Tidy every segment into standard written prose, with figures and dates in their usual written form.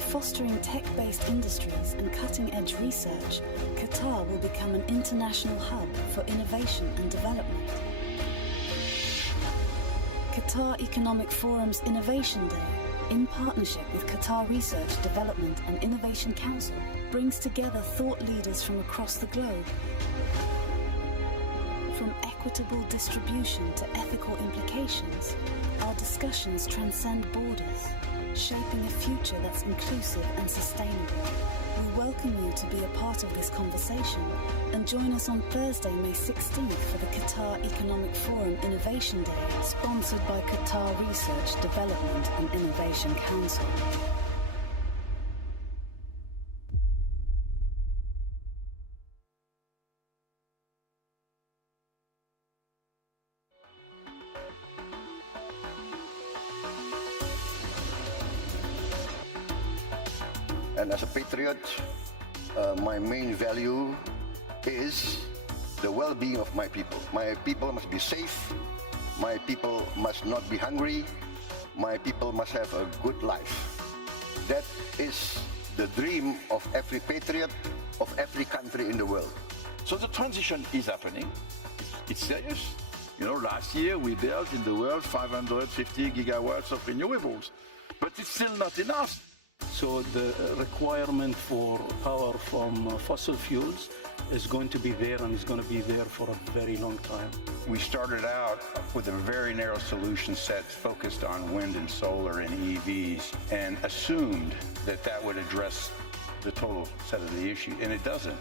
fostering tech-based industries and cutting-edge research, Qatar will become an international hub for innovation and development. Qatar Economic Forum's Innovation Day, in partnership with Qatar Research, Development and Innovation Council, brings together thought leaders from across the globe. From equitable distribution to ethical implications, our discussions transcend borders, shaping a future that's inclusive and sustainable. We welcome you to be a part of this conversation and join us on Thursday, May 16th for the Qatar Economic Forum Innovation Day, sponsored by Qatar Research, Development and Innovation Council. And as a patriot, my main value is the well-being of my people. My people must be safe. My people must not be hungry. My people must have a good life. That is the dream of every patriot, of every country in the world. So the transition is happening. It's serious. You know, last year we built in the world 550 gigawatts of renewables, but it's still not enough. So the requirement for power from fossil fuels is going to be there, and is going to be there for a very long time. We started out with a very narrow solution set focused on wind and solar and EVs, and assumed that that would address the total set of the issue, and it doesn't.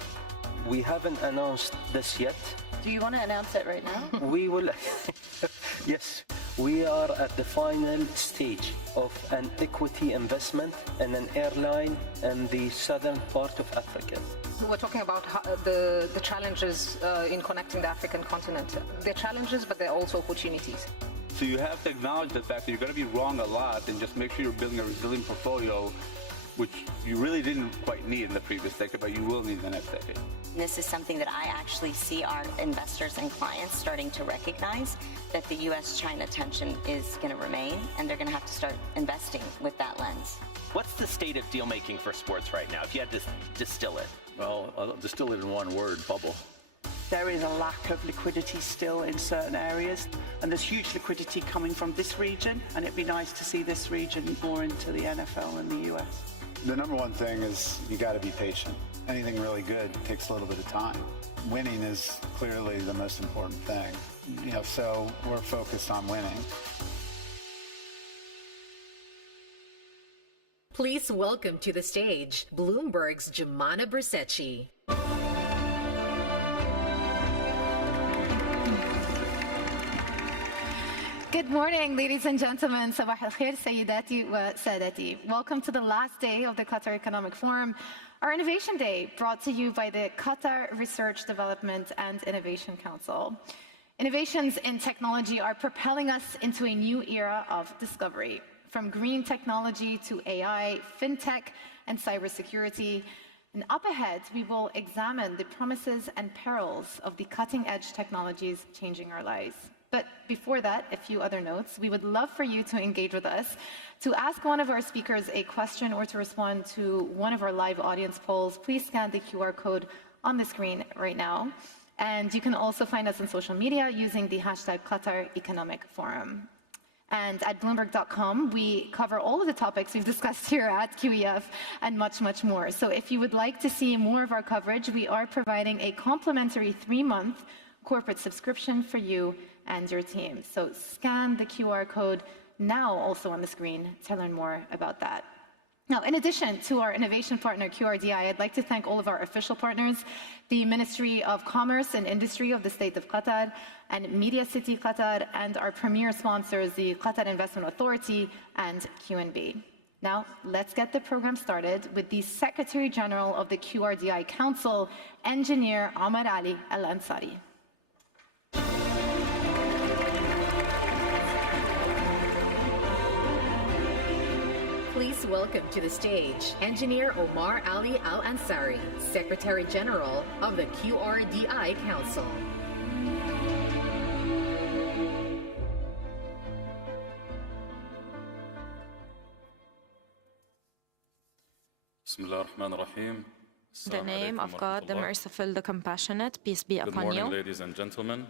We haven't announced this yet. Do you want to announce it right now? We will. Yes. We are at the final stage of an equity investment in an airline in the southern part of Africa. We're talking about the challenges in connecting the African continent. They're challenges, but they're also opportunities. So you have to acknowledge the fact that you're going to be wrong a lot and just make sure you're building a resilient portfolio, which you really didn't quite need in the previous decade, but you will need in the next decade. This is something that I actually see our investors and clients starting to recognize, that the U.S.-China tension is going to remain, and they're going to have to start investing with that lens. What's the state of deal-making for sports right now, if you had to distill it? Well, I'll distill it in one word: bubble. There is a lack of liquidity still in certain areas, and there's huge liquidity coming from this region, and it'd be nice to see this region more into the NFL and the US. The number one thing is you got to be patient. Anything really good takes a little bit of time. Winning is clearly the most important thing. You know, so we're focused on winning. Please welcome to the stage Bloomberg's Jumana Bersetchi. Good morning, ladies and gentlemen. Sabah al-khair, Sayyidati wa Sadati. Welcome to the last day of the Qatar Economic Forum, our Innovation Day, brought to you by the Qatar Research, Development and Innovation Council. Innovations in technology are propelling us into a new era of discovery. From green technology to AI, fintech, and cybersecurity. And up ahead, we will examine the promises and perils of the cutting-edge technologies changing our lives. But before that, a few other notes. We would love for you to engage with us, to ask one of our speakers a question or to respond to one of our live audience polls. Please scan the QR code on the screen right now. And you can also find us on social media using the hashtag Qatar Economic Forum. And at Bloomberg.com, we cover all of the topics we've discussed here at QEF and much, much more. So if you would like to see more of our coverage, we are providing a complimentary 3-month corporate subscription for you and your team. So scan the QR code now also on the screen to learn more about that. Now, in addition to our innovation partner, QRDI, I'd like to thank all of our official partners, the Ministry of Commerce and Industry of the State of Qatar, and Media City Qatar, and our premier sponsors, the Qatar Investment Authority and QNB. Now, let's get the program started with the Secretary General of the QRDI Council, Engineer Omar Ali Al-Ansari. Please welcome to the stage Engineer Omar Ali Al-Ansari, Secretary General of the QRDI Council. In the name of God, the merciful, the compassionate, peace be upon you. Good morning, ladies and gentlemen.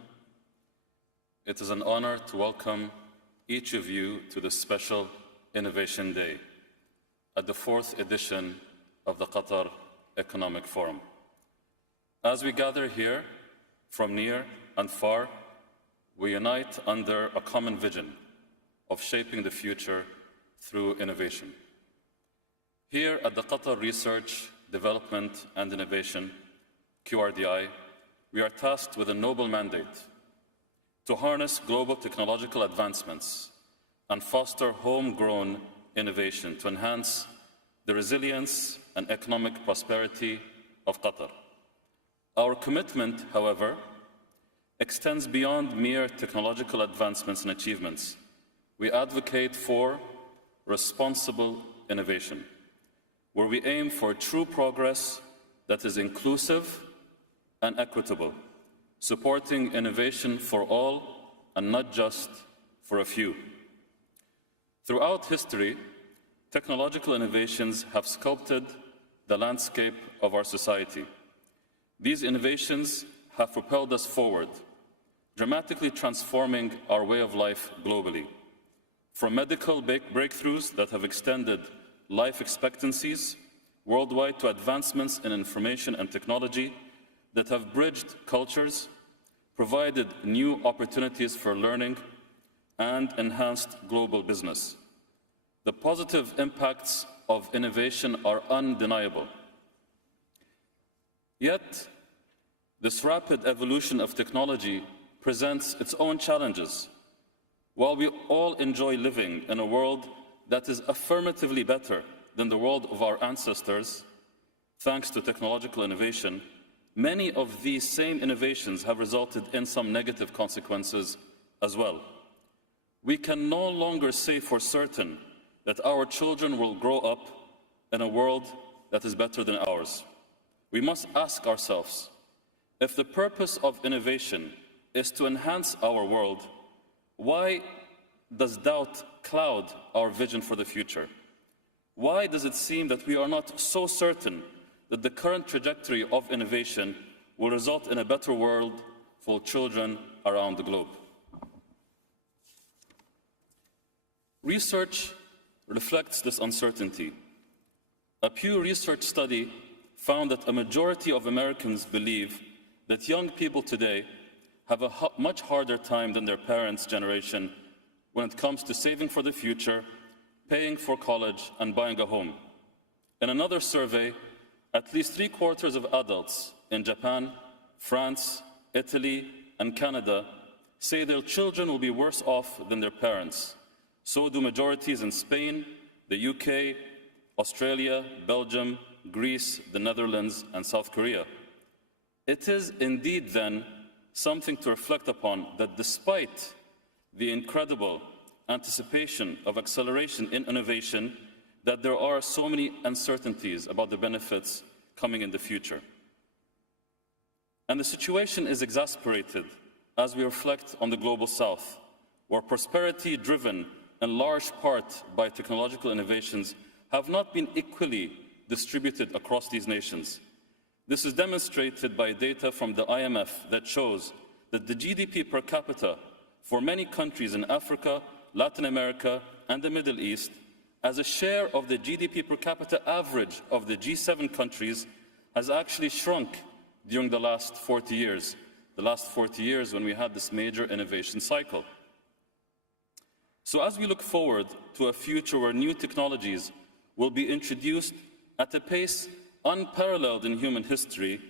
It is an honor to welcome each of you to this special Innovation Day at the 4th edition of the Qatar Economic Forum. As we gather here from near and far, we unite under a common vision of shaping the future through innovation. Here at the Qatar Research, Development and Innovation, QRDI, we are tasked with a noble mandate to harness global technological advancements and foster homegrown innovation to enhance the resilience and economic prosperity of Qatar. Our commitment, however, extends beyond mere technological advancements and achievements. We advocate for responsible innovation, where we aim for true progress that is inclusive and equitable, supporting innovation for all and not just for a few. Throughout history, technological innovations have sculpted the landscape of our society. These innovations have propelled us forward, dramatically transforming our way of life globally. From medical breakthroughs that have extended life expectancies worldwide to advancements in information and technology that have bridged cultures, provided new opportunities for learning, and enhanced global business. The positive impacts of innovation are undeniable. Yet, this rapid evolution of technology presents its own challenges. While we all enjoy living in a world that is affirmatively better than the world of our ancestors, thanks to technological innovation, many of these same innovations have resulted in some negative consequences as well. We can no longer say for certain that our children will grow up in a world that is better than ours. We must ask ourselves, if the purpose of innovation is to enhance our world, why does doubt cloud our vision for the future? Why does it seem that we are not so certain that the current trajectory of innovation will result in a better world for children around the globe? Research reflects this uncertainty. A Pew Research study found that a majority of Americans believe that young people today have a much harder time than their parents' generation when it comes to saving for the future, paying for college, and buying a home. In another survey, at least 3/4 of adults in Japan, France, Italy, and Canada say their children will be worse off than their parents. So do majorities in Spain, the UK, Australia, Belgium, Greece, the Netherlands, and South Korea. It is indeed then something to reflect upon that despite the incredible anticipation of acceleration in innovation, that there are so many uncertainties about the benefits coming in the future. And the situation is exasperated as we reflect on the global south, where prosperity driven in large part by technological innovations have not been equally distributed across these nations. This is demonstrated by data from the IMF that shows that the GDP per capita for many countries in Africa, Latin America, and the Middle East, as a share of the GDP per capita average of the G7 countries, has actually shrunk during the last 40 years. The last 40 years when we had this major innovation cycle. So as we look forward to a future where new technologies will be introduced at a pace unparalleled in human history,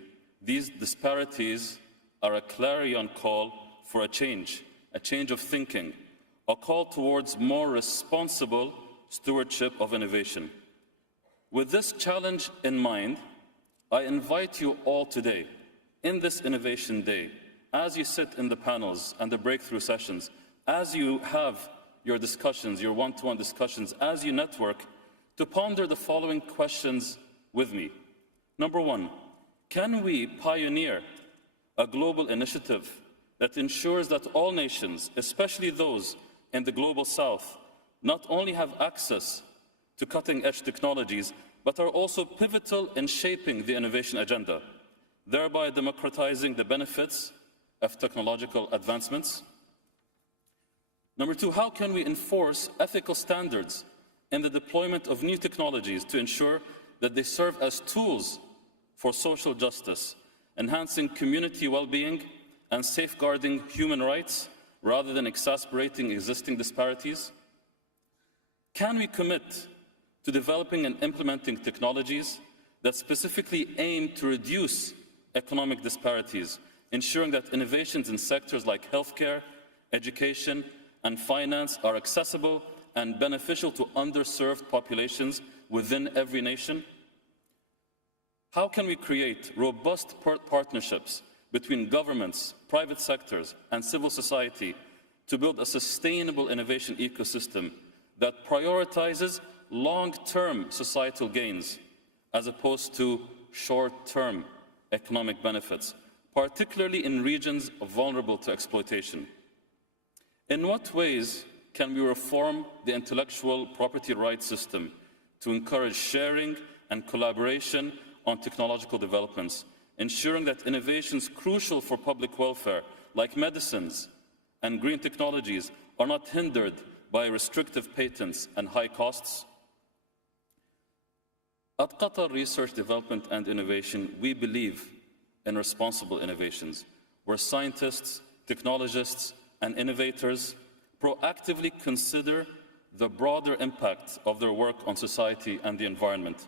these disparities are a clarion call for a change of thinking, a call towards more responsible stewardship of innovation. With this challenge in mind, I invite you all today, in this Innovation Day, as you sit in the panels and the breakthrough sessions, as you have your discussions, your one-to-one discussions, as you network, to ponder the following questions with me. Number one, can we pioneer a global initiative that ensures that all nations, especially those in the global south, not only have access to cutting-edge technologies, but are also pivotal in shaping the innovation agenda, thereby democratizing the benefits of technological advancements. Number two, how can we enforce ethical standards in the deployment of new technologies to ensure that they serve as tools for social justice, enhancing community well-being and safeguarding human rights rather than exacerbating existing disparities? Can we commit to developing and implementing technologies that specifically aim to reduce economic disparities, ensuring that innovations in sectors like healthcare, education, and finance are accessible and beneficial to underserved populations within every nation? How can we create robust partnerships between governments, private sectors, and civil society to build a sustainable innovation ecosystem that prioritizes long-term societal gains as opposed to short-term economic benefits, particularly in regions vulnerable to exploitation? In what ways can we reform the intellectual property rights system to encourage sharing and collaboration on technological developments, ensuring that innovations crucial for public welfare, like medicines and green technologies, are not hindered by restrictive patents and high costs? At Qatar Research, Development and Innovation, we believe in responsible innovations, where scientists, technologists, and innovators proactively consider the broader impact of their work on society and the environment,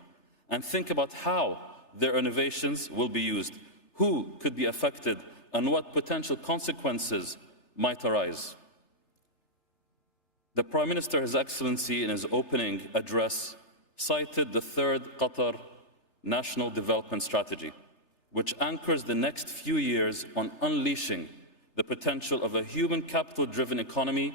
and think about how their innovations will be used, who could be affected, and what potential consequences might arise. The Prime Minister, His Excellency, in his opening address, cited the third Qatar National Development Strategy, which anchors the next few years on unleashing the potential of a human capital-driven economy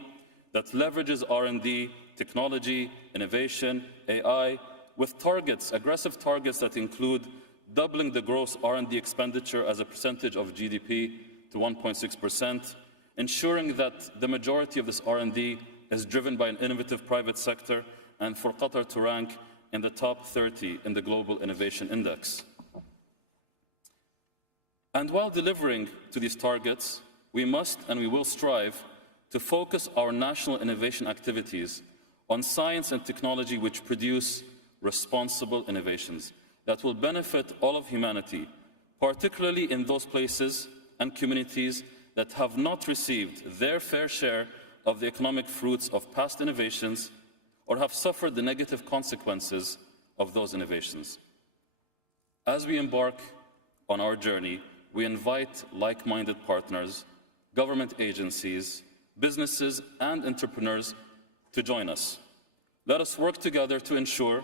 that leverages R&D, technology, innovation, AI, with targets, aggressive targets that include doubling the gross R&D expenditure as a percentage of GDP to 1.6%, ensuring that the majority of this R&D is driven by an innovative private sector, and for Qatar to rank in the top 30 in the Global Innovation Index. And while delivering to these targets, we must and we will strive to focus our national innovation activities on science and technology which produce responsible innovations that will benefit all of humanity, particularly in those places and communities that have not received their fair share of the economic fruits of past innovations or have suffered the negative consequences of those innovations. As we embark on our journey, we invite like-minded partners, government agencies, businesses, and entrepreneurs to join us. Let us work together to ensure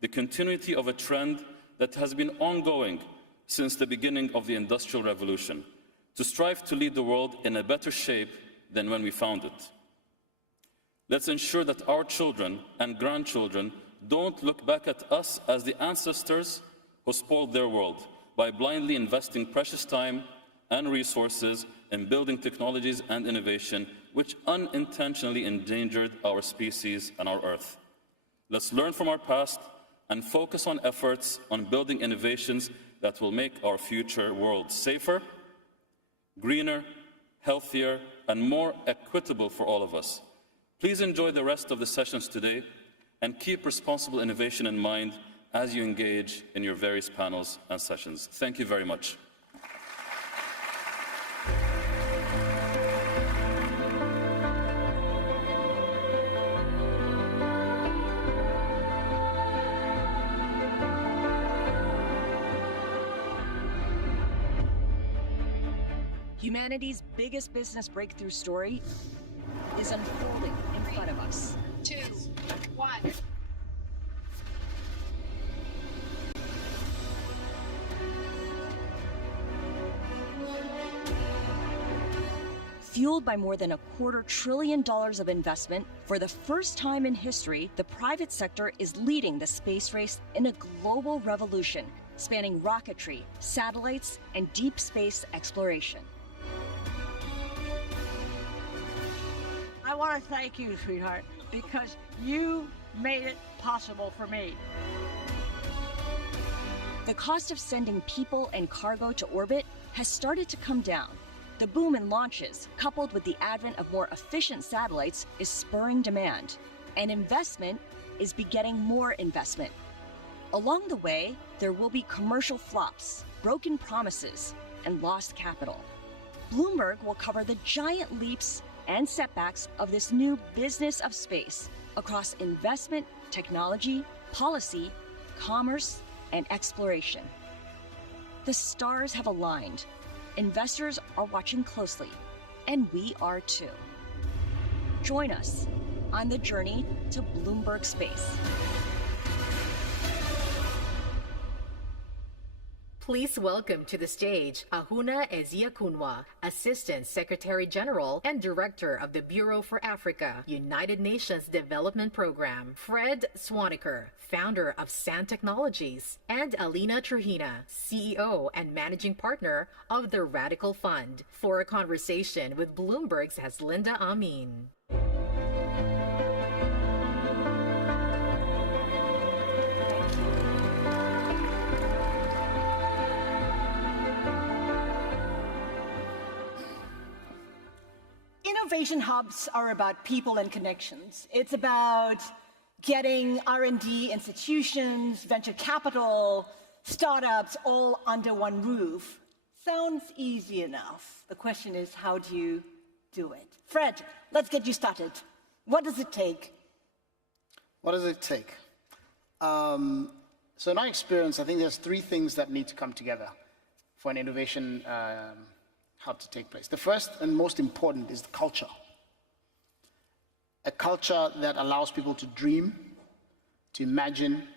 the continuity of a trend that has been ongoing since the beginning of the Industrial Revolution, to strive to lead the world in a better shape than when we found it. Let's ensure that our children and grandchildren don't look back at us as the ancestors who spoiled their world by blindly investing precious time and resources in building technologies and innovation which unintentionally endangered our species and our Earth. Let's learn from our past and focus on efforts on building innovations that will make our future world safer, greener, healthier, and more equitable for all of us. Please enjoy the rest of the sessions today and keep responsible innovation in mind as you engage in your various panels and sessions. Thank you very much. Humanity's biggest business breakthrough story is unfolding in front of us. 2, 1. Fueled by more than $250 billion of investment, for the first time in history, the private sector is leading the space race in a global revolution, spanning rocketry, satellites, and deep space exploration. I want to thank you, sweetheart, because you made it possible for me. The cost of sending people and cargo to orbit has started to come down. The boom in launches, coupled with the advent of more efficient satellites, is spurring demand, and investment is begetting more investment. Along the way, there will be commercial flops, broken promises, and lost capital. Bloomberg will cover the giant leaps and setbacks of this new business of space across investment, technology, policy, commerce, and exploration. The stars have aligned. Investors are watching closely, and we are too. Join us on the journey to Bloomberg Space. Please welcome to the stage Ahuna Eziakunwa, Assistant Secretary General and Director of the Bureau for Africa, United Nations Development Program, Fred Swaniker, founder of SAN Technologies, and Alina Trujina, CEO and Managing Partner of the Radical Fund, for a conversation with Bloomberg's Haslinda Amin. Innovation hubs are about people and connections. It's about getting R&D institutions, venture capital, startups all under one roof. Sounds easy enough. The question is, how do you do it? Fred, let's get you started. What does it take? What does it take? So in my experience, I think there's three things that need to come together for an innovation hub to take place. The first and most important is the culture. A culture that allows people to dream, to imagine,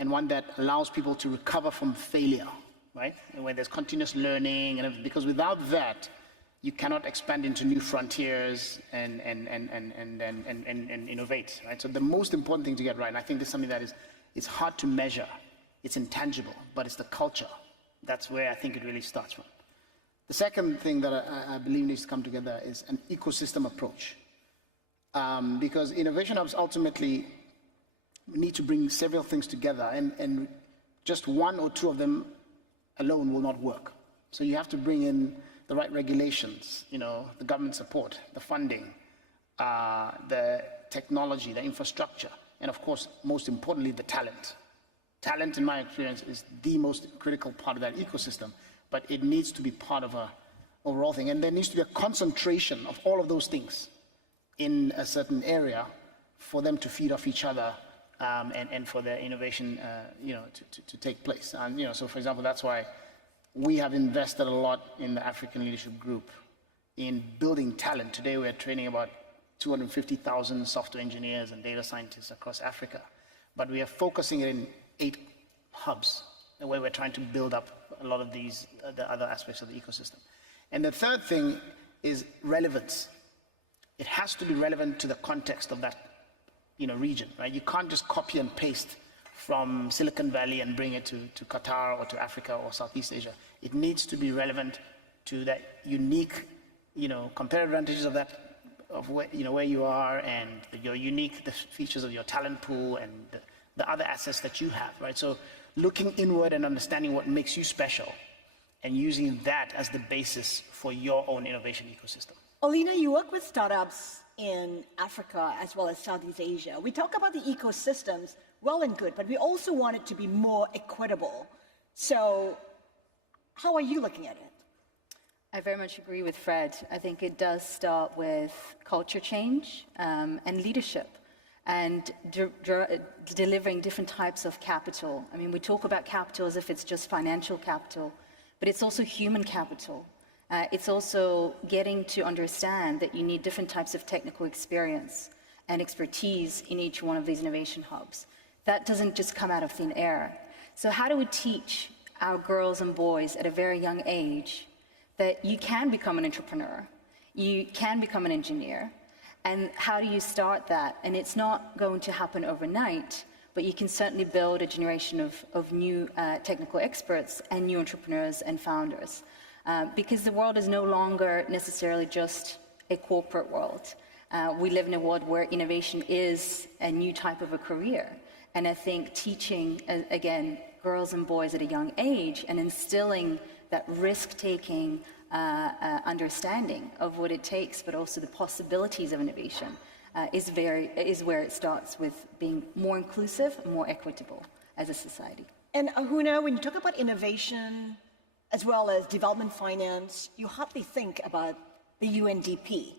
and one that allows people to recover from failure, right? And where there's continuous learning, and because without that, you cannot expand into new frontiers and innovate, right? So the most important thing to get right, and I think this is something that it's hard to measure, it's intangible, but it's the culture. That's where I think it really starts from. The second thing that I believe needs to come together is an ecosystem approach. Because innovation hubs ultimately need to bring several things together, and just one or two of them alone will not work. So you have to bring in the right regulations, the government support, the funding, the technology, the infrastructure, and of course, most importantly, the talent. Talent, in my experience, is the most critical part of that ecosystem. But it needs to be part of an overall thing. And there needs to be a concentration of all of those things in a certain area for them to feed off each other and for the innovation to take place. And so for example, that's why we have invested a lot in the African Leadership Group in building talent. Today we're training about 250,000 software engineers and data scientists across Africa. But we are focusing it in 8 hubs, where we're trying to build up a lot of these, the other aspects of the ecosystem. And the third thing is relevance. It has to be relevant to the context of that, region, right? You can't just copy and paste from Silicon Valley and bring it to Qatar or to Africa or Southeast Asia. It needs to be relevant to that unique, competitive advantages of where you are, and the features of your talent pool and the other assets that you have, right? So looking inward and understanding what makes you special and using that as the basis for your own innovation ecosystem. Alina, you work with startups in Africa as well as Southeast Asia. We talk about the ecosystems, well and good, but we also want it to be more equitable. So how are you looking at it? I very much agree with Fred. I think it does start with culture change and leadership, and delivering different types of capital. I mean, we talk about capital as if it's just financial capital, but it's also human capital. It's also getting to understand that you need different types of technical experience and expertise in each one of these innovation hubs. That doesn't just come out of thin air. So how do we teach our girls and boys at a very young age that you can become an entrepreneur, you can become an engineer, and how do you start that? And it's not going to happen overnight, but you can certainly build a generation of new technical experts and new entrepreneurs and founders. Because the world is no longer necessarily just a corporate world. We live in a world where innovation is a new type of a career. And I think teaching, again, girls and boys at a young age and instilling that risk-taking understanding of what it takes, but also the possibilities of innovation, is where it starts with being more inclusive, more equitable as a society. And Ahuna, when you talk about innovation as well as development finance, you hardly think about the UNDP.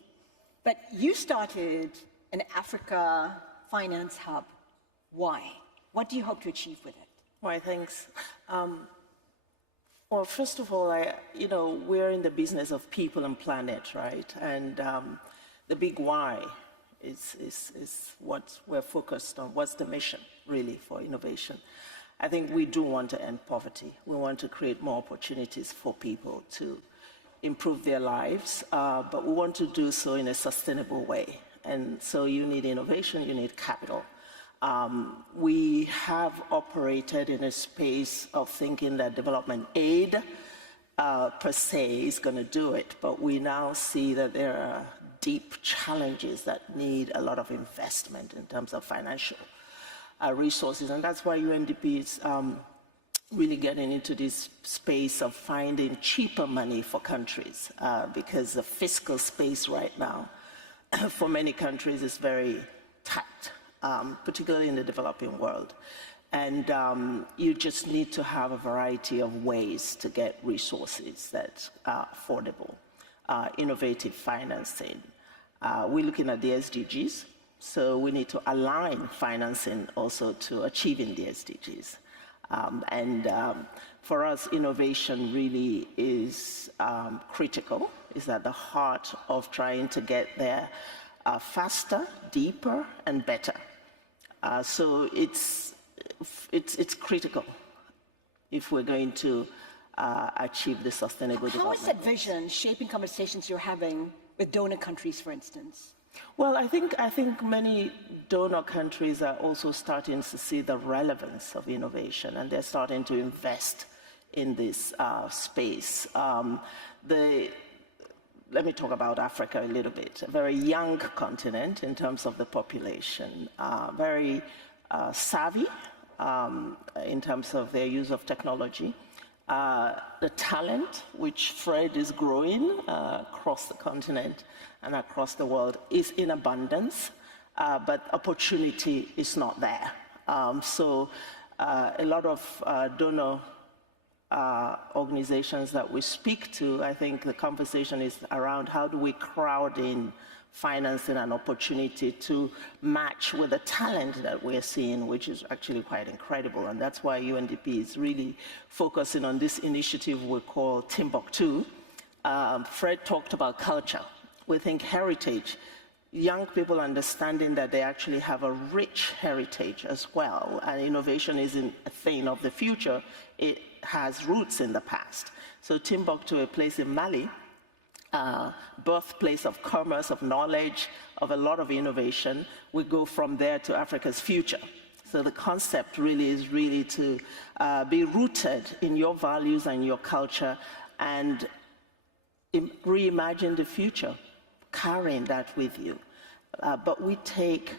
But you started an Africa finance hub. Why? What do you hope to achieve with it? Why, thanks. Well, first of all, we're in the business of people and planet, right? And the big why is what we're focused on. What's the mission, really, for innovation? I think we do want to end poverty. We want to create more opportunities for people to improve their lives, but we want to do so in a sustainable way. And so you need innovation, you need capital. We have operated in a space of thinking that development aid per se is going to do it, but we now see that there are deep challenges that need a lot of investment in terms of financial resources, and that's why UNDP is really getting into this space of finding cheaper money for countries, because the fiscal space right now for many countries is very tight, particularly in the developing world. And you just need to have a variety of ways to get resources that are affordable, innovative financing. We're looking at the SDGs, so we need to align financing also to achieving the SDGs. For us, innovation really is critical, is at the heart of trying to get there faster, deeper, and better. So it's critical if we're going to achieve the sustainable development. How is that vision shaping conversations you're having with donor countries, for instance? Well, I think many donor countries are also starting to see the relevance of innovation, and they're starting to invest in this space. Let me talk about Africa a little bit. A very young continent in terms of the population, very savvy in terms of their use of technology. The talent, which Fred is growing across the continent and across the world, is in abundance, but opportunity is not there. So a lot of donor organizations that we speak to, I think the conversation is around how do we crowd in financing and opportunity to match with the talent that we're seeing, which is actually quite incredible. And that's why UNDP is really focusing on this initiative we call Timbuktu. Fred talked about culture. We think heritage, young people understanding that they actually have a rich heritage as well, and innovation isn't a thing of the future, it has roots in the past. So Timbuktu, a place in Mali, birthplace of commerce, of knowledge, of a lot of innovation, we go from there to Africa's future. So the concept really is to be rooted in your values and your culture and reimagine the future, carrying that with you. But we take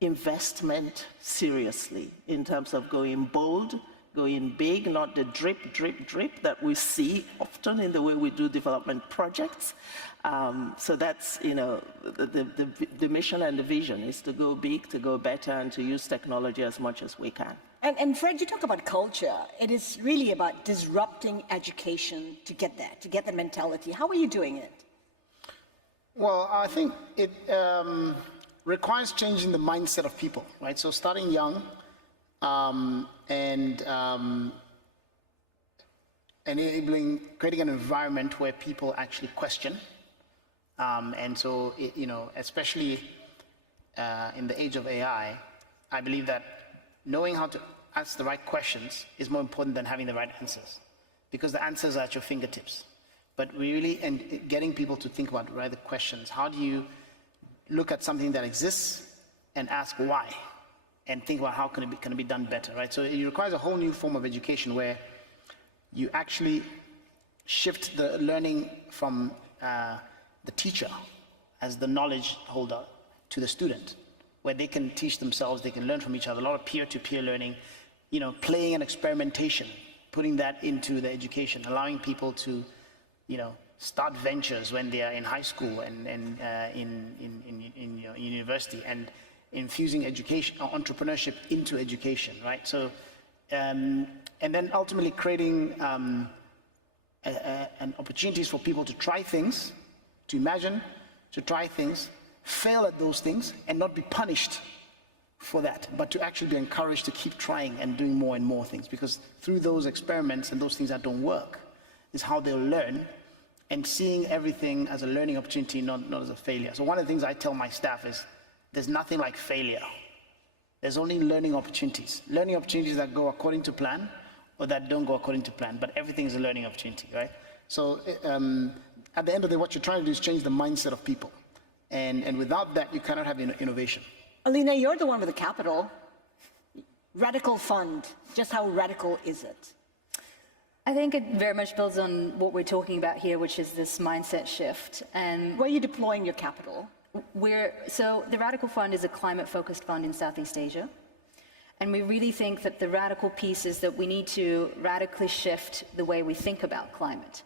investment seriously in terms of going bold, going big, not the drip, drip, drip that we see often in the way we do development projects. So that's, the mission and the vision is to go big, to go better, and to use technology as much as we can. And Fred, you talk about culture. It is really about disrupting education to get there, to get the mentality. How are you doing it? Well, I think it requires changing the mindset of people, right? So starting young and creating an environment where people actually question. And so, especially in the age of AI, I believe that knowing how to ask the right questions is more important than having the right answers, because the answers are at your fingertips. But really, and getting people to think about the right questions. How do you look at something that exists and ask why, and think about how can it be done better, right? So it requires a whole new form of education where you actually shift the learning from the teacher as the knowledge holder to the student, where they can teach themselves, they can learn from each other, a lot of peer-to-peer learning, playing and experimentation, putting that into the education, allowing people to, start ventures when they are in high school and in university, and infusing education, entrepreneurship into education, right? So, and then ultimately creating opportunities for people to try things, to imagine, to try things, fail at those things, and not be punished for that, but to actually be encouraged to keep trying and doing more and more things, because through those experiments and those things that don't work is how they'll learn, and seeing everything as a learning opportunity, not as a failure. So one of the things I tell my staff is there's nothing like failure. There's only learning opportunities that go according to plan or that don't go according to plan, but everything is a learning opportunity, right? So at the end of the day, what you're trying to do is change the mindset of people. And without that, you cannot have innovation. Alina, you're the one with the capital. Radical fund, just how radical is it? I think it very much builds on what we're talking about here, which is this mindset shift. And where are you deploying your capital? So the Radical Fund is a climate-focused fund in Southeast Asia. And we really think that the radical piece is that we need to radically shift the way we think about climate.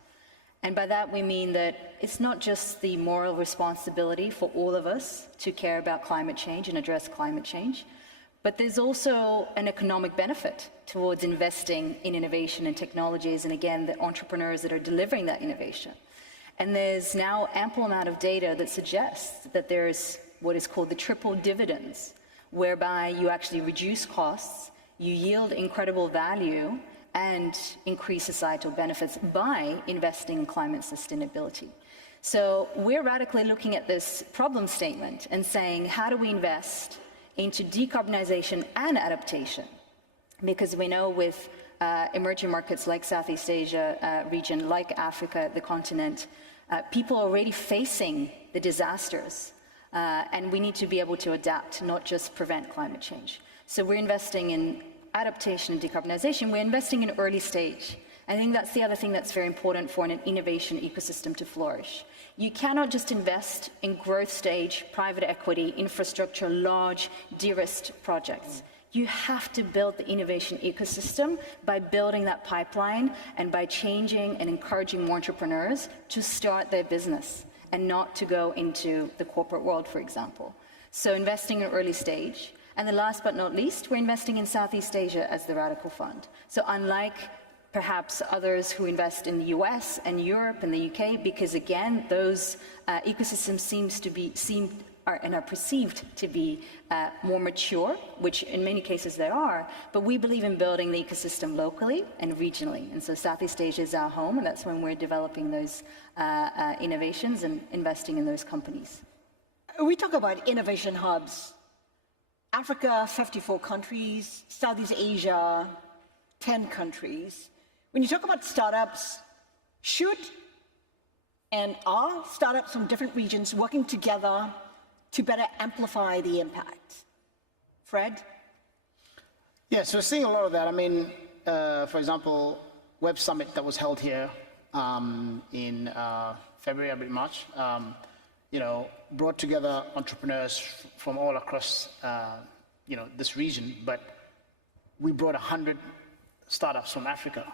And by that we mean that it's not just the moral responsibility for all of us to care about climate change and address climate change, but there's also an economic benefit towards investing in innovation and technologies, and again, the entrepreneurs that are delivering that innovation. And there's now ample amount of data that suggests that there's what is called the triple dividends, whereby you actually reduce costs, you yield incredible value, and increase societal benefits by investing in climate sustainability. So we're radically looking at this problem statement and saying, how do we invest into decarbonization and adaptation? Because we know with emerging markets like Southeast Asia region, like Africa, the continent, people are already facing the disasters, and we need to be able to adapt, not just prevent climate change. So we're investing in adaptation and decarbonization. We're investing in early stage. I think that's the other thing that's very important for an innovation ecosystem to flourish. You cannot just invest in growth stage, private equity, infrastructure, large, de-risked projects. You have to build the innovation ecosystem by building that pipeline and by changing and encouraging more entrepreneurs to start their business and not to go into the corporate world, for example. So investing in early stage. And the last but not least, we're investing in Southeast Asia as the Radical Fund. So unlike perhaps others who invest in the US and Europe and the UK, because again, those ecosystems are perceived to be more mature, which in many cases they are, but we believe in building the ecosystem locally and regionally. And so Southeast Asia is our home, and that's when we're developing those innovations and investing in those companies. We talk about innovation hubs. Africa, 54 countries, Southeast Asia, 10 countries. When you talk about startups, should and are startups from different regions working together to better amplify the impact? Fred? Yes, we're seeing a lot of that. I mean, for example, Web Summit that was held here in February, March, brought together entrepreneurs from all across, this region, but we brought 100 startups from Africa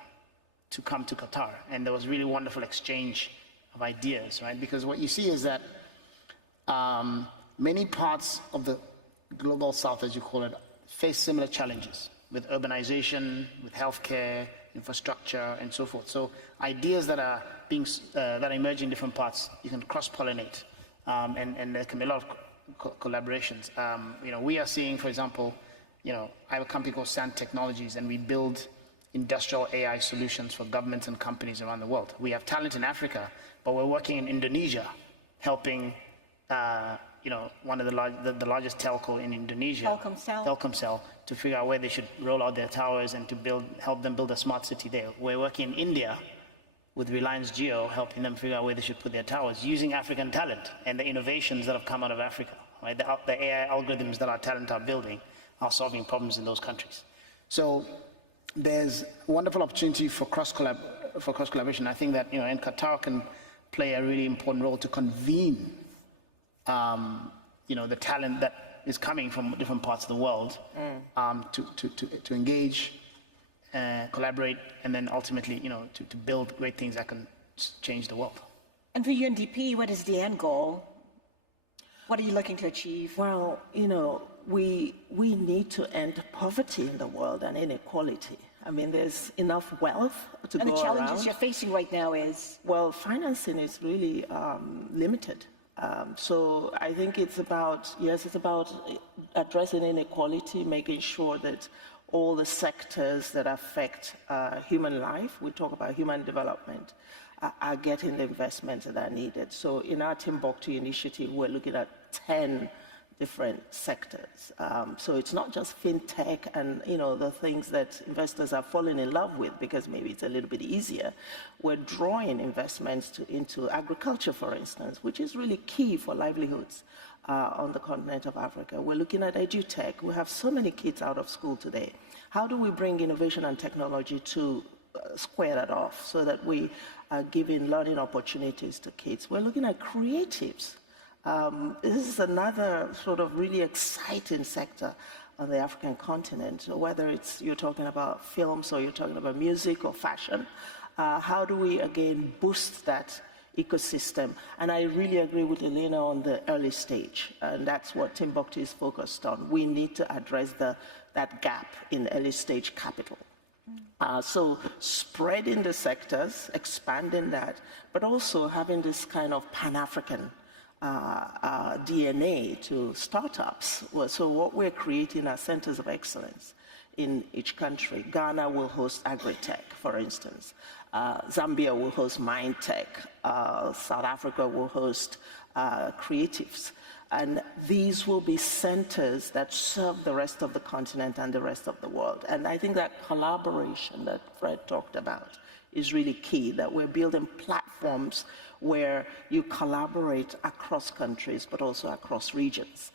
to come to Qatar, and there was really wonderful exchange of ideas, right? Because what you see is that many parts of the global south, as you call it, face similar challenges with urbanization, with healthcare, infrastructure, and so forth. So ideas that are emerging in different parts, you can cross-pollinate, and there can be a lot of collaborations. We are seeing, for example, I have a company called Sand Technologies, and we build industrial AI solutions for governments and companies around the world. We have talent in Africa, but we're working in Indonesia, helping one of the largest telco in Indonesia, Telkomsel, to figure out where they should roll out their towers and to help them build a smart city there. We're working in India with Reliance Jio, helping them figure out where they should put their towers, using African talent and the innovations that have come out of Africa. Right? The AI algorithms that our talent are building are solving problems in those countries. So there's wonderful opportunity for cross collaboration. I think that and Qatar can play a really important role to convene the talent that is coming from different parts of the world to engage, collaborate, and then ultimately, to build great things that can change the world. And for UNDP, what is the end goal? What are you looking to achieve? Well, we need to end poverty in the world and inequality. I mean, there's enough wealth to go around. And the challenges you're facing right now is? Well, financing is really limited. So I think it's about addressing inequality, making sure that all the sectors that affect human life, we talk about human development, are getting the investments that are needed. So in our Timbuktu initiative, we're looking at 10 different sectors. So it's not just fintech and the things that investors are falling in love with because maybe it's a little bit easier. We're drawing investments into agriculture, for instance, which is really key for livelihoods on the continent of Africa. We're looking at edutech. We have so many kids out of school today. How do we bring innovation and technology to square that off so that we are giving learning opportunities to kids? We're looking at creatives. This is another sort of really exciting sector on the African continent. So whether you're talking about films or you're talking about music or fashion, how do we again boost that ecosystem? And I really agree with Elena on the early stage, and that's what Timbuktu is focused on. We need to address that gap in early stage capital. So spreading the sectors, expanding that, but also having this kind of Pan-African DNA to startups. So what we're creating are centers of excellence in each country. Ghana will host agri-tech, for instance. Zambia will host mine tech. South Africa will host creatives. And these will be centers that serve the rest of the continent and the rest of the world. And I think that collaboration that Fred talked about is really key, that we're building platforms where you collaborate across countries, but also across regions.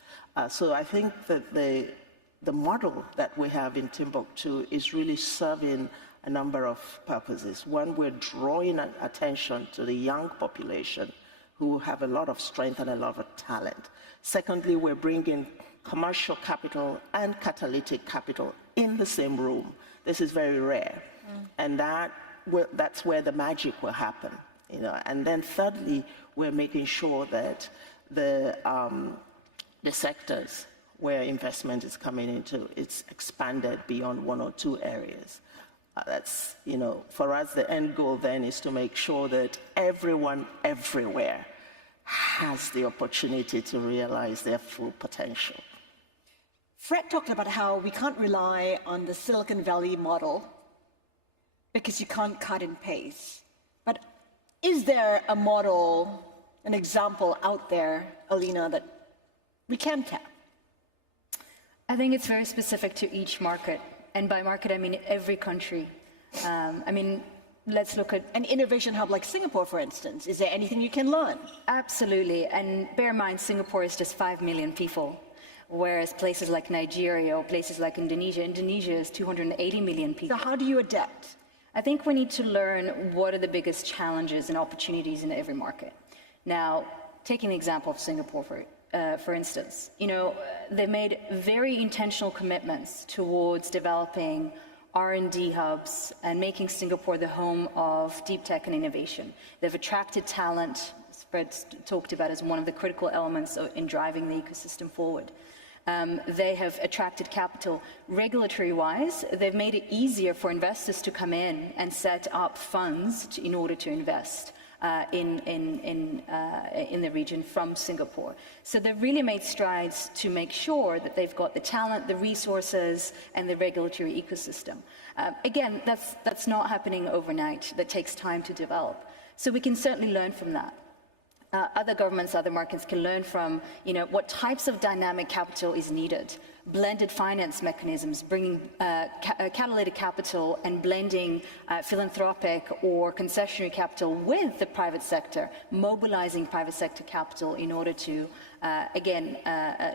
So I think that the model that we have in Timbuktu is really serving a number of purposes. One, we're drawing attention to the young population who have a lot of strength and a lot of talent. Secondly, we're bringing commercial capital and catalytic capital in the same room. This is very rare. And that's where the magic will happen. And then thirdly, we're making sure that the sectors where investment is coming into, it's expanded beyond one or two areas. That's, for us, the end goal then is to make sure that everyone, everywhere, has the opportunity to realize their full potential. Fred talked about how we can't rely on the Silicon Valley model because you can't cut and paste. But is there a model, an example out there, Alina, that we can tap? I think it's very specific to each market. And by market, I mean every country. Let's look at an innovation hub like Singapore, for instance. Is there anything you can learn? Absolutely. And bear in mind, Singapore is just 5 million people, whereas places like Nigeria or places like Indonesia is 280 million people. So how do you adapt? I think we need to learn what are the biggest challenges and opportunities in every market. Now, taking the example of Singapore, for instance, they made very intentional commitments towards developing R&D hubs and making Singapore the home of deep tech and innovation. They've attracted talent, Fred talked about as one of the critical elements in driving the ecosystem forward. They have attracted capital. Regulatory-wise, they've made it easier for investors to come in and set up funds in order to invest in the region from Singapore. So they've really made strides to make sure that they've got the talent, the resources, and the regulatory ecosystem. Again, that's not happening overnight. That takes time to develop. So we can certainly learn from that. Other governments, other markets can learn from, what types of dynamic capital is needed. Blended finance mechanisms, bringing catalytic capital and blending philanthropic or concessionary capital with the private sector, mobilizing private sector capital in order to,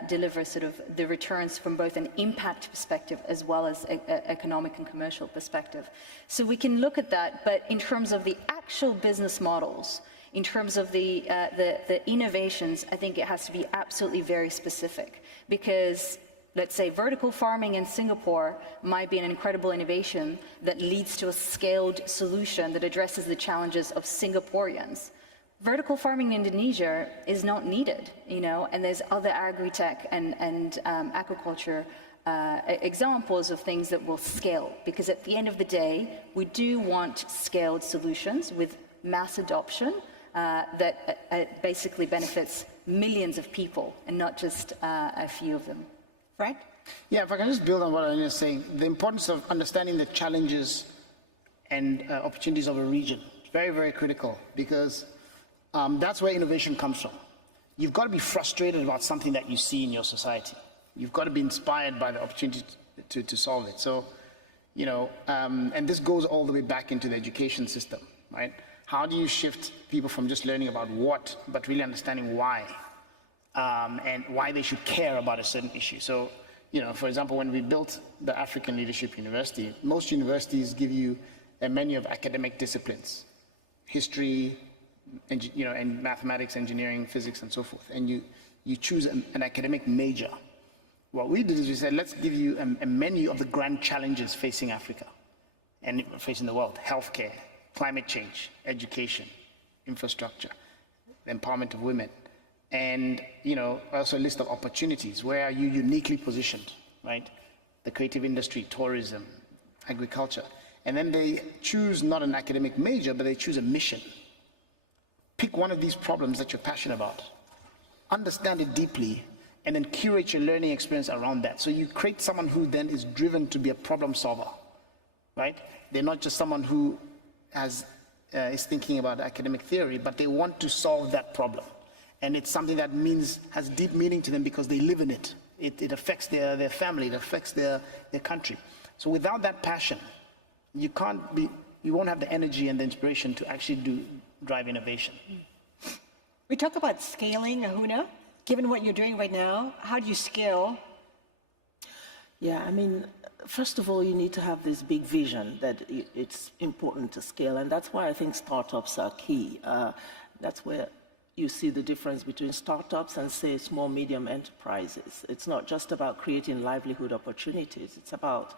deliver sort of the returns from both an impact perspective as well as economic and commercial perspective. So we can look at that, but in terms of the actual business models, In terms of the innovations, I think it has to be absolutely very specific, because let's say vertical farming in Singapore might be an incredible innovation that leads to a scaled solution that addresses the challenges of Singaporeans. Vertical farming in Indonesia is not needed, you know, and there's other agri-tech and aquaculture examples of things that will scale, because at the end of the day, we do want scaled solutions with mass adoption that basically benefits millions of people and not just a few of them. Right? Yeah, if I can just build on what Alina is saying, the importance of understanding the challenges and opportunities of a region is very, very critical, because that's where innovation comes from. You've got to be frustrated about something that you see in your society. You've got to be inspired by the opportunity to solve it. So, you know, and this goes all the way back into the education system, right? How do you shift people from just learning about what, but really understanding why, and why they should care about a certain issue? So, you know, for example, when we built the African Leadership University, most universities give you a menu of academic disciplines, history, you know, and mathematics, engineering, physics, and so forth. And you choose an academic major. What we did is we said, let's give you a menu of the grand challenges facing Africa and facing the world: healthcare, climate change, education, infrastructure, the empowerment of women, and, you know, also a list of opportunities. Where are you uniquely positioned, right? The creative industry, tourism, agriculture. And then they choose not an academic major, but they choose a mission. Pick one of these problems that you're passionate about, understand it deeply, and then curate your learning experience around that. So you create someone who then is driven to be a problem solver, right? They're not just someone who is thinking about academic theory, but they want to solve that problem. And it's something that has deep meaning to them because they live in it. It affects their family, it affects their country. So without that passion, you won't have the energy and the inspiration to actually drive innovation. We talk about scaling, Ahuna. Given what you're doing right now, how do you scale? Yeah, I mean, first of all, you need to have this big vision that it's important to scale, and that's why I think startups are key. That's where you see the difference between startups and, say, small, medium enterprises. It's not just about creating livelihood opportunities. It's about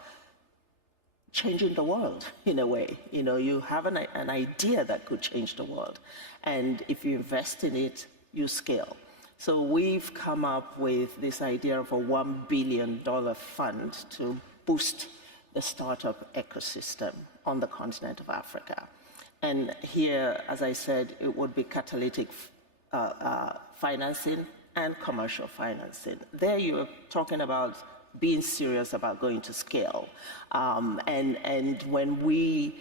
changing the world, in a way. You know, you have an idea that could change the world, and if you invest in it, you scale. So we've come up with this idea of a $1 billion fund to boost the startup ecosystem on the continent of Africa. And here, as I said, it would be catalytic financing and commercial financing. There you're talking about being serious about going to scale. And when we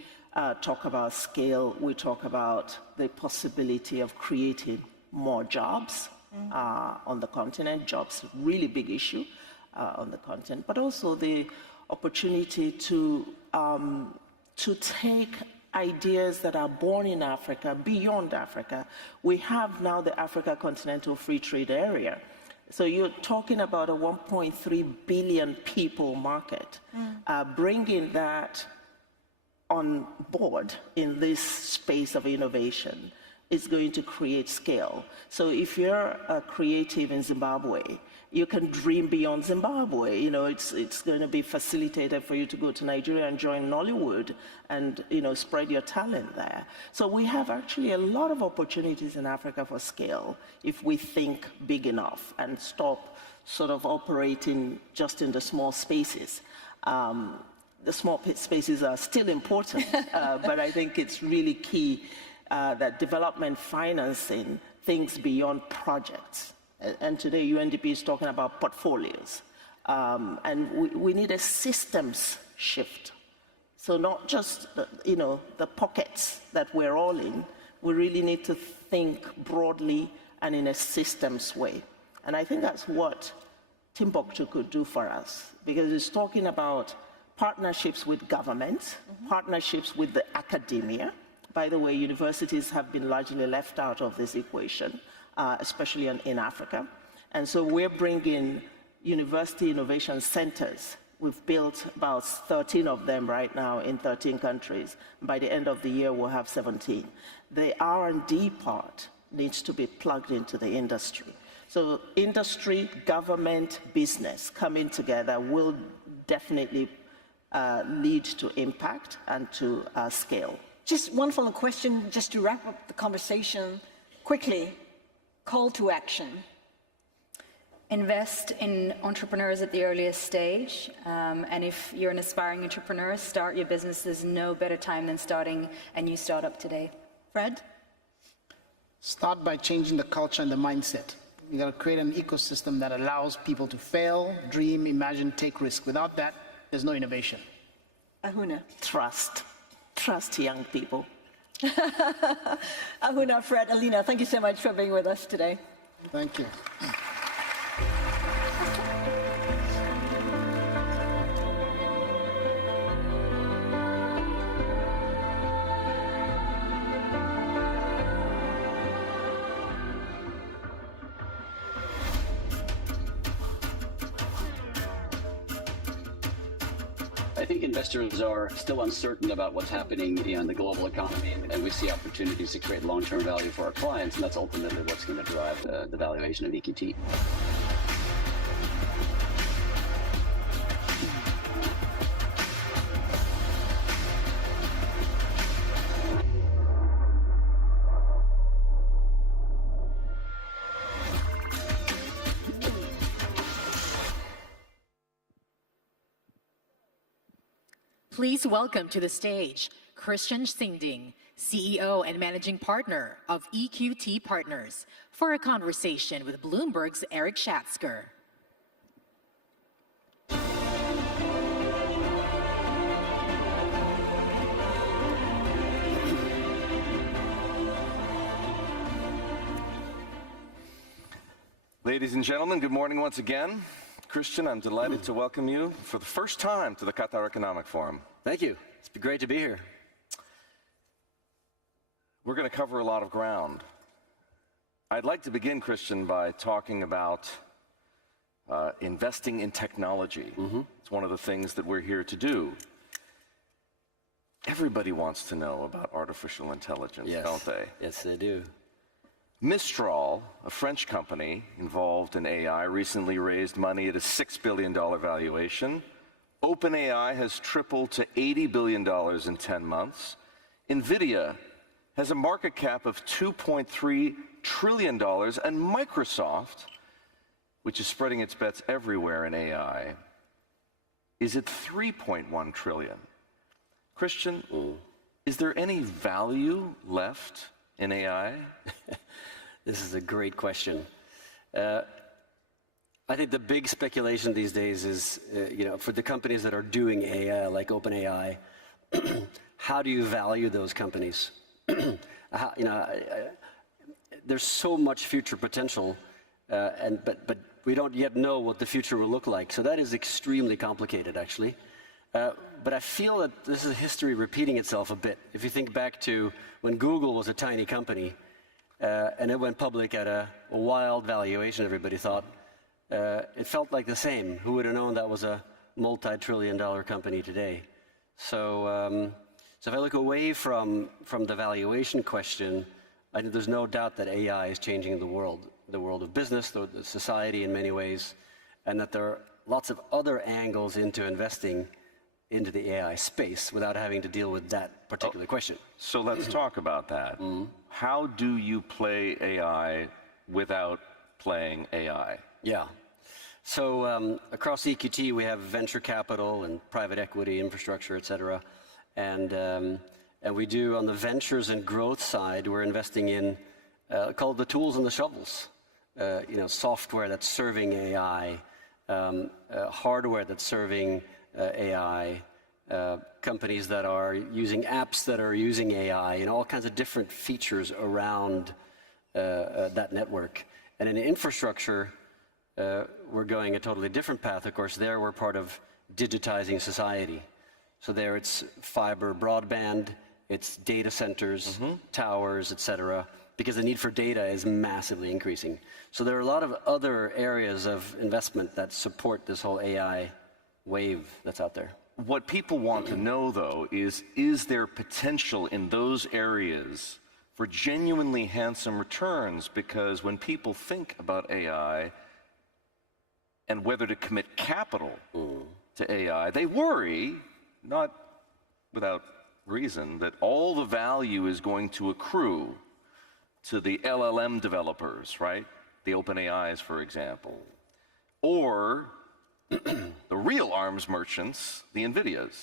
talk about scale, we talk about the possibility of creating more jobs on the continent. Jobs, really big issue on the continent, but also the opportunity to take ideas that are born in Africa beyond Africa. We have now the Africa Continental Free Trade Area. So you're talking about a 1.3 billion people market. Bringing that on board in this space of innovation is going to create scale. So if you're a creative in Zimbabwe, you can dream beyond Zimbabwe. You know, it's going to be facilitated for you to go to Nigeria and join Nollywood and, you know, spread your talent there. So we have actually a lot of opportunities in Africa for scale if we think big enough and stop sort of operating just in the small spaces. The small spaces are still important, but I think it's really key that development financing thinks beyond projects. And today UNDP is talking about portfolios. And we need a systems shift. So not just, you know, the pockets that we're all in. We really need to think broadly and in a systems way. And I think that's what Timbuktu could do for us, because it's talking about partnerships with governments, partnerships with the academia. By the way, universities have been largely left out of this equation, especially in Africa. And so we're bringing university innovation centers We've built about 13 of them right now in 13 countries. By the end of the year, we'll have 17. The R&D part needs to be plugged into the industry. So industry, government, business coming together will definitely lead to impact and to scale. Just one follow-up question, just to wrap up the conversation quickly. Call to action. Invest in entrepreneurs at the earliest stage. And if you're an aspiring entrepreneur, start your business. There's no better time than starting a new startup today. Fred? Start by changing the culture and the mindset. You got to create an ecosystem that allows people to fail, dream, imagine, take risk. Without that, there's no innovation. Ahuna? Trust. Trust young people. Ahuna, Fred, Alina, thank you so much for being with us today. Thank you. I think investors are still uncertain about what's happening in the global economy, and we see opportunities to create long-term value for our clients, and that's ultimately what's going to drive the valuation of EQT. Please welcome to the stage Christian Singding, CEO and Managing Partner of EQT Partners, for a conversation with Bloomberg's Eric Schatzker. Ladies and gentlemen, good morning once again. Christian, I'm delighted to welcome you for the first time to the Qatar Economic Forum. Thank you. It's been great to be here. We're going to cover a lot of ground. I'd like to begin, Christian, by talking about investing in technology. It's one of the things that we're here to do. Everybody wants to know about artificial intelligence, don't they? Yes, they do. Mistral, a French company involved in AI, recently raised money at a $6 billion valuation. OpenAI has tripled to $80 billion in 10 months. NVIDIA has a market cap of $2.3 trillion, and Microsoft, which is spreading its bets everywhere in AI, is at $3.1 trillion. Christian, is there any value left in AI? This is a great question. I think the big speculation these days is, for the companies that are doing AI, like OpenAI, how do you value those companies? There's so much future potential, but we don't yet know what the future will look like. So that is extremely complicated, actually. But I feel that this is history repeating itself a bit. If you think back to when Google was a tiny company, and it went public at a wild valuation, everybody thought, it felt like the same. Who would have known that was a multi-trillion-dollar company today? So if I look away from the valuation question, I think there's no doubt that AI is changing the world of business, the society in many ways, and that there are lots of other angles into investing into the AI space without having to deal with that particular question. So let's talk about that. How do you play AI without playing AI? Yeah. So across EQT, we have venture capital and private equity, infrastructure, et cetera. And we do, on the ventures and growth side, we're investing in called the tools and the shovels. Software that's serving AI, hardware that's serving AI, companies that are using apps that are using AI, and all kinds of different features around that network. And in infrastructure, we're going a totally different path. Of course, there we're part of digitizing society. So there it's fiber broadband, it's data centers, towers, et cetera, because the need for data is massively increasing. So there are a lot of other areas of investment that support this whole AI wave that's out there. What people want to know, though, is there potential in those areas for genuinely handsome returns? Because when people think about AI and whether to commit capital to AI, they worry, not without reason, that all the value is going to accrue to the LLM developers, right? The OpenAIs, for example. Or the real arms merchants, the NVIDIAs.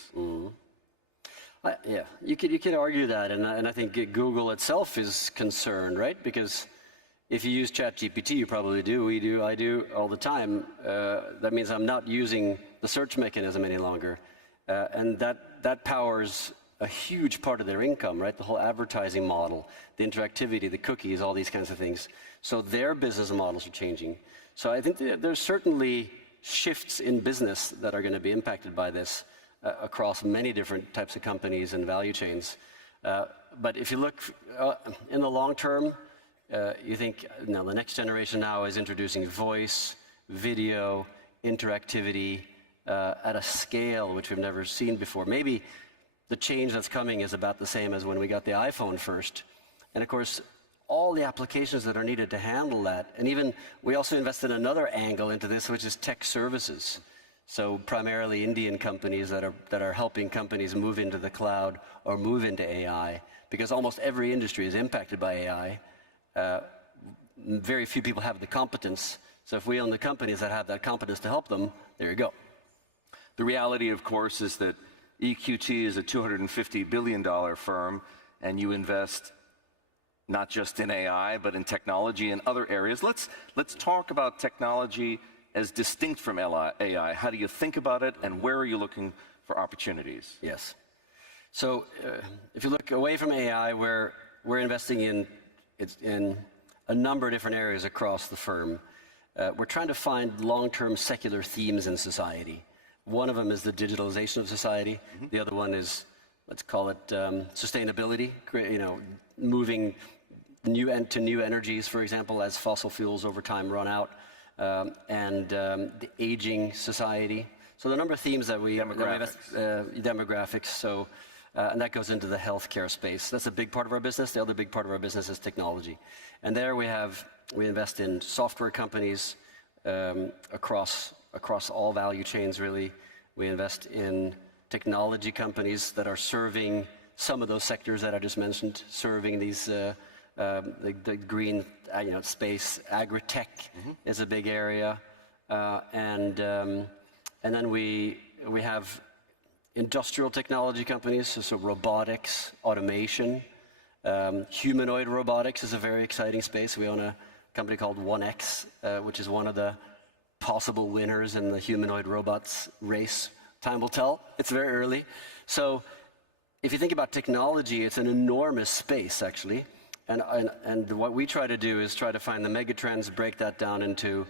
Yeah, you could argue that, and I think Google itself is concerned, right? Because if you use ChatGPT, you probably do, I do all the time. That means I'm not using the search mechanism any longer. And that powers a huge part of their income, right? The whole advertising model, the interactivity, the cookies, all these kinds of things. So their business models are changing. So I think there's certainly shifts in business that are going to be impacted by this across many different types of companies and value chains. But if you look in the long term, you think the next generation now is introducing voice, video, interactivity at a scale which we've never seen before. Maybe the change that's coming is about the same as when we got the iPhone first. And of course, all the applications that are needed to handle that. And even we also invested another angle into this, which is tech services. So primarily Indian companies that are helping companies move into the cloud or move into AI, because almost every industry is impacted by AI. Very few people have the competence. So if we own the companies that have that competence to help them, there you go. The reality, of course, is that EQT is a $250 billion firm, and you invest not just in AI, but in technology and other areas. Let's talk about technology as distinct from AI. How do you think about it, and where are you looking for opportunities? Yes. So if you look away from AI, we're investing in a number of different areas across the firm. We're trying to find long-term secular themes in society. One of them is the digitalization of society. The other one is, let's call it sustainability, moving to new energies, for example, as fossil fuels over time run out, and the aging society. So there are a number of themes that we invest, demographics. So, and that goes into the healthcare space. That's a big part of our business. The other big part of our business is technology. And there we invest in software companies across all value chains, really. We invest in technology companies that are serving some of those sectors that I just mentioned, serving these the green space. Agri-tech is a big area, and then we have industrial technology companies, so robotics, automation. Humanoid robotics is a very exciting space. We own a company called 1X, which is one of the possible winners in the humanoid robots race. Time will tell. It's very early. So if you think about technology, it's an enormous space, actually. And what we try to do is try to find the mega trends, break that down into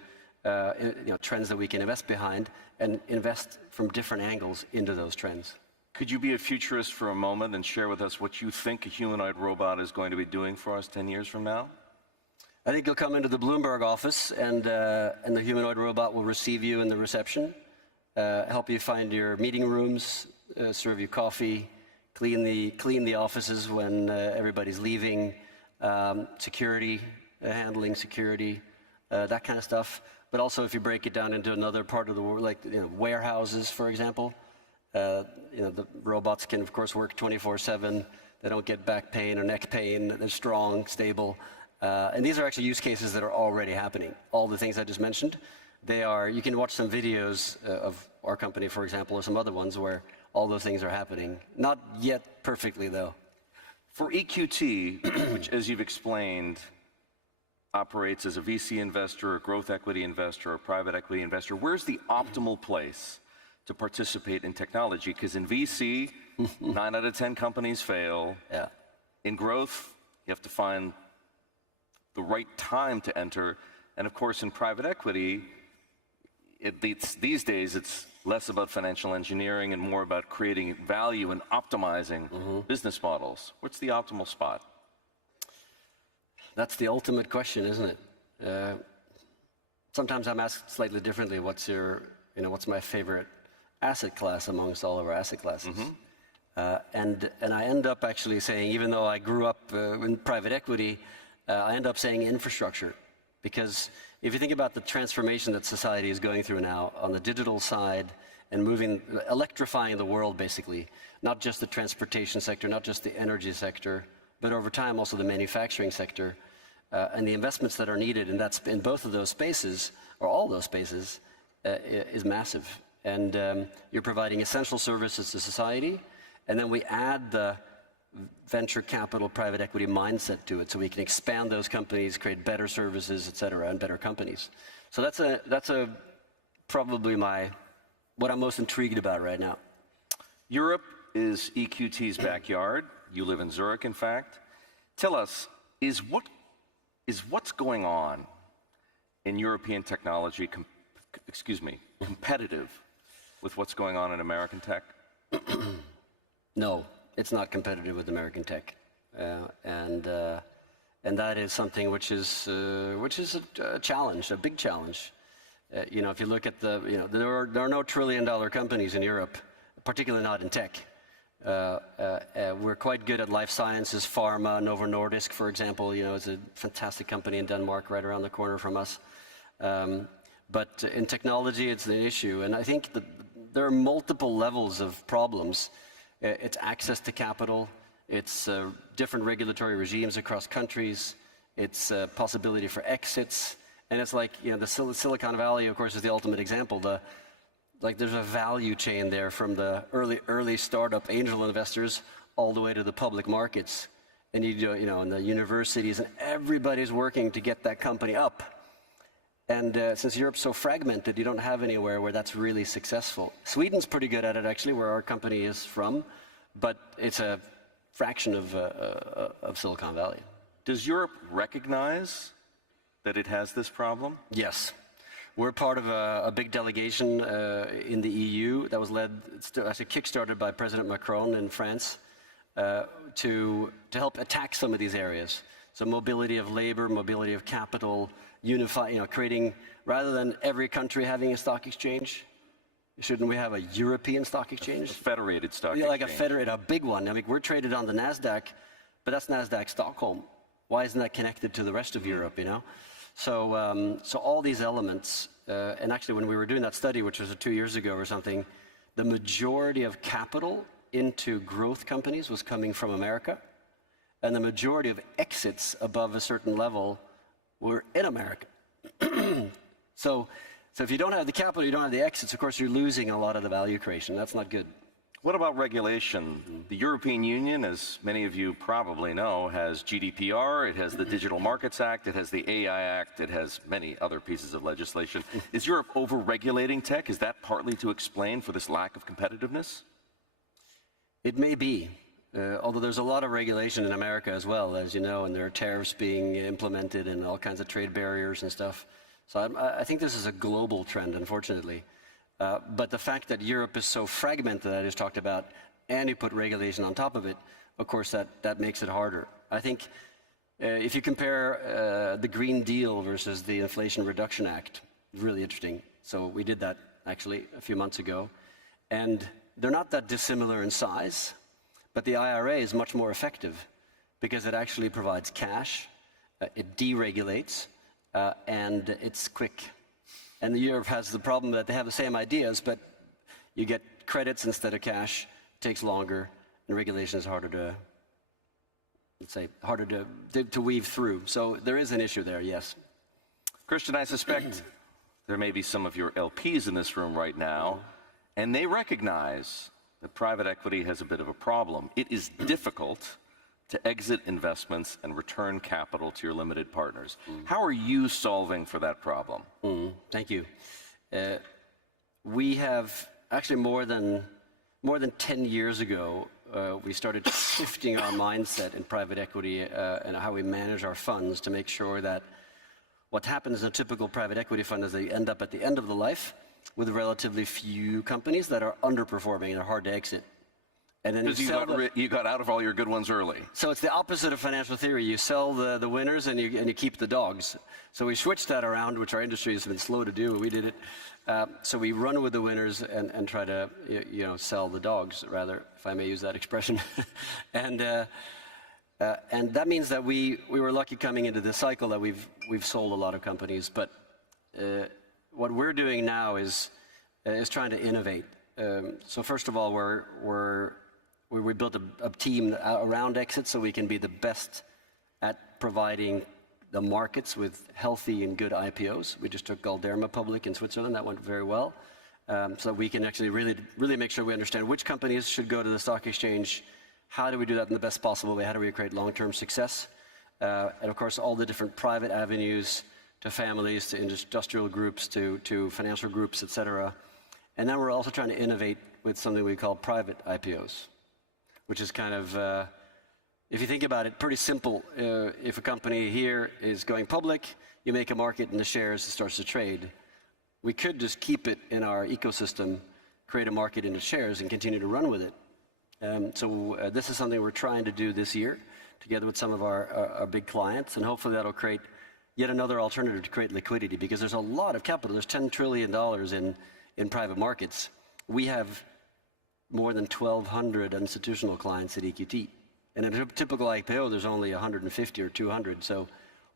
trends that we can invest behind, and invest from different angles into those trends. Could you be a futurist for a moment and share with us what you think a humanoid robot is going to be doing for us 10 years from now? I think you'll come into the Bloomberg office, and the humanoid robot will receive you in the reception, help you find your meeting rooms, serve you coffee, clean the offices when everybody's leaving, security, handling security, that kind of stuff. But also, if you break it down into another part of the world, like warehouses, for example, the robots can, of course, work 24/7. They don't get back pain or neck pain. They're strong, stable. And these are actually use cases that are already happening. All the things I just mentioned, you can watch some videos of our company, for example, or some other ones where all those things are happening. Not yet perfectly, though. For EQT, which, as you've explained, operates as a VC investor, a growth equity investor, a private equity investor, where's the optimal place to participate in technology? Because in VC, 9 out of 10 companies fail. Yeah. In growth, you have to find the right time to enter. And of course, in private equity, these days, it's less about financial engineering and more about creating value and optimizing business models. What's the optimal spot? That's the ultimate question, isn't it? Sometimes I'm asked slightly differently. What's my favorite asset class amongst all of our asset classes. And I end up actually saying, even though I grew up in private equity, I end up saying infrastructure. Because if you think about the transformation that society is going through now on the digital side and electrifying the world basically, not just the transportation sector, not just the energy sector, but over time also the manufacturing sector, and the investments that are needed, and that's in both of those spaces, or all those spaces, is massive. And you're providing essential services to society, and then we add the venture capital, private equity mindset to it, so we can expand those companies, create better services, et cetera, and better companies. So that's probably what I'm most intrigued about right now. Europe is EQT's backyard. You live in Zurich, in fact. Tell us, is what's going on in European technology, competitive with what's going on in American tech? No, it's not competitive with American tech, and that is something which is a challenge, a big challenge. If you look at there are no trillion-dollar companies in Europe, particularly not in tech. We're quite good at life sciences, pharma. Novo Nordisk, for example, is a fantastic company in Denmark, right around the corner from us. But in technology, it's an issue, and I think that there are multiple levels of problems. It's access to capital, it's different regulatory regimes across countries, it's possibility for exits, and it's like, the Silicon Valley, of course, is the ultimate example. There's a value chain there from the early startup angel investors all the way to the public markets, and and the universities, and everybody's working to get that company up. And since Europe's so fragmented, you don't have anywhere where that's really successful. Sweden's pretty good at it, actually, where our company is from, but it's a fraction of Silicon Valley. Does Europe recognize that it has this problem? Yes. We're part of a big delegation in the EU that was actually kickstarted by President Macron in France to help attack some of these areas. So mobility of labor, mobility of capital, creating, rather than every country having a stock exchange, shouldn't we have a European stock exchange? A federated stock exchange. A big one. I mean, we're traded on the NASDAQ, but that's NASDAQ Stockholm. Why isn't that connected to the rest of Europe, So all these elements, and actually when we were doing that study, which was 2 years ago or something, the majority of capital into growth companies was coming from America, and the majority of exits above a certain level were in America. So if you don't have the capital, you don't have the exits, of course you're losing a lot of the value creation. That's not good. What about regulation? The European Union, as many of you probably know, has GDPR, it has the Digital Markets Act, it has the AI Act, it has many other pieces of legislation. Is Europe over-regulating tech? Is that partly to explain for this lack of competitiveness? It may be, although there's a lot of regulation in America as well, as you know, and there are tariffs being implemented and all kinds of trade barriers and stuff. So I think this is a global trend, unfortunately. But the fact that Europe is so fragmented that I just talked about, and you put regulation on top of it, of course that makes it harder. I think if you compare the Green Deal versus the Inflation Reduction Act, really interesting. So we did that actually a few months ago. And they're not that dissimilar in size, but the IRA is much more effective because it actually provides cash, it deregulates, and it's quick. And Europe has the problem that they have the same ideas, but you get credits instead of cash, it takes longer, and regulation is harder to, to weave through. So there is an issue there, yes. Christian, I suspect there may be some of your LPs in this room right now, and they recognize that private equity has a bit of a problem. It is difficult to exit investments and return capital to your limited partners. How are you solving for that problem? Thank you. We have actually more than 10 years ago, we started shifting our mindset in private equity and how we manage our funds to make sure that what happens in a typical private equity fund is they end up at the end of the life with relatively few companies that are underperforming and are hard to exit. And then you got out of all your good ones early. So it's the opposite of financial theory. You sell the winners and you keep the dogs. So we switched that around, which our industry has been slow to do. We did it. So we run with the winners and try to sell the dogs, rather, if I may use that expression. And that means that we were lucky coming into this cycle that we've sold a lot of companies. But what we're doing now is trying to innovate. So first of all, we built a team around exit so we can be the best at providing the markets with healthy and good IPOs. We just took Galderma public in Switzerland. That went very well. So we can actually really make sure we understand which companies should go to the stock exchange. How do we do that in the best possible way? How do we create long-term success? And of course, all the different private avenues to families, to industrial groups, to financial groups, et cetera. And then we're also trying to innovate with something we call private IPOs, which is kind of, if you think about it, pretty simple. If a company here is going public, you make a market in the shares, it starts to trade. We could just keep it in our ecosystem, create a market in the shares, and continue to run with it. So this is something we're trying to do this year, together with some of our big clients, and hopefully that'll create yet another alternative to create liquidity, because there's a lot of capital. There's $10 trillion in private markets. We have more than 1,200 institutional clients at EQT. And in a typical IPO, there's only 150 or 200. So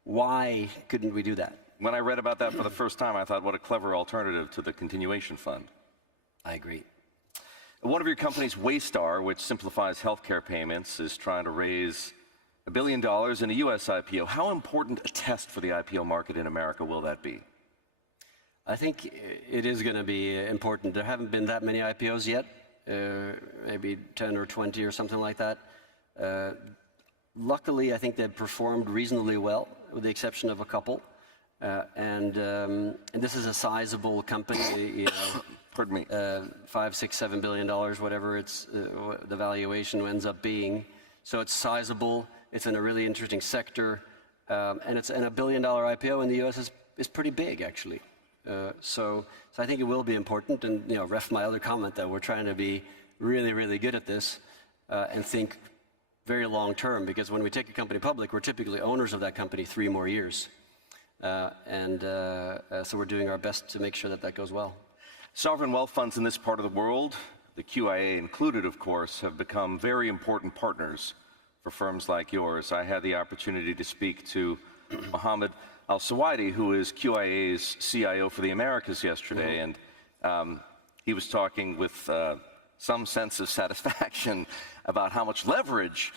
why couldn't we do that? When I read about that for the first time, I thought, what a clever alternative to the continuation fund. I agree. One of your companies, Waystar, which simplifies healthcare payments, is trying to raise $1 billion in a U.S. IPO. How important a test for the IPO market in America will that be? I think it is going to be important. There haven't been that many IPOs yet, maybe 10 or 20 or something like that. Luckily, I think they've performed reasonably well, with the exception of a couple. And this is a sizable company, Pardon me. $5, $6, $7 billion, whatever it's the valuation ends up being. So it's sizable. It's in a really interesting sector, and a $1 billion IPO in the U.S. is pretty big, actually. So I think it will be important, and ref my other comment that we're trying to be really, really good at this and think very long term, because when we take a company public, we're typically owners of that company 3 more years. So we're doing our best to make sure that goes well. Sovereign wealth funds in this part of the world, the QIA included, of course, have become very important partners for firms like yours. I had the opportunity to speak to Mohammed Al-Sawaidi, who is QIA's CIO for the Americas yesterday, and he was talking with some sense of satisfaction about how much leverage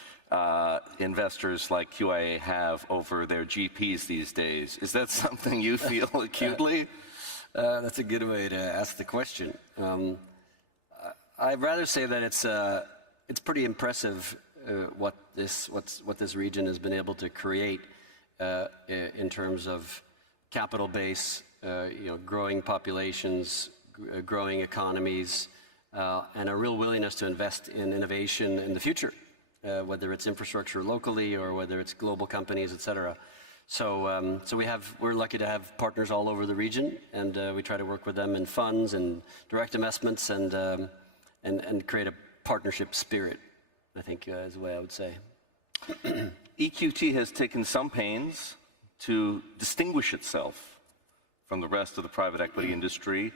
investors like QIA have over their GPs these days. Is that something you feel acutely? That's a good way to ask the question. I'd rather say that it's pretty impressive what this region has been able to create in terms of capital base, growing populations, growing economies, and a real willingness to invest in innovation in the future, whether it's infrastructure locally or whether it's global companies, et cetera. So we're lucky to have partners all over the region, and we try to work with them in funds and direct investments and create a partnership spirit, I think is the way I would say. EQT has taken some pains to distinguish itself from the rest of the private equity industry.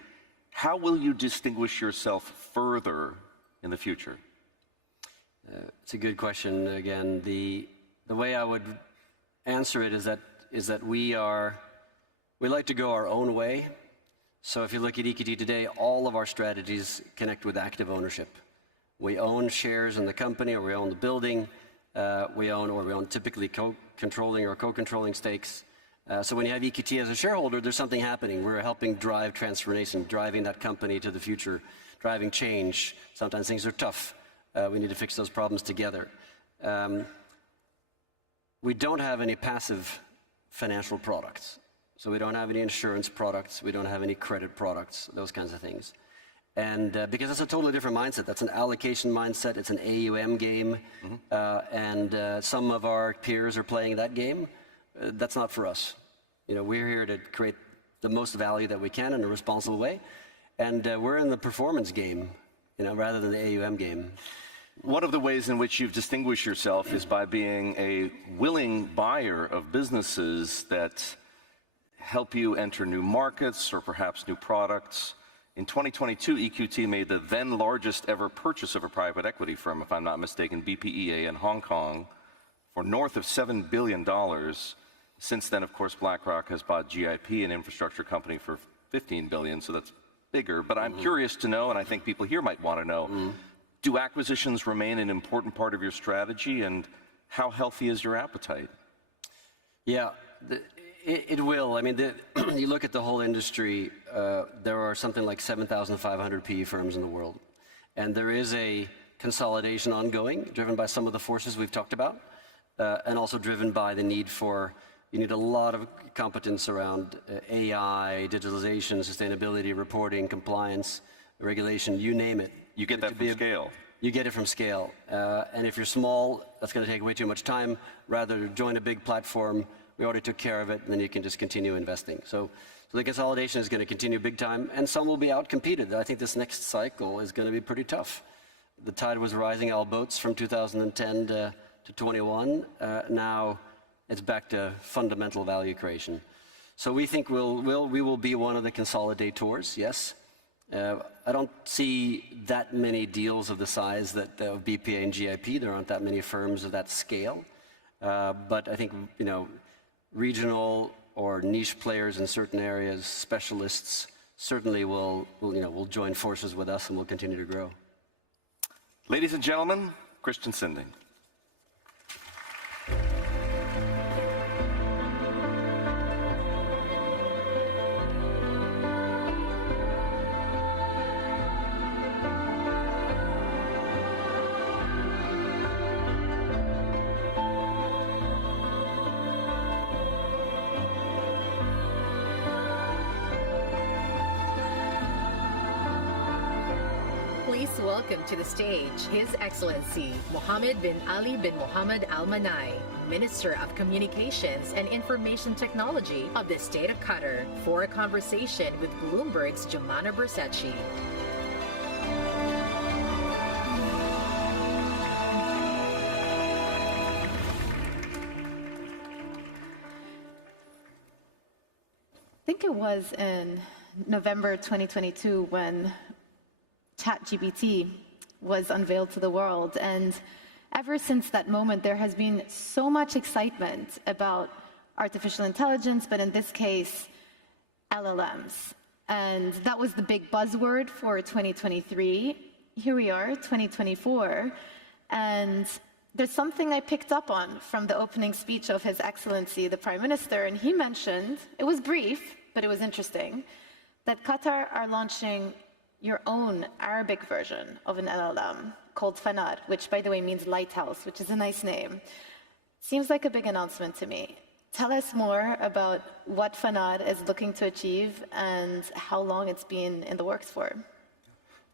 How will you distinguish yourself further in the future? It's a good question. Again, the way I would answer it is that we like to go our own way. So if you look at EQT today, all of our strategies connect with active ownership. We own shares in the company, or we own the building. We own typically controlling or co-controlling stakes. So when you have EQT as a shareholder, there's something happening. We're helping drive transformation, driving that company to the future, driving change. Sometimes things are tough. We need to fix those problems together. We don't have any passive financial products. So we don't have any insurance products. We don't have any credit products, those kinds of things. And because it's a totally different mindset. That's an allocation mindset. It's an AUM game. And some of our peers are playing that game. That's not for us. We're here to create the most value that we can in a responsible way. And we're in the performance game, rather than the AUM game. One of the ways in which you've distinguished yourself is by being a willing buyer of businesses that help you enter new markets or perhaps new products. In 2022, EQT made the then largest ever purchase of a private equity firm, if I'm not mistaken, BPEA in Hong Kong, for north of $7 billion. Since then, of course, BlackRock has bought GIP, an infrastructure company, for $15 billion, so that's bigger. But I'm curious to know, and I think people here might want to know, do acquisitions remain an important part of your strategy, and how healthy is your appetite? Yeah, it will. I mean, you look at the whole industry, there are something like 7,500 PE firms in the world. And there is a consolidation ongoing, driven by some of the forces we've talked about, and also driven by the need for, you need a lot of competence around AI, digitalization, sustainability, reporting, compliance, regulation, you name it. You get that from scale. You get it from scale. And if you're small, that's going to take way too much time. Rather, join a big platform. We already took care of it, and then you can just continue investing. So the consolidation is going to continue big time, and some will be outcompeted. I think this next cycle is going to be pretty tough. The tide was rising all boats from 2010 to 21. Now it's back to fundamental value creation. So we think we will be one of the consolidators, yes. I don't see that many deals of the size that of BPA and GIP. There aren't that many firms of that scale. But I think, you know, regional or niche players in certain areas, specialists, certainly will join forces with us and will continue to grow. Ladies and gentlemen, Christian Sinding. Please welcome to the stage His Excellency Mohammed bin Ali bin Mohammed Al Mannai, Minister of Communications and Information Technology of the State of Qatar, for a conversation with Bloomberg's Jumana Bersachi. I think it was in November 2022 when ChatGPT was unveiled to the world. And ever since that moment, there has been so much excitement about artificial intelligence, but in this case, LLMs. And that was the big buzzword for 2023. Here we are, 2024. And there's something I picked up on from the opening speech of His Excellency, the Prime Minister, and he mentioned, it was brief, but it was interesting, that Qatar are launching your own Arabic version of an LLM called Fanar, which, by the way, means lighthouse, which is a nice name. Seems like a big announcement to me. Tell us more about what Fanar is looking to achieve and how long it's been in the works for.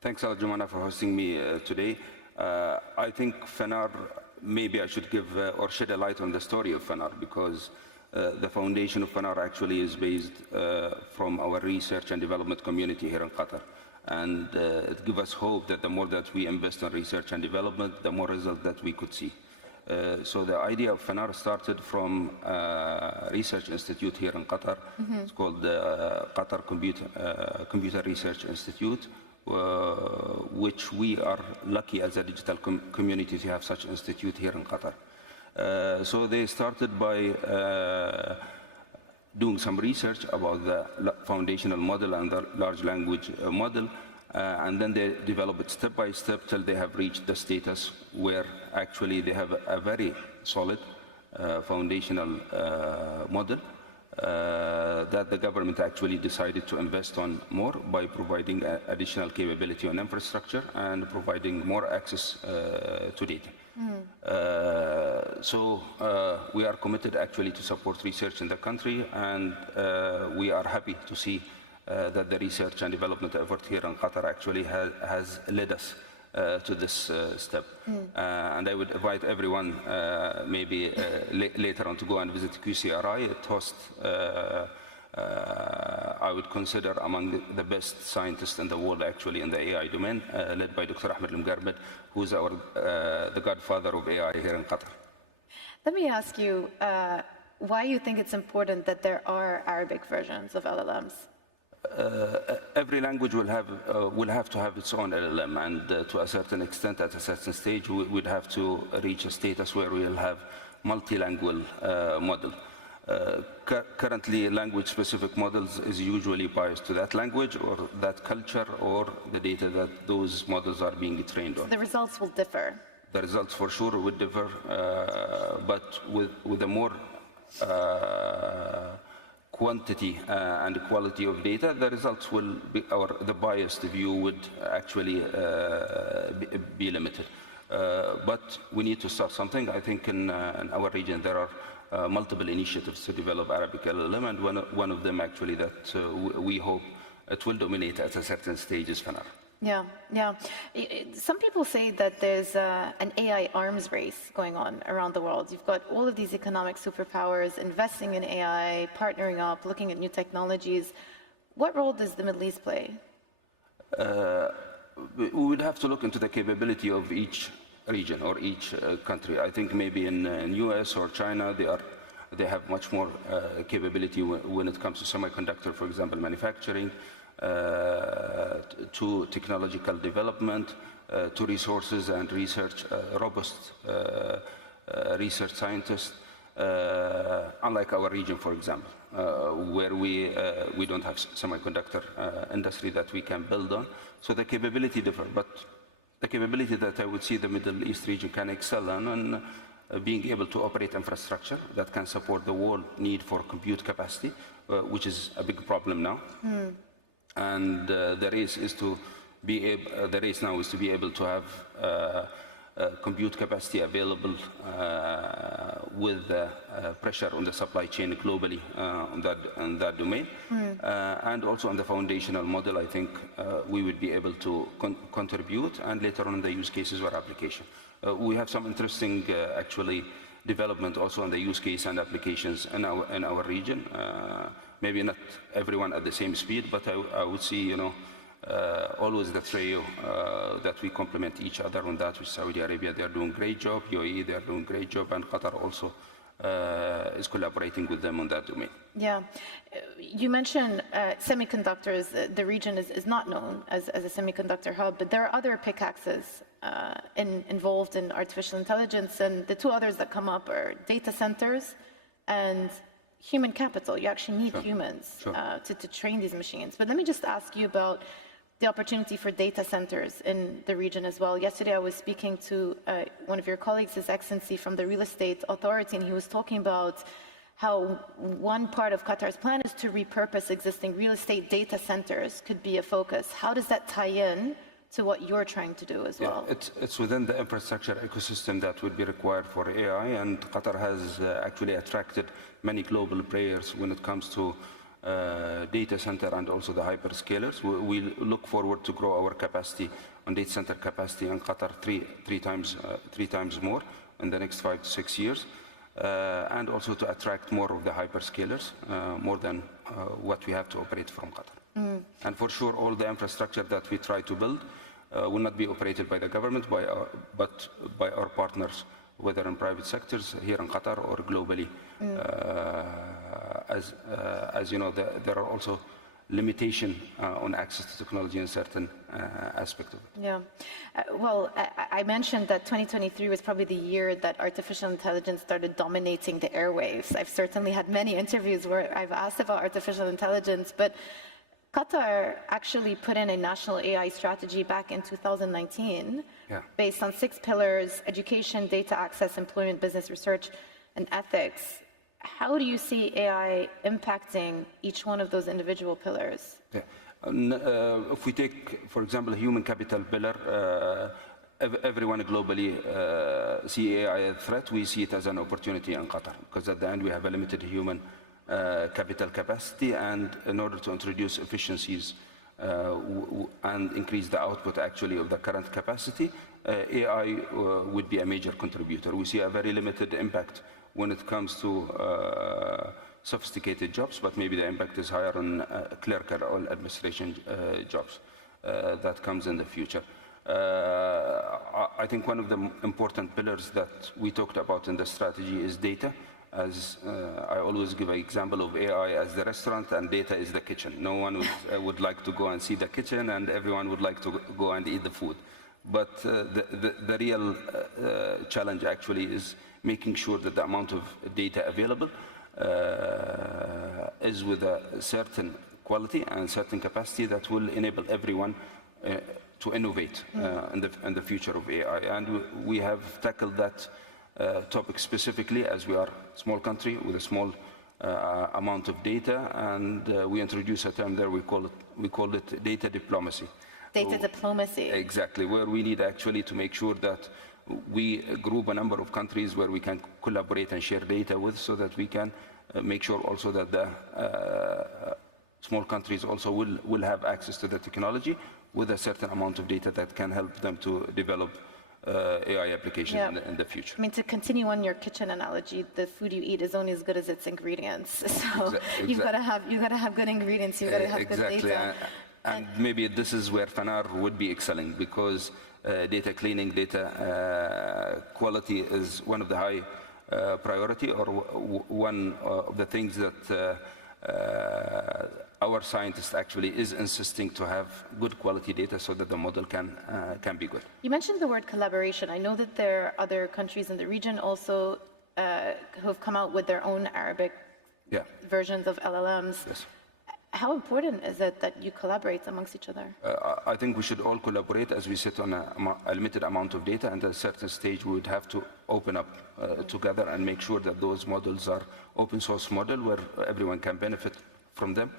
Thanks, Jumana, for hosting me today. I think Fanar, maybe I should give or shed a light on the story of Fanar, because the foundation of Fanar actually is based from our research and development community here in Qatar. And it gives us hope that the more that we invest in research and development, the more results that we could see. So the idea of Fanar started from a research institute here in Qatar. It's called the Qatar Computer Research Institute, which we are lucky as a digital community to have such institute here in Qatar. So they started by doing some research about the foundational model and the large language model, and then they develop it step by step till they have reached the status where actually they have a very solid foundational model that the government actually decided to invest on more by providing additional capability on infrastructure and providing more access to data. So we are committed actually to support research in the country, and we are happy to see that the research and development effort here in Qatar actually has led us to this step. And I would invite everyone maybe later on to go and visit QCRI. It hosts I would consider among the best scientists in the world, actually, in the AI domain, led by Dr. Ahmed Al-Mugarbed, who's the godfather of AI here in Qatar. Let me ask you why you think it's important that there are Arabic versions of LLMs. Every language will have to have its own LLM, and to a certain extent, at a certain stage, we would have to reach a status where we'll have multilingual model. Currently, language-specific models is usually biased to that language or that culture or the data that those models are being trained on. The results will differ. The results for sure would differ, but with a more quantity and quality of data, the results will be, or the biased view would actually be limited. But we need to start something. I think in our region there are multiple initiatives to develop Arabic LLM, and one of them actually that we hope it will dominate at a certain stage is Fanar. Yeah, yeah. Some people say that there's an AI arms race going on around the world. You've got all of these economic superpowers investing in AI, partnering up, looking at new technologies. What role does the Middle East play? We would have to look into the capability of each region or each country. I think maybe in US or China, they have much more capability when it comes to semiconductor, for example, manufacturing, to technological development, to resources and research, robust research scientists, unlike our region, for example, where we don't have semiconductor industry that we can build on. So the capability differ, but the capability that I would see the Middle East region can excel on and being able to operate infrastructure that can support the world need for compute capacity, which is a big problem now. And the race now is to be able to have compute capacity available with pressure on the supply chain globally on that domain. And also on the foundational model, I think we would be able to contribute, and later on the use cases or application. We have some interesting actually development also on the use case and applications in our region. Maybe not everyone at the same speed, but I would see, always the trio that we complement each other on that. With Saudi Arabia, they are doing a great job. UAE, they are doing a great job, and Qatar also is collaborating with them on that domain. Yeah, you mentioned semiconductors. The region is not known as a semiconductor hub, but there are other pickaxes involved in artificial intelligence, and the two others that come up are data centers and human capital. You actually need humans to train these machines. But let me just ask you about the opportunity for data centers in the region as well. Yesterday I was speaking to one of your colleagues, His Excellency from the Real Estate Authority, and he was talking about how one part of Qatar's plan is to repurpose existing real estate data centers could be a focus. How does that tie in to what you're trying to do as well? It's within the infrastructure ecosystem that would be required for AI, and Qatar has actually attracted many global players when it comes to data center and also the hyperscalers. We look forward to grow our capacity on data center capacity in Qatar three times more in the next 5 to 6 years, and also to attract more of the hyperscalers, more than what we have to operate from Qatar. And for sure, all the infrastructure that we try to build will not be operated by the government, but by our partners, whether in private sectors here in Qatar or globally. As you know, there are also limitations on access to technology in certain aspects of it. Yeah. Well, I mentioned that 2023 was probably the year that artificial intelligence started dominating the airwaves. I've certainly had many interviews where I've asked about artificial intelligence, but Qatar actually put in a national AI strategy back in 2019 based on 6 pillars: education, data access, employment, business research, and ethics. How do you see AI impacting each one of those individual pillars? If we take, for example, human capital pillar, everyone globally see AI as a threat. We see it as an opportunity in Qatar, because at the end we have a limited human capital capacity, and in order to introduce efficiencies and increase the output actually of the current capacity, AI would be a major contributor. We see a very limited impact when it comes to sophisticated jobs, but maybe the impact is higher on clerical or administration jobs that comes in the future. I think one of the important pillars that we talked about in the strategy is data. As I always give an example of AI as the restaurant and data is the kitchen. No one would like to go and see the kitchen, and everyone would like to go and eat the food. But the real challenge actually is making sure that the amount of data available is with a certain quality and certain capacity that will enable everyone to innovate in the future of AI. And we have tackled that topic specifically as we are a small country with a small amount of data, and we introduce a term there, we call it data diplomacy. Data diplomacy. Exactly, where we need actually to make sure that we group a number of countries where we can collaborate and share data with, so that we can make sure also that the small countries also will have access to the technology with a certain amount of data that can help them to develop AI applications in the future. I mean, to continue on your kitchen analogy, the food you eat is only as good as its ingredients. So you've got to have good ingredients. You've got to have good data. And maybe this is where FANAR would be excelling, because data cleaning, data quality is one of the high priority, or one of the things that our scientist actually is insisting to have good quality data so that the model can be good. You mentioned the word collaboration. I know that there are other countries in the region also who have come out with their own Arabic versions of LLMs. Yes. How important is it that you collaborate amongst each other? I think we should all collaborate as we sit on a limited amount of data, and at a certain stage we would have to open up together and make sure that those models are open source model where everyone can benefit from them.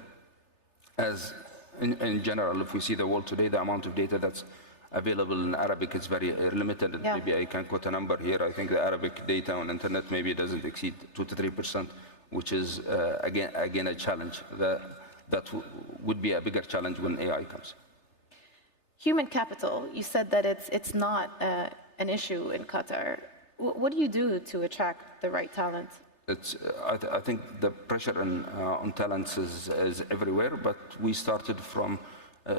As in general, if we see the world today, the amount of data that's available in Arabic is very limited. Maybe I can quote a number here. I think the Arabic data on internet maybe doesn't exceed 2 to 3%, which is again a challenge. That would be a bigger challenge when AI comes. Human capital, you said that it's not an issue in Qatar. What do you do to attract the right talent? I think the pressure on talents is everywhere, but we started from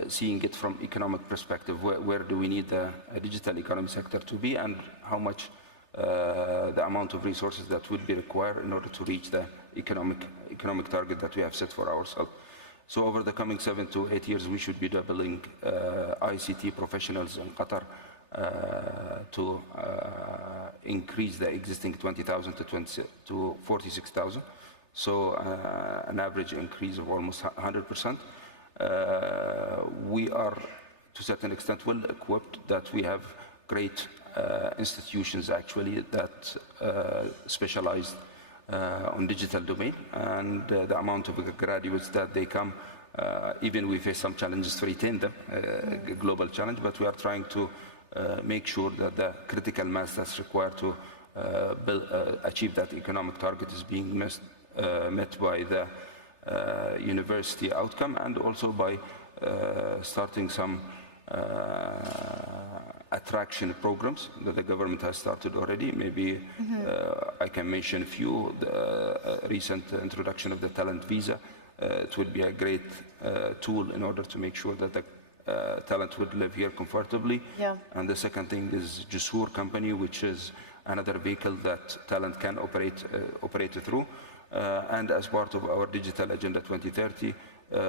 seeing it from economic perspective. Where do we need the digital economy sector to be, and how much the amount of resources that would be required in order to reach the economic target that we have set for ourselves. So over the coming 7 to 8 years, we should be doubling ICT professionals in Qatar to increase the existing 20,000 to 46,000. So an average increase of almost 100%. We are, to a certain extent, well equipped, that we have great institutions actually that specialize on digital domain, and the amount of graduates that they come, even we face some challenges to retain them, a global challenge, but we are trying to make sure that the critical mass that's required to achieve that economic target is being met by the university outcome, and also by starting some attraction programs that the government has started already. Maybe I can mention a few. The recent introduction of the talent visa. It would be a great tool in order to make sure that the talent would live here comfortably. And the second thing is Jusur company, which is another vehicle that talent can operate through. And as part of our Digital Agenda 2030,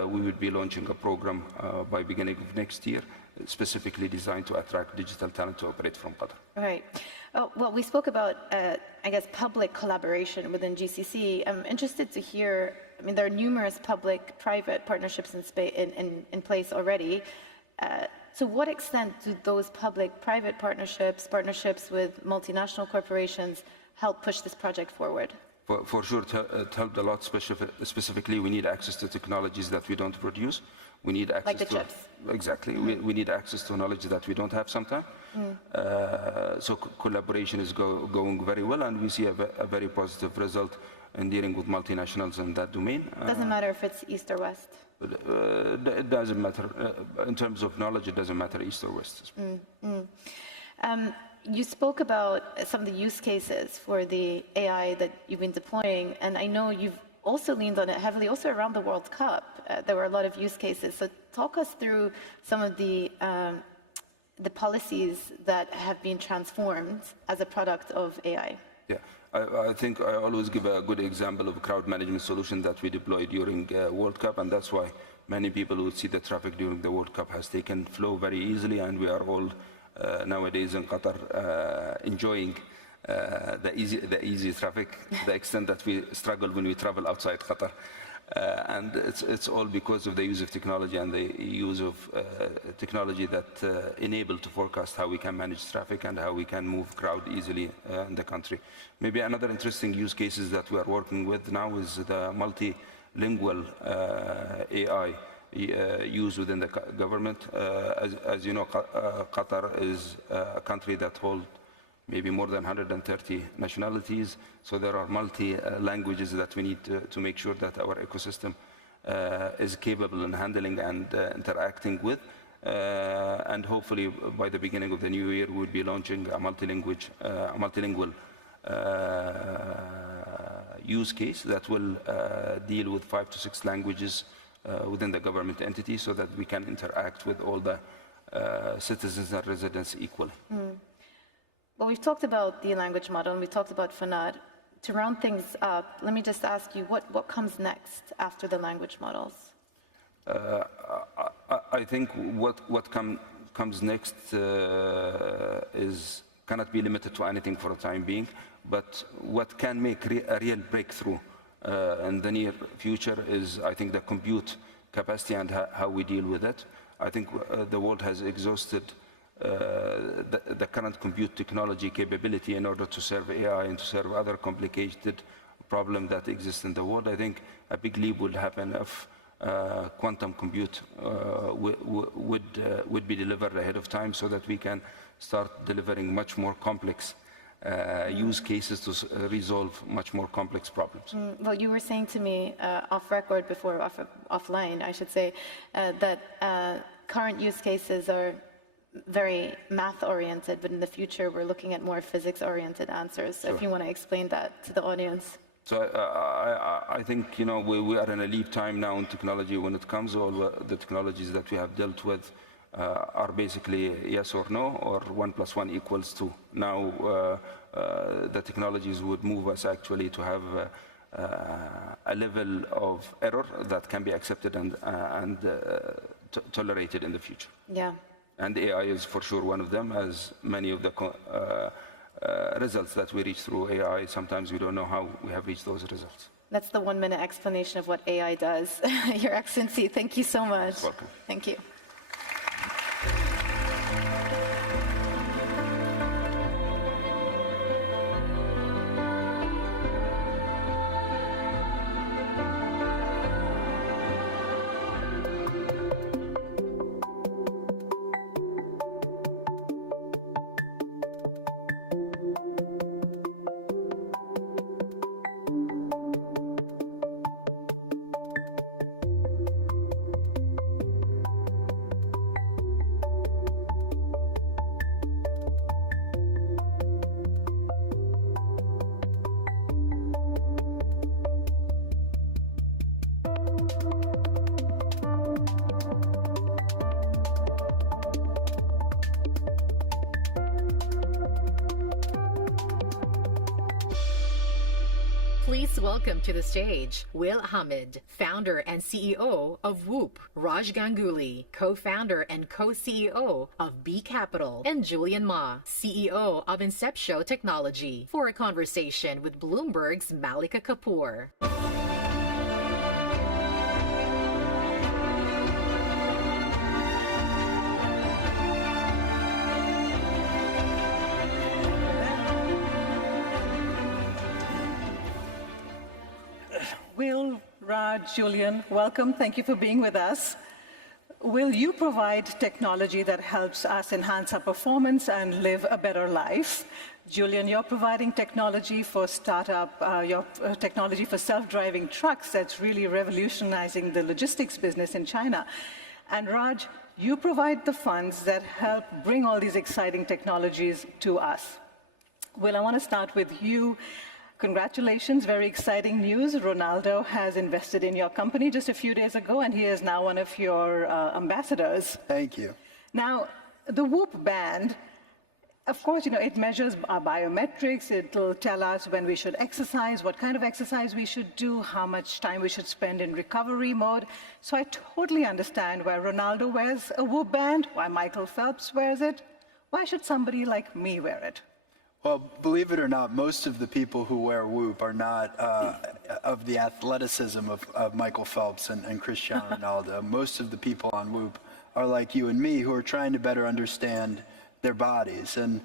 we will be launching a program by beginning of next year, specifically designed to attract digital talent to operate from Qatar. Right. Oh, well, we spoke about, I guess, public collaboration within GCC. I'm interested to hear, I mean, there are numerous public-private partnerships in place already. To what extent do those public-private partnerships with multinational corporations help push this project forward? For sure, it helped a lot. Specifically, we need access to technologies that we don't produce. We need access like the chips. Exactly. We need access to knowledge that we don't have sometimes. So collaboration is going very well, and we see a very positive result in dealing with multinationals in that domain. Doesn't matter if it's East or West. It doesn't matter. In terms of knowledge, it doesn't matter East or West. You spoke about some of the use cases for the AI that you've been deploying, and I know you've also leaned on it heavily, also around the World Cup. There were a lot of use cases. So talk us through some of the policies that have been transformed as a product of AI. Yeah, I think I always give a good example of a crowd management solution that we deployed during World Cup, and that's why many people would see the traffic during the World Cup has taken flow very easily, and we are all nowadays in Qatar enjoying the easy traffic, the extent that we struggle when we travel outside Qatar. And it's all because of the use of technology and the use of technology that enable to forecast how we can manage traffic and how we can move crowd easily in the country. Maybe another interesting use cases that we are working with now is the multilingual AI used within the government. As you know, Qatar is a country that holds maybe more than 130 nationalities. So there are multi-languages that we need to make sure that our ecosystem is capable in handling and interacting with. And hopefully by the beginning of the new year, we'll be launching a multilingual use case that will deal with 5 to 6 languages within the government entity so that we can interact with all the citizens and residents equally. Well, we've talked about the language model and we talked about FNAD. To round things up, let me just ask you, what comes next after the language models? I think what comes next cannot be limited to anything for the time being, but what can make a real breakthrough in the near future is, I think, the compute capacity and how we deal with it. I think the world has exhausted the current compute technology capability in order to serve AI and to serve other complicated problems that exist in the world. I think a big leap would happen if quantum compute would be delivered ahead of time so that we can start delivering much more complex use cases to resolve much more complex problems. Well, you were saying to me off record before, offline, I should say, that current use cases are very math-oriented, but in the future we're looking at more physics-oriented answers. So if you want to explain that to the audience. So I think, you know, we are in a leap time now in technology when it comes. All the technologies that we have dealt with are basically yes or no, or 1 + 1 = 2. Now the technologies would move us actually to have a level of error that can be accepted and tolerated in the future. Yeah. And AI is for sure one of them, as many of the results that we reach through AI, sometimes we don't know how we have reached those results. That's the 1-minute explanation of what AI does. Your Excellency, thank you so much. Welcome. Thank you. Please welcome to the stage Will Hamid, founder and CEO of Whoop, Raj Ganguly, co-founder and co-CEO of B Capital, and Julian Ma, CEO of Inceptio Technology, for a conversation with Bloomberg's Malika Kapoor. Will, Raj, Julian, welcome. Thank you for being with us. Will you provide technology that helps us enhance our performance and live a better life? Julian, you're providing technology for technology for self-driving trucks that's really revolutionizing the logistics business in China. And Raj, you provide the funds that help bring all these exciting technologies to us. Will, I want to start with you. Congratulations, very exciting news. Ronaldo has invested in your company just a few days ago, and he is now one of your ambassadors. Thank you. Now, the Whoop band, of course, it measures our biometrics. It'll tell us when we should exercise, what kind of exercise we should do, how much time we should spend in recovery mode. So I totally understand why Ronaldo wears a Whoop band, why Michael Phelps wears it. Why should somebody like me wear it? Well, believe it or not, most of the people who wear Whoop are not of the athleticism of Michael Phelps and Cristiano Ronaldo. Most of the people on Whoop are like you and me, who are trying to better understand their bodies. And,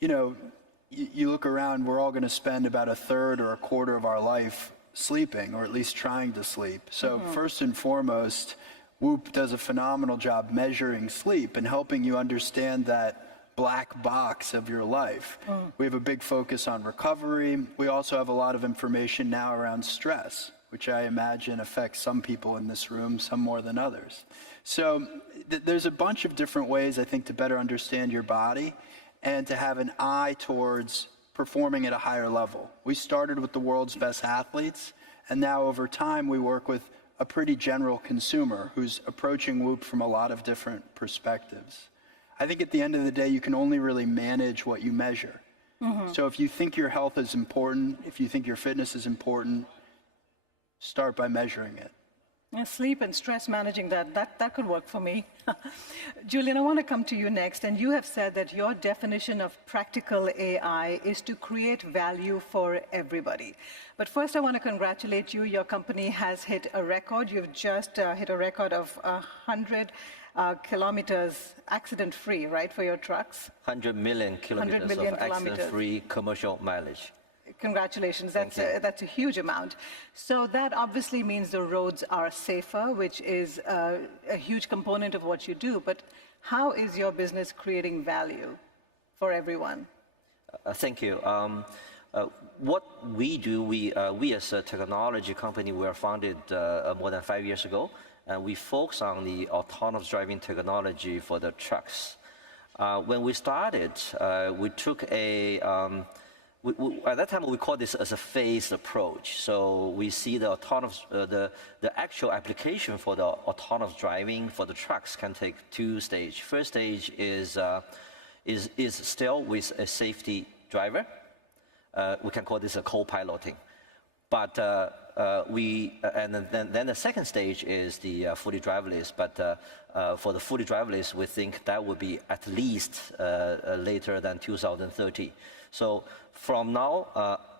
you look around, we're all going to spend about a third or a quarter of our life sleeping, or at least trying to sleep. So first and foremost, Whoop does a phenomenal job measuring sleep and helping you understand that black box of your life. We have a big focus on recovery. We also have a lot of information now around stress, which I imagine affects some people in this room, some more than others. So there's a bunch of different ways, I think, to better understand your body and to have an eye towards performing at a higher level. We started with the world's best athletes, and now over time we work with a pretty general consumer who's approaching Whoop from a lot of different perspectives. I think at the end of the day, you can only really manage what you measure. So if you think your health is important, if you think your fitness is important, start by measuring it. Yeah, sleep and stress, managing that could work for me. Julian, I want to come to you next. And you have said that your definition of practical AI is to create value for everybody. But first, I want to congratulate you. Your company has hit a record. You've just hit a record of 100 kilometers accident-free, right, for your trucks? 100 million kilometers 100 million of accident-free commercial mileage. Congratulations, that's a huge amount. So that obviously means the roads are safer, which is a huge component of what you do. But how is your business creating value for everyone? Thank you. What we do, we as a technology company, we were founded more than 5 years ago, and we focus on the autonomous driving technology for the trucks. When we started, we took at that time we call this as a phased approach. So we see the autonomous, the actual application for the autonomous driving for the trucks can take 2 stages. First stage is still with a safety driver. We can call this a co-piloting. But then the second stage is the fully driverless. But for the fully driverless, we think that will be at least later than 2030. So from now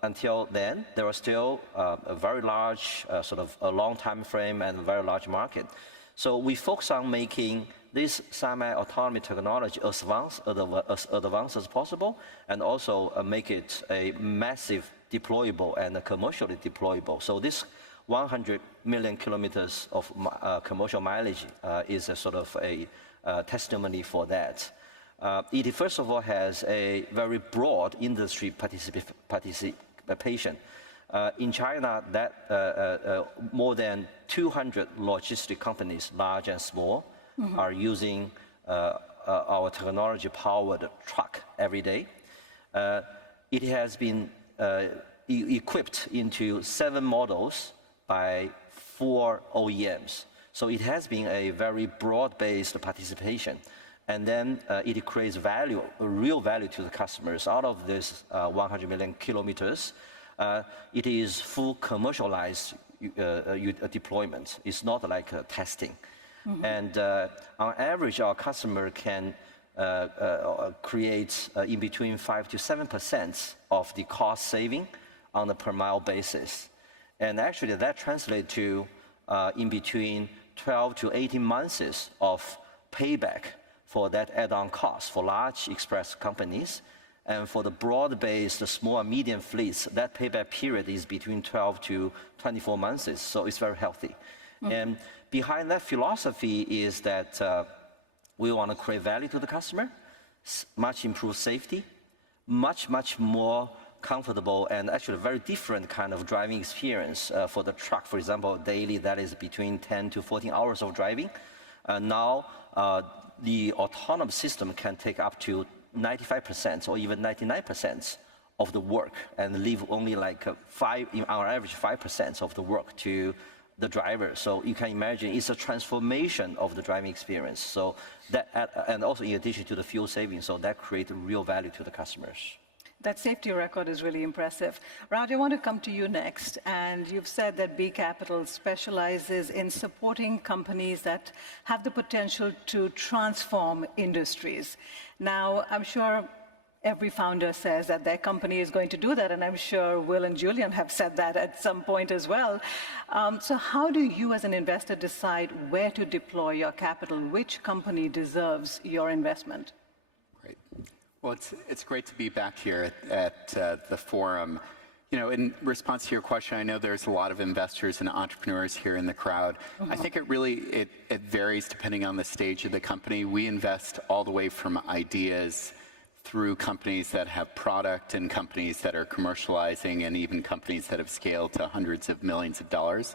until then, there are still a very large, sort of a long time frame and a very large market. So we focus on making this semi-autonomy technology as advanced as possible, and also make it a massive deployable and commercially deployable. So this 100 million kilometers of commercial mileage is a sort of a testimony for that. It first of all has a very broad industry participation. In China, more than 200 logistic companies, large and small, are using our technology-powered truck every day. It has been equipped into 7 models by 4 OEMs. So it has been a very broad-based participation. And then it creates value, real value to the customers. Out of this 100 million kilometers, it is full commercialized deployment. It's not like testing. And on average, our customer can create in between 5 to 7% of the cost saving on a per mile basis. And actually that translates to in between 12 to 18 months of payback for that add-on cost for large express companies. And for the broad-based small and medium fleets, that payback period is between 12 to 24 months. So it's very healthy. And behind that philosophy is that we want to create value to the customer, much improved safety, much more comfortable and actually very different kind of driving experience for the truck. For example, daily, that is between 10 to 14 hours of driving. Now, the autonomous system can take up to 95% or even 99% of the work and leave only like on average 5% of the work to the driver. So you can imagine it's a transformation of the driving experience. So that, and also in addition to the fuel savings, so that creates real value to the customers. That safety record is really impressive. Raj, I want to come to you next. And you've said that B Capital specializes in supporting companies that have the potential to transform industries. Now, I'm sure every founder says that their company is going to do that, and I'm sure Will and Julian have said that at some point as well. So how do you as an investor decide where to deploy your capital? Which company deserves your investment? Great. Well, it's great to be back here at the forum. You know, in response to your question, I know there's a lot of investors and entrepreneurs here in the crowd. I think it really it varies depending on the stage of the company. We invest all the way from ideas through companies that have product and companies that are commercializing and even companies that have scaled to hundreds of millions of dollars.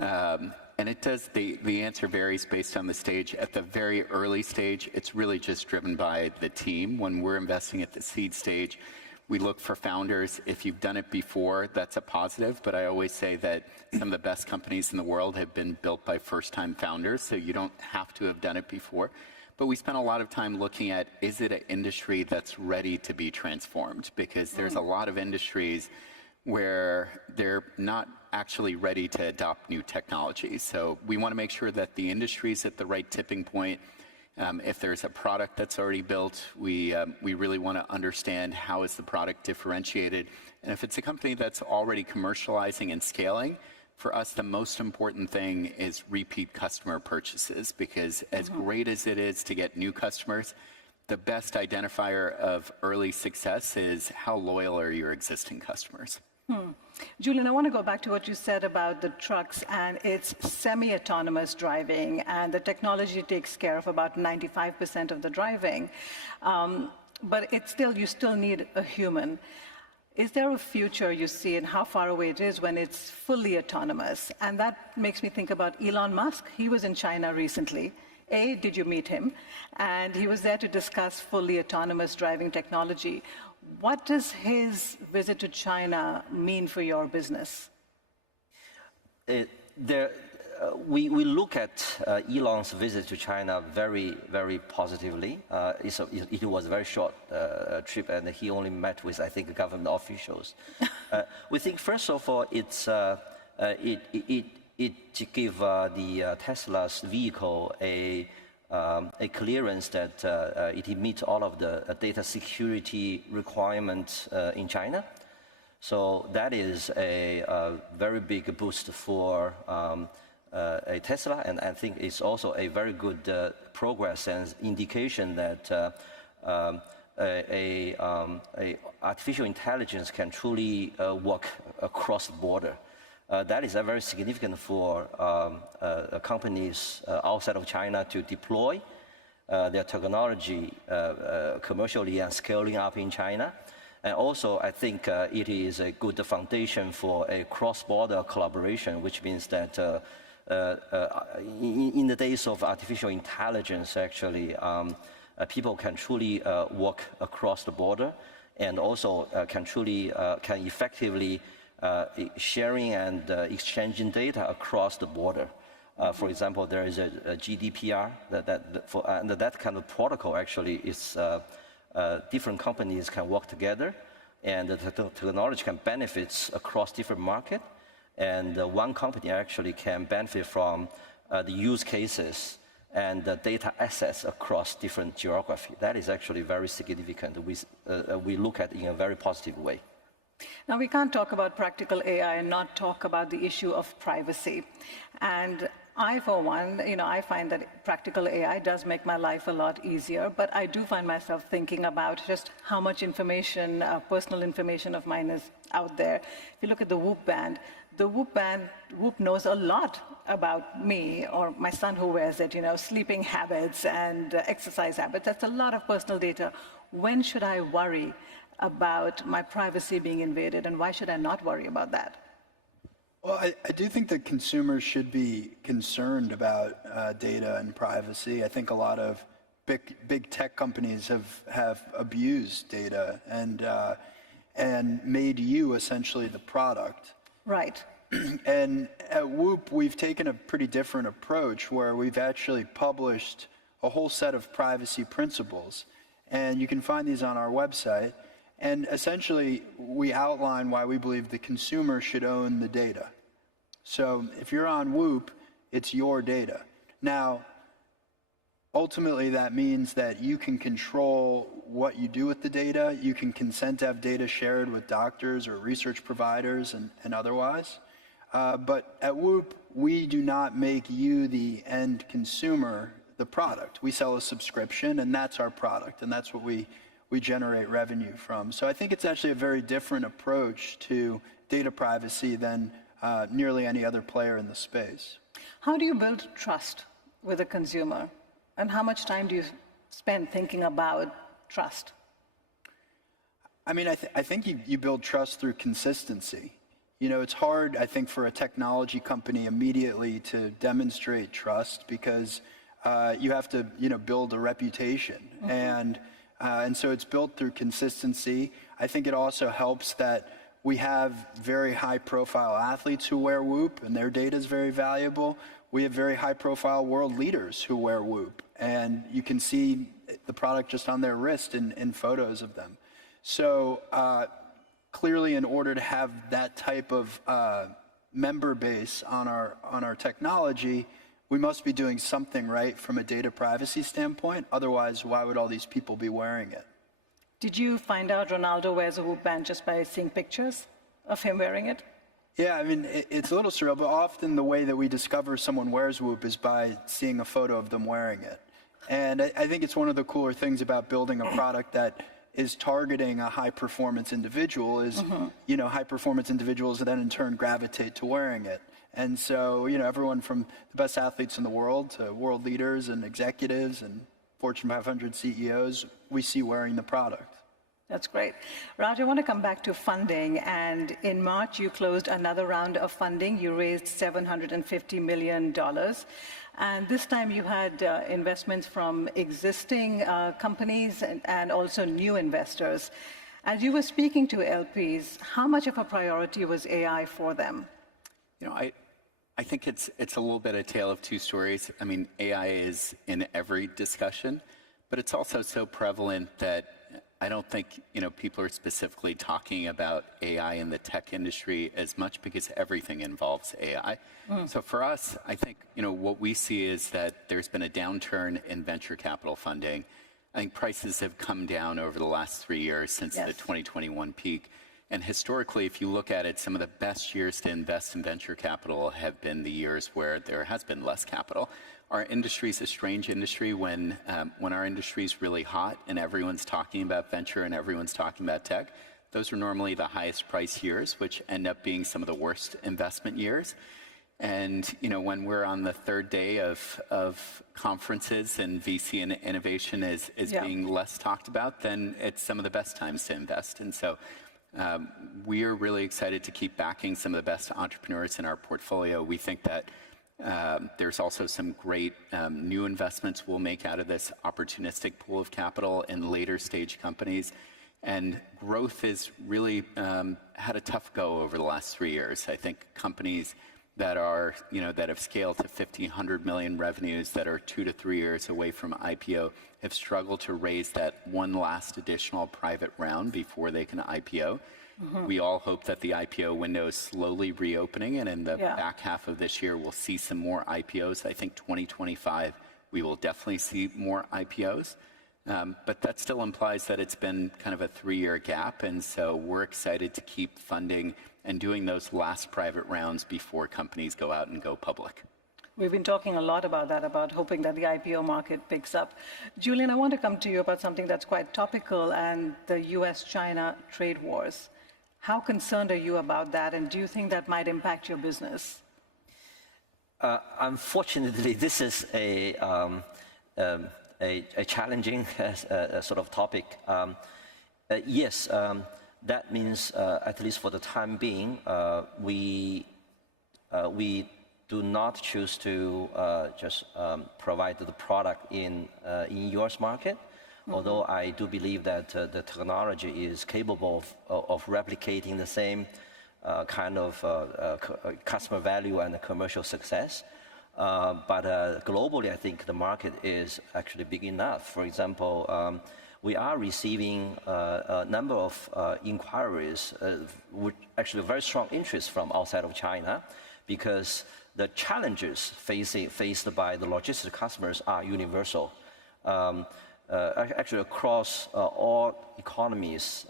And it does, the answer varies based on the stage. At the very early stage, it's really just driven by the team. When we're investing at the seed stage, we look for founders. If you've done it before, that's a positive, but I always say that some of the best companies in the world have been built by first-time founders, so you don't have to have done it before. But we spend a lot of time looking at, is it an industry that's ready to be transformed? Because there's a lot of industries where they're not actually ready to adopt new technology. So we want to make sure that the industry is at the right tipping point. If there's a product that's already built, we really want to understand how is the product differentiated. And if it's a company that's already commercializing and scaling, for us, the most important thing is repeat customer purchases, because as great as it is to get new customers, the best identifier of early success is how loyal are your existing customers. Julian, I want to go back to what you said about the trucks and its semi-autonomous driving, and the technology takes care of about 95% of the driving. But you still need a human. Is there a future you see and how far away it is when it's fully autonomous? And that makes me think about Elon Musk. He was in China recently. Did you meet him? And he was there to discuss fully autonomous driving technology. What does his visit to China mean for your business? We look at Elon's visit to China very, very positively. It was a very short trip, and he only met with, I think, government officials. We think, first of all, it gives the Tesla's vehicle a clearance that it meets all of the data security requirements in China. So that is a very big boost for a Tesla, and I think it's also a very good progress and indication that artificial intelligence can truly work across the border. That is very significant for companies outside of China to deploy their technology commercially and scaling up in China. And also, I think it is a good foundation for a cross-border collaboration, which means that in the days of artificial intelligence, actually, people can truly work across the border, and also can effectively sharing and exchanging data across the border. For example, there is a GDPR and that kind of protocol actually is different companies can work together, and the technology can benefit across different markets. And one company actually can benefit from the use cases and the data assets across different geography. That is actually very significant. We look at it in a very positive way. Now, we can't talk about practical AI and not talk about the issue of privacy. And I, for one, I find that practical AI does make my life a lot easier, but I do find myself thinking about just how much information, personal information of mine is out there. If you look at the Whoop band, Whoop knows a lot about me or my son who wears it, sleeping habits and exercise habits. That's a lot of personal data. When should I worry about my privacy being invaded, and why should I not worry about that? Well, I do think that consumers should be concerned about data and privacy. I think a lot of big tech companies have abused data, and made you essentially the product. Right. And at Whoop, we've taken a pretty different approach where we've actually published a whole set of privacy principles. And you can find these on our website. And essentially, we outline why we believe the consumer should own the data. So if you're on Whoop, it's your data. Now, ultimately, that means that you can control what you do with the data. You can consent to have data shared with doctors or research providers and otherwise. But at Whoop, we do not make you, the end consumer, the product. We sell a subscription, and that's our product, and that's what we generate revenue from. So I think it's actually a very different approach to data privacy than nearly any other player in the space. How do you build trust with a consumer? And how much time do you spend thinking about trust? I mean, I think you build trust through consistency. You know, it's hard, I think, for a technology company immediately to demonstrate trust because you have to, build a reputation. And so it's built through consistency. I think it also helps that we have very high-profile athletes who wear Whoop, and their data is very valuable. We have very high-profile world leaders who wear Whoop, and you can see the product just on their wrist in photos of them. So clearly, in order to have that type of member base on our technology, we must be doing something right from a data privacy standpoint. Otherwise, why would all these people be wearing it? Did you find out Ronaldo wears a Whoop band just by seeing pictures of him wearing it? Yeah, I mean, it's a little surreal, but often the way that we discover someone wears Whoop is by seeing a photo of them wearing it. And I think it's one of the cooler things about building a product that is targeting a high-performance individual is, high-performance individuals then in turn gravitate to wearing it. And so, everyone from the best athletes in the world to world leaders and executives and Fortune 500 CEOs, we see wearing the product. That's great. Raj, I want to come back to funding. And in March, you closed another round of funding. You raised $750 million. And this time you had investments from existing companies and also new investors. As you were speaking to LPs, how much of a priority was AI for them? I think it's a little bit a tale of two stories. I mean, AI is in every discussion, but it's also so prevalent that I don't think people are specifically talking about AI in the tech industry as much because everything involves AI. So for us, I think what we see is that there's been a downturn in venture capital funding. I think prices have come down over the last 3 years since the 2021 peak. And historically, if you look at it, some of the best years to invest in venture capital have been the years where there has been less capital. Our industry is a strange industry when our industry is really hot and everyone's talking about venture and everyone's talking about tech. Those are normally the highest price years, which end up being some of the worst investment years. And when we're on the third day of conferences and VC and innovation is being less talked about, then it's some of the best times to invest. And so we are really excited to keep backing some of the best entrepreneurs in our portfolio. We think that there's also some great new investments we'll make out of this opportunistic pool of capital in later stage companies. And growth has really had a tough go over the last 3 years. I think companies that are, that have scaled to 50, 100 million revenues that are 2 to 3 years away from IPO have struggled to raise that one last additional private round before they can IPO. We all hope that the IPO window is slowly reopening, and in the back half of this year, we'll see some more IPOs. I think 2025, we will definitely see more IPOs. But that still implies that it's been kind of a 3-year gap, and so we're excited to keep funding and doing those last private rounds before companies go out and go public. We've been talking a lot about that, about hoping that the IPO market picks up. Julian, I want to come to you about something that's quite topical, and the US-China trade wars. How concerned are you about that, and do you think that might impact your business? Unfortunately, this is a challenging sort of topic. Yes, that means, at least for the time being, we do not choose to just provide the product in US market. Although I do believe that the technology is capable of replicating the same kind of customer value and commercial success. But globally, I think the market is actually big enough. For example, we are receiving a number of inquiries with actually very strong interest from outside of China, because the challenges faced by the logistics customers are universal. Actually, across all economies,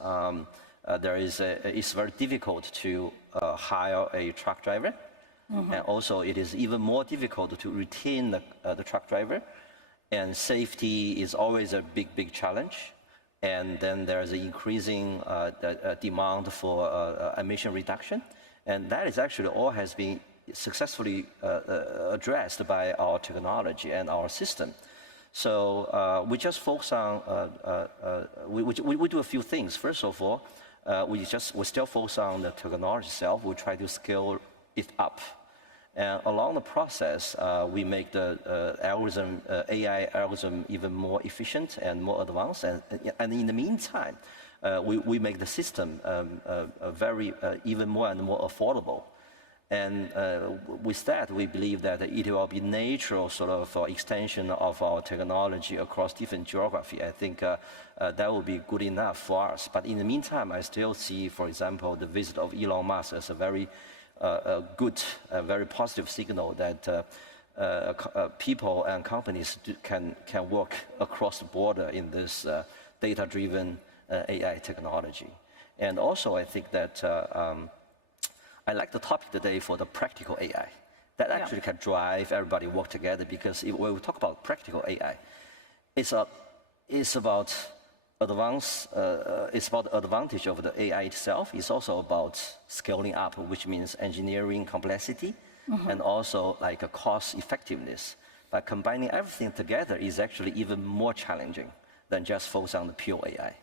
it's very difficult to hire a truck driver. And also, it is even more difficult to retain the truck driver. And safety is always a big challenge. And then there's an increasing demand for emission reduction. And that is actually all has been successfully addressed by our technology and our system. So we just focus on, we do a few things. First of all, we still focus on the technology itself. We try to scale it up. And along the process, we make the AI algorithm even more efficient and more advanced. And in the meantime, we make the system even more and more affordable. And with that, we believe that it will be natural sort of extension of our technology across different geography. I think that will be good enough for us. But in the meantime, I still see, for example, the visit of Elon Musk as a very good, very positive signal that people and companies can work across the border in this data-driven AI technology. And also, I think that I like the topic today for the practical AI. That actually can drive everybody work together, because when we talk about practical AI, it's about the advantage of the AI itself. It's also about scaling up, which means engineering complexity and also like a cost effectiveness. But combining everything together is actually even more challenging than just focus on the pure AI.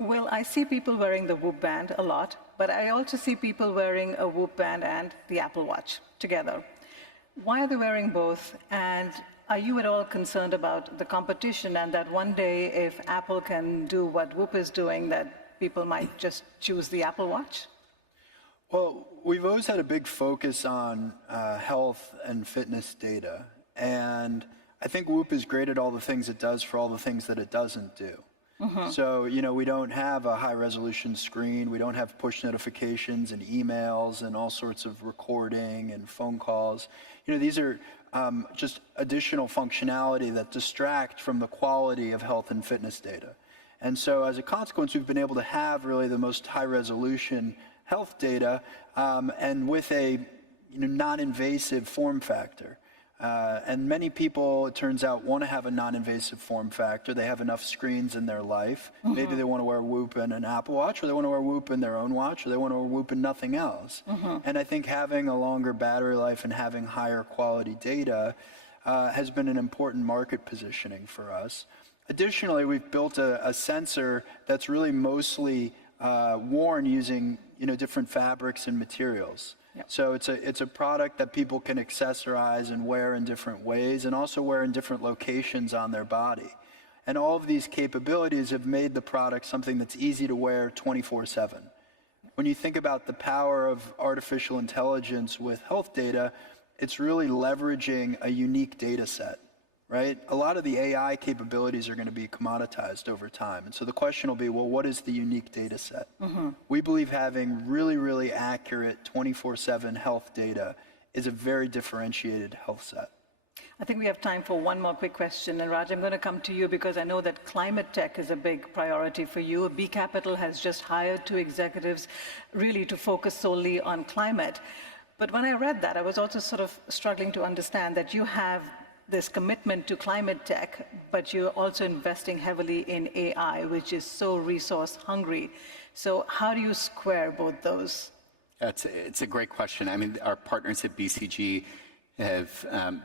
Well, I see people wearing the Whoop band a lot, but I also see people wearing a Whoop band and the Apple Watch together. Why are they wearing both? And are you at all concerned about the competition, and that one day, if Apple can do what Whoop is doing, that people might just choose the Apple Watch? Well, we've always had a big focus on health and fitness data. And I think Whoop is great at all the things it does for all the things that it doesn't do. So, we don't have a high-resolution screen. We don't have push notifications and emails and all sorts of recording and phone calls. These are just additional functionality that distract from the quality of health and fitness data. And so, as a consequence, we've been able to have really the most high-resolution health data and with a non-invasive form factor. And many people, it turns out, want to have a non-invasive form factor. They have enough screens in their life. Maybe they want to wear Whoop and an Apple Watch, or they want to wear Whoop in their own watch, or they want to wear Whoop and nothing else. And I think having a longer battery life and having higher quality data has been an important market positioning for us. Additionally, we've built a sensor that's really mostly worn using different fabrics and materials. So it's a product that people can accessorize and wear in different ways, and also wear in different locations on their body. And all of these capabilities have made the product something that's easy to wear 24/7. When you think about the power of artificial intelligence with health data, it's really leveraging a unique data set, right? A lot of the AI capabilities are going to be commoditized over time. And so the question will be, well, what is the unique data set? We believe having really accurate 24/7 health data is a very differentiated health set. I think we have time for one more quick question. And Raj, I'm going to come to you because I know that climate tech is a big priority for you. B Capital has just hired 2 executives really to focus solely on climate. But when I read that, I was also sort of struggling to understand that you have this commitment to climate tech, but you're also investing heavily in AI, which is so resource hungry. So how do you square both those? It's a great question. I mean, our partners at BCG have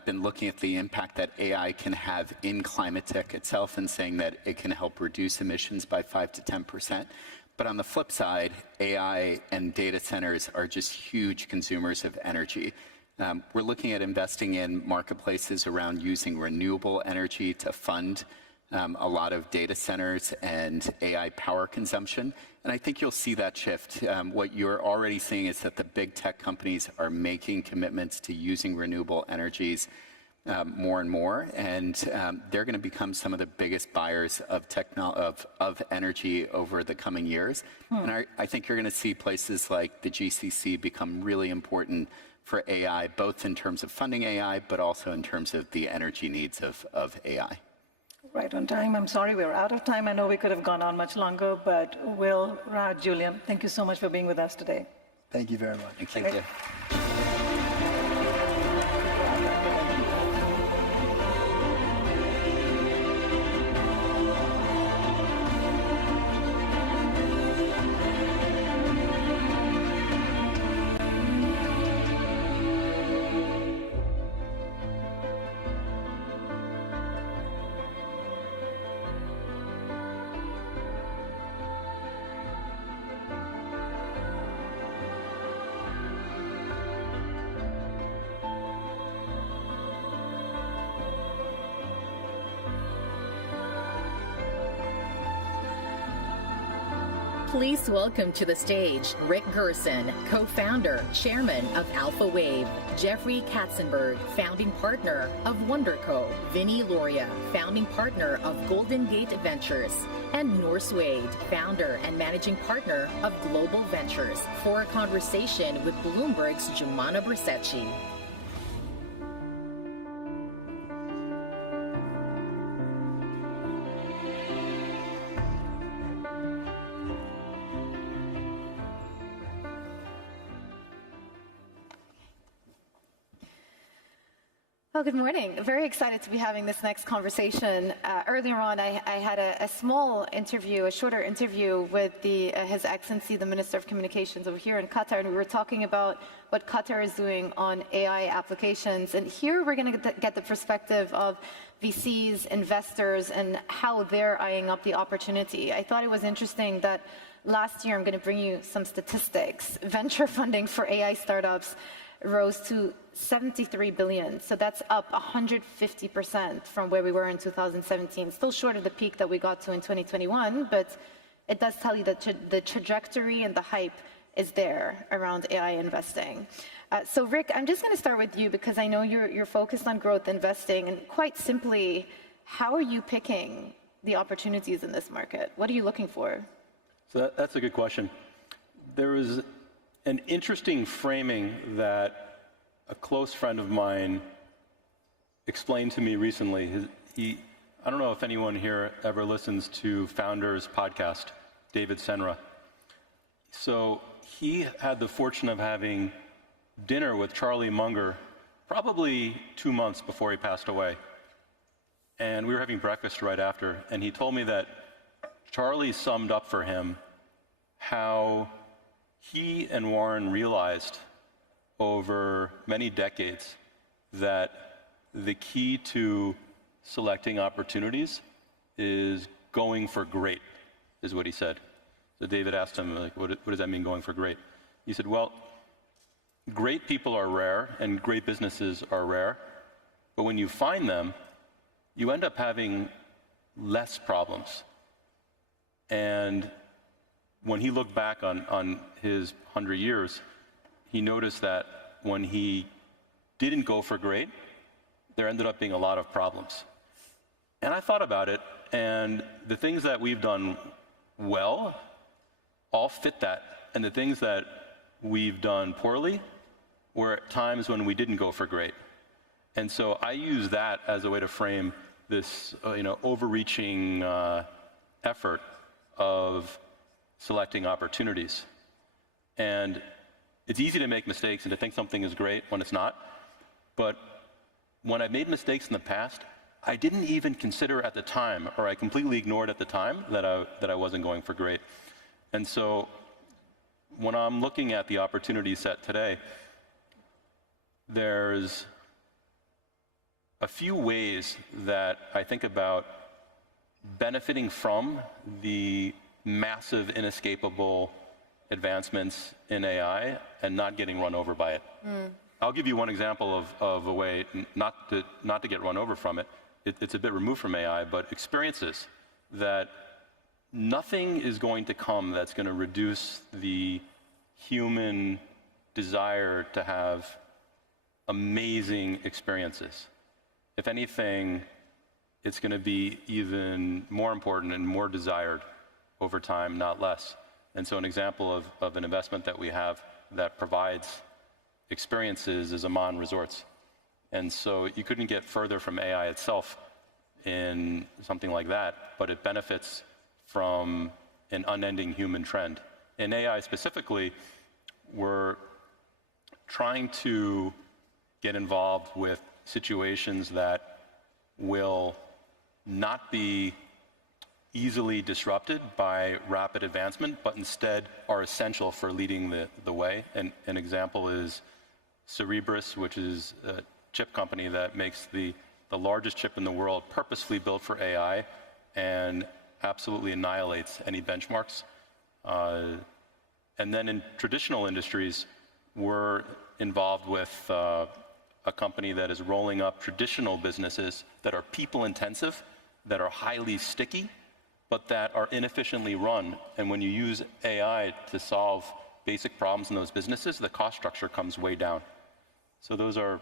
been looking at the impact that AI can have in climate tech itself, and saying that it can help reduce emissions by 5 to 10%. But on the flip side, AI and data centers are just huge consumers of energy. We're looking at investing in marketplaces around using renewable energy to fund a lot of data centers and AI power consumption. And I think you'll see that shift. What you're already seeing is that the big tech companies are making commitments to using renewable energies more and more, and they're going to become some of the biggest buyers of energy over the coming years. And I think you're going to see places like the GCC become really important for AI, both in terms of funding AI, but also in terms of the energy needs of AI. Right on time. I'm sorry we're out of time. I know we could have gone on much longer, but Will, Raj, Julian, thank you so much for being with us today. Thank you very much. Thank you. Please welcome to the stage Rick Gerson, co-founder, chairman of Alpha Wave, Jeffrey Katzenberg, founding partner of WonderCo, Vinny Loria, founding partner of Golden Gate Ventures, and Norse Wade, founder and managing partner of Global Ventures, for a conversation with Bloomberg's Jumana Bersecci. Well, good morning. Very excited to be having this next conversation. Earlier on, I had a small interview, a shorter interview with His Excellency, the Minister of Communications over here in Qatar, and we were talking about what Qatar is doing on AI applications. And here we're going to get the perspective of VCs, investors, and how they're eyeing up the opportunity. I thought it was interesting that last year, I'm going to bring you some statistics. Venture funding for AI startups rose to 73 billion. So that's up 150% from where we were in 2017. Still short of the peak that we got to in 2021, but it does tell you that the trajectory and the hype is there around AI investing. So Rick, I'm just going to start with you because I know you're focused on growth investing, and quite simply, how are you picking the opportunities in this market? What are you looking for? So that's a good question. There is an interesting framing that a close friend of mine explained to me recently. I don't know if anyone here ever listens to Founders podcast, David Senra. So he had the fortune of having dinner with Charlie Munger probably 2 months before he passed away. And we were having breakfast right after, and he told me that Charlie summed up for him how he and Warren realized over many decades that the key to selecting opportunities is going for great, is what he said. So David asked him, like, what does that mean, going for great? He said, well, great people are rare and great businesses are rare, but when you find them, you end up having less problems. And when he looked back on his 100 years, he noticed that when he didn't go for great, there ended up being a lot of problems. And I thought about it, and the things that we've done well all fit that. And the things that we've done poorly were at times when we didn't go for great. And so I use that as a way to frame this overreaching effort of selecting opportunities. And it's easy to make mistakes and to think something is great when it's not. But when I've made mistakes in the past, I didn't even consider at the time, or I completely ignored at the time, that I wasn't going for great. And so when I'm looking at the opportunity set today, there's a few ways that I think about benefiting from the massive, inescapable advancements in AI and not getting run over by it. I'll give you one example of a way not to get run over from it. it's a bit removed from AI, but experiences that nothing is going to come that's going to reduce the human desire to have amazing experiences. If anything, it's going to be even more important and more desired over time, not less. And so an example of an investment that we have that provides experiences is Amman Resorts. And so you couldn't get further from AI itself in something like that, but it benefits from an unending human trend. In AI specifically, we're trying to get involved with situations that will not be easily disrupted by rapid advancement, but instead are essential for leading the way. And an example is Cerebras, which is a chip company that makes the largest chip in the world, purposefully built for AI, and absolutely annihilates any benchmarks. And then in traditional industries, we're involved with a company that is rolling up traditional businesses that are people-intensive, that are highly sticky, but that are inefficiently run. And when you use AI to solve basic problems in those businesses, the cost structure comes way down. So those are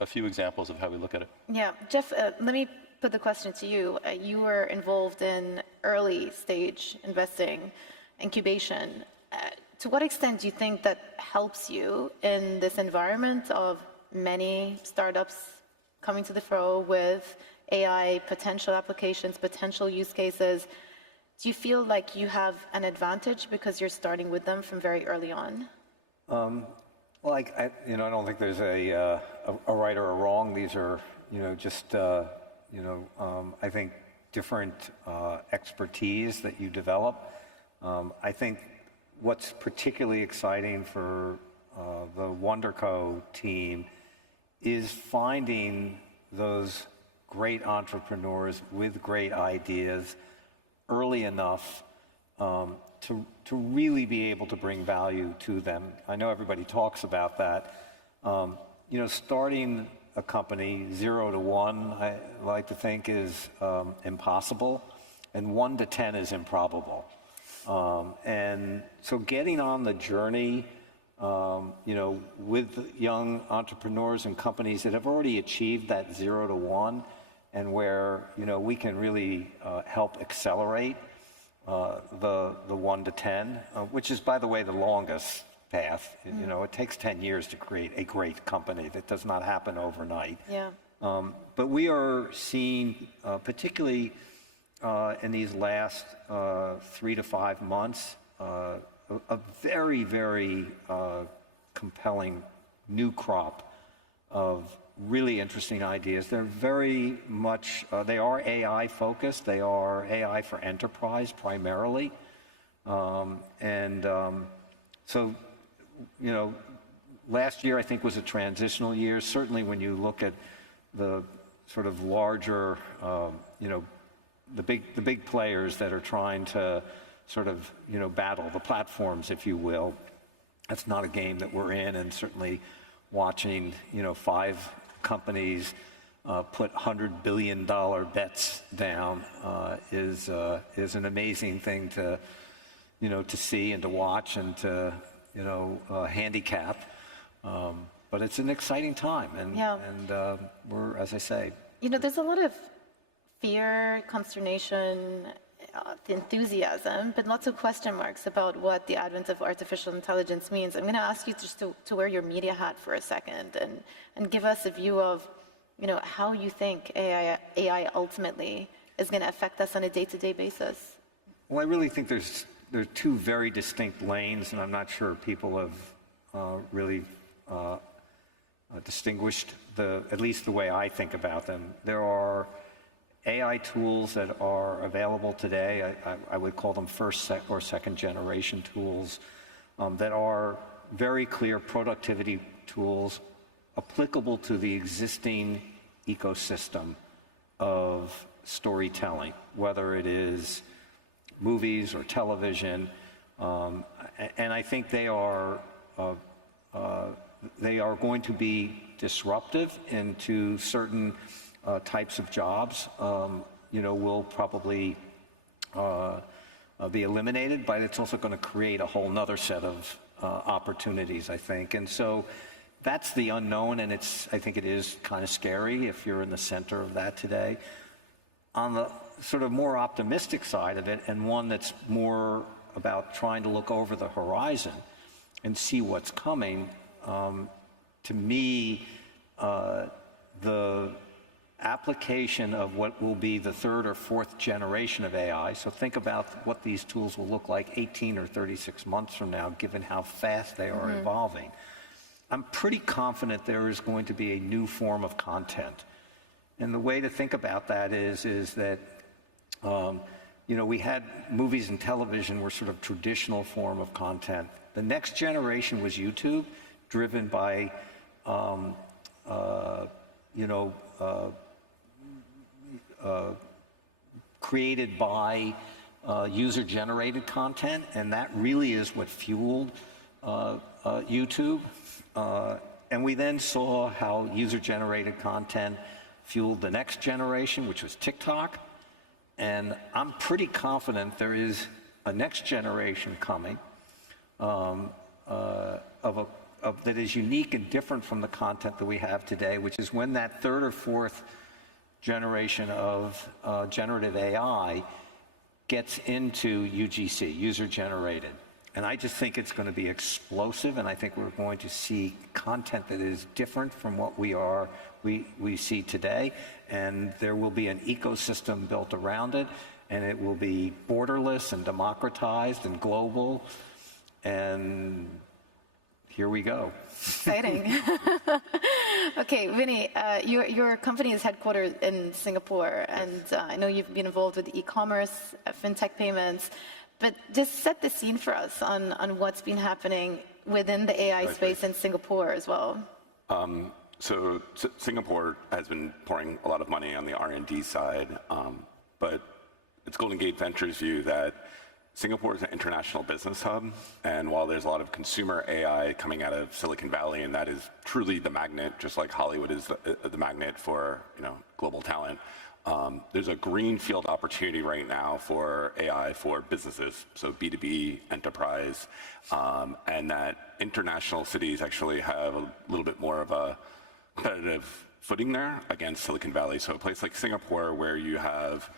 a few examples of how we look at it. Yeah, Jeff, let me put the question to you. You were involved in early stage investing, incubation. To what extent do you think that helps you in this environment of many startups coming to the fore with AI potential applications, potential use cases? Do you feel like you have an advantage because you're starting with them from very early on? Well, I don't think there's a right or a wrong. These are, just, I think different expertise that you develop. I think what's particularly exciting for the WonderCo team is finding those great entrepreneurs with great ideas early enough to really be able to bring value to them. I know everybody talks about that. Starting a company 0 to 1, I like to think is impossible, and 1 to 10 is improbable. And so getting on the journey, with young entrepreneurs and companies that have already achieved that 0 to 1, and where we can really help accelerate the 1 to 10, which is, by the way, the longest path. It takes 10 years to create a great company. That does not happen overnight. Yeah. But we are seeing, particularly in these last 3 to 5 months, a very, very compelling new crop of really interesting ideas. They're very much, they are AI focused. They are AI for enterprise primarily. So, last year I think was a transitional year. Certainly when you look at the sort of larger, the big players that are trying to sort of, battle the platforms, if you will. That's not a game that we're in, and certainly watching, 5 companies put $100 billion bets down is an amazing thing to, to see and to watch and to, handicap. But it's an exciting time, and we're, as I say, there's a lot of fear, consternation, enthusiasm, but lots of question marks about what the advent of artificial intelligence means. I'm going to ask you just to wear your media hat for a second and give us a view of, how you think AI ultimately is going to affect us on a day-to-day basis. Well, I really think there are 2 very distinct lanes, and I'm not sure people have really distinguished at least the way I think about them. There are AI tools that are available today. I would call them first or second generation tools that are very clear productivity tools applicable to the existing ecosystem of storytelling, whether it is movies or television. And I think they are going to be disruptive into certain types of jobs, will probably be eliminated, but it's also going to create a whole nother set of opportunities, I think. And so that's the unknown, and I think it is kind of scary if you're in the center of that today. On the sort of more optimistic side of it, and one that's more about trying to look over the horizon and see what's coming, to me, the application of what will be the third or fourth generation of AI, so think about what these tools will look like 18 or 36 months from now, given how fast they are evolving. I'm pretty confident there is going to be a new form of content. And the way to think about that is that, we had movies and television were sort of traditional form of content. The next generation was YouTube, driven by, created by user-generated content, and that really is what fueled YouTube. And we then saw how user-generated content fueled the next generation, which was TikTok. And I'm pretty confident there is a next generation coming that is unique and different from the content that we have today, which is when that third or fourth generation of generative AI gets into UGC, user-generated. And I just think it's going to be explosive, and I think we're going to see content that is different from what we see today, and there will be an ecosystem built around it, and it will be borderless and democratized and global, and here we go. Exciting. Okay, Vinny, your company is headquartered in Singapore, and I know you've been involved with e-commerce, fintech payments, but just set the scene for us on what's been happening within the AI space in Singapore as well. So Singapore has been pouring a lot of money on the R&D side, but it's Golden Gate Ventures' view that Singapore is an international business hub, and while there's a lot of consumer AI coming out of Silicon Valley, and that is truly the magnet, just like Hollywood is the magnet for global talent, there's a greenfield opportunity right now for AI for businesses, so B2B, enterprise, and that international cities actually have a little bit more of a competitive footing there against Silicon Valley. So a place like Singapore, where you have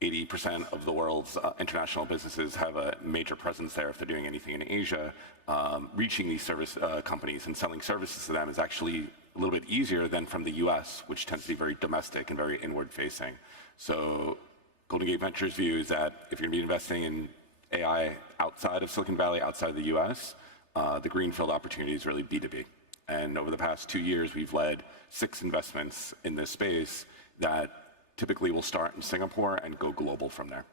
80% of the world's international businesses have a major presence there if they're doing anything in Asia, reaching these service companies and selling services to them is actually a little bit easier than from the US, which tends to be very domestic and very inward-facing. So Golden Gate Ventures' view is that if you're going to be investing in AI outside of Silicon Valley, outside of the US, the greenfield opportunity is really B2B. And over the past 2 years, we've led 6 investments in this space that typically will start in Singapore and go global from there.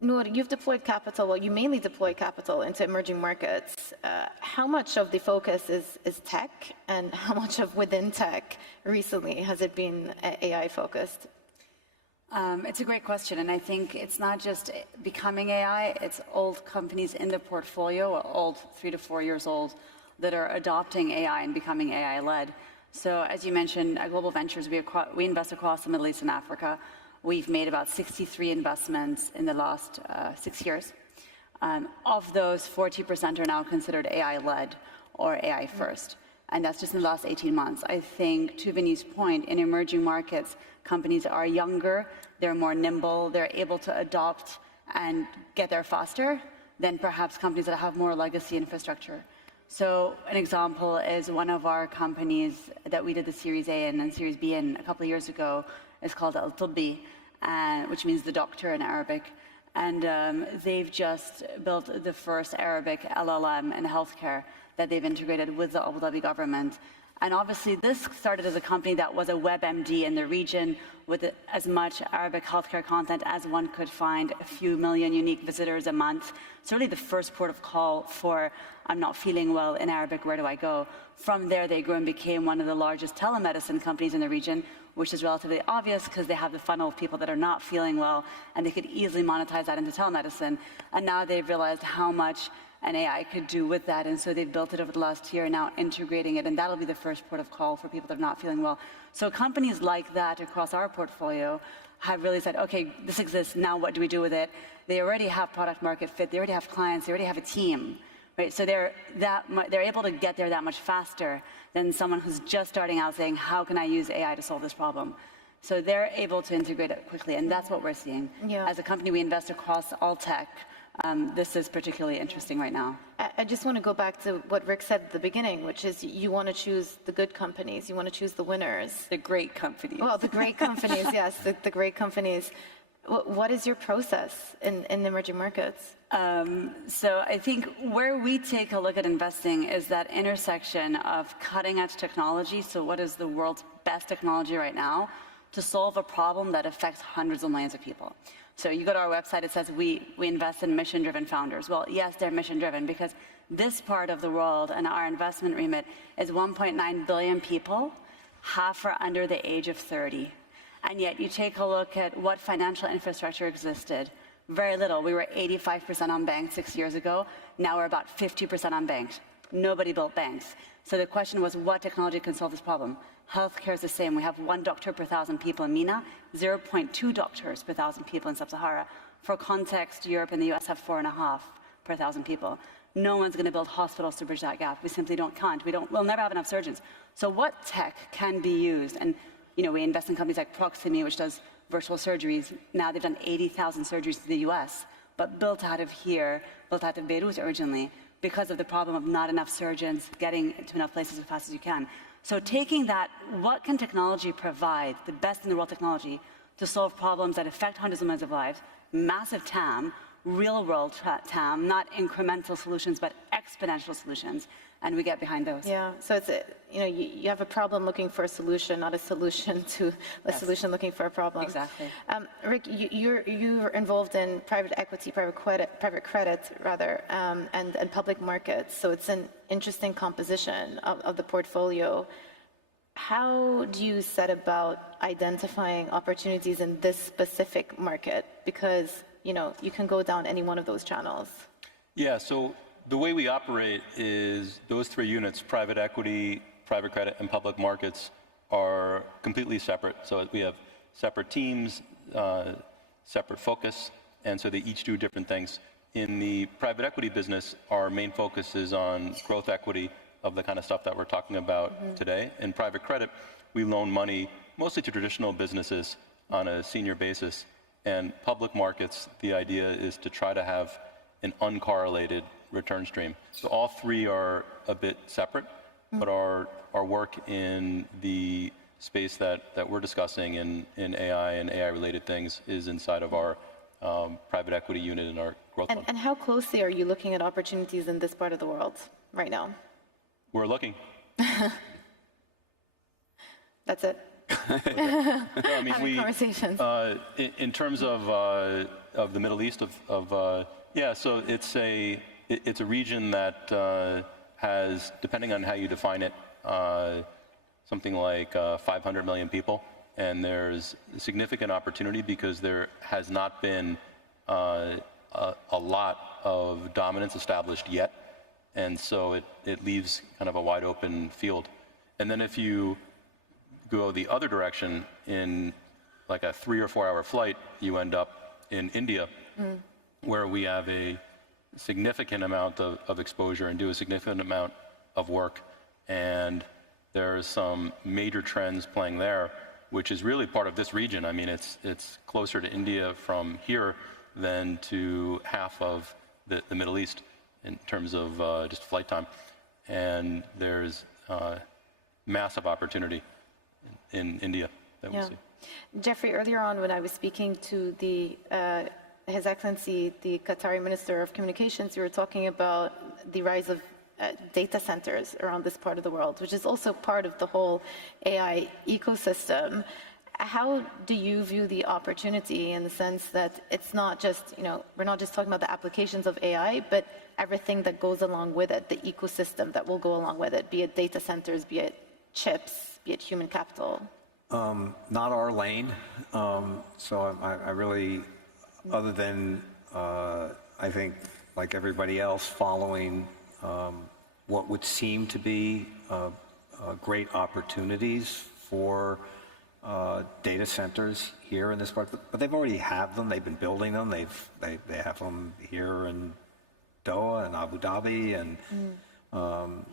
Noor, you've deployed capital, well, you mainly deploy capital into emerging markets. How much of the focus is tech, and how much of within tech recently has it been AI focused? It's a great question, and I think it's not just becoming AI, it's old companies in the portfolio, old 3 to 4 years old, that are adopting AI and becoming AI-led. So as you mentioned, at Global Ventures, we invest across the Middle East and Africa. We've made about 63 investments in the last 6 years. Of those, 40% are now considered AI-led or AI-first. And that's just in the last 18 months. I think, to Vinny's point, in emerging markets, companies are younger, they're more nimble, they're able to adopt and get there faster than perhaps companies that have more legacy infrastructure. So an example is one of our companies that we did the Series A and then Series B in a couple of years ago is called Al-Tibbi, which means the doctor in Arabic. And they've just built the first Arabic LLM in healthcare that they've integrated with the Abu Dhabi government. And obviously this started as a company that was a WebMD in the region with as much Arabic healthcare content as one could find, a few million unique visitors a month. It's really the first port of call for, I'm not feeling well in Arabic, where do I go? From there, they grew and became one of the largest telemedicine companies in the region, which is relatively obvious because they have the funnel of people that are not feeling well, and they could easily monetize that into telemedicine. And now they've realized how much and AI could do with that. And so they've built it over the last year, now integrating it, and that'll be the first port of call for people that are not feeling well. So companies like that across our portfolio have really said, okay, this exists, now what do we do with it? They already have product market fit, they already have clients, they already have a team, right? So they're able to get there that much faster than someone who's just starting out saying, how can I use AI to solve this problem? So they're able to integrate it quickly, and that's what we're seeing. Yeah. As a company, we invest across all tech. This is particularly interesting right now. I just want to go back to what Rick said at the beginning, which is you want to choose the good companies, you want to choose the winners. The great companies. Well, the great companies, yes, the great companies. What is your process in emerging markets? So I think where we take a look at investing is that intersection of cutting-edge technology, so what is the world's best technology right now, to solve a problem that affects hundreds of millions of people. So you go to our website, it says we invest in mission-driven founders. Well, yes, they're mission-driven because this part of the world and our investment remit is 1.9 billion people, half are under the age of 30. And yet you take a look at what financial infrastructure existed. Very little. We were 85% unbanked 6 years ago. Now we're about 50% unbanked. Nobody built banks. So the question was, what technology can solve this problem? Healthcare is the same. We have 1 doctor per 1,000 people in MENA, 0.2 doctors per 1,000 people in Sub-Sahara. For context, Europe and the US have 4.5 per 1,000 people. No one's going to build hospitals to bridge that gap. We simply can't. We'll never have enough surgeons. So what tech can be used? And we invest in companies like Proximity, which does virtual surgeries. Now they've done 80,000 surgeries in the US, but built out of here, built out of Beirut originally, because of the problem of not enough surgeons getting to enough places as fast as you can. So taking that, what can technology provide, the best in the world technology, to solve problems that affect hundreds of millions of lives, massive TAM, real world TAM, not incremental solutions, but exponential solutions, and we get behind those. Yeah, so it's, you have a problem looking for a solution, not a solution to a solution looking for a problem. Exactly. Rick, you're involved in private equity, private credit rather, and public markets. So it's an interesting composition of the portfolio. How do you set about identifying opportunities in this specific market? Because you can go down any one of those channels. Yeah, so the way we operate is those 3 units, private equity, private credit, and public markets, are completely separate. So we have separate teams, separate focus, and so they each do different things. In the private equity business, our main focus is on growth equity of the kind of stuff that we're talking about today. In private credit, we loan money mostly to traditional businesses on a senior basis. And public markets, the idea is to try to have an uncorrelated return stream. So all 3 are a bit separate, but our work in the space that we're discussing in AI and AI-related things is inside of our private equity unit and our growth fund. And how closely are you looking at opportunities in this part of the world right now? We're looking. That's it. Yeah, I mean, having conversations. In terms of the Middle East, yeah, so it's a region that has, depending on how you define it, something like 500 million people, and there's significant opportunity because there has not been a lot of dominance established yet, and so it leaves kind of a wide open field. And then if you go the other direction in like a 3 or 4 hour flight, you end up in India, where we have a significant amount of exposure and do a significant amount of work. And there's some major trends playing there, which is really part of this region. I mean, it's closer to India from here than to half of the Middle East in terms of just flight time. And there's massive opportunity in India that we see. Jeffrey, earlier on when I was speaking to His Excellency, the Qatari Minister of Communications, you were talking about the rise of data centers around this part of the world, which is also part of the whole AI ecosystem. How do you view the opportunity in the sense that it's not just, we're not just talking about the applications of AI, but everything that goes along with it, the ecosystem that will go along with it, be it data centers, be it chips, be it human capital? Not our lane. So I really, other than I think like everybody else, following what would seem to be great opportunities for data centers here in this part, but they've already have them. They've been building them. They have them here in Doha and Abu Dhabi, and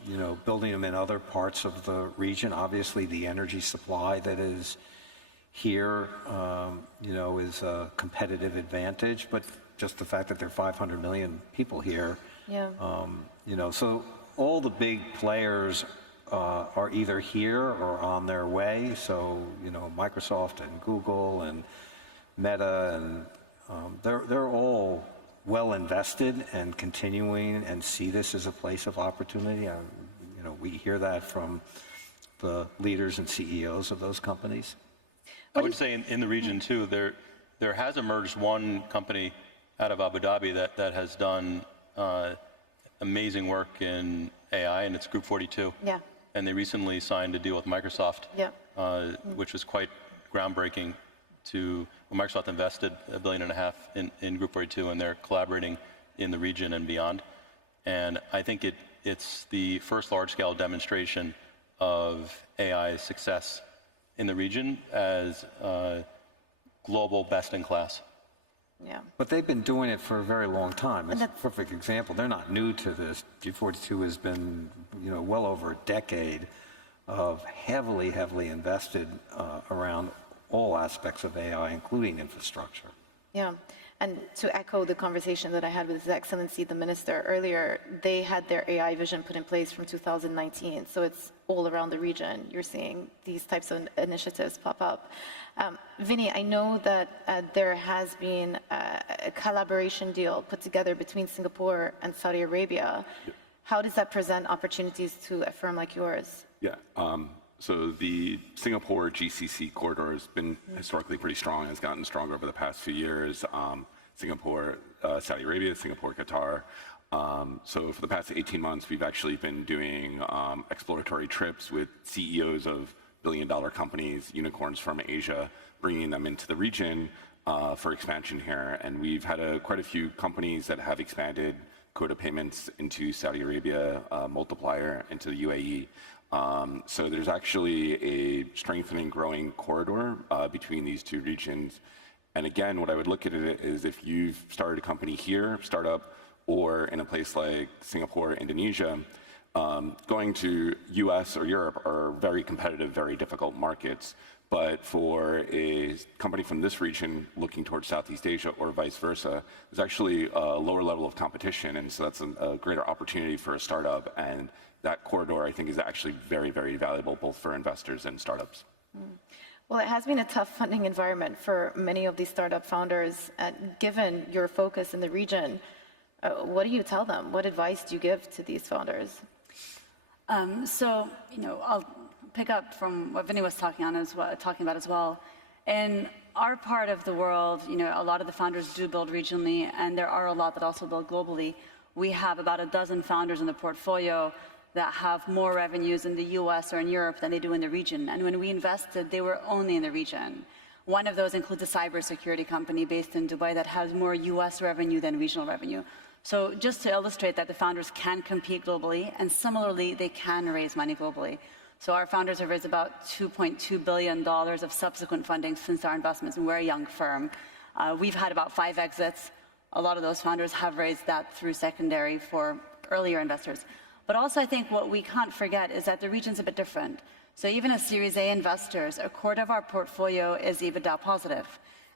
you know, building them in other parts of the region. Obviously, the energy supply that is here, you know, is a competitive advantage. But just the fact that there are 500 million people here, Yeah. you know, so all the big players are either here or on their way. So, you know, Microsoft and Google and Meta, and they're all well invested and continuing and see this as a place of opportunity. You know, we hear that from the leaders and CEOs of those companies. I would say in the region too, there has emerged one company out of Abu Dhabi that has done amazing work in AI, and it's Group 42. Yeah. And they recently signed a deal with Microsoft, Yeah. which was quite groundbreaking. Microsoft invested $1.5 billion in Group 42, and they're collaborating in the region and beyond. And I think it's the first large-scale demonstration of AI success in the region as global best-in-class. Yeah. But they've been doing it for a very long time. It's a perfect example. They're not new to this. G42 has been, you know, well over a decade of heavily invested around all aspects of AI, including infrastructure. Yeah, and to echo the conversation that I had with His Excellency the Minister earlier, they had their AI vision put in place from 2019, so it's all around the region. You're seeing these types of initiatives pop up. Vinny, I know that there has been a collaboration deal put together between Singapore and Saudi Arabia. Yep. How does that present opportunities to a firm like yours? Yeah. So the Singapore GCC corridor has been historically pretty strong and has gotten stronger over the past few years. Singapore, Saudi Arabia, Singapore, Qatar. So for the past 18 months, we've actually been doing exploratory trips with CEOs of billion-dollar companies, unicorns from Asia, bringing them into the region for expansion here. And we've had quite a few companies that have expanded quota payments into Saudi Arabia, multiplier into the UAE. So there's actually a strengthening, growing corridor between these two regions. And again, what I would look at it is if you've started a company here, startup, or in a place like Singapore, Indonesia, going to US or Europe are very competitive, very difficult markets. But for a company from this region looking towards Southeast Asia or vice versa, there's actually a lower level of competition. And so that's a greater opportunity for a startup. And that corridor, I think, is actually very, very valuable both for investors and startups. Well, it has been a tough funding environment for many of these startup founders. Given your focus in the region, what do you tell them? What advice do you give to these founders? So, you know, I'll pick up from what Vinny was talking about as well. In our part of the world, you know, a lot of the founders do build regionally, and there are a lot that also build globally. We have about a dozen founders in the portfolio that have more revenues in the US or in Europe than they do in the region. And when we invested, they were only in the region. One of those includes a cybersecurity company based in Dubai that has more US revenue than regional revenue. So just to illustrate that the founders can compete globally, and similarly, they can raise money globally. So our founders have raised about $2.2 billion of subsequent funding since our investments, and we're a young firm. We've had about 5 exits. A lot of those founders have raised that through secondary for earlier investors. But also, I think what we can't forget is that the region's a bit different. So even as Series A investors, a quarter of our portfolio is EBITDA positive.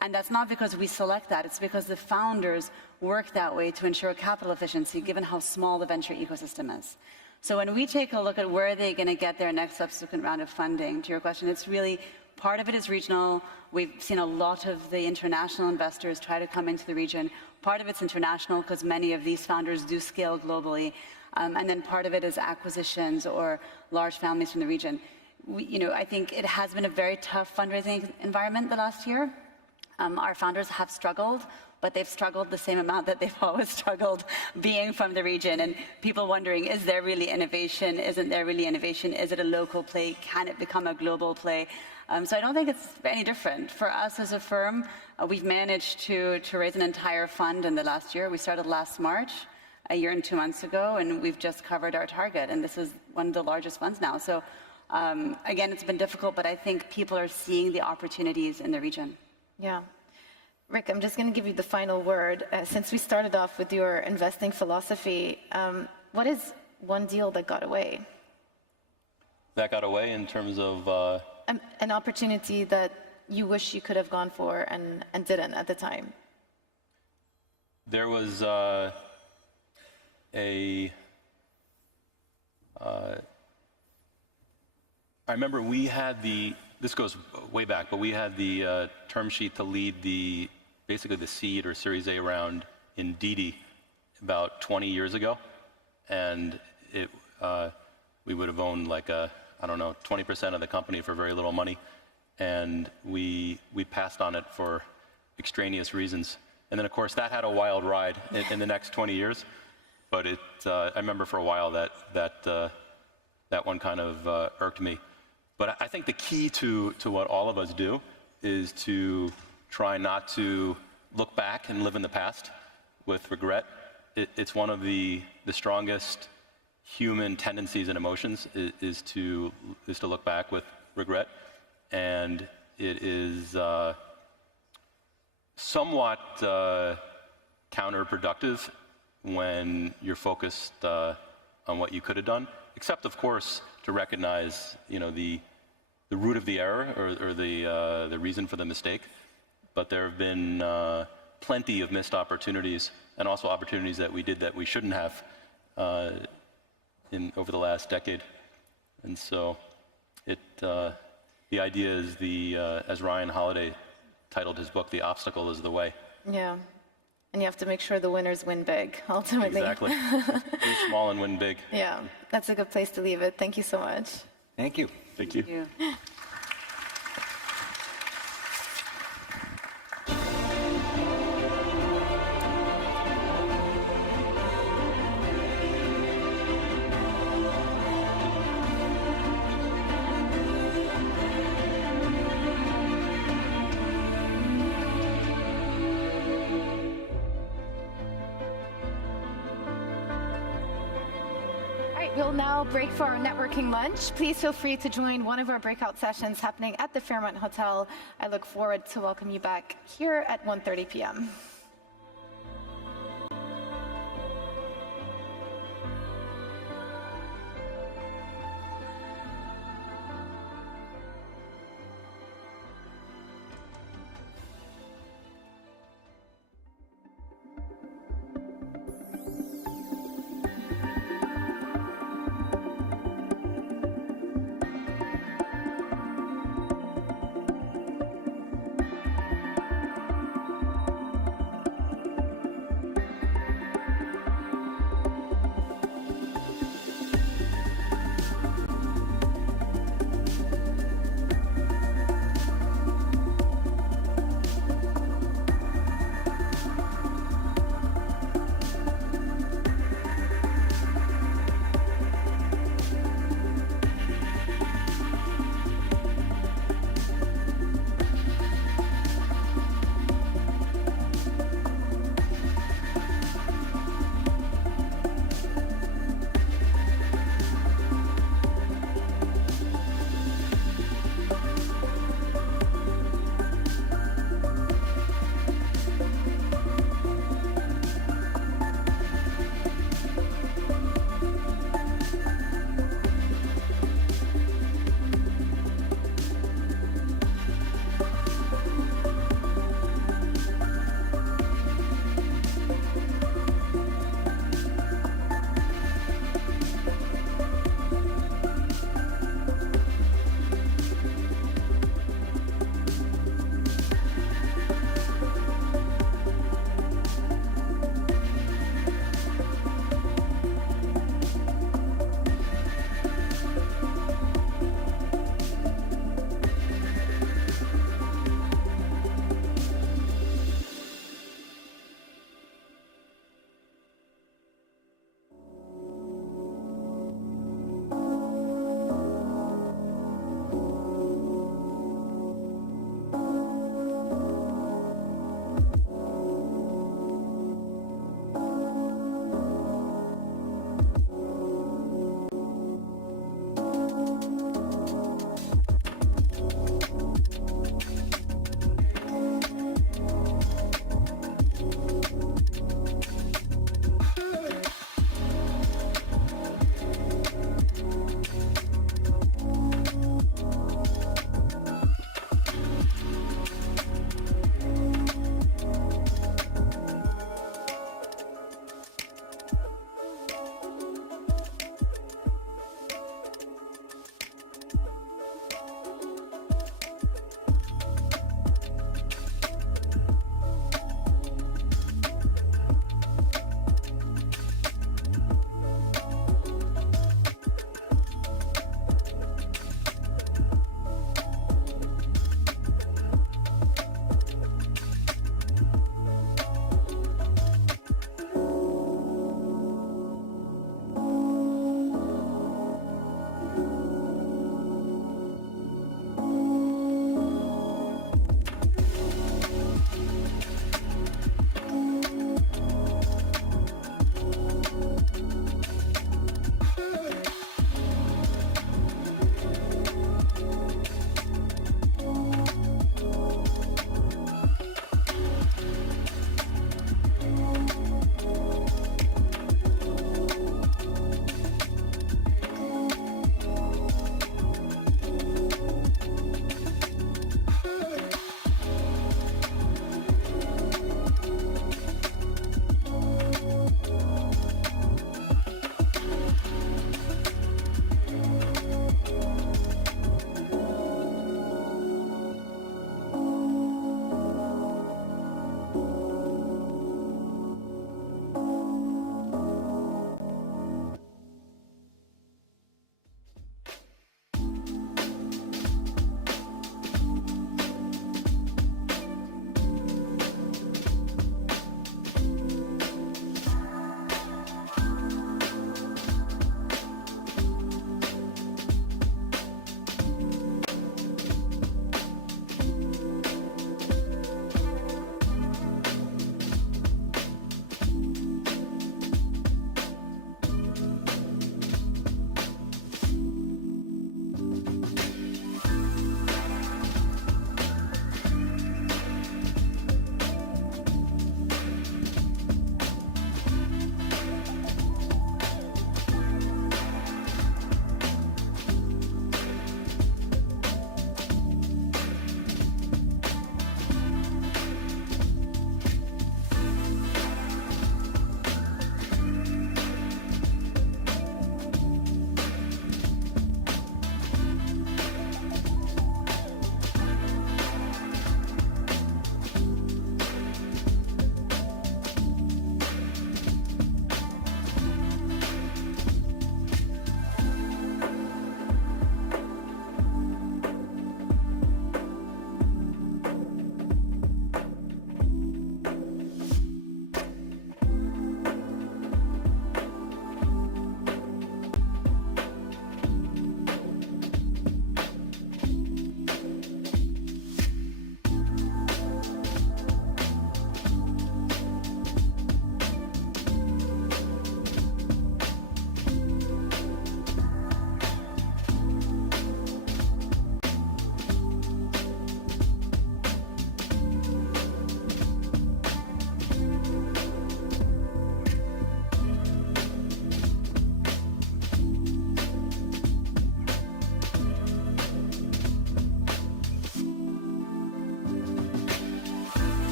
And that's not because we select that, it's because the founders work that way to ensure capital efficiency, given how small the venture ecosystem is. So when we take a look at where they're going to get their next subsequent round of funding, to your question, it's really, part of it is regional. We've seen a lot of the international investors try to come into the region. Part of it's international, because many of these founders do scale globally. And then part of it is acquisitions or large families from the region. I think it has been a very tough fundraising environment the last year. Our founders have struggled, but they've struggled the same amount that they've always struggled being from the region. And people wondering, is there really innovation? Isn't there really innovation? Is it a local play? Can it become a global play? So I don't think it's any different. For us as a firm, we've managed to raise an entire fund in the last year. We started last March. a year and 2 months ago, and we've just covered our target, and this is one of the largest funds now. So again, it's been difficult, but I think people are seeing the opportunities in the region. Yeah. Rick, I'm just going to give you the final word. Since we started off with your investing philosophy, what is one deal that got away? That got away in terms of... An opportunity that you wish you could have gone for and didn't at the time. There was I remember we had this goes way back, but we had the term sheet to lead basically the seed or Series A round in Didi about 20 years ago. And we would have owned like 20% of the company for very little money. And we passed on it for extraneous reasons. And then, of course, that had a wild ride in the next 20 years. But I remember for a while that one kind of irked me. But I think the key to what all of us do is to try not to look back and live in the past with regret. It's one of the strongest human tendencies and emotions is to look back with regret. And it is somewhat counterproductive when you're focused on what you could have done, except, of course, to recognize, the root of the error or the reason for the mistake. But there have been plenty of missed opportunities, and also opportunities that we did that we shouldn't have over the last decade. And so the idea is as Ryan Holiday titled his book, "The Obstacle is the Way." Yeah. And you have to make sure the winners win big, ultimately. Exactly. Be small and win big. Yeah, that's a good place to leave it. Thank you so much. Thank you. Thank you. Thank you. We'll now break for our networking lunch. Please feel free to join one of our breakout sessions happening at the Fairmont Hotel. I look forward to welcome you back here at 1:30 p.m.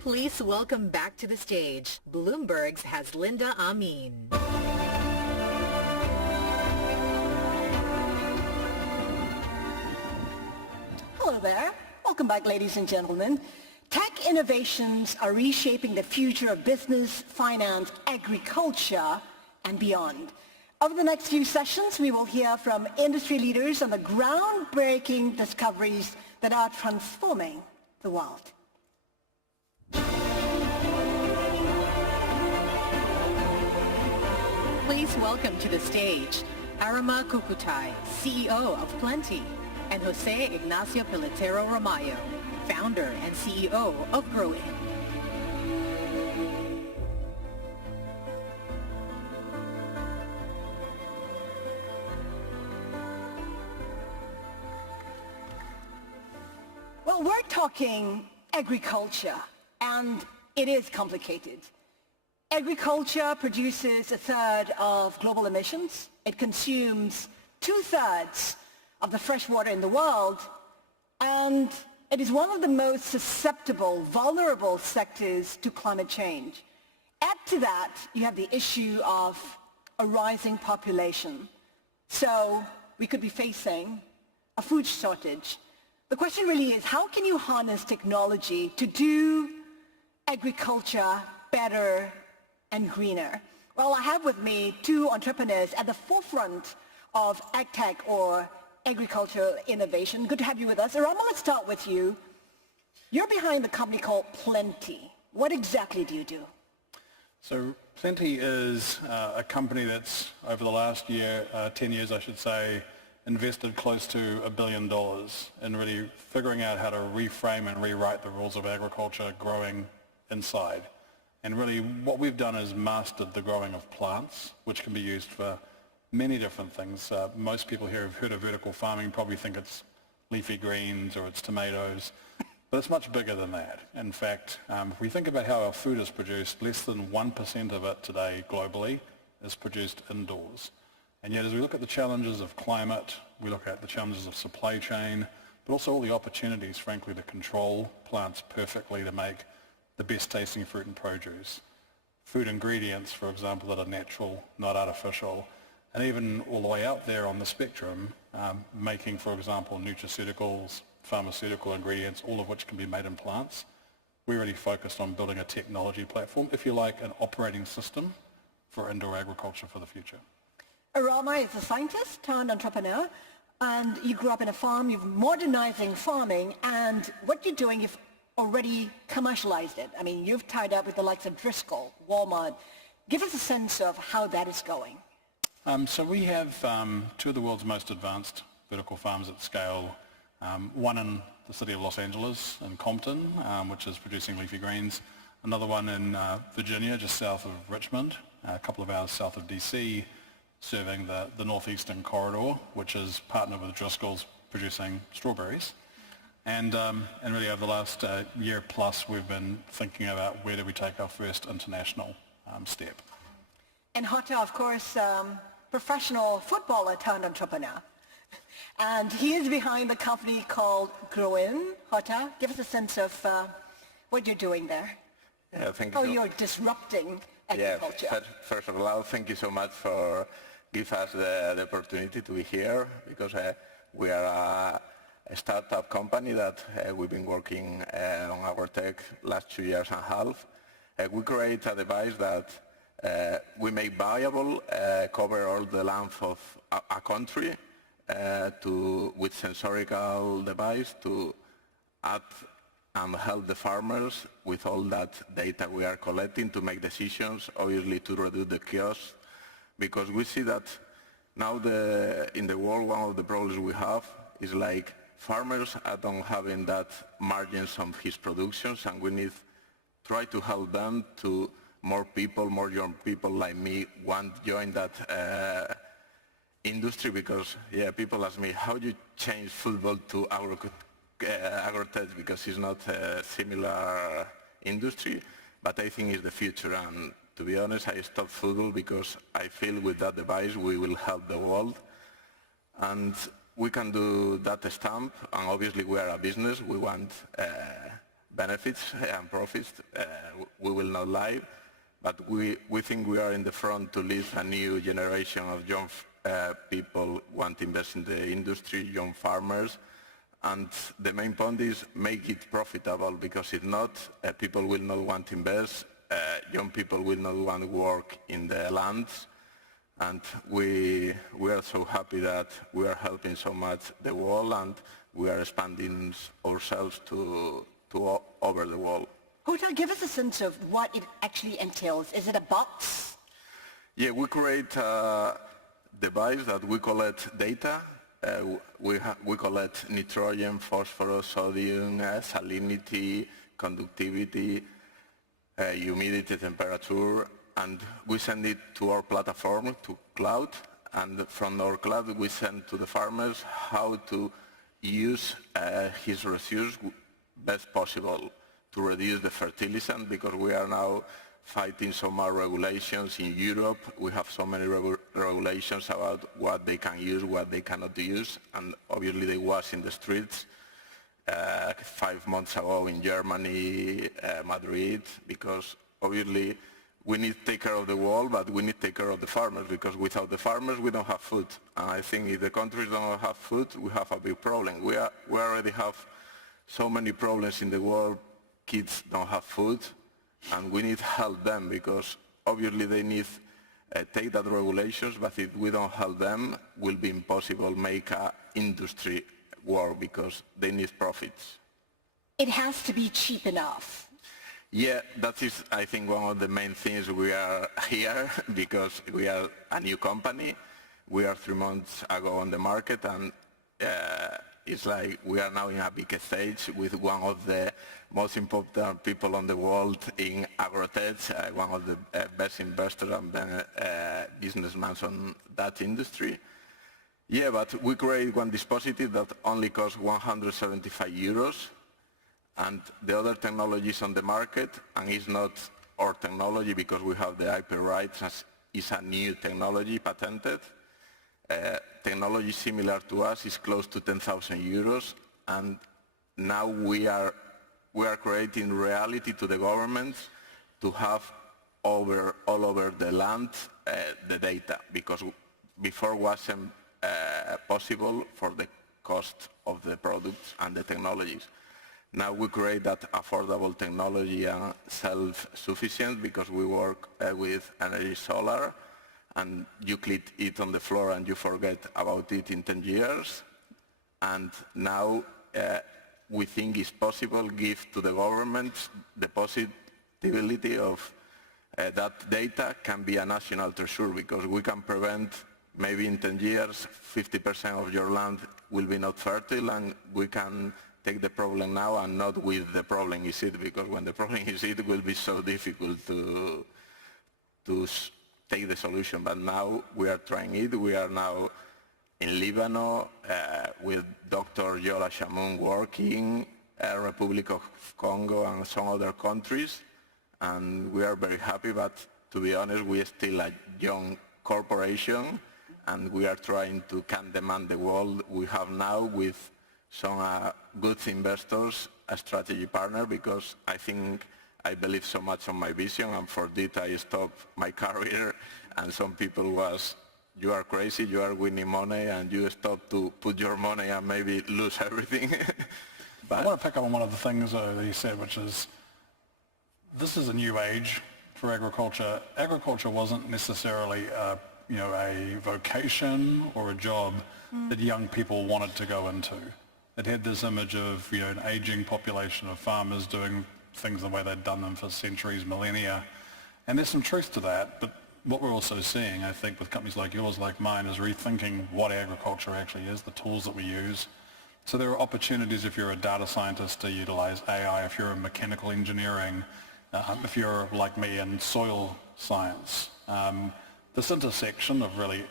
Please welcome back to the stage, Bloomberg's Haslinda Amin. Hello there. Welcome back, ladies and gentlemen. Tech innovations are reshaping the future of business, finance, agriculture, and beyond. Over the next few sessions, we will hear from industry leaders on the groundbreaking discoveries that are transforming the world. Please welcome to the stage, Arama Kukutai, CEO of Plenty, and Jose Ignacio Pelletero Ramayo, founder and CEO of Grow In. Well, we're talking agriculture, and it is complicated. Agriculture produces a third of global emissions. It consumes 2/3 of the fresh water in the world, and it is one of the most susceptible, vulnerable sectors to climate change. Add to that, you have the issue of a rising population. So we could be facing a food shortage. The question really is, how can you harness technology to do agriculture better and greener? Well, I have with me two entrepreneurs at the forefront of agtech or agricultural innovation. Good to have you with us. Arama, let's start with you. You're behind the company called Plenty. What exactly do you do? So Plenty is a company that's over the last 10 years, I should say, invested close to $1 billion in really figuring out how to reframe and rewrite the rules of agriculture growing inside. And really what we've done is mastered the growing of plants, which can be used for many different things. Most people here have heard of vertical farming, probably think it's leafy greens or it's tomatoes, but it's much bigger than that. In fact, if we think about how our food is produced, less than 1% of it today globally is produced indoors. And yet as we look at the challenges of climate, we look at the challenges of supply chain, but also all the opportunities, frankly, to control plants perfectly to make the best tasting fruit and produce. Food ingredients, for example, that are natural, not artificial, and even all the way out there on the spectrum, making, for example, nutraceuticals, pharmaceutical ingredients, all of which can be made in plants. We really focused on building a technology platform, if you like, an operating system for indoor agriculture for the future. Arama is a scientist turned entrepreneur, and you grew up in a farm, you're modernizing farming, and what you're doing, you've already commercialized it. I mean, you've tied up with the likes of Driscoll, Walmart. Give us a sense of how that is going. So we have two of the world's most advanced vertical farms at scale, one in the city of Los Angeles, in Compton, which is producing leafy greens, another one in Virginia, just south of Richmond, a couple of hours south of DC, serving the northeastern corridor, which is partnered with Driscoll's producing strawberries. And really over the last year plus, we've been thinking about where do we take our first international step. And Hota, of course, professional footballer turned entrepreneur. And he is behind the company called Grow In. Hota, give us a sense of what you're doing there. Yeah, thank you. How you're disrupting agriculture. Yeah, first of all, thank you so much for giving us the opportunity to be here, because we are a startup company that we've been working on our tech last 2 years and a half. We create a device that we make viable, cover all the length of a country with sensorical device to add and help the farmers with all that data we are collecting to make decisions, obviously to reduce the cost, because we see that now in the world one of the problems we have is like farmers are not having that margins on his productions, and we need try to help them to more people, more young people like me want to join that industry, because people ask me how do you change football to agrotech, because it's not a similar industry, but I think it's the future. And to be honest, I stopped football because I feel with that device we will help the world, and we can do that stamp. And obviously we are a business. We want benefits and profits. We will not lie, but we think we are in the front to lead a new generation of young people want to invest in the industry, young farmers. And the main point is make it profitable, because if not, people will not want to invest, young people will not want to work in the lands. And we are so happy that we are helping so much the world, and we are expanding ourselves to over the world. Hotel, give us a sense of what it actually entails. Is it a box? Yeah, we create a device that we collect data. We collect nitrogen, phosphorus, sodium, salinity, conductivity, humidity, temperature, and we send it to our platform, to cloud, and from our cloud we send to the farmers how to use his resource best possible to reduce the fertilizant, because we are now fighting so much regulations in Europe. We have so many regulations about what they can use, what they cannot use, and obviously they was in the streets 5 months ago in Germany, Madrid, because obviously we need to take care of the world, but we need to take care of the farmers, because without the farmers we don't have food. And I think if the countries don't have food, we have a big problem. We already have so many problems in the world. Kids don't have food, and we need to help them, because obviously they need take that regulations, but if we don't help them, it will be impossible to make an industry work, because they need profits. It has to be cheap enough. Yeah, that is, I think, one of the main things we are here, because we are a new company. We are 3 months ago on the market, and it's like we are now in a big stage with one of the most important people on the world in agrotech, one of the best investors and businessmen on that industry. Yeah, but we create one dispositive that only costs 175 euros, and the other technologies on the market, and it's not our technology because we have the IP rights, as it's a new technology patented. Technology similar to us is close to 10,000 euros, and now we are creating reality to the governments to have all over the land the data, because before wasn't possible for the cost of the products and the technologies. Now we create that affordable technology and self-sufficient, because we work with energy solar, and you click it on the floor and you forget about it in 10 years. And now we think it's possible to give to the government the possibility of that data can be a national treasure, because we can prevent maybe in 10 years 50% of your land will be not fertile, and we can take the problem now and not with the problem is it, because when the problem is it will be so difficult to take the solution. But now we are trying it. We are now in Lebanon with Dr. Yola Shamoun working, Republic of Congo and some other countries, and we are very happy, but to be honest, we are still a young corporation, and we are trying to can demand the world. We have now with some good investors a strategy partner, because I believe so much on my vision, and for that I stopped my career, and some people was, you are crazy, you are winning money, and you stop to put your money and maybe lose everything. I want to pick up on one of the things that you said, which is, this is a new age for agriculture. Agriculture wasn't necessarily a vocation or a job that young people wanted to go into. It had this image of an aging population of farmers doing things the way they'd done them for centuries, millennia. And there's some truth to that, but what we're also seeing, I think, with companies like yours, like mine, is rethinking what agriculture actually is, the tools that we use. So there are opportunities if you're a data scientist to utilize AI, if you're in mechanical engineering, if you're like me in soil science. This intersection of really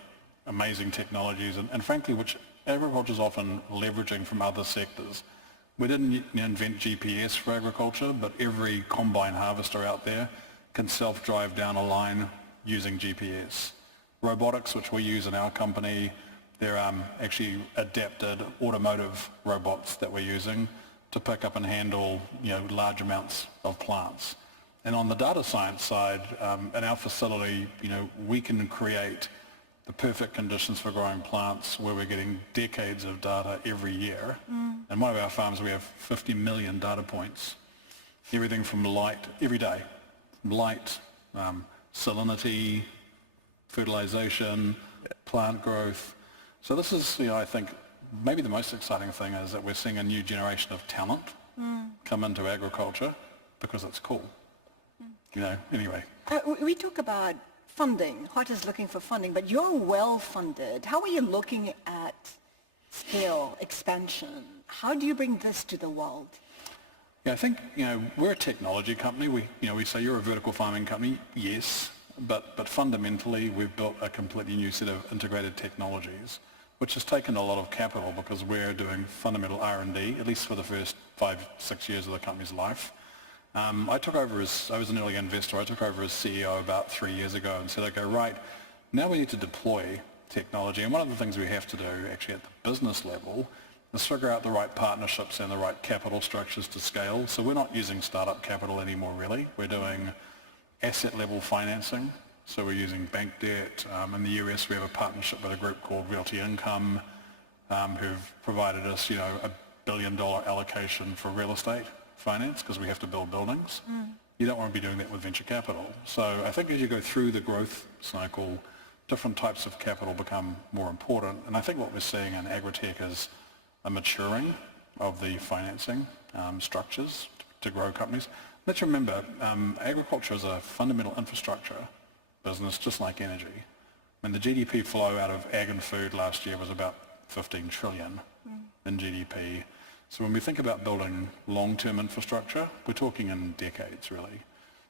amazing technologies, and frankly, which agriculture is often leveraging from other sectors. We didn't invent GPS for agriculture, but every combine harvester out there can self-drive down a line using GPS. Robotics, which we use in our company, they're actually adapted automotive robots that we're using. to pick up and handle, large amounts of plants. And on the data science side, in our facility, we can create the perfect conditions for growing plants where we're getting decades of data every year. And one of our farms, we have 50 million data points. Everything from light, every day, light, salinity, fertilization, plant growth. So this is, I think, maybe the most exciting thing is that we're seeing a new generation of talent come into agriculture because it's cool. Anyway. We talk about funding. Hart is looking for funding, but you're well funded. How are you looking at scale, expansion? How do you bring this to the world? Yeah, I think, we're a technology company. We say you're a vertical farming company, yes, but fundamentally we've built a completely new set of integrated technologies, which has taken a lot of capital because we're doing fundamental R&D, at least for the first 5-6 years of the company's life. I was an early investor. I took over as CEO about 3 years ago and said, okay, right, now we need to deploy technology. And one of the things we have to do actually at the business level is figure out the right partnerships and the right capital structures to scale. So we're not using startup capital anymore, really. We're doing asset level financing. So we're using bank debt. In the US, we have a partnership with a group called Realty Income, who've provided us, $1 billion allocation for real estate finance because we have to build buildings. You don't want to be doing that with venture capital. So I think as you go through the growth cycle, different types of capital become more important. And I think what we're seeing in agri-tech is a maturing of the financing structures to grow companies. Let's remember, agriculture is a fundamental infrastructure business, just like energy. The GDP flow out of ag and food last year was about 15 trillion in GDP. So when we think about building long-term infrastructure, we're talking in decades, really.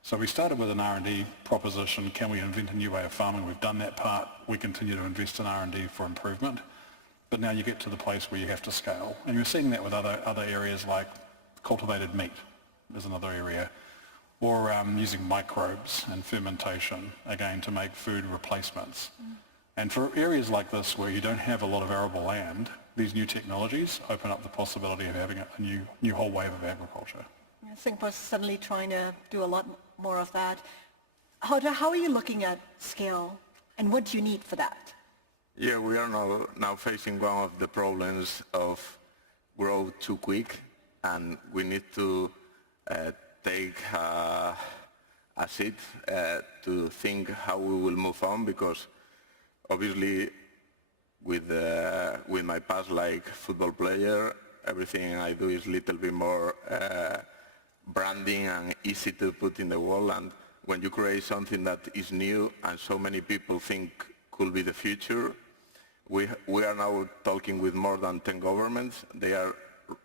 So we started with an R&D proposition. Can we invent a new way of farming? We've done that part. We continue to invest in R&D for improvement. But now you get to the place where you have to scale. And you're seeing that with other areas like cultivated meat is another area. Or using microbes and fermentation, again, to make food replacements. And for areas like this where you don't have a lot of arable land, these new technologies open up the possibility of having a new whole wave of agriculture. Singapore's suddenly trying to do a lot more of that. How are you looking at scale, and what do you need for that? Yeah, we are now facing one of the problems of grow too quick, and we need to take a seat to think how we will move on, because obviously with my past like football player, everything I do is a little bit more branding and easy to put in the wall. And when you create something that is new and so many people think could be the future, we are now talking with more than 10 governments. They are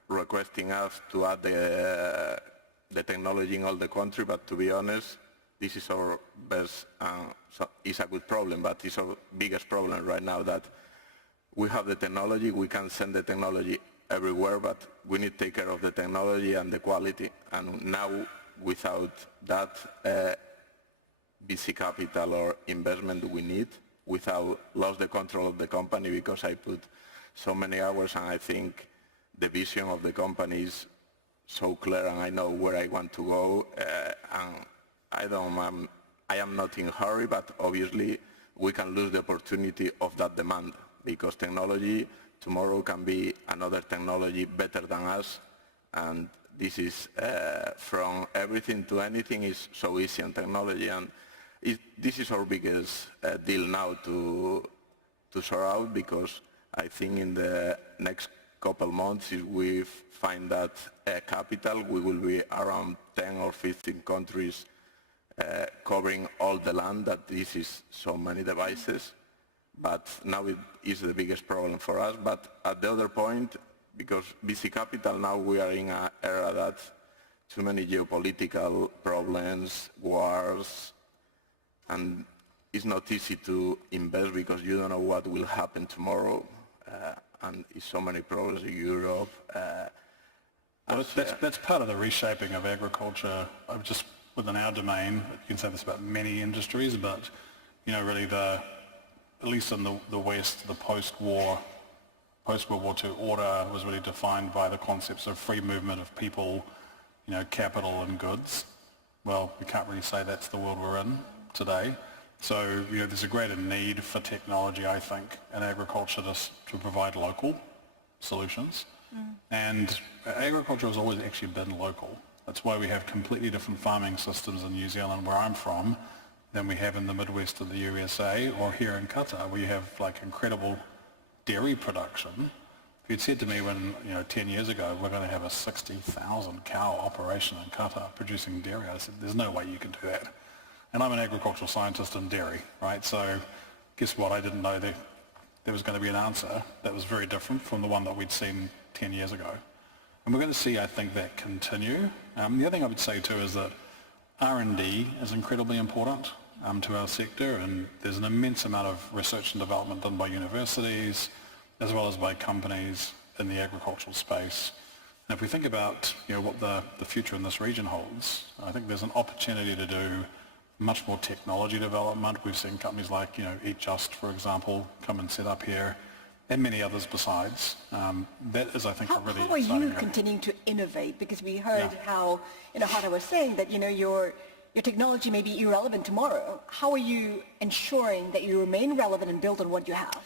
requesting us to add the technology in all the country, but to be honest, this is our best, it's a good problem, but it's our biggest problem right now, that we have the technology, we can send the technology everywhere, but we need to take care of the technology and the quality. And now, without that VC capital or investment we need, without lost the control of the company, because I put so many hours and I think the vision of the company is so clear and I know where I want to go, and I am not in a hurry, but obviously we can lose the opportunity of that demand, because technology tomorrow can be another technology better than us, and this is from everything to anything is so easy in technology, and this is our biggest deal now to sort out, because I think in the next couple months, if we find that capital, we will be around 10 or 15 countries covering all the land, that this is so many devices. But now it is the biggest problem for us. But at the other point, because VC capital, now we are in an era that too many geopolitical problems, wars, and it's not easy to invest because you don't know what will happen tomorrow. And it's so many problems in Europe. Well, that's part of the reshaping of agriculture, just within our domain. You can say this about many industries, but really at least in the West, the post-war post-World War II order was really defined by the concepts of free movement of people, capital and goods. Well, we can't really say that's the world we're in today. So, there's a greater need for technology, I think, in agriculture to provide local solutions. And agriculture has always actually been local. That's why we have completely different farming systems in New Zealand, where I'm from, than we have in the Midwest of the USA or here in Qatar, where you have like incredible dairy production. If you'd said to me when, 10 years ago, we're going to have a 60,000 cow operation in Qatar producing dairy, I said, there's no way you can do that. And I'm an agricultural scientist in dairy, right? So guess what? I didn't know that there was going to be an answer that was very different from the one that we'd seen 10 years ago. And we're going to see, I think, that continue. The other thing I would say too is that R&D is incredibly important to our sector, and there's an immense amount of research and development done by universities as well as by companies in the agricultural space. And if we think about what the future in this region holds, I think there's an opportunity to do much more technology development. We've seen companies like Eat Just, for example, come and set up here, and many others besides. That is, I think, a really How are exciting you area. continuing to innovate? Because we heard how, Hada was saying that, your technology may be irrelevant tomorrow. How are you ensuring that you remain relevant and build on what you have?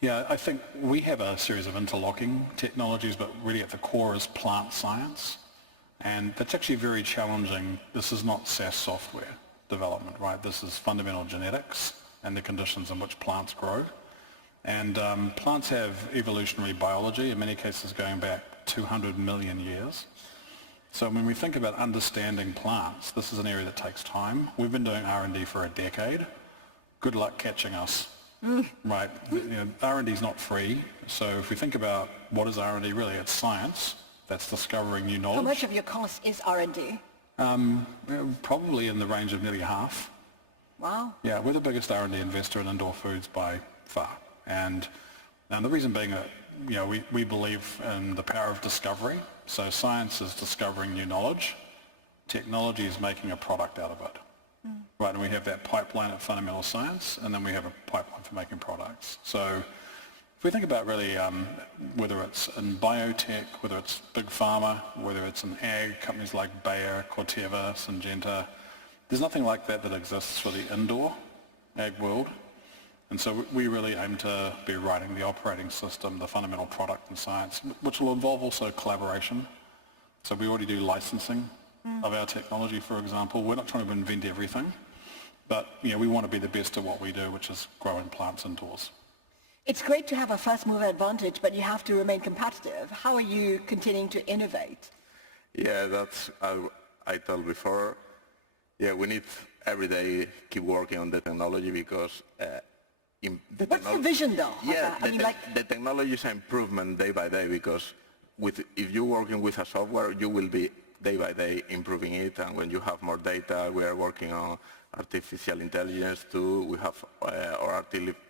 Yeah, I think we have a series of interlocking technologies, but really at the core is plant science. And that's actually very challenging. This is not SaaS software development, right? This is fundamental genetics and the conditions in which plants grow. And plants have evolutionary biology, in many cases going back 200 million years. So when we think about understanding plants, this is an area that takes time. We've been doing R&D for a decade. Good luck catching us, right? R&D is not free. So if we think about what is R&D really, it's science. That's discovering new knowledge. How much of your cost is R&D? Probably in the range of nearly half. Wow. Yeah, we're the biggest R&D investor in indoor foods by far. And the reason being that, we believe in the power of discovery. So science is discovering new knowledge. Technology is making a product out of it. Right, and we have that pipeline of fundamental science, and then we have a pipeline for making products. So if we think about really whether it's in biotech, whether it's big pharma, whether it's in ag, companies like Bayer, Corteva, Syngenta, there's nothing like that that exists for the indoor ag world. And so we really aim to be writing the operating system, the fundamental product and science, which will involve also collaboration. So we already do licensing of our technology, for example. We're not trying to invent everything, but we want to be the best at what we do, which is growing plants indoors. It's great to have a first mover advantage, but you have to remain competitive. How are you continuing to innovate? Yeah, that's, I told before, we need every day keep working on the technology because What's the vision, though? Yeah, the technology is an improvement day by day because if you're working with a software, you will be day by day improving it. And when you have more data, we are working on artificial intelligence too. We have our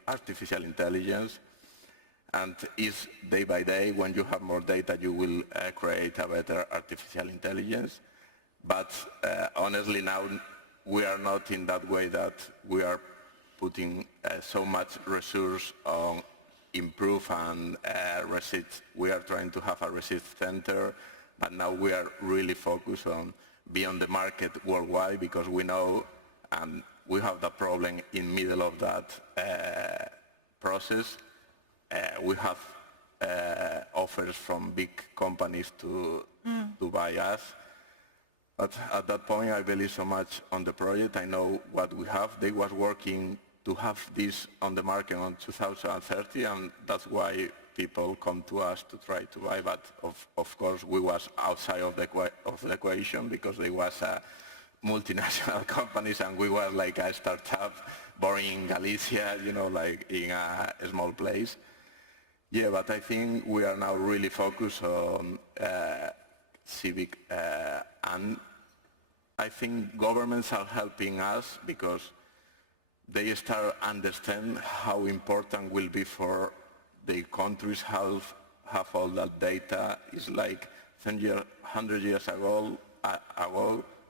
artificial intelligence. And it's day by day. When you have more data, you will create a better artificial intelligence. But honestly, now we are not in that way that we are putting so much resource on improve and research. We are trying to have a research center, but now we are really focused on being on the market worldwide because we know we have the problem in middle of that process. We have offers from big companies to buy us. But at that point, I believe so much on the project. I know what we have. They was working to have this on the market on 2030, and that's why people come to us to try to buy. But of course, we was outside of the equation because they was multinational companies, and we were like a startup born in Galicia, like in a small place. Yeah, but I think we are now really focused on civic, and I think governments are helping us because they start understand how important will be for the countries have all that data. It's like 100 years ago,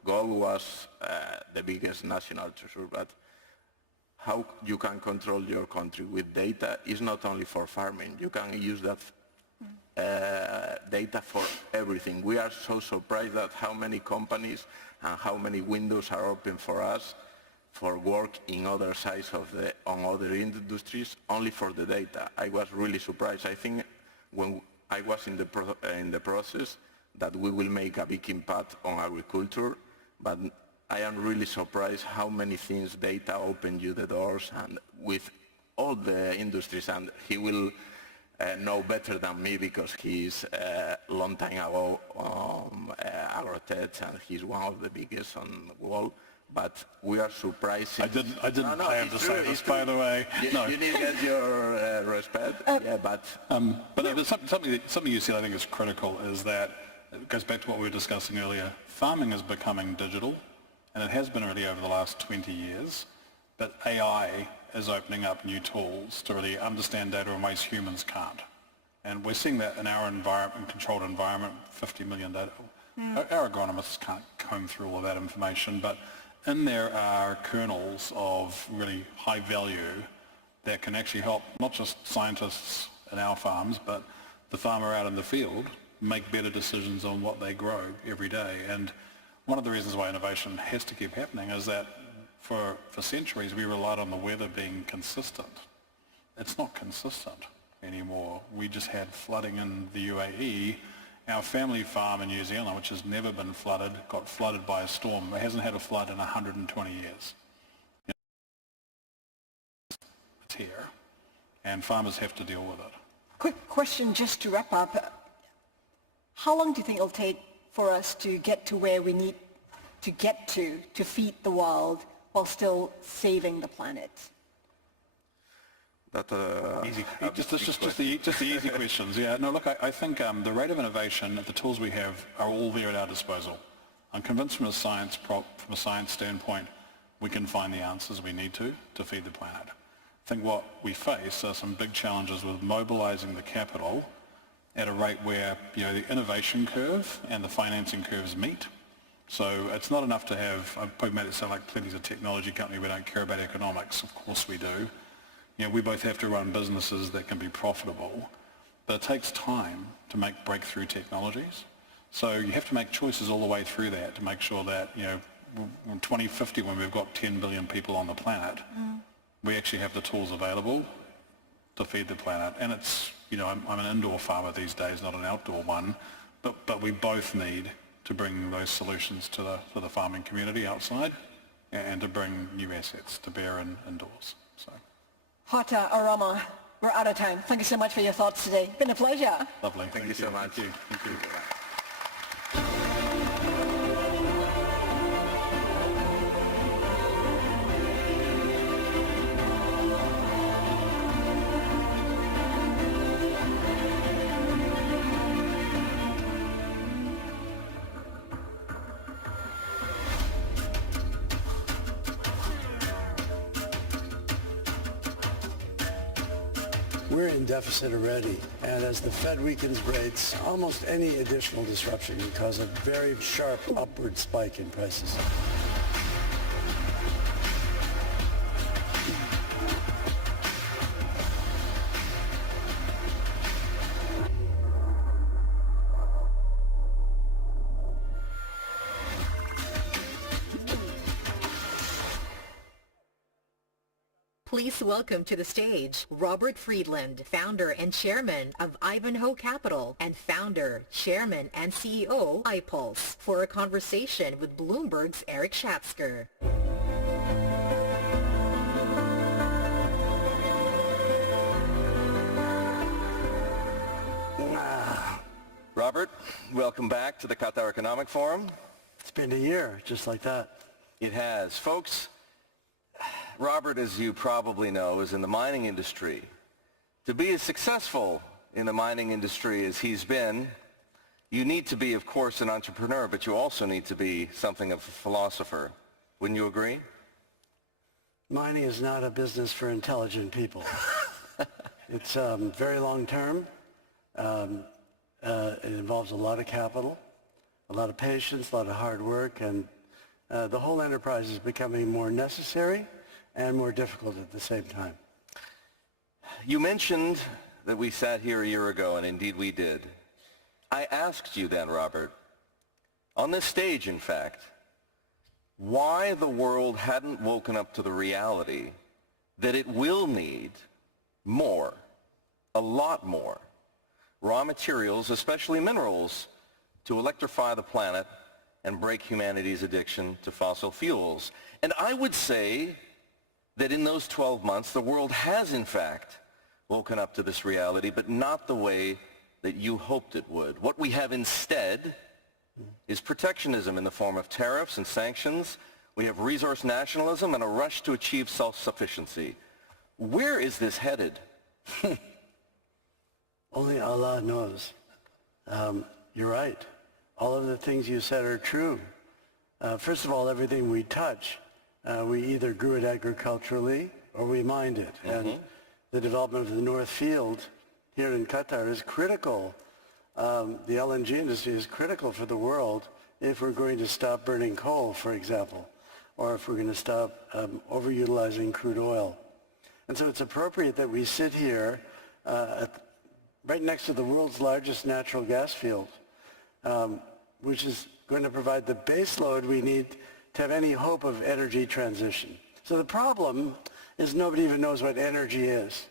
gold was the biggest national treasure, but how you can control your country with data is not only for farming. You can use that data for everything. We are so surprised at how many companies and how many windows are open for us for work in other sides on other industries only for the data. I was really surprised. I think when I was in the process that we will make a big impact on agriculture, but I am really surprised how many things data open you the doors and with all the industries, and he will know better than me because he's a long time ago agrotech and he's one of the biggest on the world. But we are surprised. I didn't plan to say this, by the way. You need to get your respect. But something you said I think is critical is that it goes back to what we were discussing earlier. Farming is becoming digital, and it has been really over the last 20 years. But AI is opening up new tools to really understand data in ways humans can't. And we're seeing that in our environment, controlled environment, 50 million data. Our agronomists can't comb through all of that information, but in there are kernels of really high value that can actually help not just scientists in our farms, but the farmer out in the field make better decisions on what they grow every day. And one of the reasons why innovation has to keep happening is that for centuries we relied on the weather being consistent. It's not consistent anymore. We just had flooding in the UAE. Our family farm in New Zealand, which has never been flooded, got flooded by a storm. It hasn't had a flood in 120 years. It's here, and farmers have to deal with it. Quick question just to wrap up. How long do you think it'll take for us to get to where we need to get to feed the world while still saving the planet? Easy. Just the easy questions. Yeah. No. Look, I think the rate of innovation, the tools we have, are all there at our disposal. I'm convinced from a science standpoint, we can find the answers we need to feed the planet. I think what we face are some big challenges with mobilizing the capital at a rate where the innovation curve and the financing curves meet. So it's not enough to have. I've probably made it sound like Plenty's a technology company. We don't care about economics. Of course we do. We both have to run businesses that can be profitable, but it takes time to make breakthrough technologies. So you have to make choices all the way through that to make sure that, in 2050, when we've got 10 billion people on the planet, we actually have the tools available to feed the planet. And it's, I'm an indoor farmer these days, not an outdoor one, but we both need to bring those solutions to the farming community outside and to bring new assets to bear indoors. So. Hata Arama, we're out of time. Thank you so much for your thoughts today. Been a pleasure. Lovely. Thank you so much. Thank you. We're in deficit already, and as the Fed weakens rates, almost any additional disruption can cause a very sharp upward spike in prices. Please welcome to the stage Robert Friedland, founder and chairman of Ivanhoe Capital and founder, chairman, and CEO iPulse, for a conversation with Bloomberg's Eric Schatzker. Robert, welcome back to the Qatar Economic Forum. It's been a year, just like that. It has. Folks, Robert, as you probably know, is in the mining industry. To be as successful in the mining industry as he's been, you need to be, of course, an entrepreneur, but you also need to be something of a philosopher. Wouldn't you agree? Mining is not a business for intelligent people. It's very long term. It involves a lot of capital, a lot of patience, a lot of hard work, and the whole enterprise is becoming more necessary and more difficult at the same time. You mentioned that we sat here a year ago, and indeed we did, I asked you then, Robert, on this stage, in fact, why the world hadn't woken up to the reality that it will need more, a lot more, raw materials, especially minerals, to electrify the planet and break humanity's addiction to fossil fuels. And I would say that in those 12 months, the world has, in fact, woken up to this reality, but not the way that you hoped it would. What we have instead is protectionism in the form of tariffs and sanctions. We have resource nationalism and a rush to achieve self-sufficiency. Where is this headed? Only Allah knows. You're right. All of the things you said are true. First of all, everything we touch, we either grew it agriculturally or we mined it. And the development of the North Field here in Qatar is critical. The LNG industry is critical for the world if we're going to stop burning coal, for example, or if we're going to stop overutilizing crude oil. And so it's appropriate that we sit here right next to the world's largest natural gas field, which is going to provide the base load we need to have any hope of energy transition. So the problem is nobody even knows what energy is.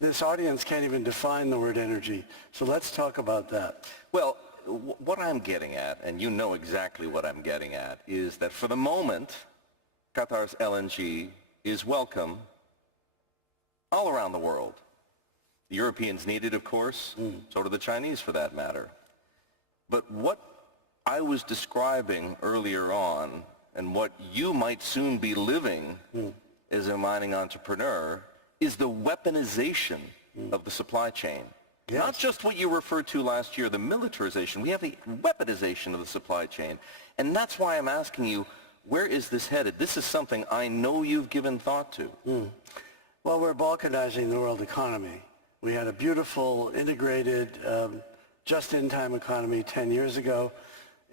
This audience can't even define the word energy. So let's talk about that. Well, what I'm getting at, and you know exactly what I'm getting at, is that for the moment, Qatar's LNG is welcome all around the world. The Europeans need it, of course, so do the Chinese for that matter. But what I was describing earlier on, and what you might soon be living as a mining entrepreneur, is the weaponization of the supply chain. Yes. Not just what you referred to last year, the militarization. We have the weaponization of the supply chain. And that's why I'm asking you, where is this headed? This is something I know you've given thought to. Well, we're balkanizing the world economy. We had a beautiful, integrated, just-in-time economy 10 years ago.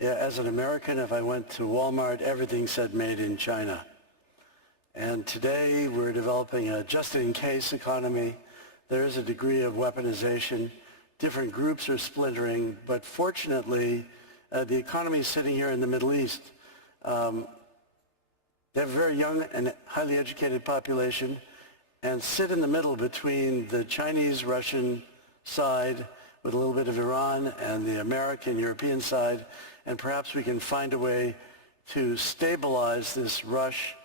As an American, if I went to Walmart, everything said made in China. And today, we're developing a just-in-case economy. There is a degree of weaponization. Different groups are splintering, but fortunately, the economy is sitting here in the Middle East. They have a very young and highly educated population and sit in the middle between the Chinese-Russian side with a little bit of Iran and the American-European side, and perhaps we can find a way to stabilize this rush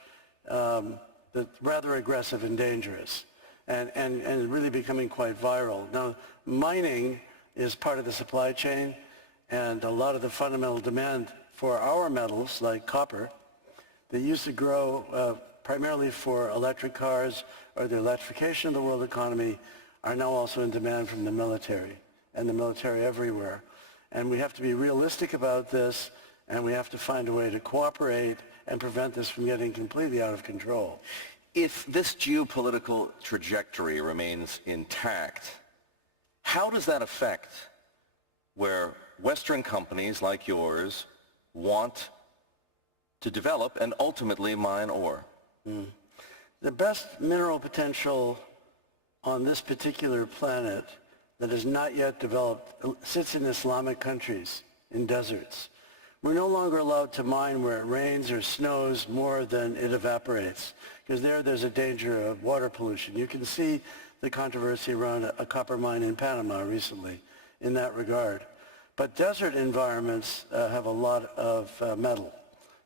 that's rather aggressive and dangerous, and really becoming quite viral. Now, mining is part of the supply chain, and a lot of the fundamental demand for our metals, like copper, that used to grow primarily for electric cars or the electrification of the world economy, are now also in demand from the military, and the military everywhere. And we have to be realistic about this, and we have to find a way to cooperate and prevent this from getting completely out of control. If this geopolitical trajectory remains intact, how does that affect where Western companies like yours want to develop and ultimately mine ore? The best mineral potential on this particular planet that is not yet developed sits in Islamic countries, in deserts. We're no longer allowed to mine where it rains or snows more than it evaporates, because there's a danger of water pollution. You can see the controversy around a copper mine in Panama recently in that regard. But desert environments have a lot of metal.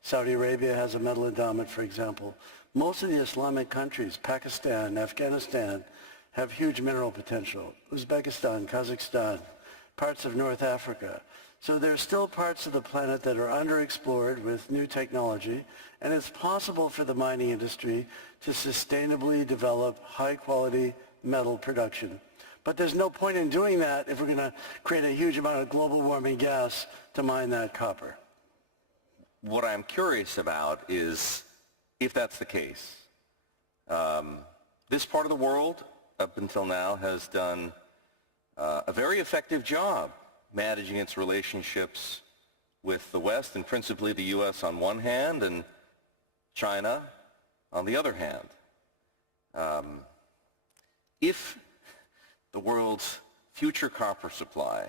Saudi Arabia has a metal endowment, for example. Most of the Islamic countries, Pakistan, Afghanistan, have huge mineral potential. Uzbekistan, Kazakhstan, parts of North Africa. So there's still parts of the planet that are underexplored with new technology, and it's possible for the mining industry to sustainably develop high-quality metal production. But there's no point in doing that if we're going to create a huge amount of global warming gas to mine that copper. What I'm curious about is, if that's the case, this part of the world, up until now, has done a very effective job managing its relationships with the West, and principally the U.S. on one hand and China on the other hand. If the world's future copper supply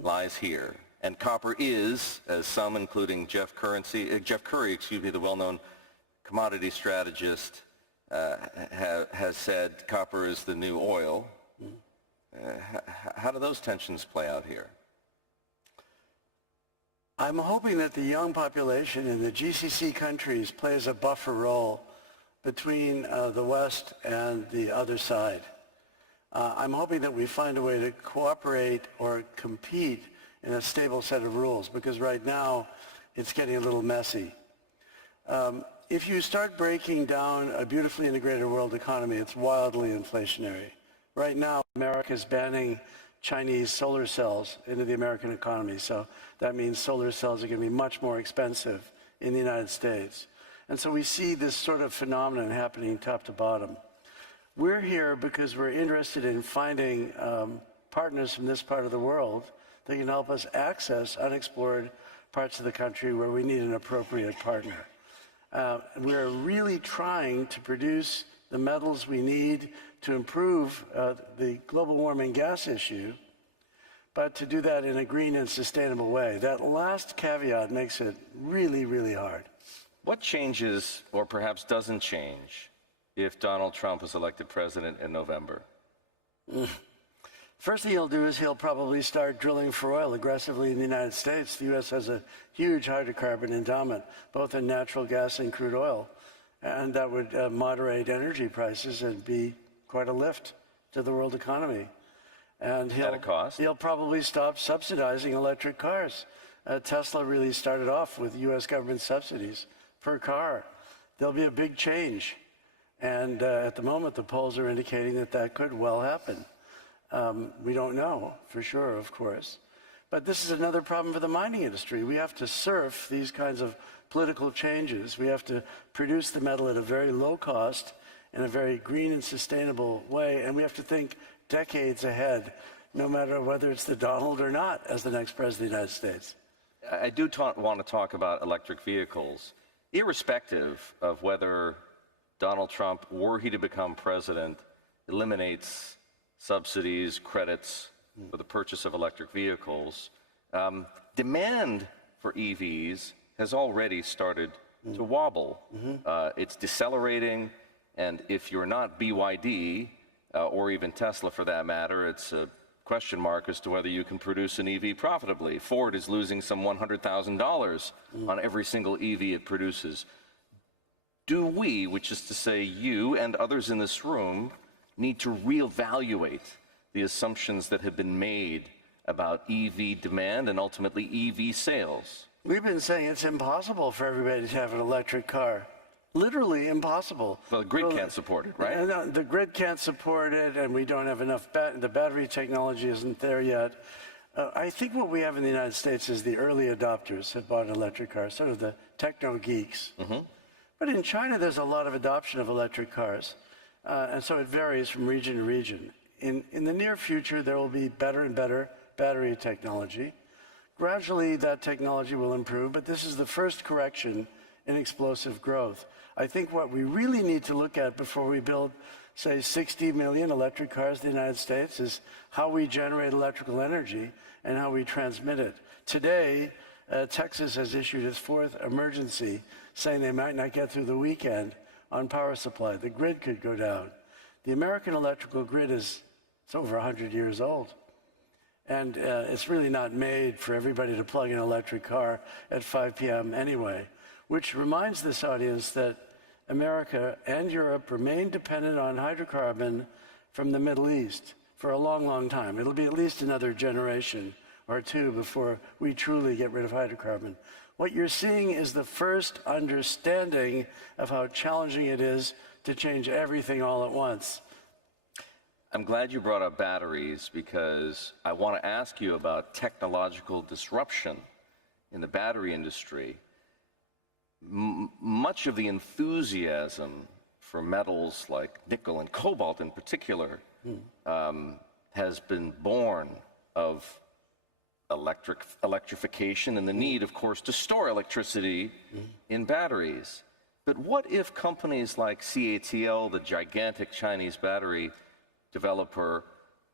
lies here. And copper is, as some, including Jeff Curry, the well-known commodity strategist, has said, copper is the new oil. How do those tensions play out here? I'm hoping that the young population in the GCC countries plays a buffer role between the West and the other side. I'm hoping that we find a way to cooperate or compete in a stable set of rules, because right now it's getting a little messy. If you start breaking down a beautifully integrated world economy, it's wildly inflationary. Right now, America is banning Chinese solar cells into the American economy. So that means solar cells are going to be much more expensive in the United States. And so we see this sort of phenomenon happening top to bottom. We're here because we're interested in finding partners from this part of the world that can help us access unexplored parts of the country where we need an appropriate partner. We're really trying to produce the metals we need to improve the global warming gas issue, but to do that in a green and sustainable way. That last caveat makes it really, really hard. What changes, or perhaps doesn't change, if Donald Trump is elected president in November? First thing he'll do is he'll probably start drilling for oil aggressively in the United States. The U.S. has a huge hydrocarbon endowment, both in natural gas and crude oil. And that would moderate energy prices and be quite a lift to the world economy. And At a cost? He'll probably stop subsidizing electric cars. Tesla really started off with U.S. government subsidies per car. There'll be a big change. And at the moment, the polls are indicating that that could well happen. We don't know for sure, of course. But this is another problem for the mining industry. We have to surf these kinds of political changes. We have to produce the metal at a very low cost in a very green and sustainable way, and we have to think decades ahead, no matter whether it's the Donald or not as the next president of the United States. I do want to talk about electric vehicles. Irrespective of whether Donald Trump, were he to become president, eliminates subsidies, credits for the purchase of electric vehicles, demand for EVs has already started to wobble. It's decelerating, and if you're not BYD, or even Tesla for that matter, it's a question mark as to whether you can produce an EV profitably. Ford is losing some $100,000 on every single EV it produces. Do we, which is to say you and others in this room, need to reevaluate the assumptions that have been made about EV demand and ultimately EV sales? We've been saying it's impossible for everybody to have an electric car. Literally impossible. Well, the grid can't support it, right? No, the grid can't support it, and we don't have enough, the battery technology isn't there yet. I think what we have in the United States is the early adopters have bought an electric car, sort of the techno geeks. But in China, there's a lot of adoption of electric cars, and so it varies from region to region. In the near future, there will be better and better battery technology. Gradually, that technology will improve, but this is the first correction in explosive growth. I think what we really need to look at before we build, say, 60 million electric cars in the United States is how we generate electrical energy and how we transmit it. Today, Texas has issued its 4th emergency, saying they might not get through the weekend on power supply. The grid could go down. The American electrical grid it's over 100 years old. And it's really not made for everybody to plug in an electric car at 5 p.m. anyway, which reminds this audience that America and Europe remain dependent on hydrocarbon from the Middle East for a long, long time. It'll be at least another generation or two before we truly get rid of hydrocarbon. What you're seeing is the first understanding of how challenging it is to change everything all at once. I'm glad you brought up batteries because I want to ask you about technological disruption in the battery industry. Much of the enthusiasm for metals like nickel and cobalt in particular has been born of electrification and the need, of course, to store electricity in batteries. But what if companies like CATL, the gigantic Chinese battery developer,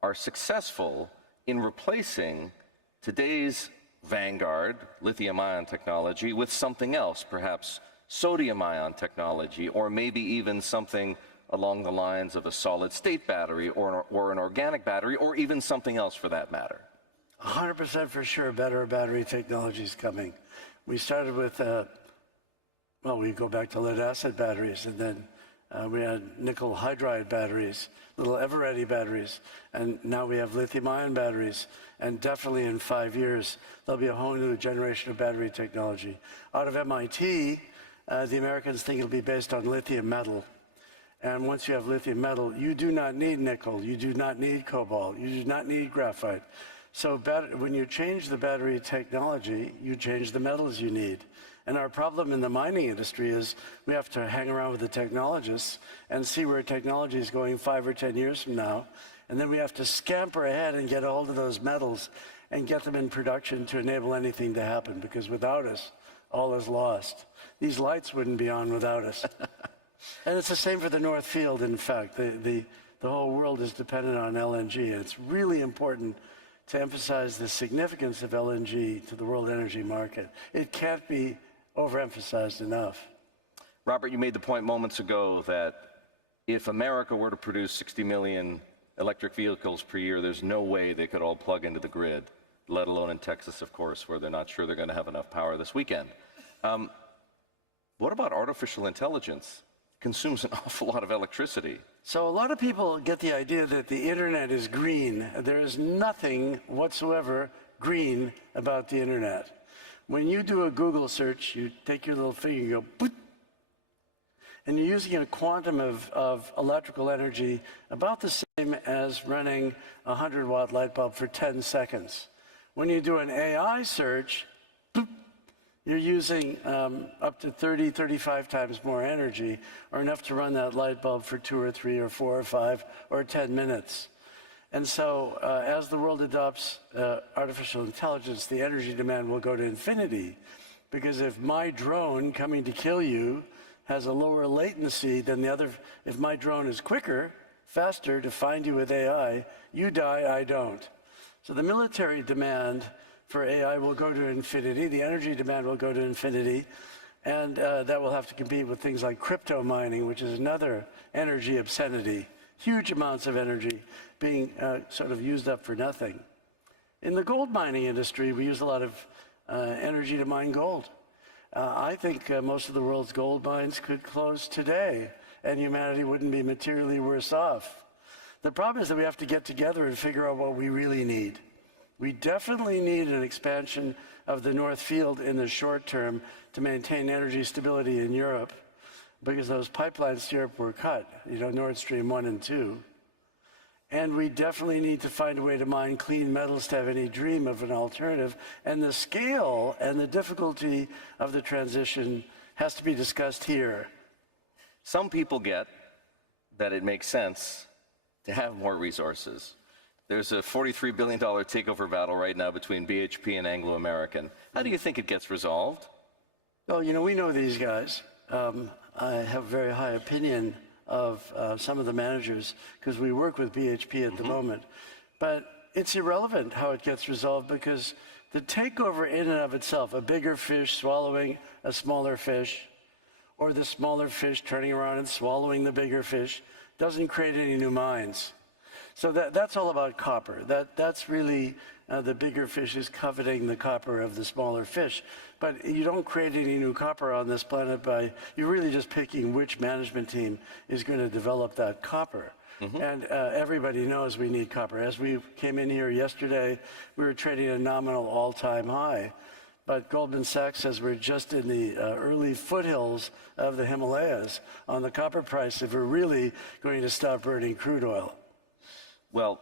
are successful in replacing today's vanguard lithium-ion technology with something else, perhaps sodium-ion technology, or maybe even something along the lines of a solid-state battery or an organic battery, or even something else for that matter? 100% for sure, better battery technology is coming. We started with, well, we go back to lead-acid batteries, and then we had nickel hydride batteries, little ever-ready batteries, and now we have lithium-ion batteries. And definitely in 5 years, there'll be a whole new generation of battery technology. Out of MIT, the Americans think it'll be based on lithium metal. And once you have lithium metal, you do not need nickel, you do not need cobalt, you do not need graphite. So when you change the battery technology, you change the metals you need. And our problem in the mining industry is we have to hang around with the technologists and see where technology is going 5 or 10 years from now. And then we have to scamper ahead and get a hold of those metals and get them in production to enable anything to happen, because without us, all is lost. These lights wouldn't be on without us. And it's the same for the North Field, in fact. The whole world is dependent on LNG. And it's really important to emphasize the significance of LNG to the world energy market. It can't be overemphasized enough. Robert, you made the point moments ago that if America were to produce 60 million electric vehicles per year, there's no way they could all plug into the grid, let alone in Texas, of course, where they're not sure they're going to have enough power this weekend. What about artificial intelligence? Consumes an awful lot of electricity. So a lot of people get the idea that the internet is green. There is nothing whatsoever green about the internet. When you do a Google search, you take your little finger and go, boop, and you're using a quantum of electrical energy about the same as running a 100-watt light bulb for 10 seconds. When you do an AI search, boop, you're using up to 30, 35 times more energy, or enough to run that light bulb for 2 or 3 or 4 or 5 or 10 minutes. And so as the world adopts artificial intelligence, the energy demand will go to infinity. Because if my drone coming to kill you has a lower latency than the other, if my drone is quicker, faster to find you with AI, you die, I don't. So the military demand for AI will go to infinity, the energy demand will go to infinity, and that will have to compete with things like crypto mining, which is another energy obscenity. Huge amounts of energy being sort of used up for nothing. In the gold mining industry, we use a lot of energy to mine gold. I think most of the world's gold mines could close today, and humanity wouldn't be materially worse off. The problem is that we have to get together and figure out what we really need. We definitely need an expansion of the North Field in the short term to maintain energy stability in Europe, because those pipelines to Europe were cut, you know, Nord Stream 1 and 2. And we definitely need to find a way to mine clean metals to have any dream of an alternative. And the scale and the difficulty of the transition has to be discussed here. Some people get that it makes sense to have more resources. There's a $43 billion takeover battle right now between BHP and Anglo American. How do you think it gets resolved? Well, you know, we know these guys. I have a very high opinion of some of the managers because we work with BHP at the moment. But it's irrelevant how it gets resolved, because the takeover in and of itself, a bigger fish swallowing a smaller fish, or the smaller fish turning around and swallowing the bigger fish, doesn't create any new mines. So that's all about copper. That's really the bigger fish is coveting the copper of the smaller fish. But you don't create any new copper on this planet by, you're really just picking which management team is going to develop that copper. And everybody knows we need copper. As we came in here yesterday, we were trading a nominal all-time high. But Goldman Sachs says we're just in the early foothills of the Himalayas on the copper price if we're really going to stop burning crude oil. Well,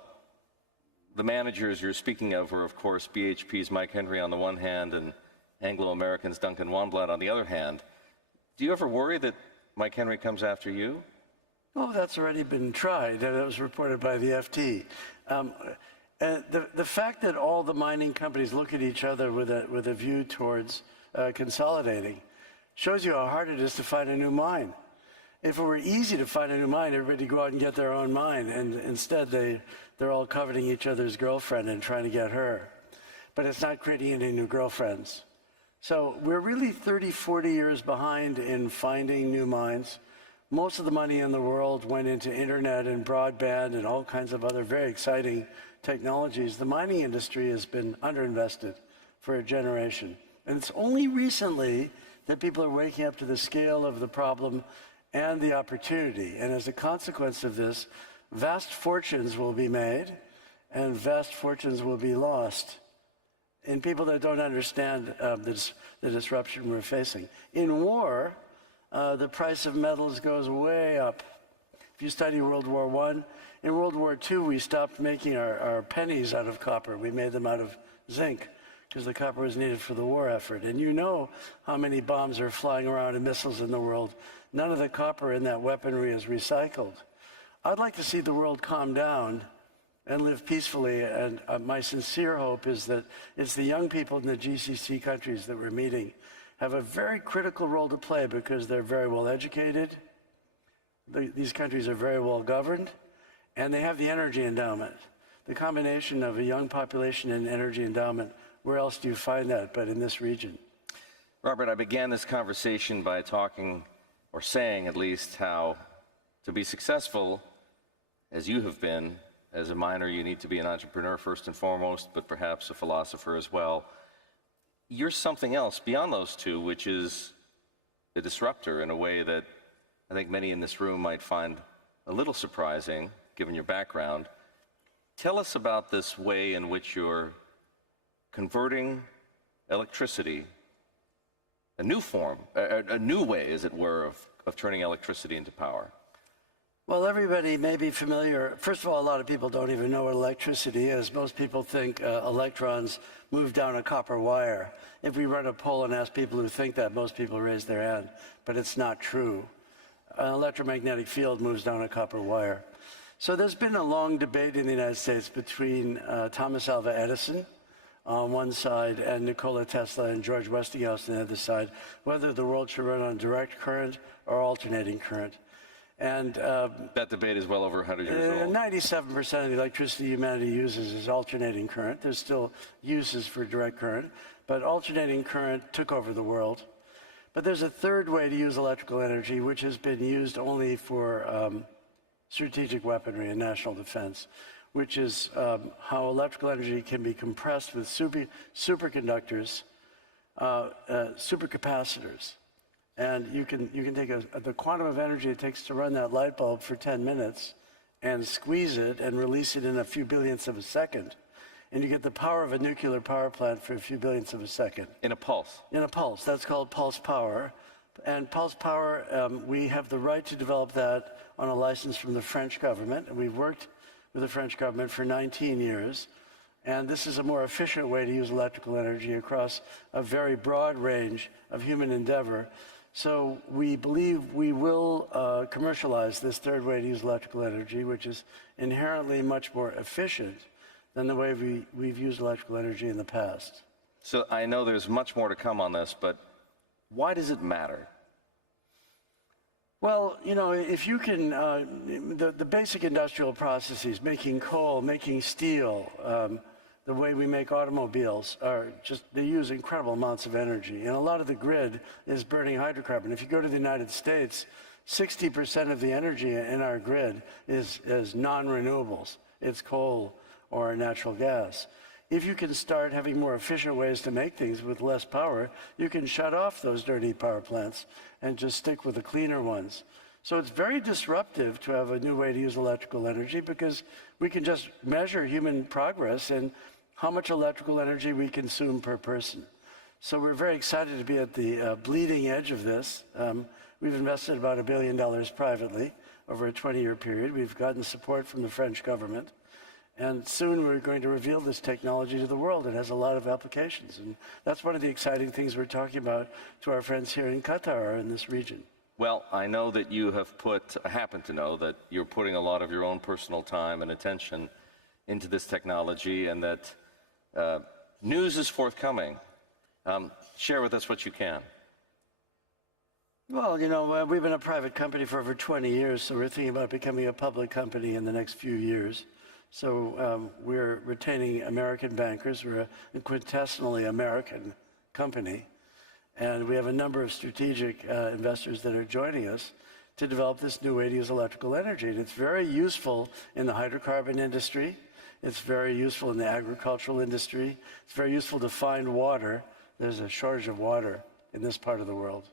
the managers you're speaking of were, of course, BHP's Mike Henry on the one hand and Anglo American's Duncan Wanblad on the other hand. Do you ever worry that Mike Henry comes after you? Oh, that's already been tried, and it was reported by the FT. The fact that all the mining companies look at each other with a view towards consolidating shows you how hard it is to find a new mine. If it were easy to find a new mine, everybody would go out and get their own mine, and instead they're all coveting each other's girlfriend and trying to get her. But it's not creating any new girlfriends. So we're really 30, 40 years behind in finding new mines. Most of the money in the world went into internet and broadband and all kinds of other very exciting technologies. The mining industry has been underinvested for a generation. And it's only recently that people are waking up to the scale of the problem and the opportunity. And as a consequence of this, vast fortunes will be made and vast fortunes will be lost in people that don't understand the disruption we're facing. In war, the price of metals goes way up. If you study World War I, in World War II, we stopped making our pennies out of copper. We made them out of zinc because the copper was needed for the war effort. And you know how many bombs are flying around and missiles in the world. None of the copper in that weaponry is recycled. I'd like to see the world calm down and live peacefully, and my sincere hope is that it's the young people in the GCC countries that we're meeting have a very critical role to play because they're very well educated, these countries are very well governed, and they have the energy endowment. The combination of a young population and energy endowment, where else do you find that but in this region? Robert, I began this conversation by talking, or saying at least, how to be successful, as you have been, as a miner, you need to be an entrepreneur first and foremost, but perhaps a philosopher as well. You're something else beyond those two, which is a disruptor in a way that I think many in this room might find a little surprising, given your background. Tell us about this way in which you're converting electricity, a new form, a new way, as it were, of turning electricity into power. Well, everybody may be familiar. First of all, a lot of people don't even know what electricity is. Most people think electrons move down a copper wire. If we run a poll and ask people who think that, most people raise their hand, but it's not true. An electromagnetic field moves down a copper wire. So there's been a long debate in the United States between Thomas Alva Edison on one side and Nikola Tesla and George Westinghouse on the other side, whether the world should run on direct current or alternating current. And that debate is well over 100 years old. 97% of the electricity humanity uses is alternating current. There's still uses for direct current, but alternating current took over the world. But there's a third way to use electrical energy, which has been used only for strategic weaponry and national defense, which is how electrical energy can be compressed with superconductors, supercapacitors. And you can take the quantum of energy it takes to run that light bulb for 10 minutes and squeeze it and release it in a few billionths of a second. And you get the power of a nuclear power plant for a few billionths of a second. In a pulse? In a pulse. That's called pulse power. And pulse power, we have the right to develop that on a license from the French government. And we've worked with the French government for 19 years. And this is a more efficient way to use electrical energy across a very broad range of human endeavor. So we believe we will commercialize this third way to use electrical energy, which is inherently much more efficient than the way we've used electrical energy in the past. So I know there's much more to come on this, but why does it matter? Well, you know, if you can, the basic industrial processes, making coal, making steel, the way we make automobiles they use incredible amounts of energy. And a lot of the grid is burning hydrocarbon. If you go to the United States, 60% of the energy in our grid is non-renewables. It's coal or natural gas. If you can start having more efficient ways to make things with less power, you can shut off those dirty power plants and just stick with the cleaner ones. So it's very disruptive to have a new way to use electrical energy because we can just measure human progress and how much electrical energy we consume per person. So we're very excited to be at the bleeding edge of this. We've invested about $1 billion privately over a 20-year period. We've gotten support from the French government. And soon we're going to reveal this technology to the world. It has a lot of applications. And that's one of the exciting things we're talking about to our friends here in Qatar in this region. Well, I know that you have I happen to know that you're putting a lot of your own personal time and attention into this technology and that news is forthcoming. Share with us what you can. Well, you know, we've been a private company for over 20 years, so we're thinking about becoming a public company in the next few years. So we're retaining American bankers. We're a quintessentially American company. And we have a number of strategic investors that are joining us to develop this new way to use electrical energy. And it's very useful in the hydrocarbon industry. It's very useful in the agricultural industry. It's very useful to find water. There's a shortage of water in this part of the world.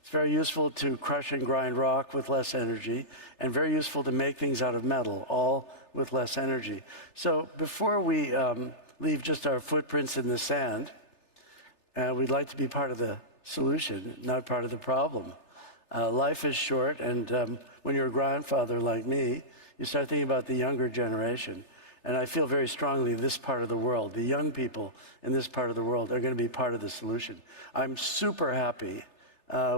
It's very useful to crush and grind rock with less energy, and very useful to make things out of metal, all with less energy. So before we leave just our footprints in the sand, we'd like to be part of the solution, not part of the problem. Life is short, and when you're a grandfather like me, you start thinking about the younger generation. And I feel very strongly this part of the world, the young people in this part of the world are going to be part of the solution. I'm super happy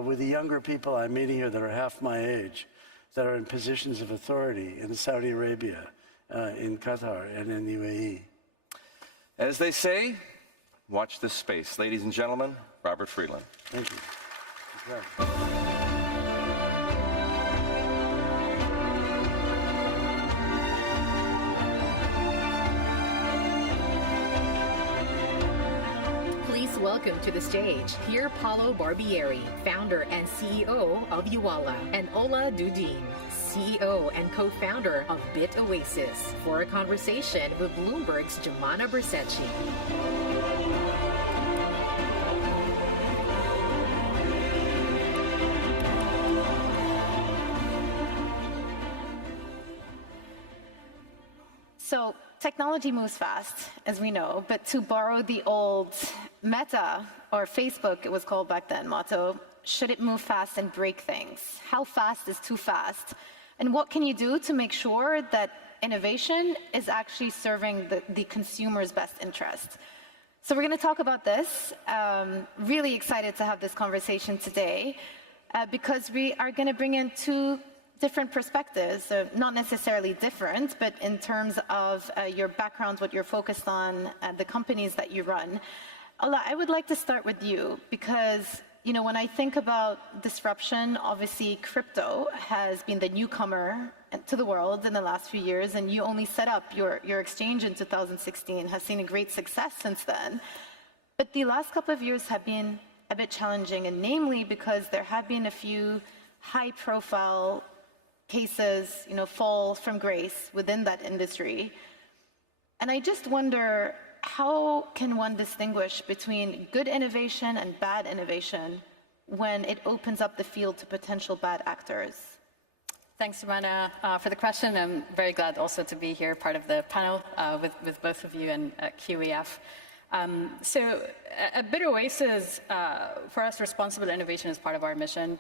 with the younger people I'm meeting here that are half my age, that are in positions of authority in Saudi Arabia, in Qatar, and in the UAE. As they say, watch this space. Ladies and gentlemen, Robert Friedland. Thank you. Please welcome to the stage here Paulo Barbieri, founder and CEO of Uwala, and Ola Dudin, CEO and co-founder of Bit Oasis, for a conversation with Bloomberg's Jumana Bersetchi. So technology moves fast, as we know, but to borrow the old Meta, or Facebook it was called back then, motto, should it move fast and break things? How fast is too fast? And what can you do to make sure that innovation is actually serving the consumer's best interest? So we're going to talk about this. Really excited to have this conversation today because we are going to bring in two different perspectives, not necessarily different, but in terms of your background, what you're focused on, the companies that you run. Ola, I would like to start with you because, you know, when I think about disruption, obviously crypto has been the newcomer to the world in the last few years, and you only set up your exchange in 2016, has seen a great success since then. But the last couple of years have been a bit challenging, and namely because there have been a few high-profile cases, you know, fall from grace within that industry. And I just wonder, how can one distinguish between good innovation and bad innovation when it opens up the field to potential bad actors? Thanks, Mannai, for the question. I'm very glad also to be here, part of the panel with both of you and QEF. So at Bit Oasis, for us, responsible innovation is part of our mission.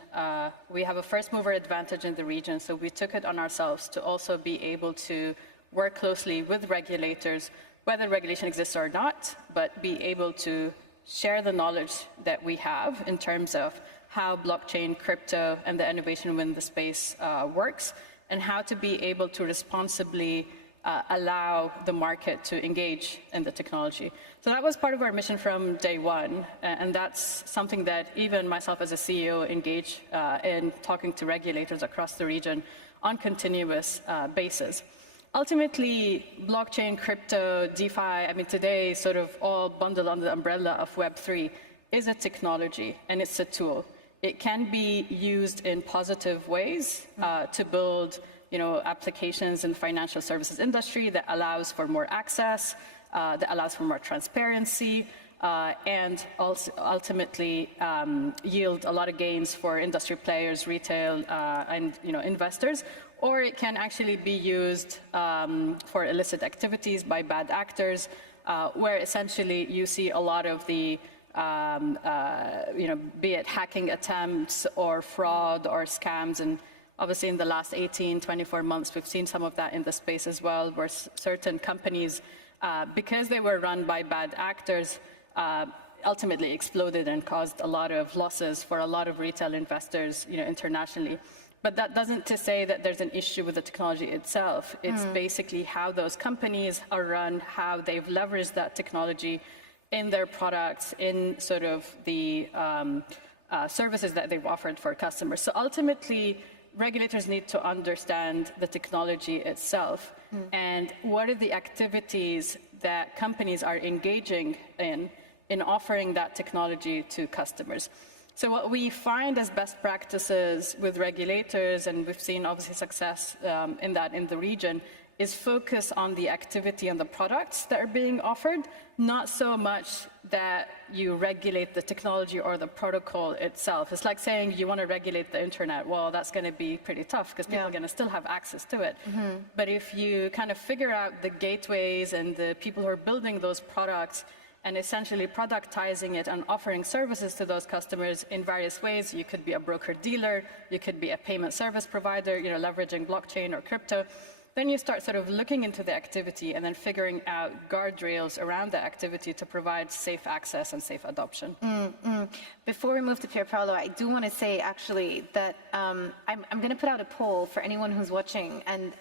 We have a first mover advantage in the region, so we took it on ourselves to also be able to work closely with regulators, whether regulation exists or not, but be able to share the knowledge that we have in terms of how blockchain, crypto, and the innovation within the space works, and how to be able to responsibly allow the market to engage in the technology. So that was part of our mission from day one, and that's something that even myself as a CEO engage in talking to regulators across the region on continuous basis. Ultimately, blockchain, crypto, DeFi, I mean today sort of all bundled under the umbrella of Web3 is a technology and it's a tool. It can be used in positive ways to build applications in the financial services industry that allows for more access, that allows for more transparency, and also ultimately yield a lot of gains for industry players, retail, and investors. Or it can actually be used for illicit activities by bad actors, where essentially you see a lot of the be it hacking attempts or fraud or scams. And obviously in the last 18, 24 months, we've seen some of that in the space as well, where certain companies, because they were run by bad actors, ultimately exploded and caused a lot of losses for a lot of retail investors, internationally. But that doesn't to say that there's an issue with the technology itself. It's basically how those companies are run, how they've leveraged that technology in their products, in sort of the services that they've offered for customers. So ultimately, regulators need to understand the technology itself and what are the activities that companies are engaging in offering that technology to customers. So what we find as best practices with regulators, and we've seen obviously success in that in the region, is focus on the activity and the products that are being offered, not so much that you regulate the technology or the protocol itself. It's like saying you want to regulate the internet. Well, that's going to be pretty tough because people are going to still have access to it. But if you kind of figure out the gateways and the people who are building those products and essentially productizing it and offering services to those customers in various ways, you could be a broker-dealer, you could be a payment service provider, leveraging blockchain or crypto. Then you start sort of looking into the activity and then figuring out guardrails around the activity to provide safe access and safe adoption. Before we move to Pier Paolo, I do want to say actually that I'm going to put out a poll for anyone who's watching, and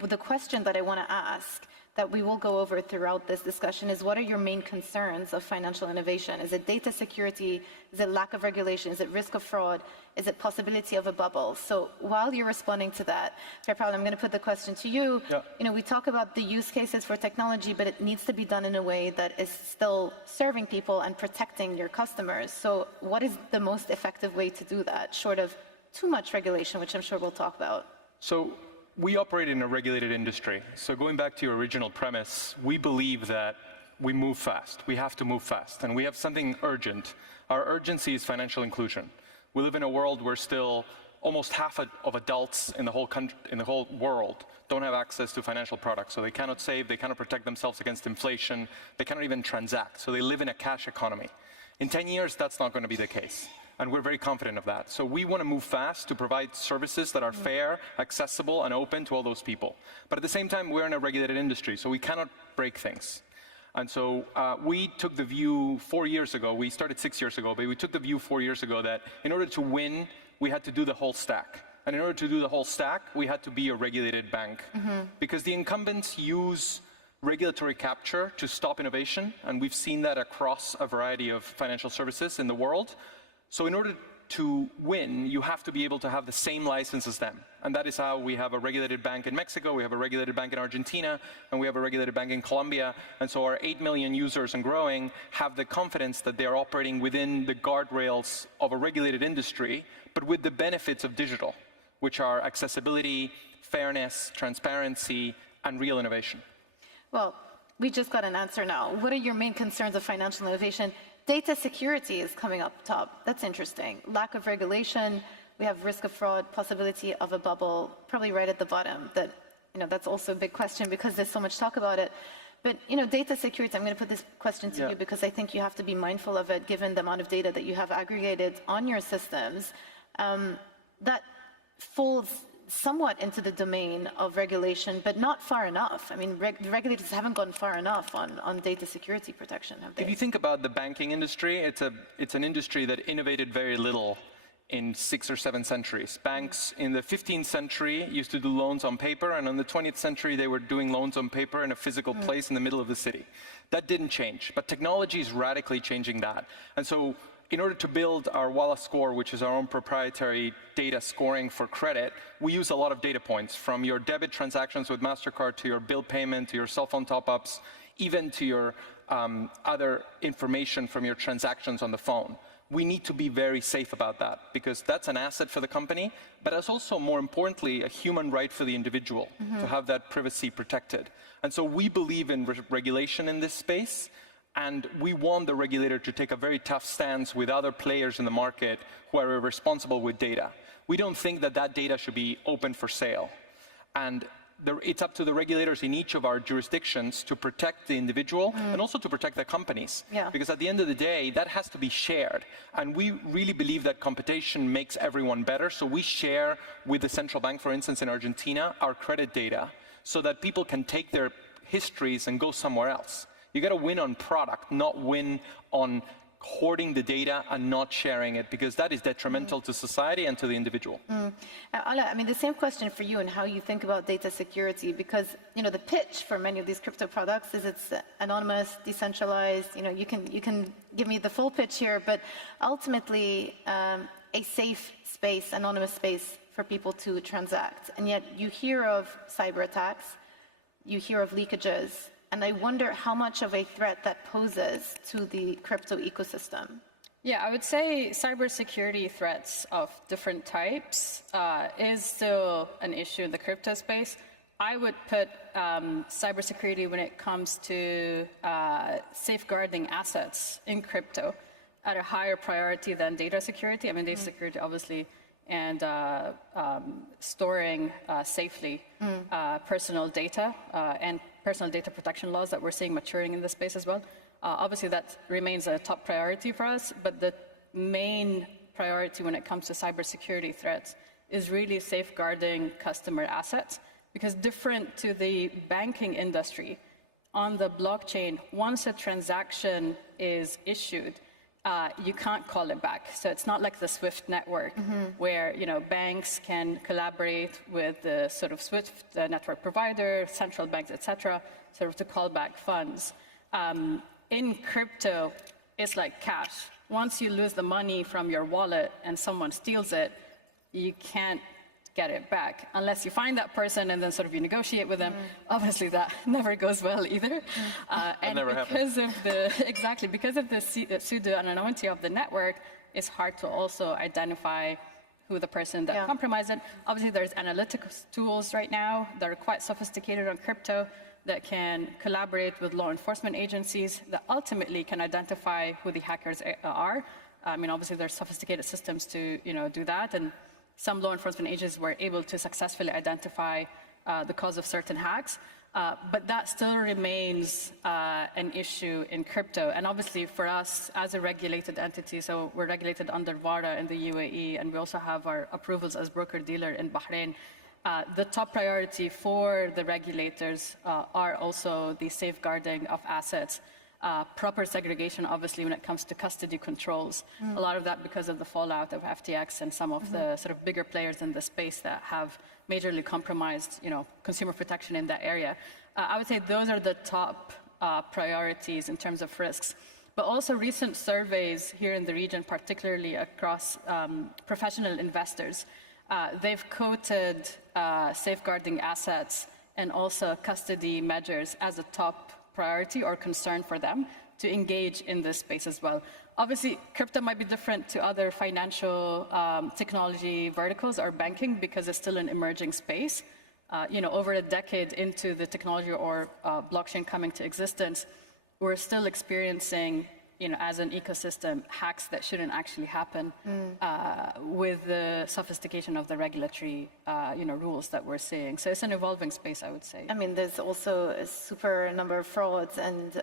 the question that I want to ask that we will go over throughout this discussion is, what are your main concerns of financial innovation? Is it data security? Is it lack of regulation? Is it risk of fraud? Is it possibility of a bubble? So while you're responding to that, Pier Paolo, I'm going to put the question to you. Yeah. We talk about the use cases for technology, but it needs to be done in a way that is still serving people and protecting your customers. So what is the most effective way to do that, short of too much regulation, which I'm sure we'll talk about? So we operate in a regulated industry. So going back to your original premise, we believe that we move fast. We have to move fast. And we have something urgent. Our urgency is financial inclusion. We live in a world where still almost half of adults in the whole country, in the whole world don't have access to financial products. So they cannot save, they cannot protect themselves against inflation, they cannot even transact. So they live in a cash economy. In 10 years, that's not going to be the case. And we're very confident of that. So we want to move fast to provide services that are fair, accessible, and open to all those people. But at the same time, we're in a regulated industry, so we cannot break things. And so we took the view 4 years ago, we started 6 years ago, but we took the view 4 years ago that in order to win, we had to do the whole stack. And in order to do the whole stack, we had to be a regulated bank. Because the incumbents use regulatory capture to stop innovation, and we've seen that across a variety of financial services in the world. So in order to win, you have to be able to have the same license as them. And that is how we have a regulated bank in Mexico, we have a regulated bank in Argentina, and we have a regulated bank in Colombia. And so our 8 million users and growing have the confidence that they are operating within the guardrails of a regulated industry, but with the benefits of digital, which are accessibility, fairness, transparency, and real innovation. Well, we just got an answer now. What are your main concerns of financial innovation? Data security is coming up top. That's interesting. Lack of regulation. We have risk of fraud, possibility of a bubble, probably right at the bottom. That's also a big question because there's so much talk about it. But data security, I'm going to put this question to you because I think you have to be mindful of it given the amount of data that you have aggregated on your systems. That falls somewhat into the domain of regulation, but not far enough. I mean, the regulators haven't gone far enough on data security protection, have they? If you think about the banking industry, it's an industry that innovated very little in 6 or 7 centuries. Banks in the 15th century used to do loans on paper, and in the 20th century they were doing loans on paper in a physical place in the middle of the city. That didn't change, but technology is radically changing that. And so in order to build our Walla score, which is our own proprietary data scoring for credit, we use a lot of data points, from your debit transactions with MasterCard to your bill payment, to your cell phone top-ups, even to your other information from your transactions on the phone. We need to be very safe about that, because that's an asset for the company, but it's also, more importantly, a human right for the individual to have that privacy protected. And so we believe in regulation in this space. And we want the regulator to take a very tough stance with other players in the market who are responsible with data. We don't think that that data should be open for sale. And it's up to the regulators in each of our jurisdictions to protect the individual and also to protect the companies. Because at the end of the day, that has to be shared. And we really believe that competition makes everyone better. So we share with the central bank, for instance, in Argentina, our credit data so that people can take their histories and go somewhere else. You got to win on product, not win on hoarding the data and not sharing it, because that is detrimental to society and to the individual. Ala, I mean, the same question for you and how you think about data security, because, you know, the pitch for many of these crypto products is it's anonymous, decentralized, you know, you can give me the full pitch here, but ultimately a safe space, anonymous space for people to transact. And yet you hear of cyber attacks, you hear of leakages, and I wonder how much of a threat that poses to the crypto ecosystem. Yeah, I would say cybersecurity threats of different types is still an issue in the crypto space. I would put cybersecurity when it comes to safeguarding assets in crypto at a higher priority than data security. I mean, data security, obviously, and storing safely personal data and personal data protection laws that we're seeing maturing in the space as well. Obviously, that remains a top priority for us, but the main priority when it comes to cybersecurity threats is really safeguarding customer assets, because different to the banking industry, on the blockchain, once a transaction is issued, you can't call it back. So it's not like the SWIFT network where, you know, banks can collaborate with the sort of SWIFT network provider, central banks, etc., sort of to call back funds. In crypto, it's like cash. Once you lose the money from your wallet and someone steals it, you can't get it back unless you find that person and then sort of you negotiate with them. Obviously, that never goes well either. And never because of the because of the pseudo-anonymity of the network, it's hard to also identify who the person that compromised it. Obviously, there's analytical tools right now that are quite sophisticated on crypto that can collaborate with law enforcement agencies that ultimately can identify who the hackers are. I mean, obviously, there's sophisticated systems to, you know, do that, and some law enforcement agencies were able to successfully identify the cause of certain hacks, but that still remains an issue in crypto. And obviously for us as a regulated entity, so we're regulated under VARA in the UAE, and we also have our approvals as broker-dealer in Bahrain. The top priority for the regulators are also the safeguarding of assets, proper segregation, obviously, when it comes to custody controls. A lot of that because of the fallout of FTX and some of the sort of bigger players in the space that have majorly compromised, you know, consumer protection in that area. I would say those are the top priorities in terms of risks. But also recent surveys here in the region, particularly across professional investors, they've quoted safeguarding assets and also custody measures as a top priority or concern for them to engage in this space as well. Obviously, crypto might be different to other financial technology verticals or banking because it's still an emerging space. You know, over a decade into the technology or blockchain coming to existence, we're still experiencing, you know, as an ecosystem, hacks that shouldn't actually happen with the sophistication of the regulatory, you know, rules that we're seeing. So it's an evolving space, I would say. I mean, there's also a super number of frauds and,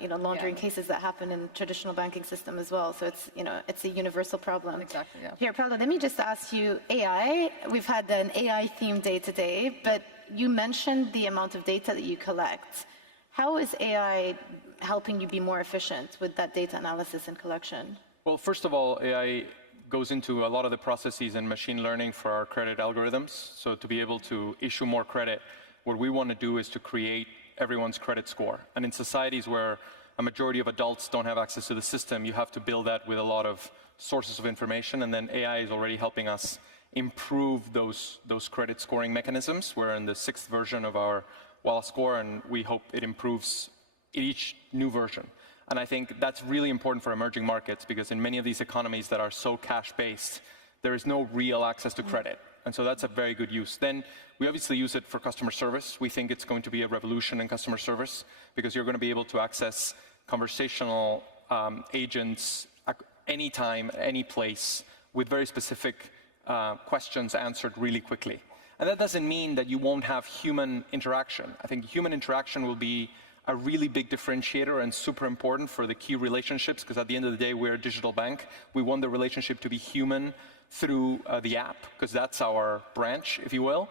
you know, laundering cases that happen in traditional banking system as well. So it's, you know, it's a universal problem. Exactly, yeah. Here, Paolo, let me just ask you, AI, we've had an AI-themed day today, but you mentioned the amount of data that you collect. How is AI helping you be more efficient with that data analysis and collection? Well, first of all, AI goes into a lot of the processes and machine learning for our credit algorithms. So to be able to issue more credit, what we want to do is to create everyone's credit score. And in societies where a majority of adults don't have access to the system, you have to build that with a lot of sources of information. And then AI is already helping us improve those credit scoring mechanisms. We're in the 6th version of our WALA score, and we hope it improves each new version. And I think that's really important for emerging markets, because in many of these economies that are so cash-based, there is no real access to credit. And so that's a very good use. Then we obviously use it for customer service. We think it's going to be a revolution in customer service, because you're going to be able to access conversational agents anytime, any place, with very specific questions answered really quickly. And that doesn't mean that you won't have human interaction. I think human interaction will be a really big differentiator and super important for the key relationships, because at the end of the day, we're a digital bank. We want the relationship to be human through the app, because that's our branch, if you will.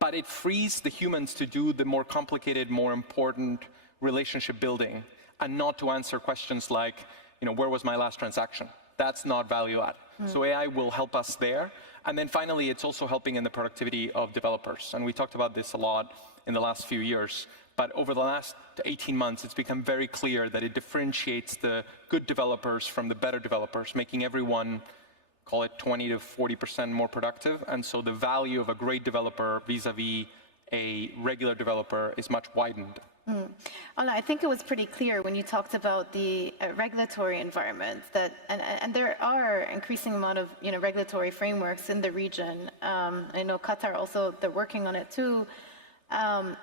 But it frees the humans to do the more complicated, more important relationship building, and not to answer questions like, where was my last transaction? That's not value add. So AI will help us there. And then finally, it's also helping in the productivity of developers. And we talked about this a lot in the last few years. But over the last 18 months, it's become very clear that it differentiates the good developers from the better developers, making everyone, call it 20 to 40% more productive. And so the value of a great developer vis-a-vis a regular developer is much widened. Ola, I think it was pretty clear when you talked about the regulatory environment that, and there are increasing amount of regulatory frameworks in the region. I know Qatar also, they're working on it too,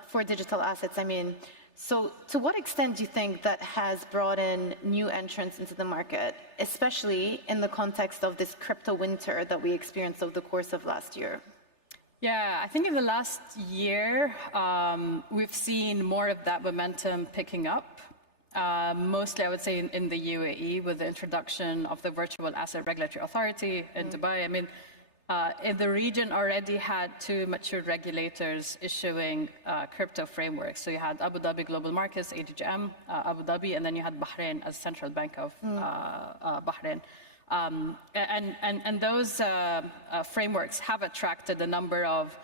for digital assets. I mean, so to what extent do you think that has brought in new entrants into the market, especially in the context of this crypto winter that we experienced over the course of last year? Yeah, I think in the last year, we've seen more of that momentum picking up. Mostly, I would say, in the UAE with the introduction of the Virtual Asset Regulatory Authority in Dubai. I mean, in the region already had two mature regulators issuing crypto frameworks. So you had Abu Dhabi Global Markets, ADGM, Abu Dhabi, and then you had Bahrain as Central Bank of Bahrain. And those frameworks have attracted a number of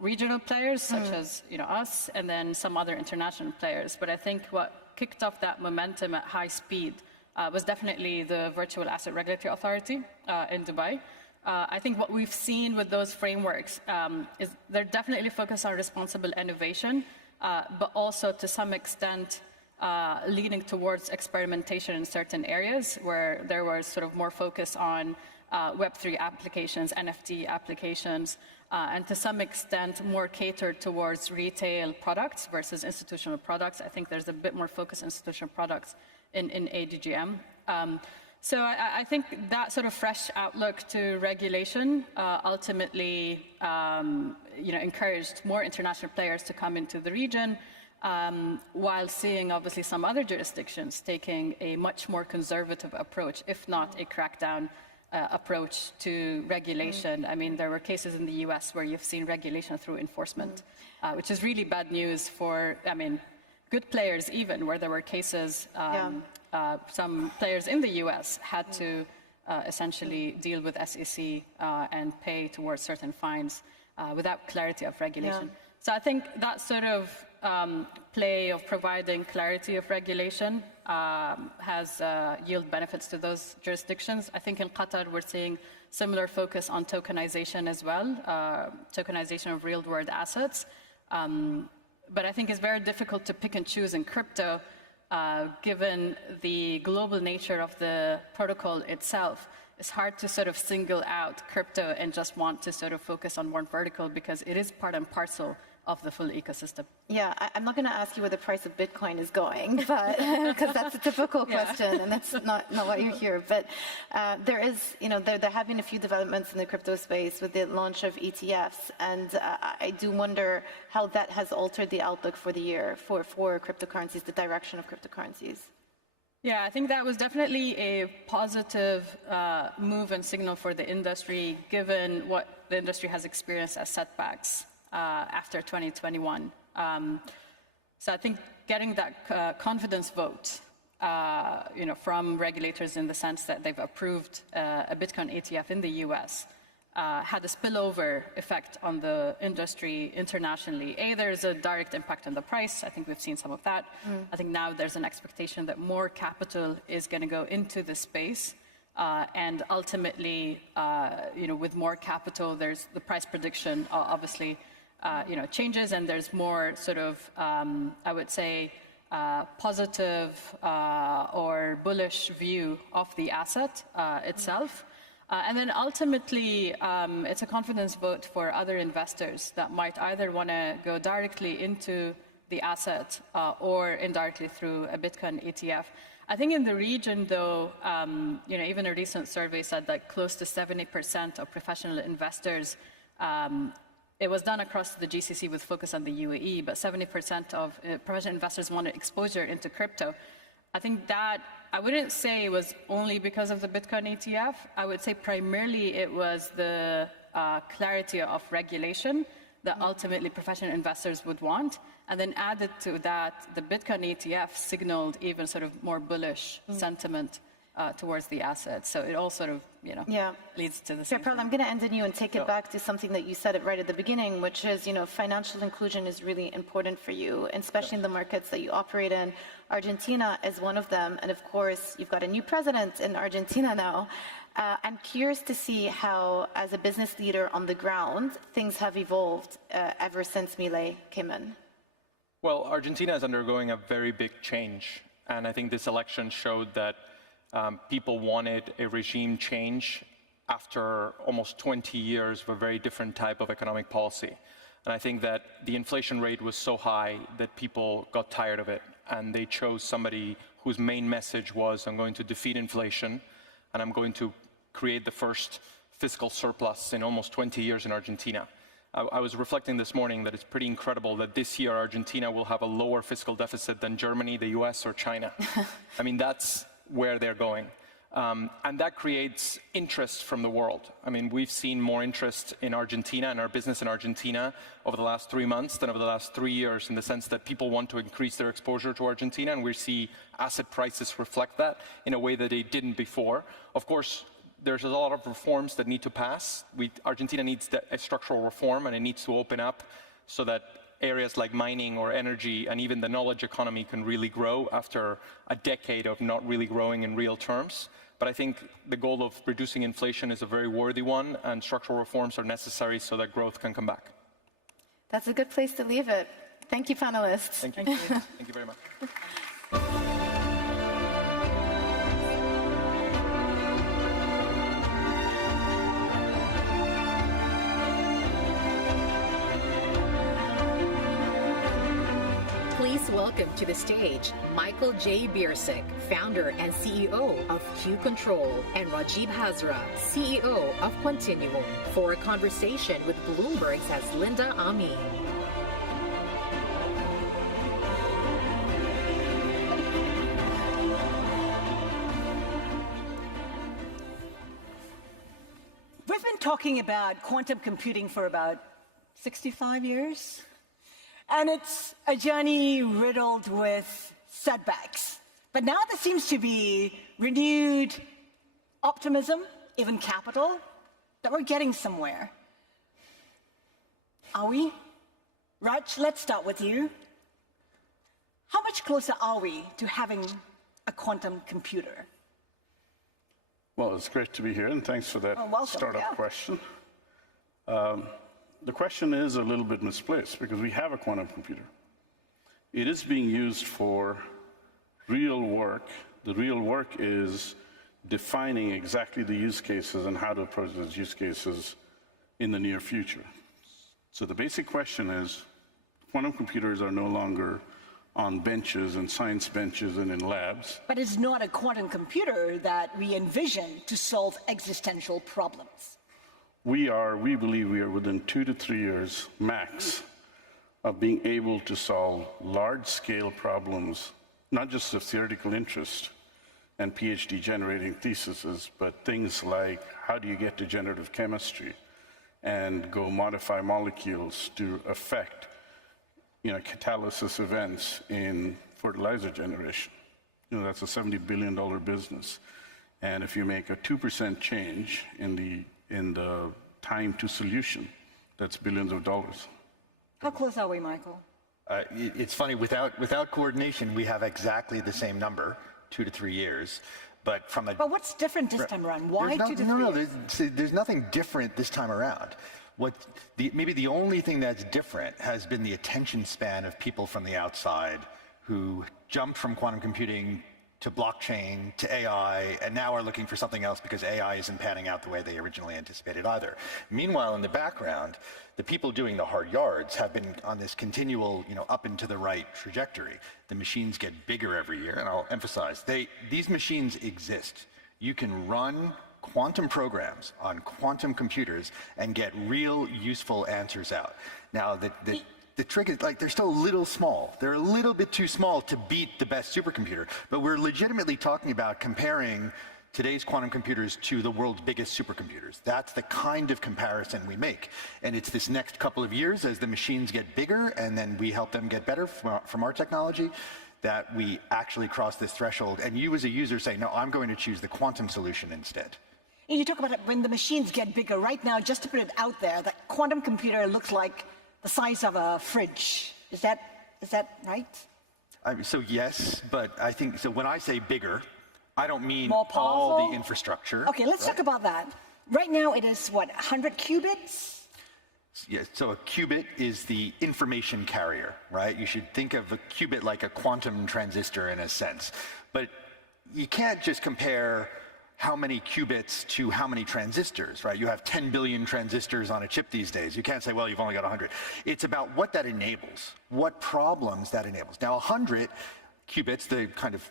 regional players, such as us, and then some other international players. But I think what kicked off that momentum at high speed was definitely the Virtual Asset Regulatory Authority in Dubai. I think what we've seen with those frameworks is they're definitely focused on responsible innovation, but also to some extent leading towards experimentation in certain areas where there was sort of more focus on Web3 applications, NFT applications, and to some extent more catered towards retail products versus institutional products. I think there's a bit more focus on institutional products in ADGM. So I think that sort of fresh outlook to regulation ultimately encouraged more international players to come into the region, while seeing obviously some other jurisdictions taking a much more conservative approach, if not a crackdown approach to regulation. I mean, there were cases in the US where you've seen regulation through enforcement, which is really bad news for, good players even, where there were cases, some players in the US had to essentially deal with SEC and pay towards certain fines without clarity of regulation. So I think that sort of play of providing clarity of regulation has yielded benefits to those jurisdictions. I think in Qatar we're seeing similar focus on tokenization as well, tokenization of real-world assets. But I think it's very difficult to pick and choose in crypto, given the global nature of the protocol itself. It's hard to sort of single out crypto and just want to sort of focus on one vertical because it is part and parcel of the full ecosystem. Yeah, I'm not going to ask you where the price of Bitcoin is going, but because that's a typical question, and that's not why you're here. But there is, there have been a few developments in the crypto space with the launch of ETFs, and I do wonder how that has altered the outlook for the year for cryptocurrencies, the direction of cryptocurrencies. Yeah, I think that was definitely a positive move and signal for the industry, given what the industry has experienced as setbacks after 2021. So I think getting that confidence vote, from regulators in the sense that they've approved a Bitcoin ETF in the US, had a spillover effect on the industry internationally. There's a direct impact on the price. I think we've seen some of that. I think now there's an expectation that more capital is going to go into the space. And ultimately, with more capital, there's the price prediction obviously changes, and there's more sort of, I would say, positive or bullish view of the asset itself. And then ultimately, it's a confidence vote for other investors that might either want to go directly into the asset or indirectly through a Bitcoin ETF. I think in the region, though, even a recent survey said that close to 70% of professional investors, it was done across the GCC with focus on the UAE, but 70% of professional investors wanted exposure into crypto. I think that, I wouldn't say it was only because of the Bitcoin ETF. I would say primarily it was the clarity of regulation that ultimately professional investors would want. And then added to that, the Bitcoin ETF signaled even sort of more bullish sentiment towards the asset. So it all sort of, leads to the same. Pearl, I'm going to end on you and take it back to something that you said right at the beginning, which is, financial inclusion is really important for you, especially in the markets that you operate in. Argentina is one of them. And of course, you've got a new president in Argentina now. I'm curious to see how, as a business leader on the ground, things have evolved ever since Milei came in. Well, Argentina is undergoing a very big change. And I think this election showed that people wanted a regime change after almost 20 years of a very different type of economic policy. And I think that the inflation rate was so high that people got tired of it. And they chose somebody whose main message was, I'm going to defeat inflation, and I'm going to create the first fiscal surplus in almost 20 years in Argentina. I was reflecting this morning that it's pretty incredible that this year Argentina will have a lower fiscal deficit than Germany, the US, or China. I mean, that's where they're going. And that creates interest from the world. I mean, we've seen more interest in Argentina and our business in Argentina over the last 3 months than over the last 3 years, in the sense that people want to increase their exposure to Argentina, and we see asset prices reflect that in a way that they didn't before. Of course, there's a lot of reforms that need to pass. Argentina needs a structural reform, and it needs to open up so that areas like mining or energy and even the knowledge economy can really grow after a decade of not really growing in real terms. But I think the goal of reducing inflation is a very worthy one, and structural reforms are necessary so that growth can come back. That's a good place to leave it. Thank you, panelists. Thank you. Thank you very much. Please welcome to the stage Michael J. Biersick, founder and CEO of Q Control, and Rajiv Hazra, CEO of Continuum, for a conversation with Bloomberg's Linda Amin. We've been talking about quantum computing for about 65 years. And it's a journey riddled with setbacks. But now there seems to be renewed optimism, even capital, that we're getting somewhere. Are we? Raj, let's start with you. How much closer are we to having a quantum computer? Well, it's great to be here, and thanks for that startup question. The question is a little bit misplaced, because we have a quantum computer. It is being used for real work. The real work is defining exactly the use cases and how to approach those use cases in the near future. So the basic question is, quantum computers are no longer on benches and science benches and in labs. But it's not a quantum computer that we envision to solve existential problems. We believe we are within 2 to 3 years max of being able to solve large-scale problems, not just of theoretical interest and PhD-generating theses, but things like how do you get to generative chemistry and go modify molecules to affect catalysis events in fertilizer generation. That's a $70 billion business. And if you make a 2% change in the time to solution, that's billions of dollars. How close are we, Michael? It's funny, without coordination, we have exactly the same number, 2 to 3 years. But what's different this time around? Why 2 to 3 years? There's nothing different this time around. Maybe the only thing that's different has been the attention span of people from the outside who jumped from quantum computing to blockchain, to AI, and now are looking for something else because AI isn't panning out the way they originally anticipated either. Meanwhile, in the background, the people doing the hard yards have been on this continual, up and to the right trajectory. The machines get bigger every year, and I'll emphasize, these machines exist. You can run quantum programs on quantum computers and get real useful answers out. Now, the trick is, they're still a little small. They're a little bit too small to beat the best supercomputer. But we're legitimately talking about comparing today's quantum computers to the world's biggest supercomputers. That's the kind of comparison we make. And it's this next couple of years as the machines get bigger and then we help them get better from our technology that we actually cross this threshold. And you as a user say, no, I'm going to choose the quantum solution instead. And you talk about it when the machines get bigger. Right now, just to put it out there, that quantum computer looks like the size of a fridge. Is that right? So yes, but I think, so when I say bigger, I don't mean More powerful? all the infrastructure. Okay, let's talk about that. Right now, it is, what, 100 qubits? Yeah, so a qubit is the information carrier, right? You should think of a qubit like a quantum transistor in a sense. But you can't just compare how many qubits to how many transistors, right? You have 10 billion transistors on a chip these days. You can't say, well, you've only got 100. It's about what that enables, what problems that enables. Now, 100 qubits, the kind of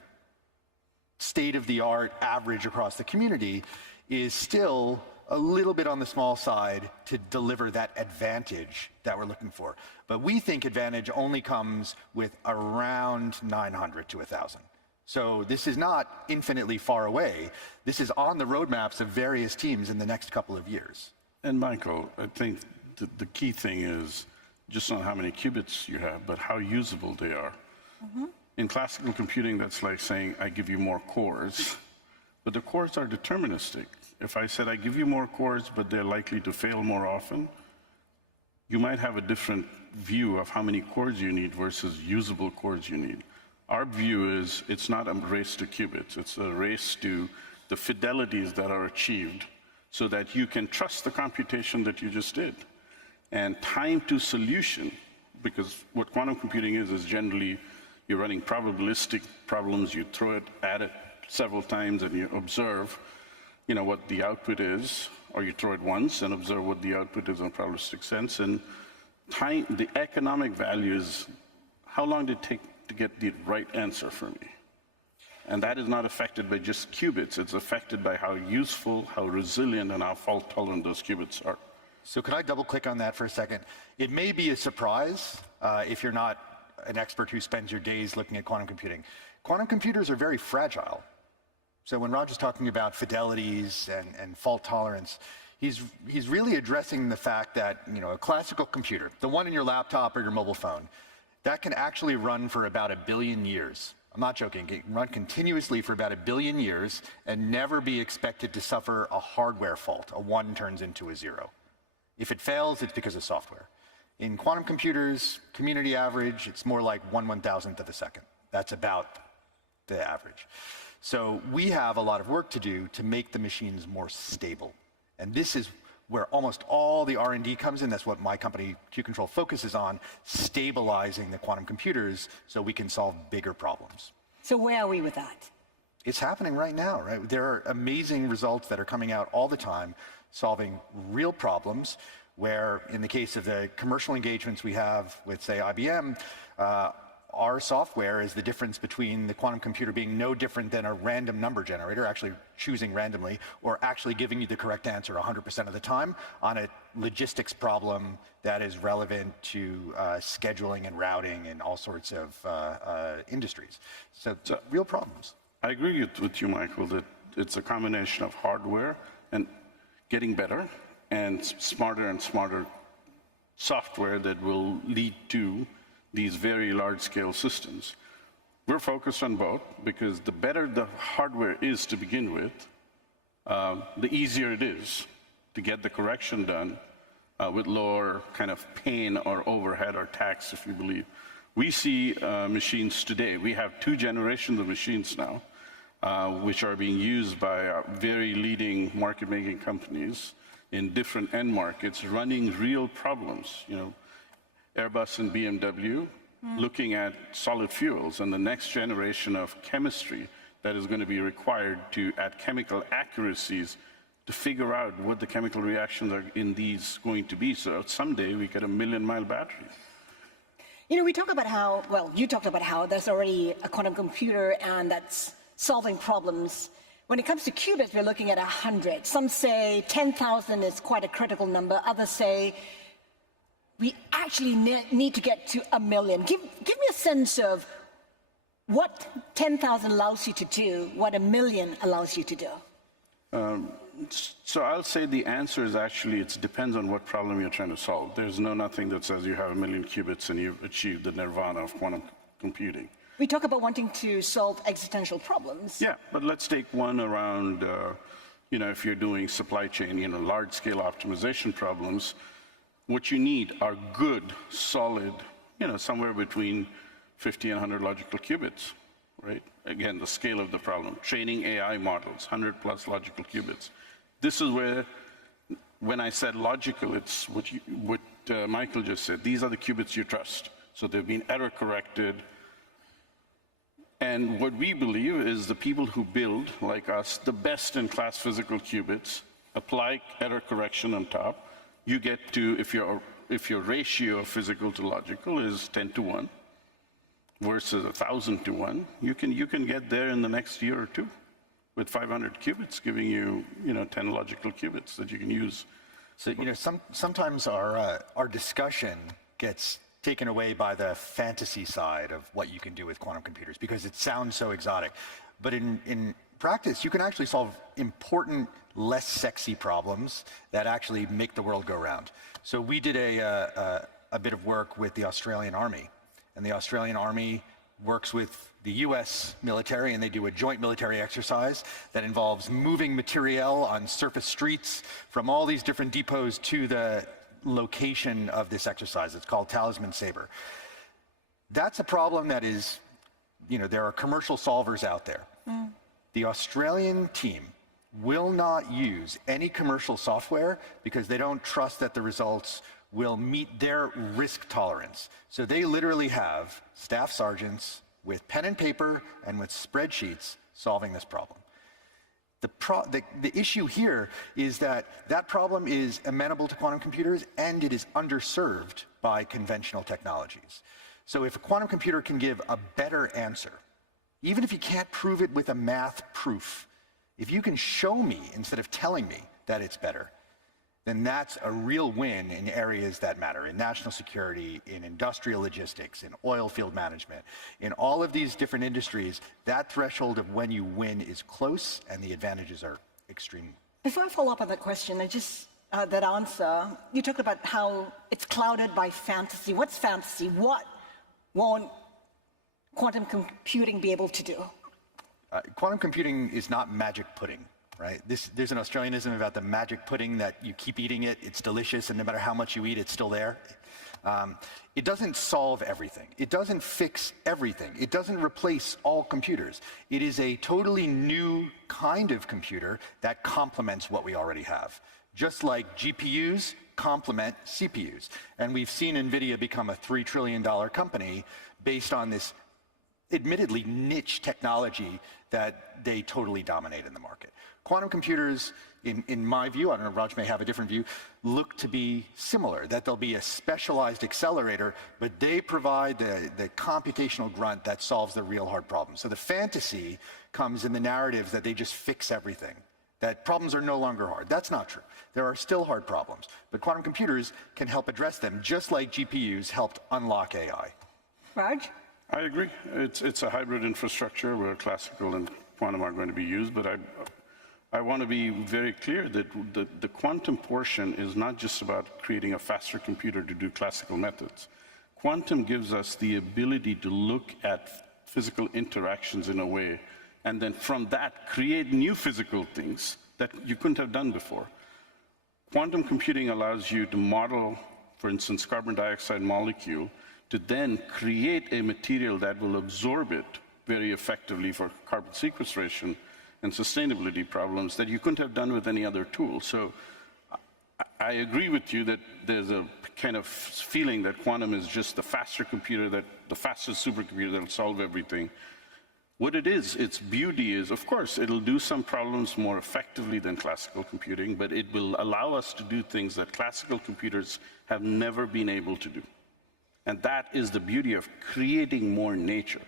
state-of-the-art average across the community, is still a little bit on the small side to deliver that advantage that we're looking for. But we think advantage only comes with around 900 to 1,000. So this is not infinitely far away. This is on the roadmaps of various teams in the next couple of years. And Michael, I think the key thing is just not how many qubits you have, but how usable they are. Mm-hmm. In classical computing, that's like saying, I give you more cores, but the cores are deterministic. If I said I give you more cores, but they're likely to fail more often, you might have a different view of how many cores you need versus usable cores you need. Our view is it's not a race to qubits, it's a race to the fidelities that are achieved so that you can trust the computation that you just did. And time to solution, because what quantum computing is generally you're running probabilistic problems, you throw it at it several times and you observe what the output is, or you throw it once and observe what the output is in a probabilistic sense. And time, the economic value is how long did it take to get the right answer for me? And that is not affected by just qubits. It's affected by how useful, how resilient, and how fault tolerant those qubits are. So could I double click on that for a second? It may be a surprise if you're not an expert who spends your days looking at quantum computing. Quantum computers are very fragile. So when Roger's talking about fidelities and fault tolerance, he's really addressing the fact that a classical computer, the one in your laptop or your mobile phone, that can actually run for about 1 billion years. I'm not joking. It can run continuously for about 1 billion years and never be expected to suffer a hardware fault. A 1 turns into a 0. If it fails, it's because of software. In quantum computers, community average, it's more like 1/1000th of a second. That's about the average. So we have a lot of work to do to make the machines more stable. And this is where almost all the R&D comes in. That's what my company, Q-Control, focuses on, stabilizing the quantum computers so we can solve bigger problems. So where are we with that? It's happening right now, right? There are amazing results that are coming out all the time, solving real problems, where in the case of the commercial engagements we have with, say, IBM, our software is the difference between the quantum computer being no different than a random number generator, actually choosing randomly, or actually giving you the correct answer 100% of the time on a logistics problem that is relevant to scheduling and routing in all sorts of industries. So real problems. I agree with you, Michael, that it's a combination of hardware and getting better and smarter and smarter software that will lead to these very large-scale systems. We're focused on both because the better the hardware is to begin with, the easier it is to get the correction done with lower kind of pain or overhead or tax, if you believe. We see machines today. We have 2 generations of machines now, which are being used by very leading market-making companies in different end markets, running real problems. Airbus and BMW, looking at solid fuels and the next generation of chemistry that is going to be required at chemical accuracies to figure out what the chemical reactions are in these going to be. So someday we get a 1,000,000-mile battery. We talk about how, you talked about how there's already a quantum computer and that's solving problems. When it comes to qubits, we're looking at 100. Some say 10,000 is quite a critical number. Others say we actually need to get to 1 million. Give me a sense of what 10,000 allows you to do, what 1 million allows you to do. So I'll say the answer is actually it depends on what problem you're trying to solve. There's nothing that says you have 1 million qubits and you've achieved the nirvana of quantum computing. We talk about wanting to solve existential problems. Yeah, but let's take one around, if you're doing supply chain, large-scale optimization problems, what you need are good, solid, somewhere between 50 and 100 logical qubits, right? Again, the scale of the problem. Training AI models, 100+ logical qubits. This is where, when I said logical, it's what Michael just said. These are the qubits you trust. So they've been error-corrected. And what we believe is the people who build, like us, the best-in-class physical qubits, apply error correction on top. You get to, if your ratio of physical to logical is 10-to-1 versus 1,000-to-1, you can get there in the next year or two with 500 qubits, giving you 10 logical qubits that you can use. So sometimes our discussion gets taken away by the fantasy side of what you can do with quantum computers because it sounds so exotic. But in practice, you can actually solve important, less sexy problems that actually make the world go round. So we did a bit of work with the Australian Army, and the Australian Army works with the US military, and they do a joint military exercise that involves moving materiel on surface streets from all these different depots to the location of this exercise. It's called Talisman Sabre. That's a problem that is, there are commercial solvers out there. The Australian team will not use any commercial software because they don't trust that the results will meet their risk tolerance. So they literally have staff sergeants with pen and paper and with spreadsheets solving this problem. The issue here is that problem is amenable to quantum computers and it is underserved by conventional technologies. So if a quantum computer can give a better answer, even if you can't prove it with a math proof, if you can show me instead of telling me that it's better, then that's a real win in areas that matter, in national security, in industrial logistics, in oil field management. In all of these different industries, that threshold of when you win is close and the advantages are extreme. Before I follow up on that question, that answer, you talked about how it's clouded by fantasy. What's fantasy? What won't quantum computing be able to do? Quantum computing is not magic pudding. Right? There's an Australianism about the magic pudding that you keep eating it, it's delicious, and no matter how much you eat, it's still there. It doesn't solve everything. It doesn't fix everything. It doesn't replace all computers. It is a totally new kind of computer that complements what we already have. Just like GPUs complement CPUs. And we've seen NVIDIA become a $3 trillion company based on this admittedly niche technology that they totally dominate in the market. Quantum computers, in my view, I don't know, Raj may have a different view, look to be similar, that there'll be a specialized accelerator, but they provide the computational grunt that solves the real hard problems. So the fantasy comes in the narratives that they just fix everything, that problems are no longer hard. That's not true. There are still hard problems, but quantum computers can help address them, just like GPUs helped unlock AI. Raj? I agree. It's a hybrid infrastructure where classical and quantum are going to be used, but I want to be very clear that the quantum portion is not just about creating a faster computer to do classical methods. Quantum gives us the ability to look at physical interactions in a way, and then from that create new physical things that you couldn't have done before. Quantum computing allows you to model, for instance, carbon dioxide molecule, to then create a material that will absorb it very effectively for carbon sequestration and sustainability problems that you couldn't have done with any other tool. So I agree with you that there's a kind of feeling that quantum is just the faster computer, the fastest supercomputer that will solve everything. What it is, its beauty is, of course, it'll do some problems more effectively than classical computing, but it will allow us to do things that classical computers have never been able to do. And that is the beauty of creating more nature,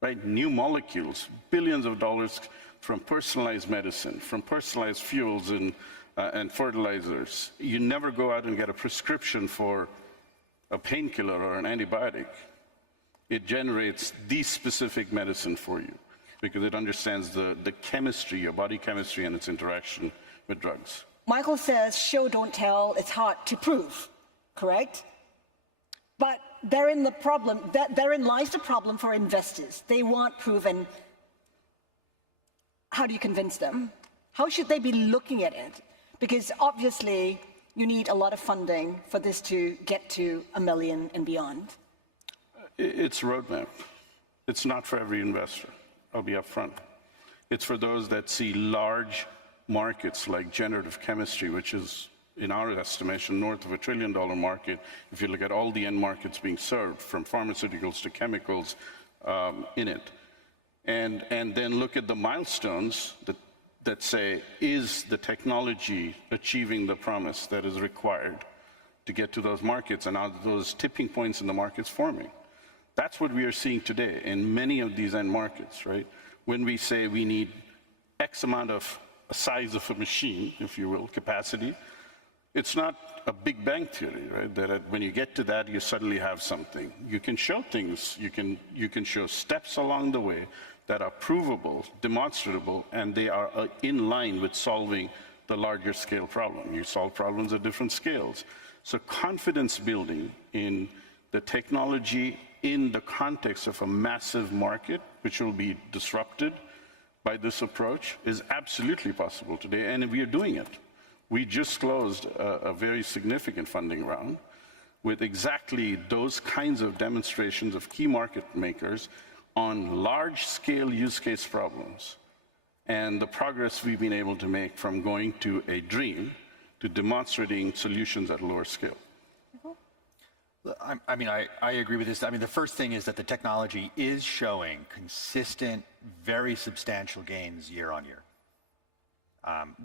right? New molecules, billions of dollars from personalized medicine, from personalized fuels and fertilizers. You never go out and get a prescription for a painkiller or an antibiotic. It generates the specific medicine for you. because it understands the chemistry, your body chemistry, and its interaction with drugs. Michael says, show, don't tell, it's hard to prove, correct? But therein lies the problem for investors. They want proof, and how do you convince them? How should they be looking at it? Because obviously, you need a lot of funding for this to get to $1 million and beyond. It's roadmap. It's not for every investor. I'll be upfront. It's for those that see large markets like generative chemistry, which is, in our estimation, north of $1 trillion market. If you look at all the end markets being served, from pharmaceuticals to chemicals in it. And then look at the milestones that say, is the technology achieving the promise that is required to get to those markets, and are those tipping points in the markets forming? That's what we are seeing today in many of these end markets, right? When we say we need X amount of a size of a machine, if you will, capacity, it's not a big bang theory, right? That when you get to that, you suddenly have something. You can show things, you can show steps along the way that are provable, demonstrable, and they are in line with solving the larger scale problem. You solve problems at different scales. So confidence building in the technology in the context of a massive market, which will be disrupted by this approach, is absolutely possible today, and we are doing it. We just closed a very significant funding round with exactly those kinds of demonstrations of key market makers on large-scale use case problems, and the progress we've been able to make from going to a dream to demonstrating solutions at a lower scale. I mean, I agree with this. I mean, the first thing is that the technology is showing consistent, very substantial gains year on year.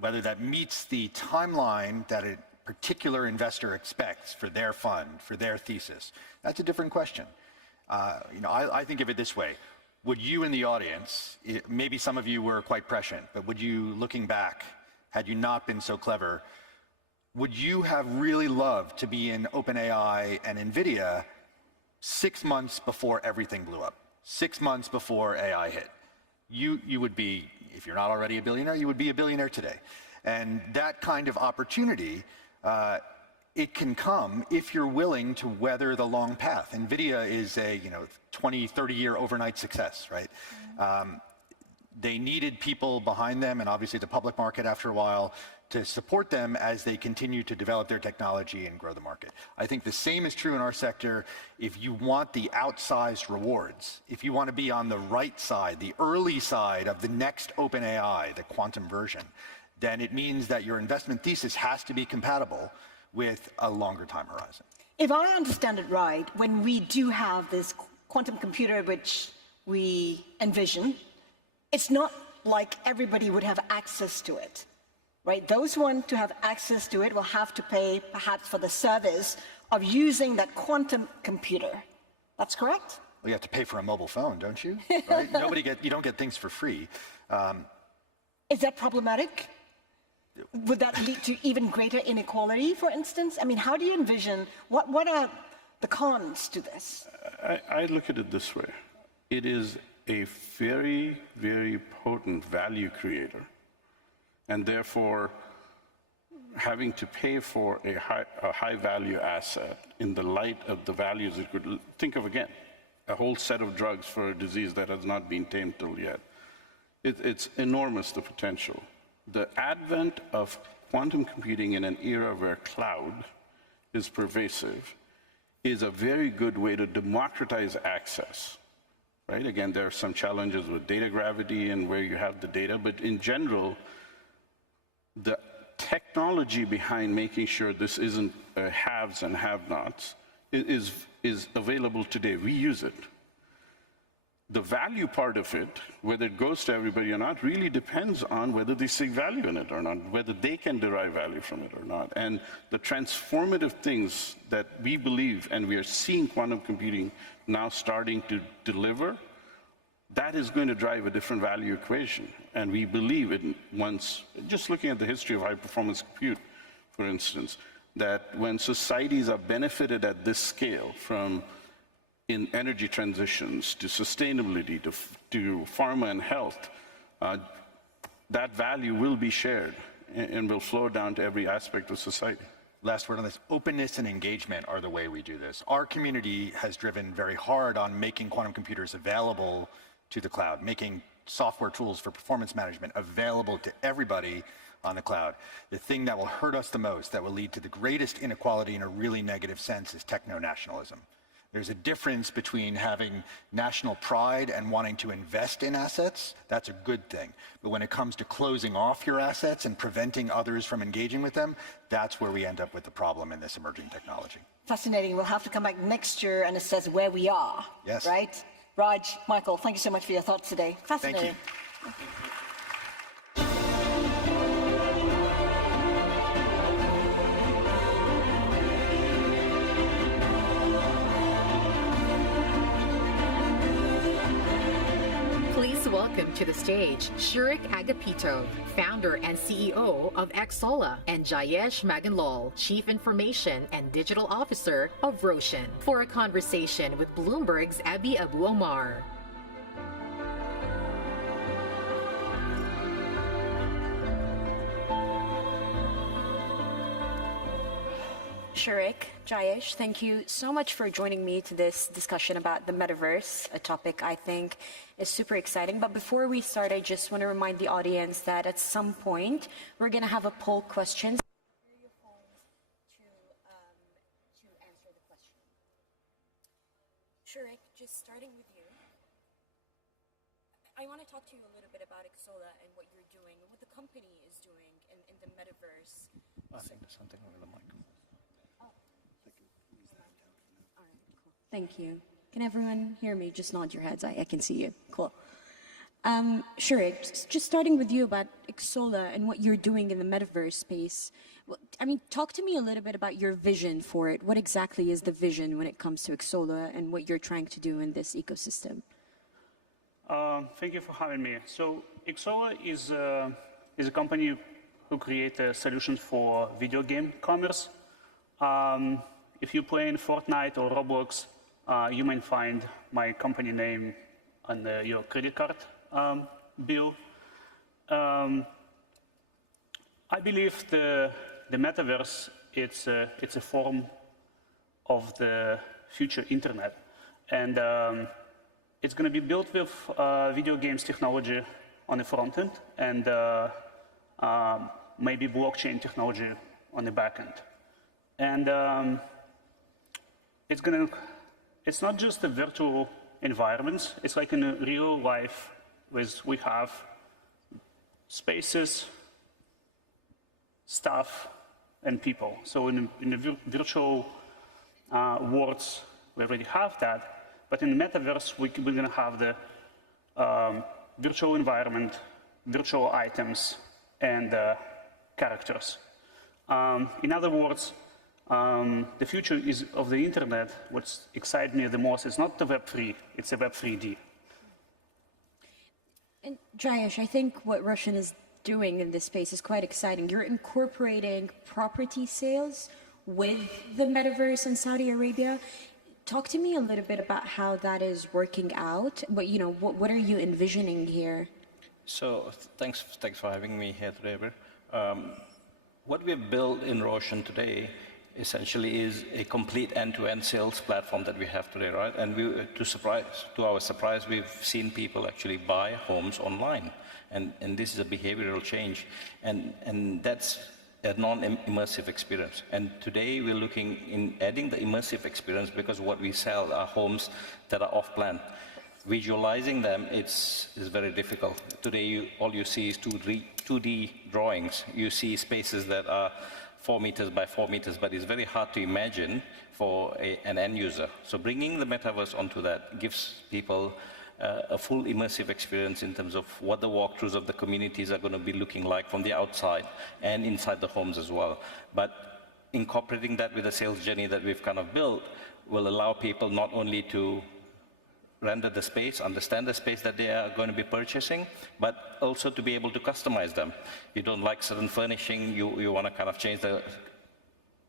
Whether that meets the timeline that a particular investor expects for their fund, for their thesis, that's a different question. I think of it this way. Would you in the audience, maybe some of you were quite prescient, but would you, looking back, had you not been so clever, would you have really loved to be in OpenAI and NVIDIA 6 months before everything blew up, 6 months before AI hit? You would be, if you're not already a billionaire, you would be a billionaire today. And that kind of opportunity, it can come if you're willing to weather the long path. NVIDIA is a 20, 30-year overnight success, right? They needed people behind them, and obviously the public market after a while, to support them as they continue to develop their technology and grow the market. I think the same is true in our sector. If you want the outsized rewards, if you want to be on the right side, the early side of the next OpenAI, the quantum version, then it means that your investment thesis has to be compatible with a longer time horizon. If I understand it right, when we do have this quantum computer which we envision, it's not like everybody would have access to it, right? Those who want to have access to it will have to pay perhaps for the service of using that quantum computer. That's correct? Well, you have to pay for a mobile phone, don't you? Right? You don't get things for free. Is that problematic? Would that lead to even greater inequality, for instance? I mean, how do you envision, what are the cons to this? I look at it this way. It is a very, very potent value creator, and therefore having to pay for a high value asset in the light of the values it could, think of again, a whole set of drugs for a disease that has not been tamed till yet. It's enormous, the potential. The advent of quantum computing in an era where cloud is pervasive is a very good way to democratize access. Right? Again, there are some challenges with data gravity and where you have the data, but in general, the technology behind making sure this isn't haves and have-nots is available today. We use it. The value part of it, whether it goes to everybody or not, really depends on whether they see value in it or not, whether they can derive value from it or not. And the transformative things that we believe, and we are seeing quantum computing now starting to deliver, that is going to drive a different value equation. And we believe it once, just looking at the history of high-performance compute, for instance, that when societies are benefited at this scale from in energy transitions, to sustainability, to pharma and health, that value will be shared and will flow down to every aspect of society. Last word on this, openness and engagement are the way we do this. Our community has driven very hard on making quantum computers available to the cloud, making software tools for performance management available to everybody on the cloud. The thing that will hurt us the most, that will lead to the greatest inequality in a really negative sense, is techno-nationalism. There's a difference between having national pride and wanting to invest in assets. That's a good thing. But when it comes to closing off your assets and preventing others from engaging with them, that's where we end up with the problem in this emerging technology. Fascinating. We'll have to come back next year and assess where we are. Yes. Right? Raj, Michael, thank you so much for your thoughts today. Fascinating. Thank you. Welcome to the stage, Shurik Agapito, founder and CEO of Xsolla, and Jayesh Maganlal, Chief Information and Digital Officer of Roshan, for a conversation with Bloomberg's Abi Abu Omar. Shurik, Jayesh, thank you so much for joining me to this discussion about the metaverse, a topic I think is super exciting. But before we start, I just want to remind the audience that at some point we're going to have a poll question. Prepare your phones to answer the question. Shurik, just starting with you, I want to talk to you a little bit about Xsolla and what you're doing, what the company is doing in the metaverse. I think there's something on the microphone. Thank you. Can everyone hear me? Just nod your heads. I can see you. Cool. Shurik, just starting with you about Xsolla and what you're doing in the metaverse space. I mean, talk to me a little bit about your vision for it. What exactly is the vision when it comes to Xsolla and what you're trying to do in this ecosystem? Thank you for having me. So Xsolla is a company who creates solutions for video game commerce. If you play in Fortnite or Roblox, you might find my company name on your credit card bill. I believe the metaverse, it's a form of the future internet. And it's going to be built with video games technology on the front end and maybe blockchain technology on the back end. And it's not just the virtual environments, it's like in a real life, we have spaces, stuff, and people. So in the virtual worlds, we already have that, but in the metaverse, we're going to have the virtual environment, virtual items, and characters. In other words, the future is of the internet. What excites me the most is not the Web3, it's a Web 3D. And Jayesh, I think what Roshan is doing in this space is quite exciting. You're incorporating property sales with the metaverse in Saudi Arabia. Talk to me a little bit about how that is working out. But what are you envisioning here? So thanks for having me here today. What we have built in Roshan today essentially is a complete end-to-end sales platform that we have today, right? And to our surprise, we've seen people actually buy homes online. And this is a behavioral change. And that's a non-immersive experience. And today we're looking in adding the immersive experience because what we sell are homes that are off-plan. Visualizing them, is very difficult. Today, all you see is 2D drawings. You see spaces that are 4 meters by 4 meters, but it's very hard to imagine for an end user. So bringing the metaverse onto that gives people a full immersive experience in terms of what the walkthroughs of the communities are going to be looking like from the outside and inside the homes as well. But incorporating that with the sales journey that we've kind of built will allow people not only to render the space, understand the space that they are going to be purchasing, but also to be able to customize them. You don't like certain furnishing, you want to kind of change the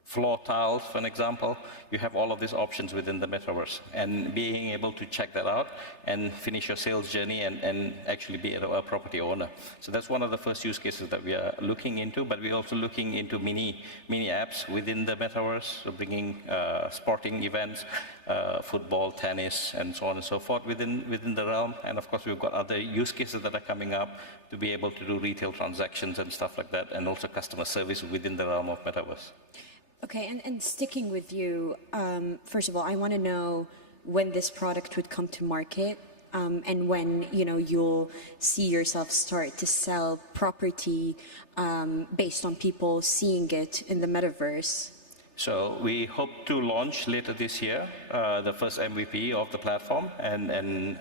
floor tiles, for an example, you have all of these options within the metaverse. And being able to check that out and finish your sales journey and actually be a property owner. So that's one of the first use cases that we are looking into, but we're also looking into mini apps within the metaverse, so bringing sporting events, football, tennis, and so on and so forth within the realm. And of course, we've got other use cases that are coming up to be able to do retail transactions and stuff like that, and also customer service within the realm of metaverse. Okay, and sticking with you, first of all, I want to know when this product would come to market, and when you'll see yourself start to sell property based on people seeing it in the metaverse. So we hope to launch later this year the first MVP of the platform, and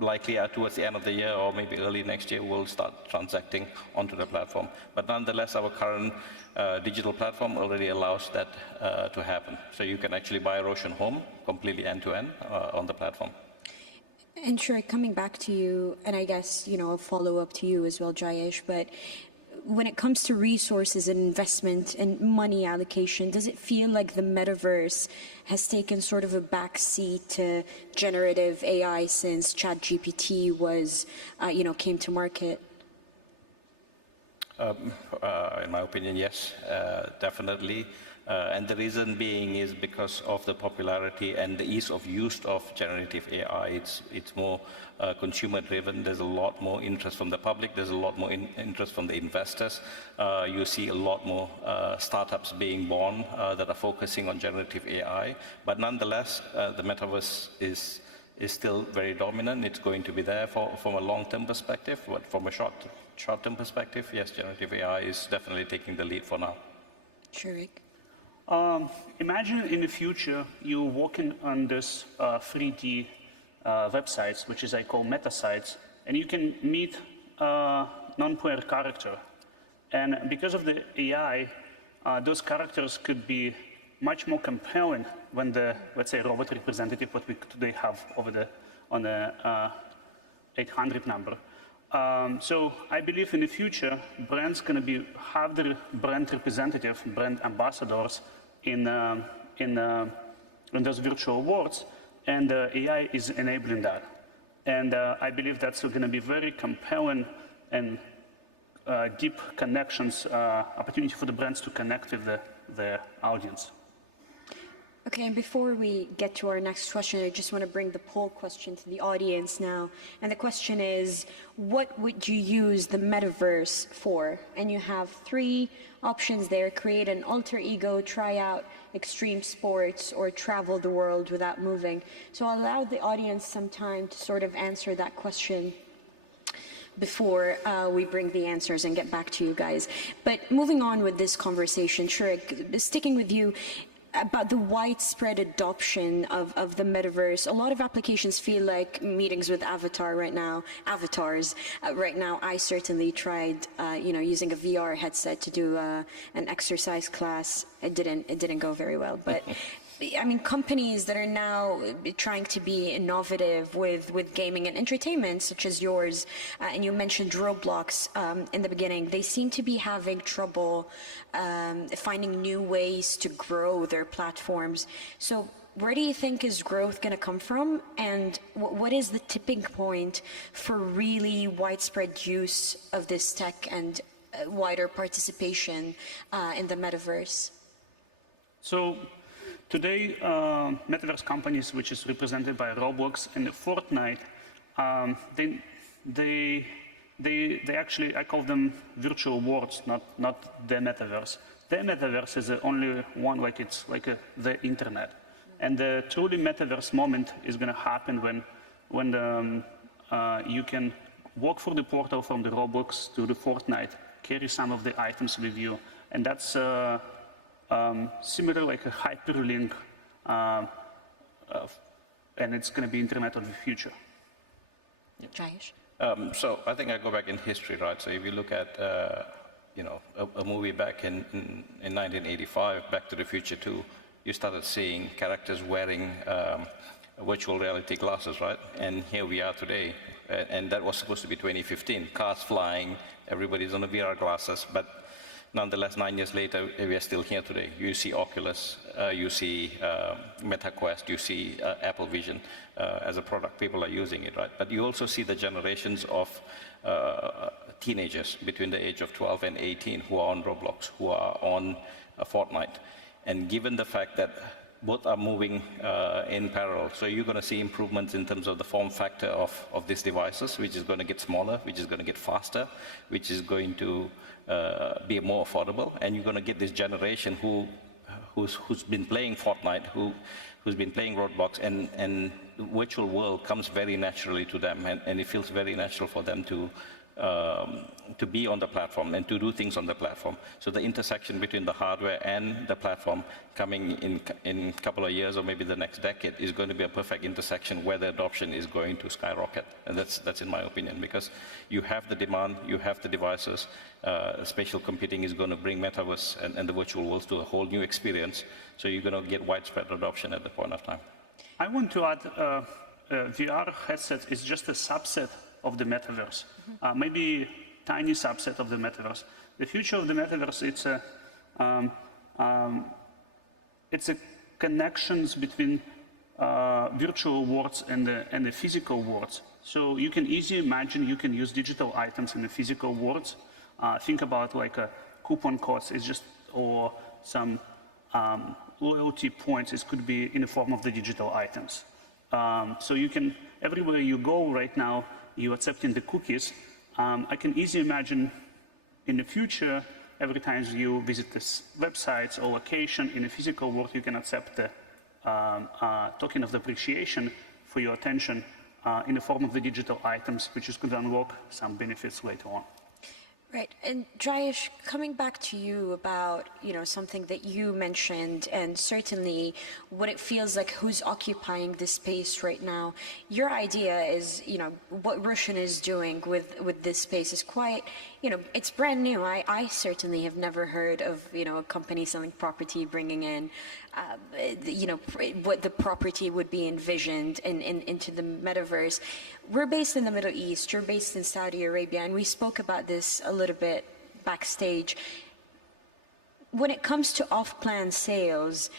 likely towards the end of the year or maybe early next year, we'll start transacting onto the platform. But nonetheless, our current digital platform already allows that to happen. So you can actually buy a Roshan home completely end-to-end on the platform. And sure, coming back to you, and I guess, a follow-up to you as well, Jayesh, but when it comes to resources and investment and money allocation, does it feel like the metaverse has taken sort of a backseat to generative AI since ChatGPT was, came to market? In my opinion, yes, definitely. And the reason being is because of the popularity and the ease of use of generative AI. It's more consumer-driven. There's a lot more interest from the public. There's a lot more interest from the investors. You see a lot more startups being born that are focusing on generative AI. But nonetheless, the metaverse is still very dominant. It's going to be there from a long-term perspective, but from a short-term perspective, yes, generative AI is definitely taking the lead for now. Sure, Rick. Imagine in the future you walking on this 3D websites, which is I call meta sites, and you can meet a non-player character. And because of the AI, those characters could be much more compelling when the, let's say, robot representative, what we today have over on the 800 number. So I believe in the future, brands going to have their brand representative, brand ambassadors in those virtual worlds, and AI is enabling that. And I believe that's going to be very compelling and deep connections, opportunity for the brands to connect with the audience. Okay, and before we get to our next question, I just want to bring the poll question to the audience now. And the question is, what would you use the metaverse for? And you have 3 options there: create an alter ego, try out extreme sports, or travel the world without moving. So I'll allow the audience some time to sort of answer that question before we bring the answers and get back to you guys. But moving on with this conversation, Shurik, sticking with you, about the widespread adoption of the metaverse. A lot of applications feel like meetings with avatars right now. I certainly tried, using a VR headset to do an exercise class. It didn't go very well, but. I mean, companies that are now trying to be innovative with gaming and entertainment, such as yours, and you mentioned Roblox in the beginning, they seem to be having trouble finding new ways to grow their platforms. So where do you think is growth going to come from? And what is the tipping point for really widespread use of this tech and wider participation in the metaverse? So today, metaverse companies, which is represented by Roblox and Fortnite, they actually, I call them virtual worlds, not the metaverse. The metaverse is the only one, it's like the internet. And the truly metaverse moment is going to happen when you can walk through the portal from the Roblox to the Fortnite, carry some of the items with you, and that's similar like a hyperlink, and it's going to be internet of the future. Jayesh? So I think I go back in history, right? So if you look at, a movie back in 1985, Back to the Future 2, you started seeing characters wearing virtual reality glasses, right? And here we are today, and that was supposed to be 2015. Cars flying, everybody's on the VR glasses, but nonetheless, 9 years later, we are still here today. You see Oculus, you see MetaQuest, you see Apple Vision as a product. People are using it, right? But you also see the generations of teenagers between the age of 12 and 18 who are on Roblox, who are on Fortnite. And given the fact that both are moving in parallel, so you're going to see improvements in terms of the form factor of these devices, which is going to get smaller, which is going to get faster, which is going to be more affordable, and you're going to get this generation who's been playing Fortnite, who's been playing Roblox, and the virtual world comes very naturally to them, and it feels very natural for them to be on the platform and to do things on the platform. So the intersection between the hardware and the platform coming in a couple of years or maybe the next decade is going to be a perfect intersection where the adoption is going to skyrocket. And that's in my opinion, because you have the demand, you have the devices, spatial computing is going to bring Metaverse and the virtual worlds to a whole new experience. So you're going to get widespread adoption at the point of time. I want to add, VR headset is just a subset of the metaverse, maybe tiny subset of the metaverse. The future of the metaverse, it's a connections between virtual worlds and the physical worlds. So you can easily imagine you can use digital items in the physical worlds. Think about like a coupon codes, or some loyalty points. It could be in the form of the digital items. So you can, everywhere you go right now, you're accepting the cookies. I can easily imagine in the future, every time you visit this websites or location in the physical world, you can accept the token of appreciation for your attention in the form of the digital items, which is going to unlock some benefits later on. Right, and Jayesh, coming back to you about, something that you mentioned, and certainly what it feels like, who's occupying this space right now. Your idea is, what Roshan is doing with this space is quite, it's brand new. I certainly have never heard of, a company selling property, bringing in, what the property would be envisioned into the metaverse. We're based in the Middle East, you're based in Saudi Arabia, and we spoke about this a little bit backstage. When it comes to off-plan sales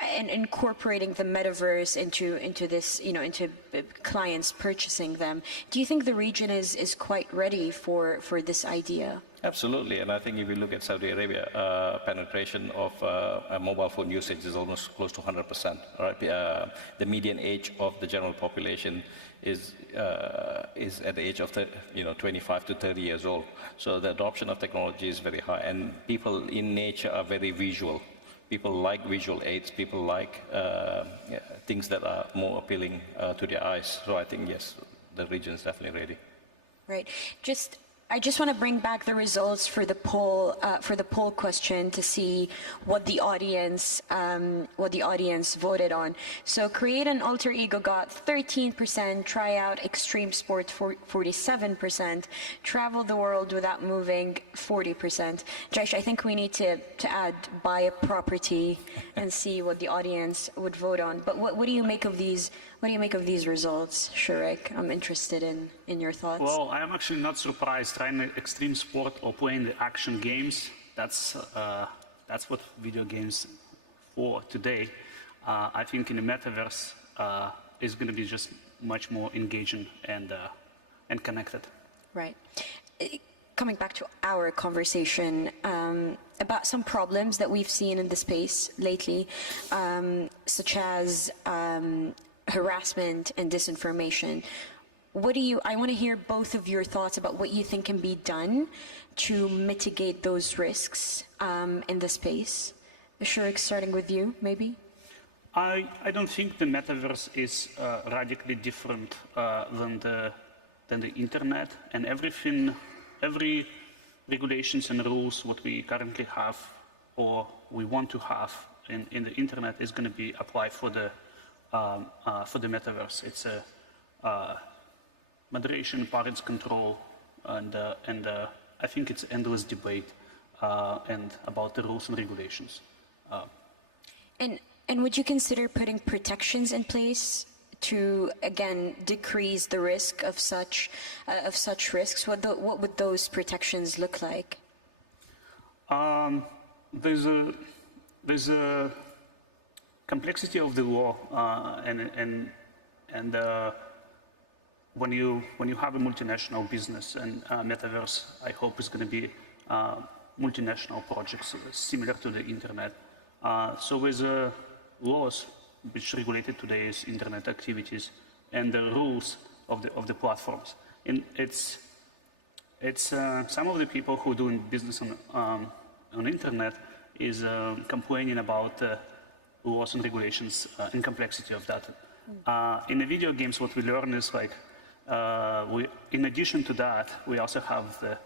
and incorporating the metaverse into this, into clients purchasing them, do you think the region is quite ready for this idea? Absolutely, and I think if you look at Saudi Arabia, penetration of mobile phone usage is almost close to 100%. Right? The median age of the general population is at the age of 25 to 30 years old. So the adoption of technology is very high, and people in nature are very visual. People like visual aids. People like things that are more appealing to their eyes. So I think yes, the region is definitely ready. Right. I just want to bring back the results for the poll question to see what the audience voted on. So create an alter ego got 13%, try out extreme sport 47%, travel the world without moving 40%. Jayesh, I think we need to add buy a property and see what the audience would vote on. But what do you make of these? What do you make of these results, Shurek? I'm interested in your thoughts. Well, I'm actually not surprised. Trying extreme sport or playing the action games, that's what video games for today. I think in the metaverse is going to be just much more engaging and connected. Right. Coming back to our conversation about some problems that we've seen in the space lately, such as harassment and disinformation. I want to hear both of your thoughts about what you think can be done to mitigate those risks in the space. Shurek, starting with you, maybe? I don't think the metaverse is radically different than the internet, and every regulations and rules what we currently have or we want to have in the internet is going to be applied for the metaverse. It's a moderation, parents control, and I think it's endless debate and about the rules and regulations. And would you consider putting protections in place to again decrease the risk of such risks? What would those protections look like? there's a complexity of the law, and when you have a multinational business, and Metaverse, I hope is going to be multinational projects similar to the internet. So with laws which regulated today's internet activities and the rules of the platforms, and it's some of the people who are doing business on internet is complaining about laws and regulations and complexity of that. In the video games, what we learn is like, in addition to that, we also have the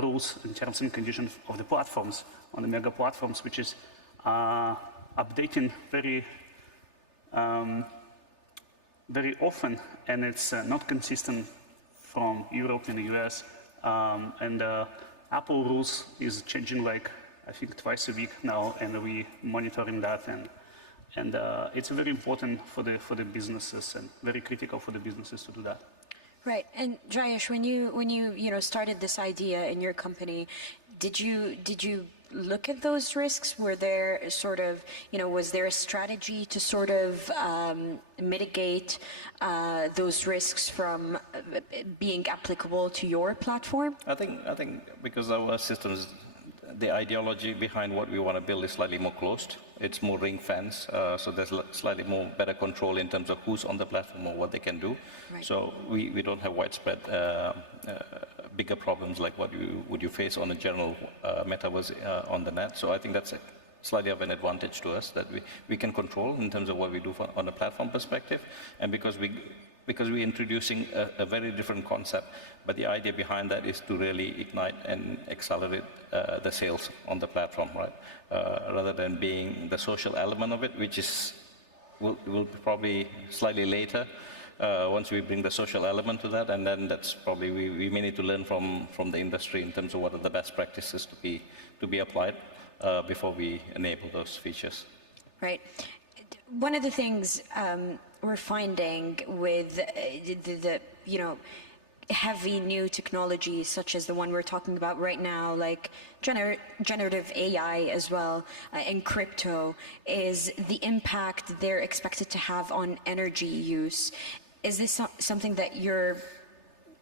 rules and terms and conditions of the platforms, on the mega platforms, which is updating very often, and it's not consistent from Europe and the US. And Apple rules is changing like, I think, twice a week now, and we monitoring that, and it's very important for the businesses and very critical for the businesses to do that. Right. And Jayesh, when you started this idea in your company, did you look at those risks? Were there sort of, was there a strategy to sort of mitigate those risks from being applicable to your platform? I think because our systems, the ideology behind what we want to build is slightly more closed. It's more ring fence, so there's slightly more better control in terms of who's on the platform or what they can do. Right. So we don't have widespread bigger problems like what you face on a general metaverse on the net. So I think that's slightly of an advantage to us, that we can control in terms of what we do on a platform perspective, and because we're introducing a very different concept, but the idea behind that is to really ignite and accelerate the sales on the platform, right? Rather than being the social element of it, which will be probably slightly later once we bring the social element to that, and then that's probably we may need to learn from the industry in terms of what are the best practices to be applied before we enable those features. Right. One of the things we're finding with the heavy new technologies such as the one we're talking about right now, like generative AI as well, and crypto, is the impact they're expected to have on energy use. Is this something that you're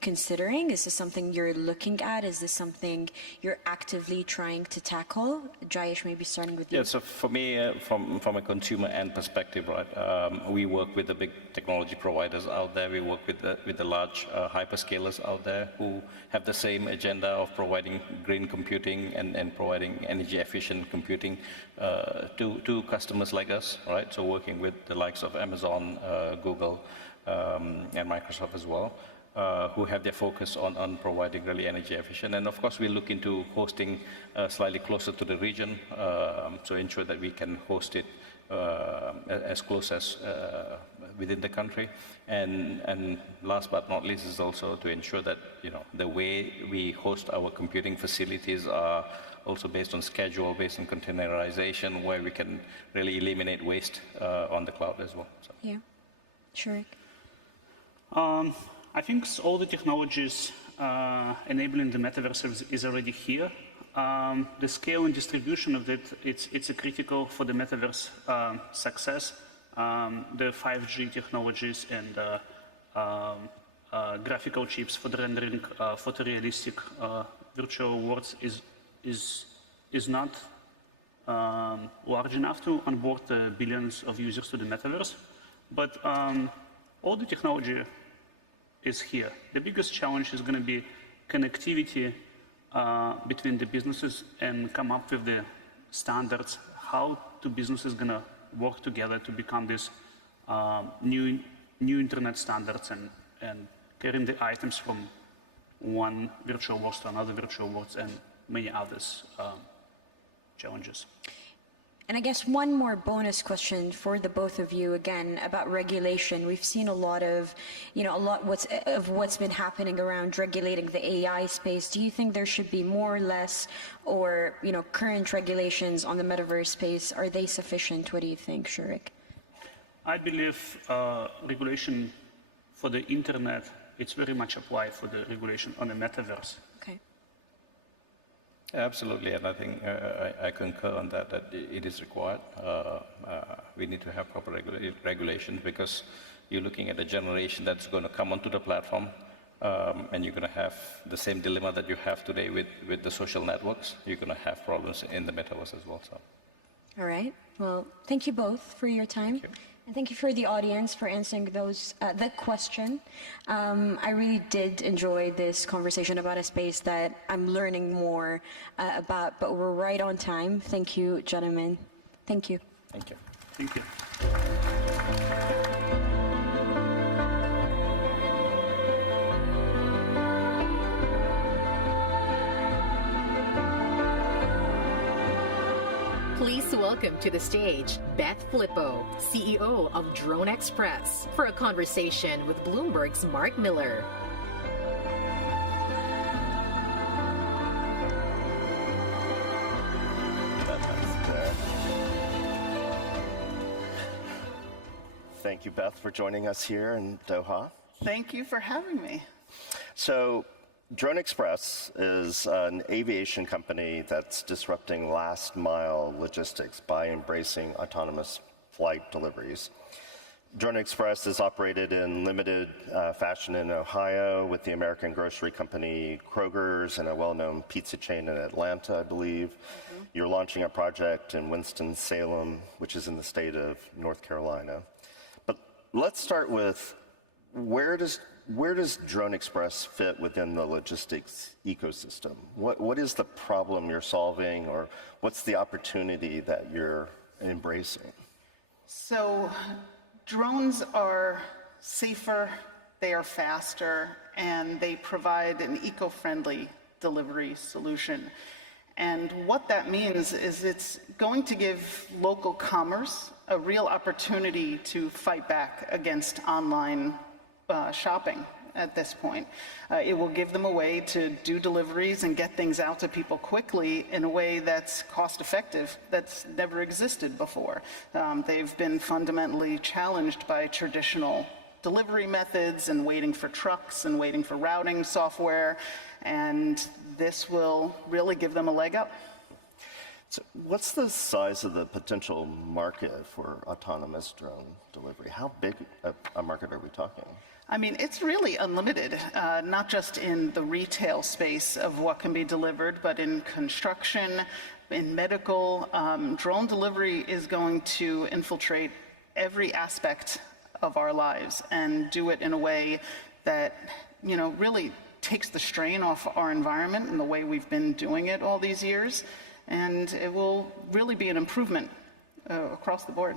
considering? Is this something you're looking at? Is this something you're actively trying to tackle? Jayesh, maybe starting with you. Yeah, so for me, from a consumer end perspective, right, we work with the big technology providers out there. We work with the large hyperscalers out there who have the same agenda of providing green computing and providing energy efficient computing to customers like us, right? So working with the likes of Amazon, Google, and Microsoft as well. Who have their focus on providing really energy efficient. And of course, we look into hosting slightly closer to the region, to ensure that we can host it as close as within the country. And last but not least is also to ensure that the way we host our computing facilities are also based on schedule, based on containerization, where we can really eliminate waste on the cloud as well. So. Yeah, sure. I think all the technologies enabling the metaverse is already here. The scale and distribution of it, it's critical for the metaverse success. The 5G technologies and graphical chips for the rendering photorealistic virtual worlds is not large enough to onboard the billions of users to the metaverse. But all the technology is here. The biggest challenge is going to be connectivity between the businesses and come up with the standards, how two businesses going to work together to become this new internet standards and carrying the items from one virtual world to another virtual world and many others challenges. And I guess one more bonus question for the both of you, again, about regulation. We've seen a lot of what's been happening around regulating the AI space. Do you think there should be more or less, or current regulations on the metaverse space? Are they sufficient? What do you think, Shurik? I believe regulation for the internet, it's very much applied for the regulation on the metaverse. Okay. Absolutely, and I think I concur on that, that it is required. We need to have proper regulations because you're looking at a generation that's going to come onto the platform, and you're going to have the same dilemma that you have today with the social networks. You're going to have problems in the metaverse as well. So. All right. Well, thank you both for your time. And thank you for the audience for answering that question. I really did enjoy this conversation about a space that I'm learning more about, but we're right on time. Thank you, gentlemen. Thank you. Thank you. Thank you. Please welcome to the stage Beth Flippo, CEO of Drone Express, for a conversation with Bloomberg's Mark Miller. Thank you, Beth, for joining us here in Doha. Thank you for having me. So, Drone Express is an aviation company that's disrupting last-mile logistics by embracing autonomous flight deliveries. Drone Express is operated in limited fashion in Ohio with the American grocery company Kroger's and a well-known pizza chain in Atlanta, I believe. Mm-hmm. You're launching a project in Winston-Salem, which is in the state of North Carolina. But let's start with where does Drone Express fit within the logistics ecosystem? What is the problem you're solving, or what's the opportunity that you're embracing? So, drones are safer, they are faster, and they provide an eco-friendly delivery solution. And what that means is it's going to give local commerce a real opportunity to fight back against online shopping at this point. It will give them a way to do deliveries and get things out to people quickly in a way that's cost effective, that's never existed before. They've been fundamentally challenged by traditional delivery methods and waiting for trucks and waiting for routing software, and this will really give them a leg up. So what's the size of the potential market for autonomous drone delivery? How big a market are we talking? I mean, it's really unlimited, not just in the retail space of what can be delivered, but in construction, in medical. Drone delivery is going to infiltrate every aspect of our lives and do it in a way that, really takes the strain off our environment and the way we've been doing it all these years. And it will really be an improvement across the board.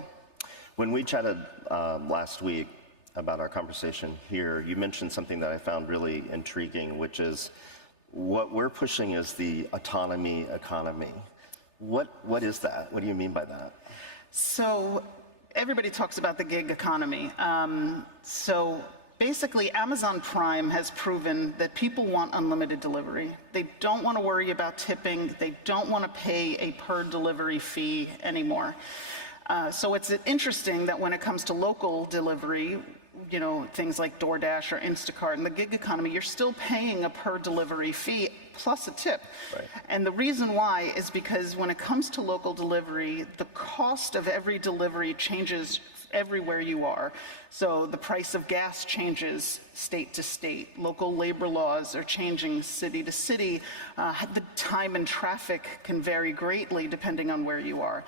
When we chatted last week about our conversation here, you mentioned something that I found really intriguing, which is what we're pushing is the autonomy economy. What is that? What do you mean by that? So everybody talks about the gig economy. So basically, Amazon Prime has proven that people want unlimited delivery. They don't want to worry about tipping. They don't want to pay a per delivery fee anymore. So it's interesting that when it comes to local delivery, things like DoorDash or Instacart in the gig economy, you're still paying a per delivery fee plus a tip. Right. And the reason why is because when it comes to local delivery, the cost of every delivery changes everywhere you are. So the price of gas changes state to state. Local labor laws are changing city to city. The time and traffic can vary greatly depending on where you are.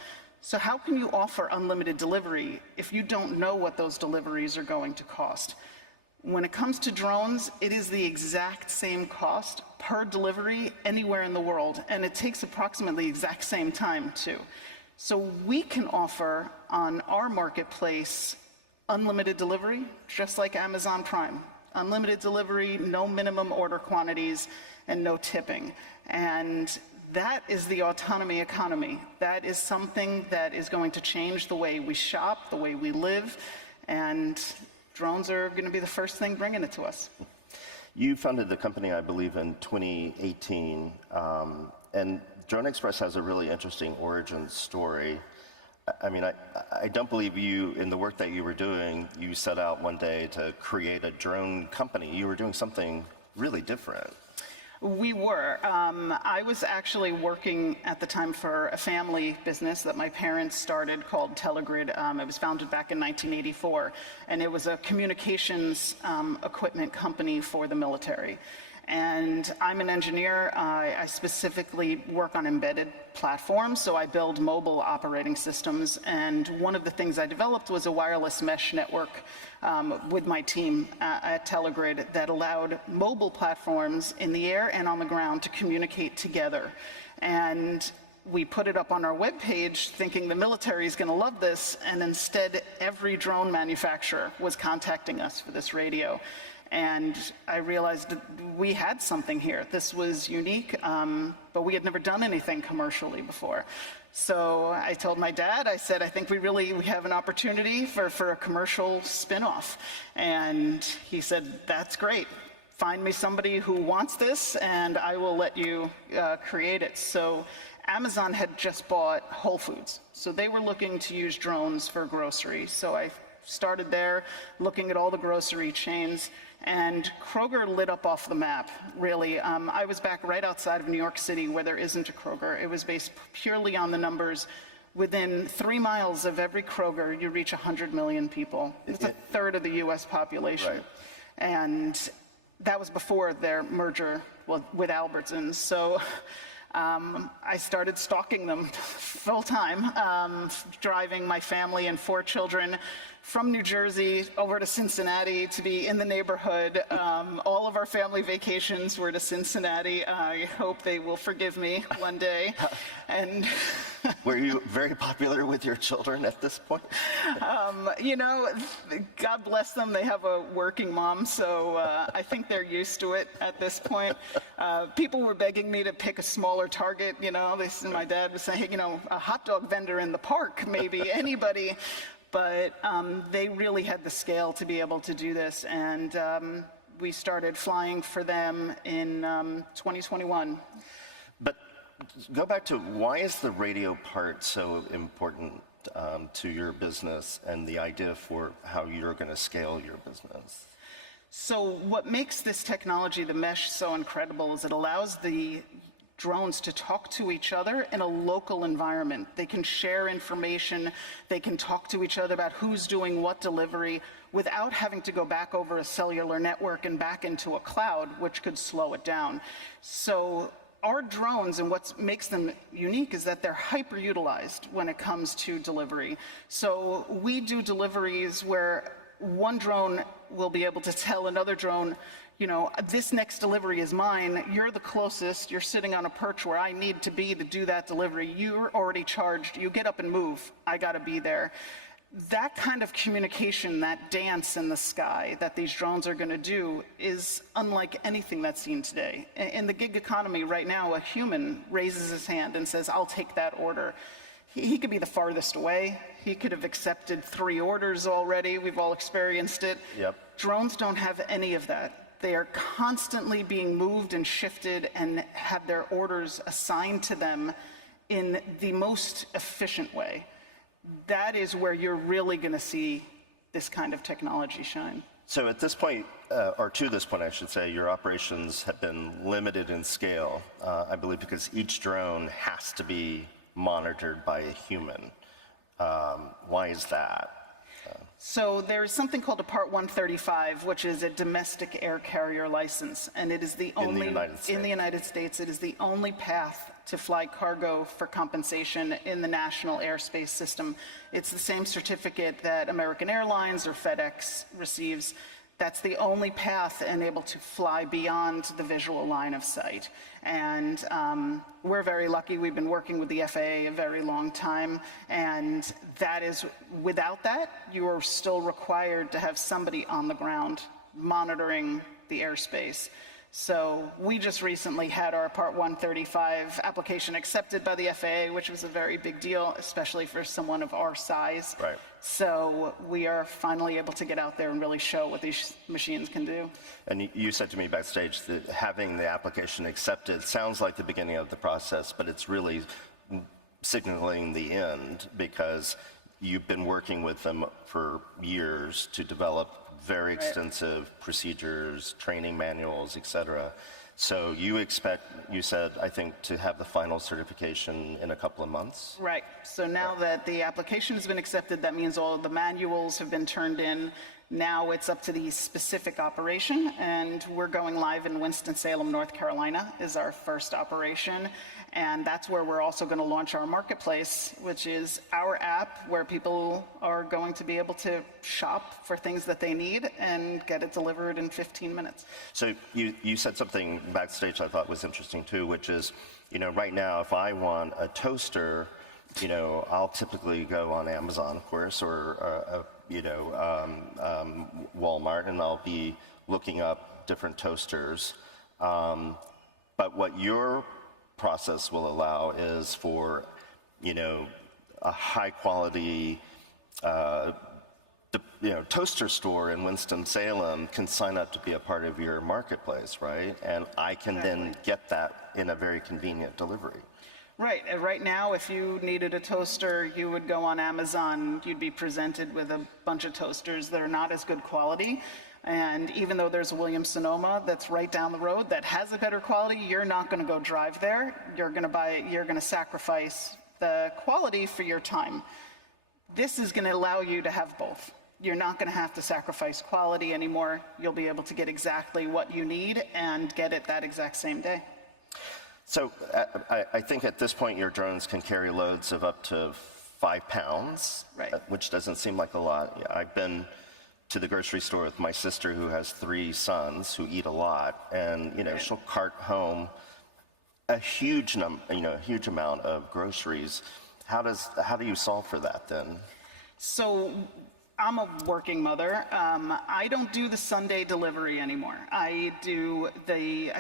So how can you offer unlimited delivery if you don't know what those deliveries are going to cost? When it comes to drones, it is the exact same cost per delivery anywhere in the world, and it takes approximately the exact same time too. So we can offer on our marketplace unlimited delivery, just like Amazon Prime. Unlimited delivery, no minimum order quantities, and no tipping. And that is the autonomy economy. That is something that is going to change the way we shop, the way we live, and drones are going to be the first thing bringing it to us. You founded the company, I believe, in 2018, and Drone Express has a really interesting origin story. I mean, I don't believe you, in the work that you were doing, you set out one day to create a drone company. You were doing something really different. We were. I was actually working at the time for a family business that my parents started called Telegrid. It was founded back in 1984, and it was a communications equipment company for the military. And I'm an engineer. I specifically work on embedded platforms, so I build mobile operating systems. And one of the things I developed was a wireless mesh network with my team at Telegrid that allowed mobile platforms in the air and on the ground to communicate together. And we put it up on our webpage thinking the military is going to love this, and instead every drone manufacturer was contacting us for this radio. And I realized that we had something here. This was unique, but we had never done anything commercially before. So I told my dad, I said, I think we have an opportunity for a commercial spin-off. And he said, that's great. Find me somebody who wants this, and I will let you create it. So Amazon had just bought Whole Foods. So they were looking to use drones for grocery. So I started there, looking at all the grocery chains, and Kroger lit up off the map, really. I was back right outside of New York City where there isn't a Kroger. It was based purely on the numbers. Within 3 miles of every Kroger, you reach 100 million people. It's a third of the US population. Right. And that was before their merger with Albertsons. So I started stalking them full time, driving my family and 4 children from New Jersey over to Cincinnati to be in the neighborhood. All of our family vacations were to Cincinnati. I hope they will forgive me one day. And were you very popular with your children at this point? You know, God bless them. They have a working mom, so I think they're used to it at this point. People were begging me to pick a smaller target. You know, my dad was saying, hey, you know, a hot dog vendor in the park, maybe anybody. But they really had the scale to be able to do this, and we started flying for them in 2021. But go back to why is the radio part so important to your business and the idea for how you're going to scale your business? So what makes this technology, the mesh, so incredible is it allows the drones to talk to each other in a local environment. They can share information, they can talk to each other about who's doing what delivery without having to go back over a cellular network and back into a cloud, which could slow it down. So our drones, and what makes them unique, is that they're hyper-utilized when it comes to delivery. So we do deliveries where one drone will be able to tell another drone, you know, this next delivery is mine, you're the closest, you're sitting on a perch where I need to be to do that delivery, you're already charged, you get up and move, I gotta be there. That kind of communication, that dance in the sky that these drones are gonna do is unlike anything that's seen today. In the gig economy right now, a human raises his hand and says, I'll take that order. He could be the farthest away. He could have accepted 3 orders already. We've all experienced it. Yep. Drones don't have any of that. They are constantly being moved and shifted and have their orders assigned to them in the most efficient way. That is where you're really going to see this kind of technology shine. So at this point, or to this point, I should say, your operations have been limited in scale, I believe, because each drone has to be monitored by a human. Why is that? So there is something called a Part 135, which is a domestic air carrier license, and it is the only in the United States. It is the only path to fly cargo for compensation in the national airspace system. It's the same certificate that American Airlines or FedEx receives. That's the only path and able to fly beyond the visual line of sight. And we're very lucky. We've been working with the FAA a very long time. And that is, without that, you are still required to have somebody on the ground monitoring the airspace. So we just recently had our Part 135 application accepted by the FAA, which was a very big deal, especially for someone of our size. Right. So we are finally able to get out there and really show what these machines can do. And you said to me backstage that having the application accepted sounds like the beginning of the process, but it's really signaling the end, because you've been working with them for years to develop very extensive procedures, training manuals, et cetera. So you said, I think, to have the final certification in a couple of months? Right. So now that the application has been accepted, that means all of the manuals have been turned in. Now it's up to the specific operation, and we're going live in Winston-Salem, North Carolina, is our first operation. And that's where we're also going to launch our marketplace, which is our app where people are going to be able to shop for things that they need and get it delivered in 15 minutes. So you said something backstage I thought was interesting too, which is, right now, if I want a toaster, I'll typically go on Amazon, of course, or Walmart, and I'll be looking up different toasters. But what your process will allow is for, a high quality, toaster store in Winston-Salem can sign up to be a part of your marketplace, right? And I can then get that in a very convenient delivery. Right. Right now, if you needed a toaster, you would go on Amazon. You'd be presented with a bunch of toasters that are not as good quality. And even though there's a Williams-Sonoma that's right down the road that has a better quality, you're not going to go drive there. You're going to sacrifice the quality for your time. This is going to allow you to have both. You're not going to have to sacrifice quality anymore. You'll be able to get exactly what you need and get it that exact same day. So I think at this point your drones can carry loads of up to 5 pounds, right, which doesn't seem like a lot. I've been to the grocery store with my sister who has 3 sons who eat a lot, and she'll cart home a huge amount of groceries. How do you solve for that then? So I'm a working mother. I don't do the Sunday delivery anymore. I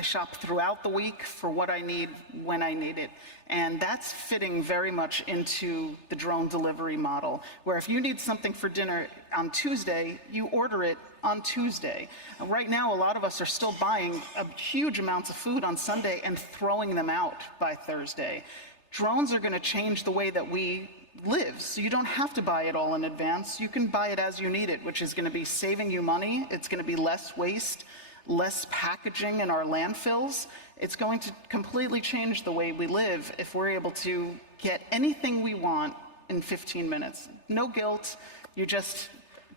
shop throughout the week for what I need when I need it. And that's fitting very much into the drone delivery model, where if you need something for dinner on Tuesday, you order it on Tuesday. And right now, a lot of us are still buying huge amounts of food on Sunday and throwing them out by Thursday. Drones are going to change the way that we live, so you don't have to buy it all in advance. You can buy it as you need it, which is going to be saving you money. It's going to be less waste, less packaging in our landfills. It's going to completely change the way we live if we're able to get anything we want in 15 minutes. No guilt. You just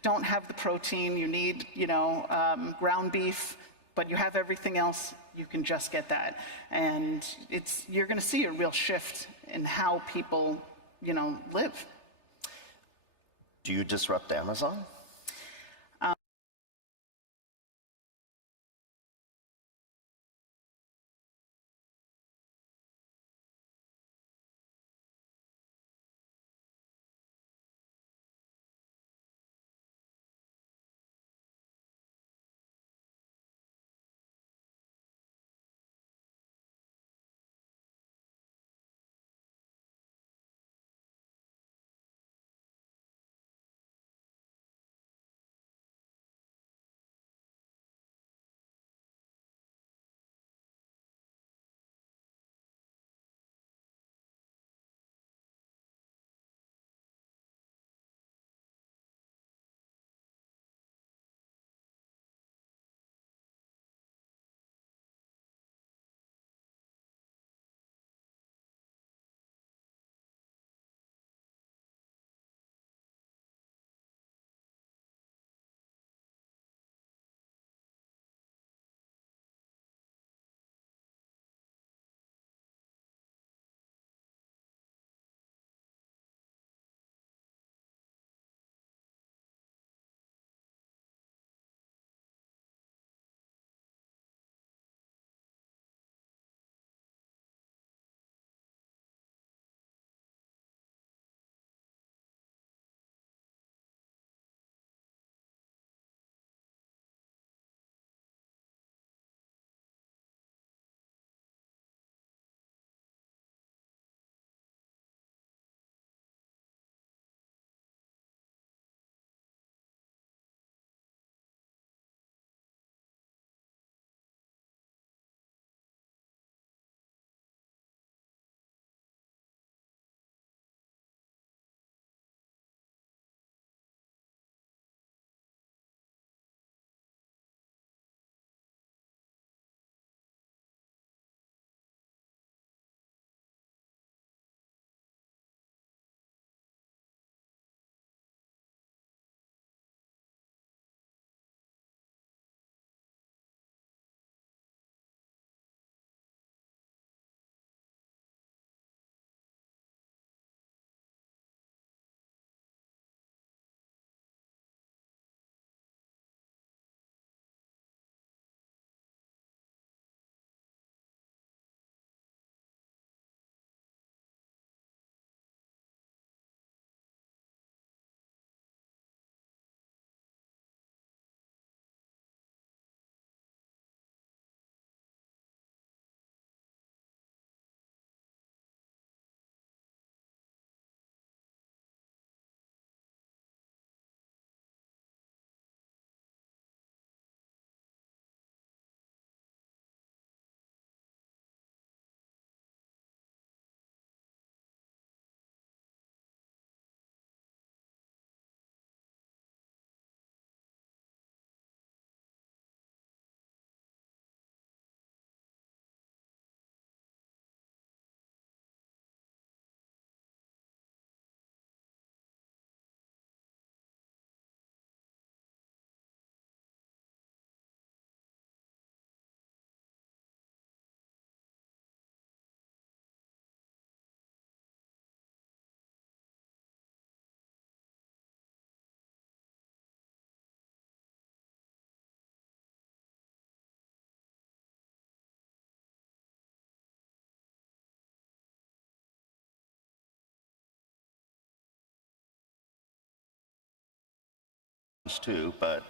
don't have the protein you need, ground beef, but you have everything else. You can just get that. And you're going to see a real shift in how people live. Do you disrupt Amazon? too, but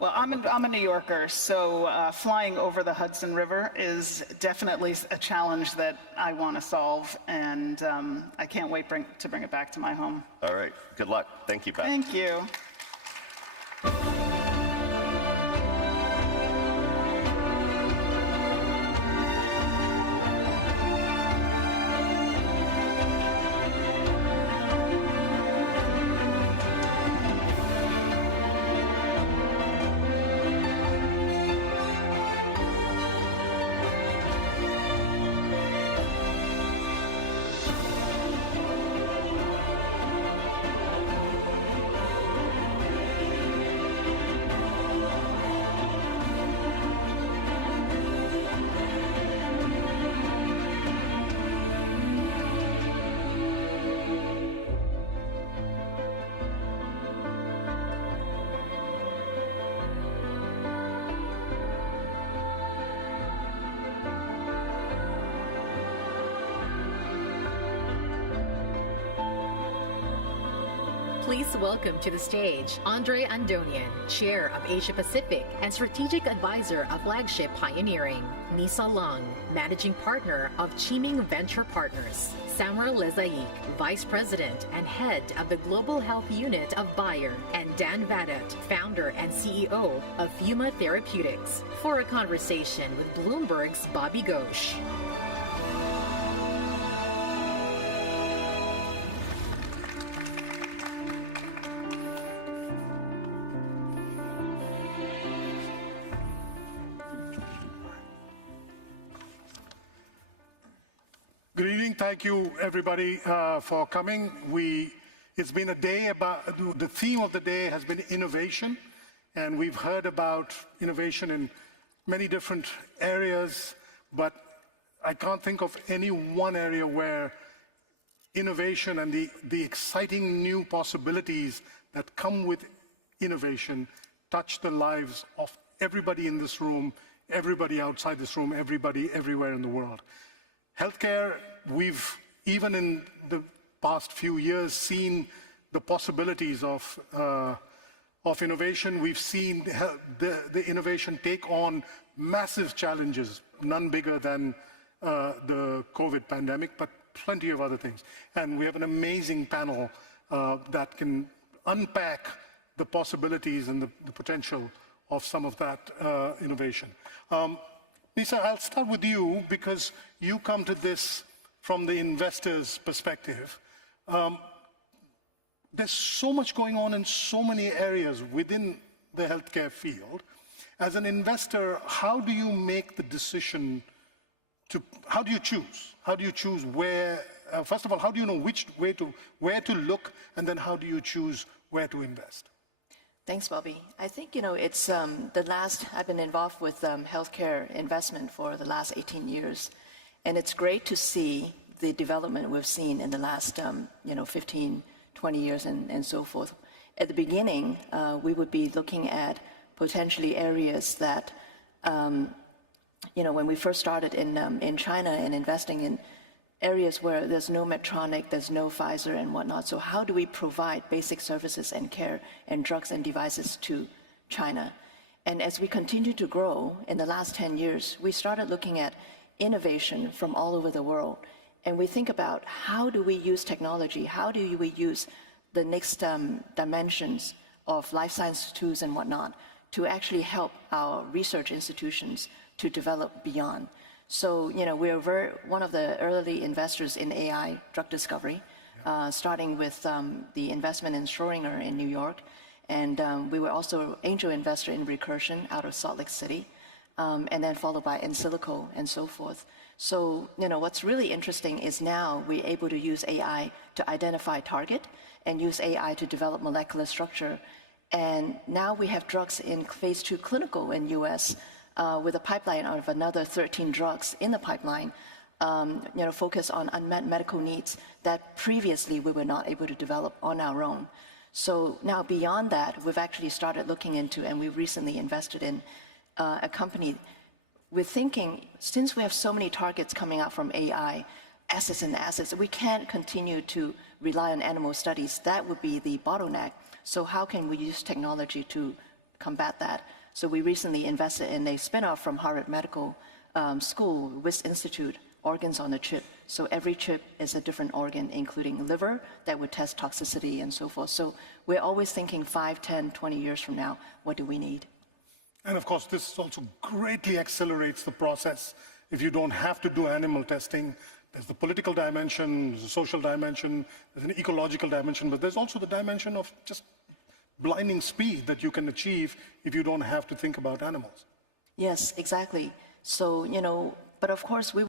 well, I'm a New Yorker, so flying over the Hudson River is definitely a challenge that I want to solve, and I can't wait to bring it back to my home. all right. Good luck. Thank you, Beth. Thank you. Please welcome to the stage Andre Andonian, Chair of Asia Pacific and Strategic Advisor of Flagship Pioneering, Nisa Lung, Managing Partner of Chiming Venture Partners, Samra Lezaik, Vice President and Head of the Global Health Unit of Bayer, and Dan Vadat, Founder and CEO of Fuma Therapeutics, for a conversation with Bloomberg's Bobby Ghosh. Good evening. Thank you, everybody, for coming. It's been a day about, the theme of the day has been innovation, and we've heard about innovation in many different areas, but I can't think of any one area where innovation and the exciting new possibilities that come with innovation touch the lives of everybody in this room, everybody outside this room, everybody everywhere in the world. Healthcare, we've, even in the past few years, seen the possibilities of innovation. We've seen the innovation take on massive challenges, none bigger than the COVID pandemic, but plenty of other things. And we have an amazing panel that can unpack the possibilities and the potential of some of that innovation. Lisa, I'll start with you because you come to this from the investor's perspective. There's so much going on in so many areas within the healthcare field. As an investor, how do you make the decision how do you choose? How do you choose where, first of all, how do you know where to look, and then how do you choose where to invest? Thanks, Bobby. I think, it's I've been involved with healthcare investment for the last 18 years, and it's great to see the development we've seen in the last, 15, 20 years and so forth. At the beginning, we would be looking at potentially areas that, when we first started in China and investing in areas where there's no Medtronic, there's no Pfizer and whatnot. So how do we provide basic services and care and drugs and devices to China? And as we continue to grow in the last 10 years, we started looking at innovation from all over the world. And we think about how do we use technology? How do we use the next dimensions of life science tools and whatnot to actually help our research institutions to develop beyond? So, we're one of the early investors in AI drug discovery, starting with the investment in Schrödinger in New York. And we were also angel investor in Recursion out of Salt Lake City, and then followed by Insilico and so forth. So, what's really interesting is now we're able to use AI to identify target and use AI to develop molecular structure. And now we have drugs in phase 2 clinical in US, with a pipeline out of another 13 drugs in the pipeline, focus on unmet medical needs that previously we were not able to develop on our own. So now beyond that, we've actually started looking into, and we recently invested in a company. We're thinking, since we have so many targets coming out from AI, assets and assets. We can't continue to rely on animal studies. That would be the bottleneck. So how can we use technology to combat that? So we recently invested in a spin-off from Harvard Medical School, WIS Institute, organs on a chip. So every chip is a different organ, including liver, that would test toxicity and so forth. So we're always thinking 5, 10, 20 years from now, what do we need? And of course, this also greatly accelerates the process. If you don't have to do animal testing, there's the political dimension, there's a social dimension, there's an ecological dimension, but there's also the dimension of just blinding speed that you can achieve if you don't have to think about animals. Yes, exactly. So, you know, but of course we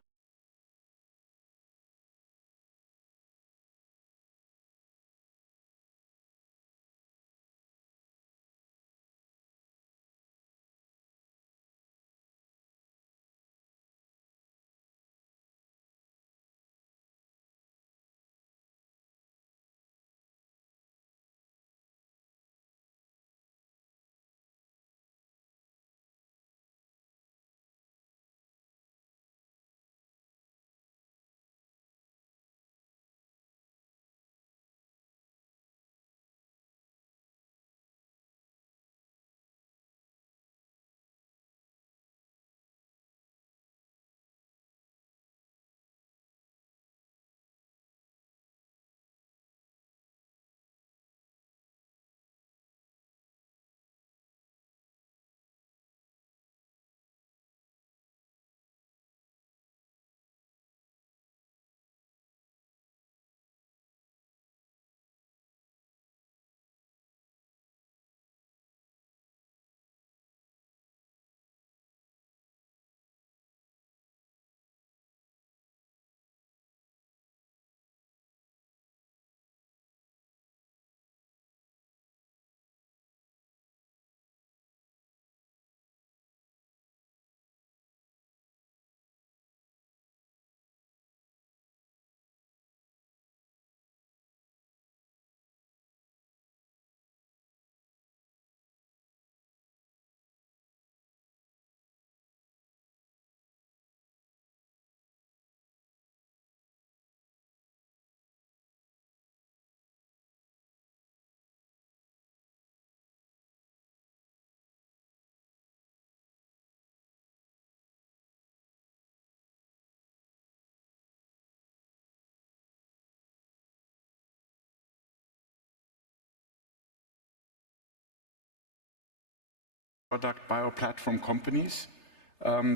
product bioplatform companies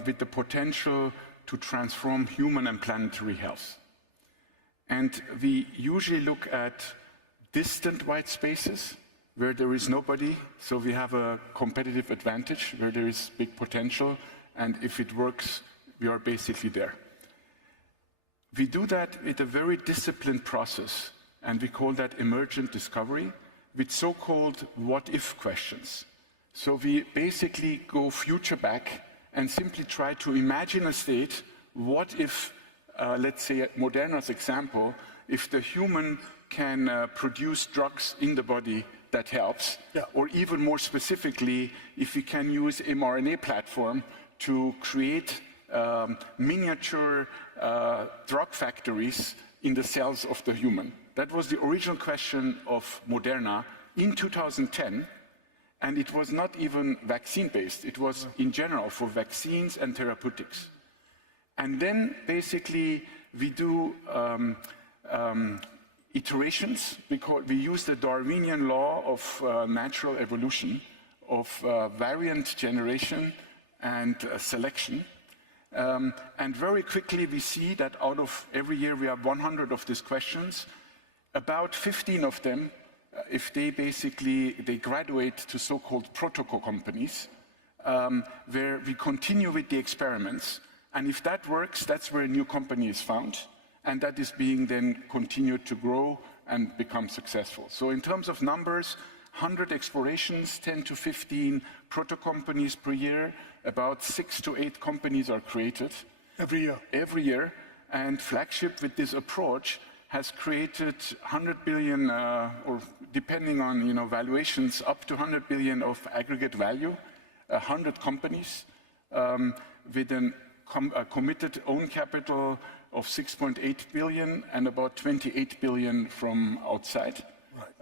with the potential to transform human and planetary health. And we usually look at distant white spaces where there is nobody, so we have a competitive advantage where there is big potential, and if it works, we are basically there. We do that with a very disciplined process, and we call that emergent discovery, with so-called what-if questions. So we basically go future back and simply try to imagine a state, what if, let's say at Moderna's example, if the human can produce drugs in the body that helps, or even more specifically, if we can use mRNA platform to create miniature drug factories in the cells of the human. That was the original question of Moderna in 2010, and it was not even vaccine-based. It was in general for vaccines and therapeutics. And then basically we do iterations, because we use the Darwinian law of natural evolution, of variant generation and selection. And very quickly we see that out of every year we have 100 of these questions, about 15 of them, if they graduate to so-called protocol companies, where we continue with the experiments. And if that works, that's where a new company is found. And that is being then continued to grow and become successful. So in terms of numbers, 100 explorations, 10 to 15 proto companies per year, about 6 to 8 companies are created. Every year? Every year. And Flagship, with this approach, has created 100 billion, or depending on valuations, up to 100 billion of aggregate value, 100 companies with a committed own capital of 6.8 billion and about 28 billion from outside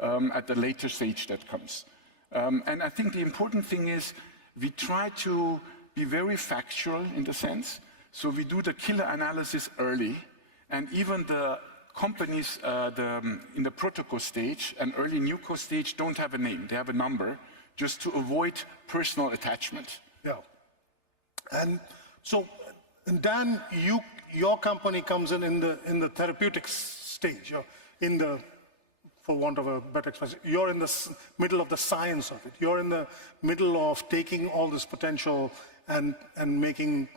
at the later stage that comes. And I think the important thing is we try to be very factual in the sense, so we do the killer analysis early, and even the companies in the protocol stage and early newco stage don't have a name, they have a number, just to avoid personal attachment. Yeah. And so, Dan, your company comes in the therapeutics stage, in the, for want of a better expression, you're in the middle of the science of it. You're in the middle of taking all this potential and making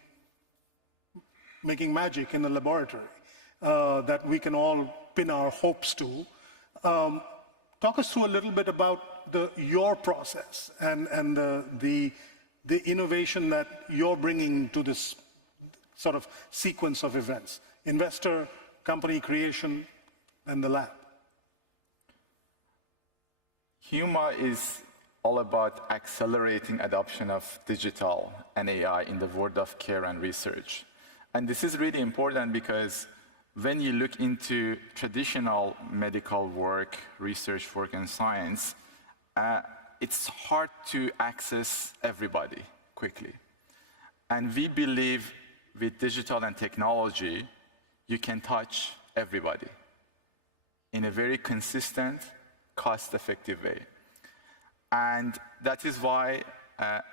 magic in the laboratory that we can all pin our hopes to. Talk us through a little bit about your process and the innovation that you're bringing to this sort of sequence of events: investor, company creation, and the lab. HUMA is all about accelerating adoption of digital and AI in the world of care and research. And this is really important because when you look into traditional medical work, research work, and science, it's hard to access everybody quickly. And we believe with digital and technology, you can touch everybody in a very consistent, cost-effective way. And that is why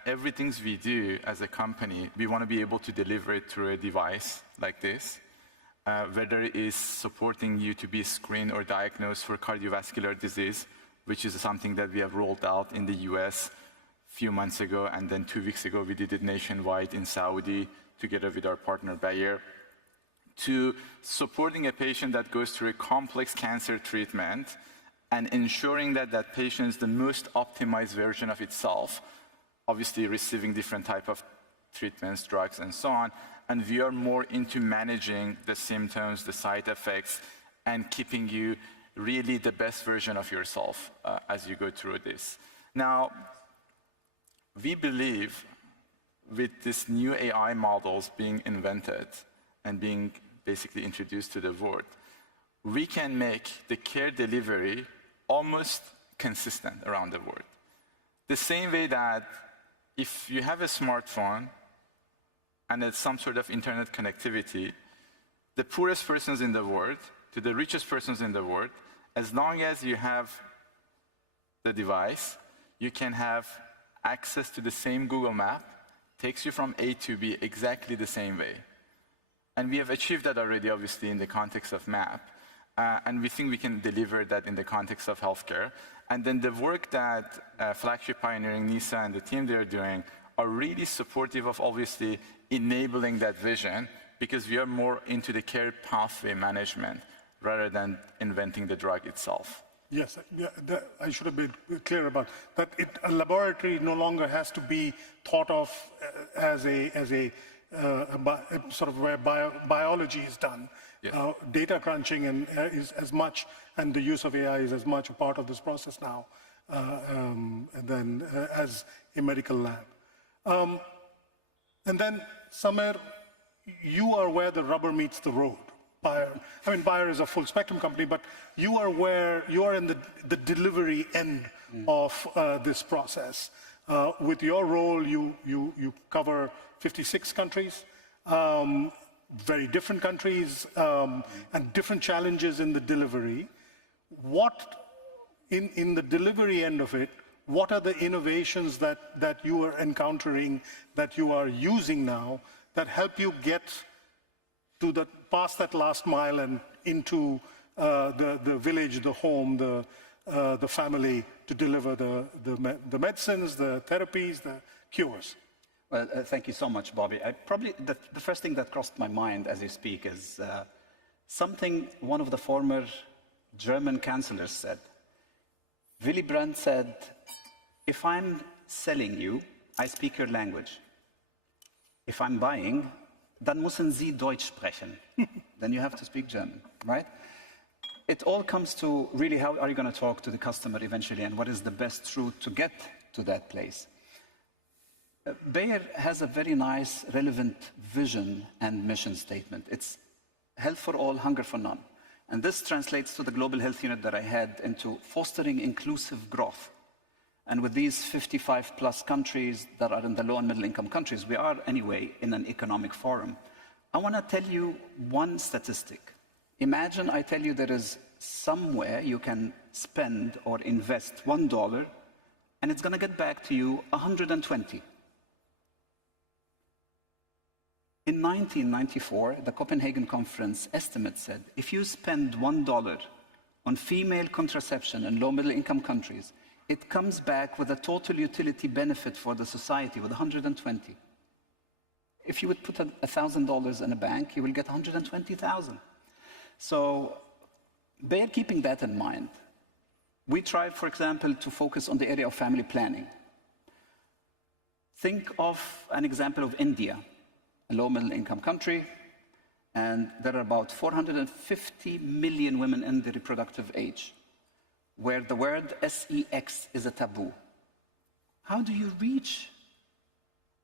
everything we do as a company, we want to be able to deliver it through a device like this, whether it is supporting you to be screened or diagnosed for cardiovascular disease, which is something that we have rolled out in the US a few months ago, and then 2 weeks ago we did it nationwide in Saudi together with our partner Bayer, to supporting a patient that goes through a complex cancer treatment and ensuring that that patient is the most optimized version of itself, obviously receiving different type of treatments, drugs, and so on. And we are more into managing the symptoms, the side effects, and keeping you really the best version of yourself as you go through this. Now, we believe with these new AI models being invented and being basically introduced to the world, we can make the care delivery almost consistent around the world. The same way that if you have a smartphone and it's some sort of internet connectivity, the poorest persons in the world to the richest persons in the world, as long as you have the device, you can have access to the same Google map, takes you from A to B exactly the same way. And we have achieved that already, obviously, in the context of map. And we think we can deliver that in the context of healthcare. And then the work that Flagship Pioneering, Nisa, and the team they're doing are really supportive of obviously enabling that vision, because we are more into the care pathway management rather than inventing the drug itself. Yes, I should have been clear about that. A laboratory no longer has to be thought of as a sort of where biology is done. Yes. Data crunching is as much, and the use of AI is as much a part of this process now than as a medical lab. And then, Samer, you are where the rubber meets the road. Bayer is a full spectrum company, but you are in the delivery end of this process. With your role, you cover 56 countries, very different countries, and different challenges in the delivery. What, in the delivery end of it, what are the innovations that you are encountering, that you are using now, that help you get to past that last mile and into the village, the home, the family, to deliver the medicines, the therapies, the cures? Well, thank you so much, Bobby. Probably the first thing that crossed my mind as you speak is something one of the former German chancellors said. Willy Brandt said, if I'm selling you, I speak your language. If I'm buying, dann müssen Sie Deutsch sprechen. Then you have to speak German, right? It all comes to really how are you going to talk to the customer eventually, and what is the best route to get to that place. Bayer has a very nice, relevant vision and mission statement. It's health for all, hunger for none. And this translates to the global health unit that I had into fostering inclusive growth. And with these 55 plus countries that are in the low and middle income countries, we are anyway in an economic forum. I want to tell you one statistic. Imagine I tell you there is somewhere you can spend or invest $1 and it's going to get back to you 120. In 1994, the Copenhagen Conference estimate said if you spend $1 on female contraception in low middle income countries, it comes back with a total utility benefit for the society with 120. If you would put $1,000 in a bank, you will get 120,000. So bear keeping that in mind. We try, for example, to focus on the area of family planning. Think of an example of India, a low middle income country, and there are about 450 million women in the reproductive age, where the word sex is a taboo. How do you reach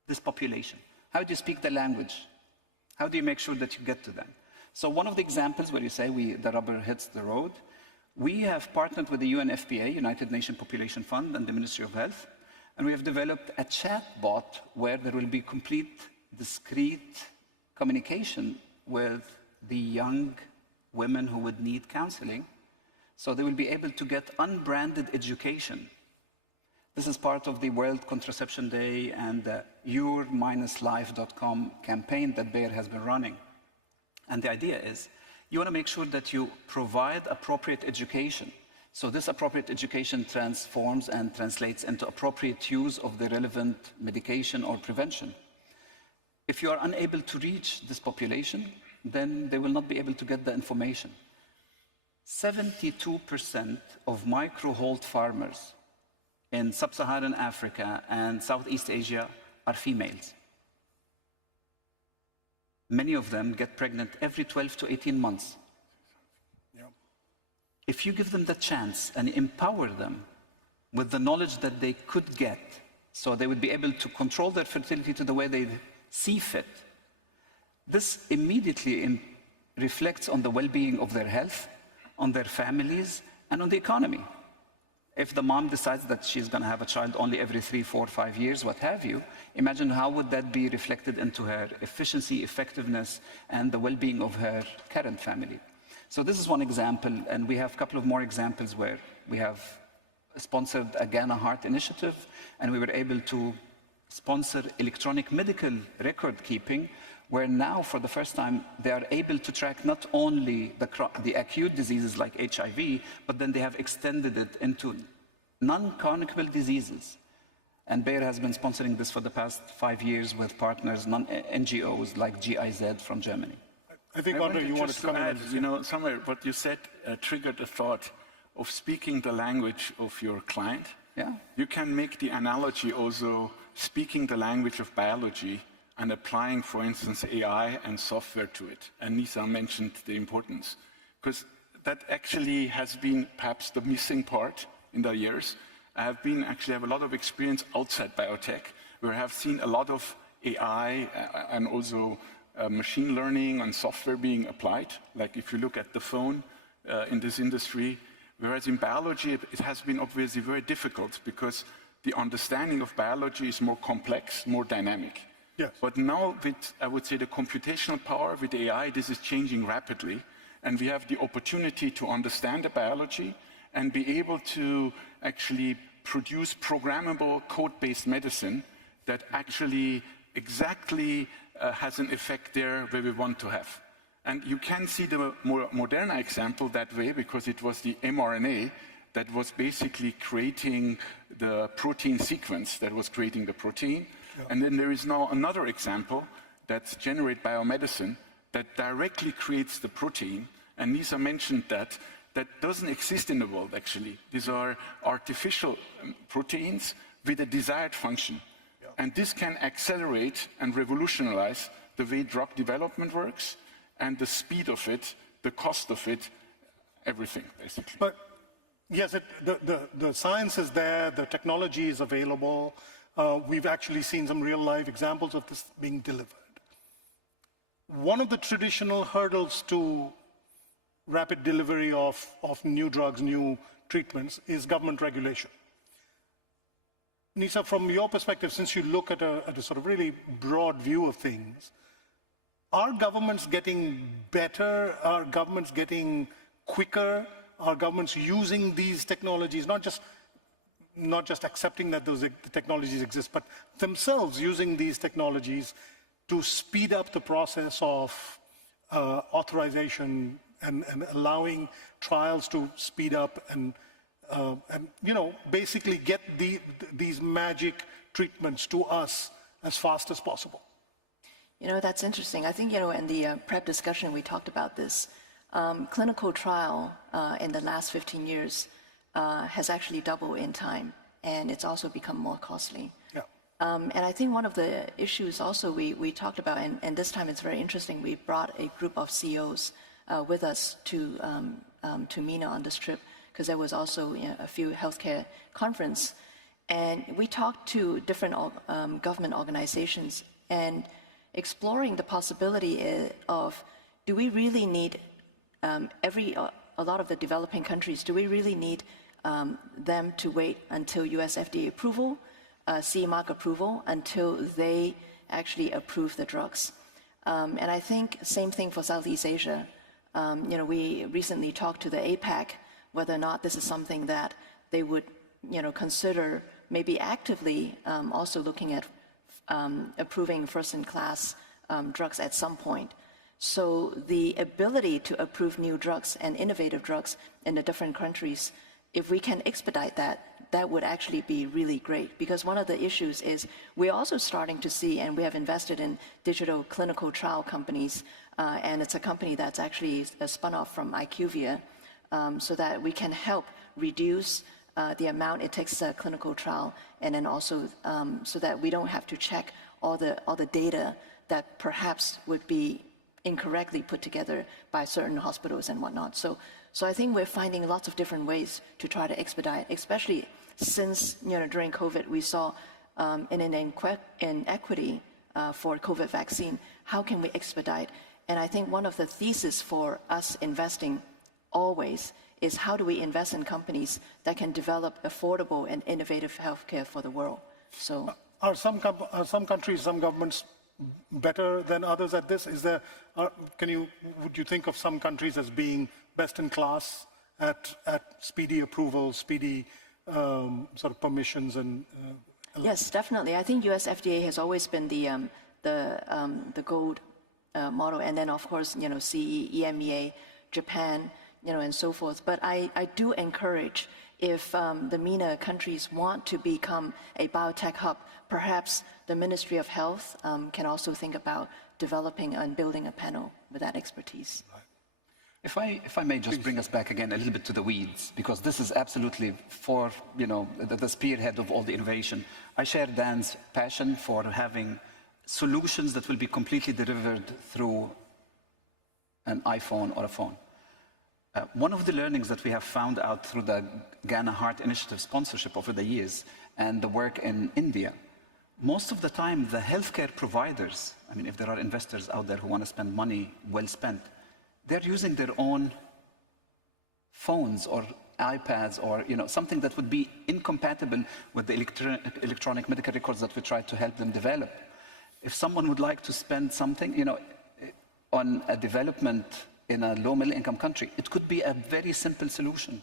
this population? How do you speak the language? How do you make sure that you get to them? So one of the examples where you say the rubber hits the road, we have partnered with the UNFPA, United Nations Population Fund, and the Ministry of Health, and we have developed a chat bot where there will be complete, discreet communication with the young women who would need counseling, so they will be able to get unbranded education. This is part of the World Contraception Day and the your-life.com campaign that Bayer has been running. And the idea is, you want to make sure that you provide appropriate education. So this appropriate education transforms and translates into appropriate use of the relevant medication or prevention. If you are unable to reach this population, then they will not be able to get the information. 72% of micro-hold farmers in sub-Saharan Africa and Southeast Asia are females. Many of them get pregnant every 12 to 18 months. Yeah. If you give them the chance and empower them with the knowledge that they could get, so they would be able to control their fertility to the way they see fit, this immediately reflects on the well-being of their health, on their families, and on the economy. If the mom decides that she's going to have a child only every 3, 4, 5 years, what have you, imagine how would that be reflected into her efficiency, effectiveness, and the well-being of her current family. So this is one example, and we have a couple of more examples where we have sponsored a Ghana Heart initiative, and we were able to sponsor electronic medical record keeping, where now, for the first time, they are able to track not only the acute diseases like HIV, but then they have extended it into non-communicable diseases. And Bayer has been sponsoring this for the past 5 years with partners, NGOs like GIZ from Germany. I think, Andre, you wanted to come in. You know, somewhere what you said triggered the thought of speaking the language of your client. Yeah. You can make the analogy also speaking the language of biology and applying, for instance, AI and software to it. And Nisa mentioned the importance, because that actually has been perhaps the missing part in the years. I have have a lot of experience outside biotech, where I have seen a lot of AI and also machine learning and software being applied. Like if you look at the phone in this industry, whereas in biology, it has been obviously very difficult because the understanding of biology is more complex, more dynamic. Yes. But now with, I would say, the computational power with AI, this is changing rapidly. And we have the opportunity to understand the biology and be able to actually produce programmable code-based medicine that actually exactly has an effect there where we want to have. And you can see the more Moderna example that way, because it was the mRNA that was basically creating the protein sequence that was creating the protein. Yeah. And then there is now another example that's Generate Biomedicine that directly creates the protein. And Nisa mentioned that doesn't exist in the world, actually. These are artificial proteins with a desired function. Yeah. And this can accelerate and revolutionize the way drug development works, and the speed of it, the cost of it, everything, basically. But yes, the science is there, the technology is available. We've actually seen some real-life examples of this being delivered. one of the traditional hurdles to rapid delivery of new drugs, new treatments, is government regulation. Nisa, from your perspective, since you look at a sort of really broad view of things, are governments getting better? Are governments getting quicker? Are governments using these technologies, not just accepting that those technologies exist, but themselves using these technologies to speed up the process of authorization and allowing trials to speed up and basically get these magic treatments to us as fast as possible? That's interesting. I think, in the prep discussion, we talked about this. Clinical trial in the last 15 years has actually doubled in time, and it's also become more costly. Yeah. And I think one of the issues also we talked about, and this time it's very interesting, we brought a group of CEOs with us to MENA on this trip, because there was also a few healthcare conference. And we talked to different government organizations and exploring the possibility of, do we really need a lot of the developing countries, do we really need them to wait until US FDA approval, CE mark approval, until they actually approve the drugs? And I think same thing for Southeast Asia. We recently talked to the APAC, whether or not this is something that they would consider maybe actively also looking at approving first-in-class drugs at some point. So the ability to approve new drugs and innovative drugs in the different countries, if we can expedite that, that would actually be really great. Because one of the issues is we're also starting to see, and we have invested in digital clinical trial companies, and it's a company that's actually a spun-off from IQVIA, so that we can help reduce the amount it takes a clinical trial, and then also so that we don't have to check all the data that perhaps would be incorrectly put together by certain hospitals and whatnot. So I think we're finding lots of different ways to try to expedite, especially since during COVID we saw an inequity for COVID vaccine. How can we expedite? And I think one of the theses for us investing always is, how do we invest in companies that can develop affordable and innovative healthcare for the world? So are some countries, some governments better than others at this? Would you think of some countries as being best in class at speedy approval, speedy sort of permissions and? Yes, definitely. I think US FDA has always been the gold model, and then of course CE, EMEA, Japan, and so forth. But I do encourage, if the MENA countries want to become a biotech hub, perhaps the Ministry of Health can also think about developing and building a panel with that expertise. If I may just bring us back again a little bit to the weeds, because this is absolutely for the spearhead of all the innovation. I share Dan's passion for having solutions that will be completely delivered through an iPhone or a phone. One of the learnings that we have found out through the Ghana Heart Initiative sponsorship over the years and the work in India, most of the time the healthcare providers, I mean, if there are investors out there who want to spend money well spent, they're using their own phones or iPads or something that would be incompatible with the electronic medical records that we try to help them develop. If someone would like to spend something on a development in a low-middle income country, it could be a very simple solution.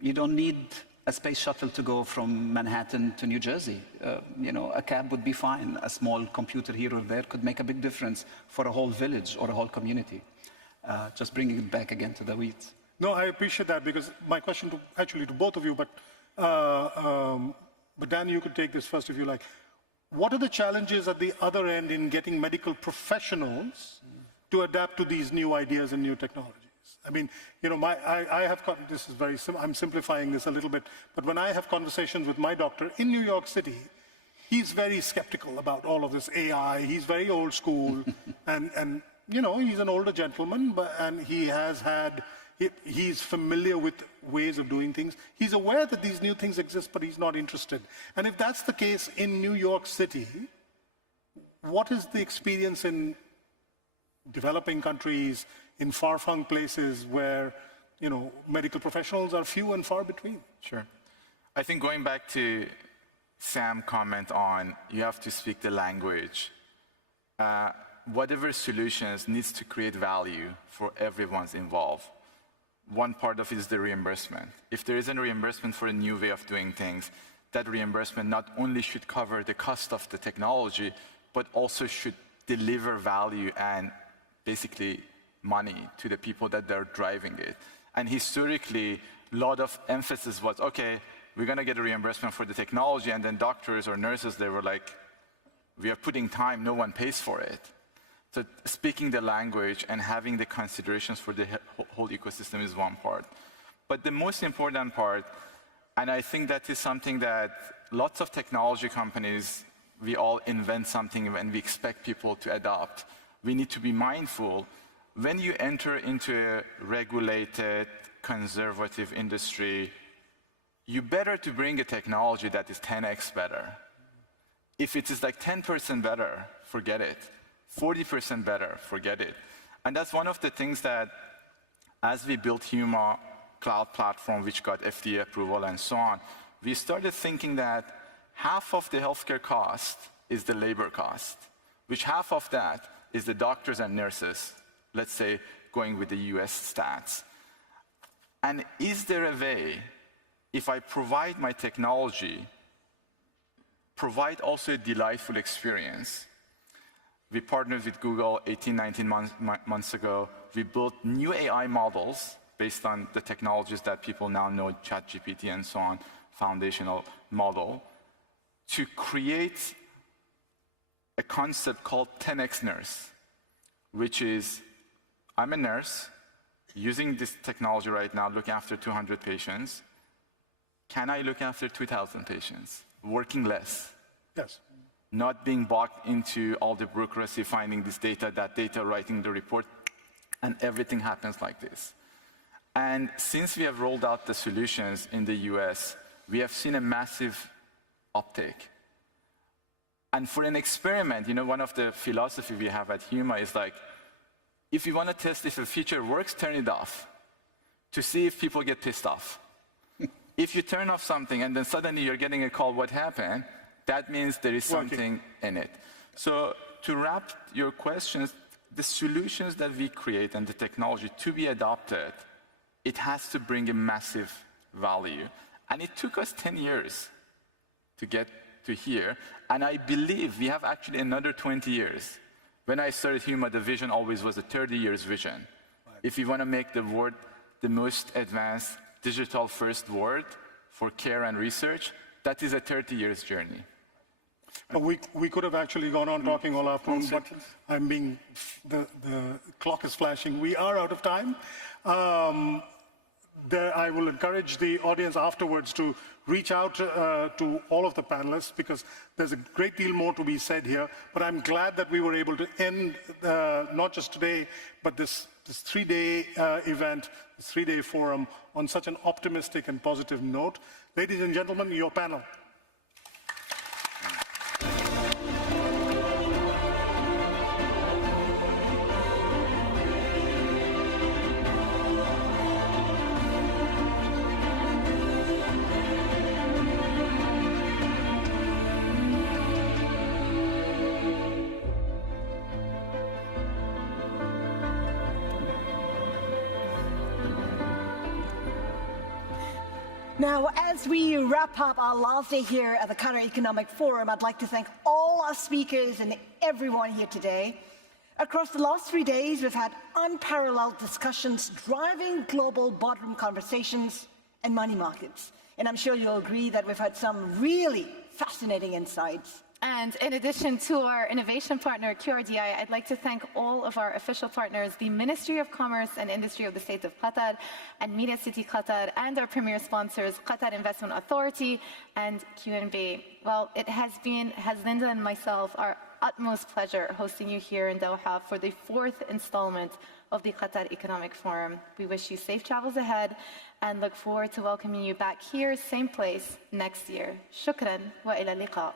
You don't need a space shuttle to go from Manhattan to New Jersey. A cab would be fine. A small computer here or there could make a big difference for a whole village or a whole community. Just bringing it back again to the weeds. No, I appreciate that, because my question to both of you, but Dan, you could take this first if you like. What are the challenges at the other end in getting medical professionals to adapt to these new ideas and new technologies? I mean, this is very I'm simplifying this a little bit, but when I have conversations with my doctor in New York City, he's very skeptical about all of this AI. He's very old school, and he's an older gentleman, and he's familiar with ways of doing things. He's aware that these new things exist, but he's not interested. And if that's the case in New York City, what is the experience in developing countries, in far-flung places where, medical professionals are few and far between. Sure. I think going back to Sam's comment on you have to speak the language, whatever solutions needs to create value for everyone's involved. One part of it is the reimbursement. If there isn't a reimbursement for a new way of doing things, that reimbursement not only should cover the cost of the technology, but also should deliver value and basically money to the people that they're driving it. And historically, a lot of emphasis was, okay, we're going to get a reimbursement for the technology, and then doctors or nurses, they were like, we are putting time, no one pays for it. So speaking the language and having the considerations for the whole ecosystem is one part. But the most important part, and I think that is something that lots of technology companies, we all invent something and we expect people to adopt. We need to be mindful. When you enter into a regulated, conservative industry, you better to bring a technology that is 10x better. If it is like 10% better, forget it. 40% better, forget it. And that's one of the things that, as we built Huma cloud platform, which got FDA approval and so on, we started thinking that half of the healthcare cost is the labor cost, which half of that is the doctors and nurses, let's say, going with the US stats. And is there a way, if I provide my technology, provide also a delightful experience? We partnered with Google 18, 19 months ago. We built new AI models based on the technologies that people now know, ChatGPT and so on, foundational model, to create a concept called 10x nurse, which is, I'm a nurse, using this technology right now, look after 200 patients. Can I look after 2,000 patients, working less? Yes. Not being bogged into all the bureaucracy, finding this data, that data, writing the report, and everything happens like this. And since we have rolled out the solutions in the US, we have seen a massive uptake. And for an experiment, one of the philosophy we have at Huma is like, if you want to test if a feature works, turn it off to see if people get pissed off. If you turn off something and then suddenly you're getting a call, what happened? That means there is something in it. So to wrap your questions, the solutions that we create and the technology to be adopted, it has to bring a massive value. And it took us 10 years to get to here. And I believe we have actually another 20 years. When I started Huma, the vision always was a 30 years vision. Right. If you want to make the world the most advanced digital-first world for care and research, that is a 30 years journey. But we could have actually gone on talking all afternoon, but the clock is flashing. We are out of time. I will encourage the audience afterwards to reach out to all of the panelists, because there's a great deal more to be said here. But I'm glad that we were able to end not just today, but this 3-day event, this 3-day forum, on such an optimistic and positive note. Ladies and gentlemen, your panel. Now, as we wrap up our last day here at the Qatar Economic Forum, I'd like to thank all our speakers and everyone here today. Across the last 3 days, we've had unparalleled discussions driving global boardroom conversations and money markets. And I'm sure you'll agree that we've had some really fascinating insights. And in addition to our innovation partner, QRDI, I'd like to thank all of our official partners, the Ministry of Commerce and Industry of the State of Qatar, and Media City Qatar, and our premier sponsors, Qatar Investment Authority and QNB. Well, it has Linda and myself, our utmost pleasure hosting you here in Doha for the 4th installment of the Qatar Economic Forum. We wish you safe travels ahead and look forward to welcoming you back here, same place, next year. Shukran wa ila liqa.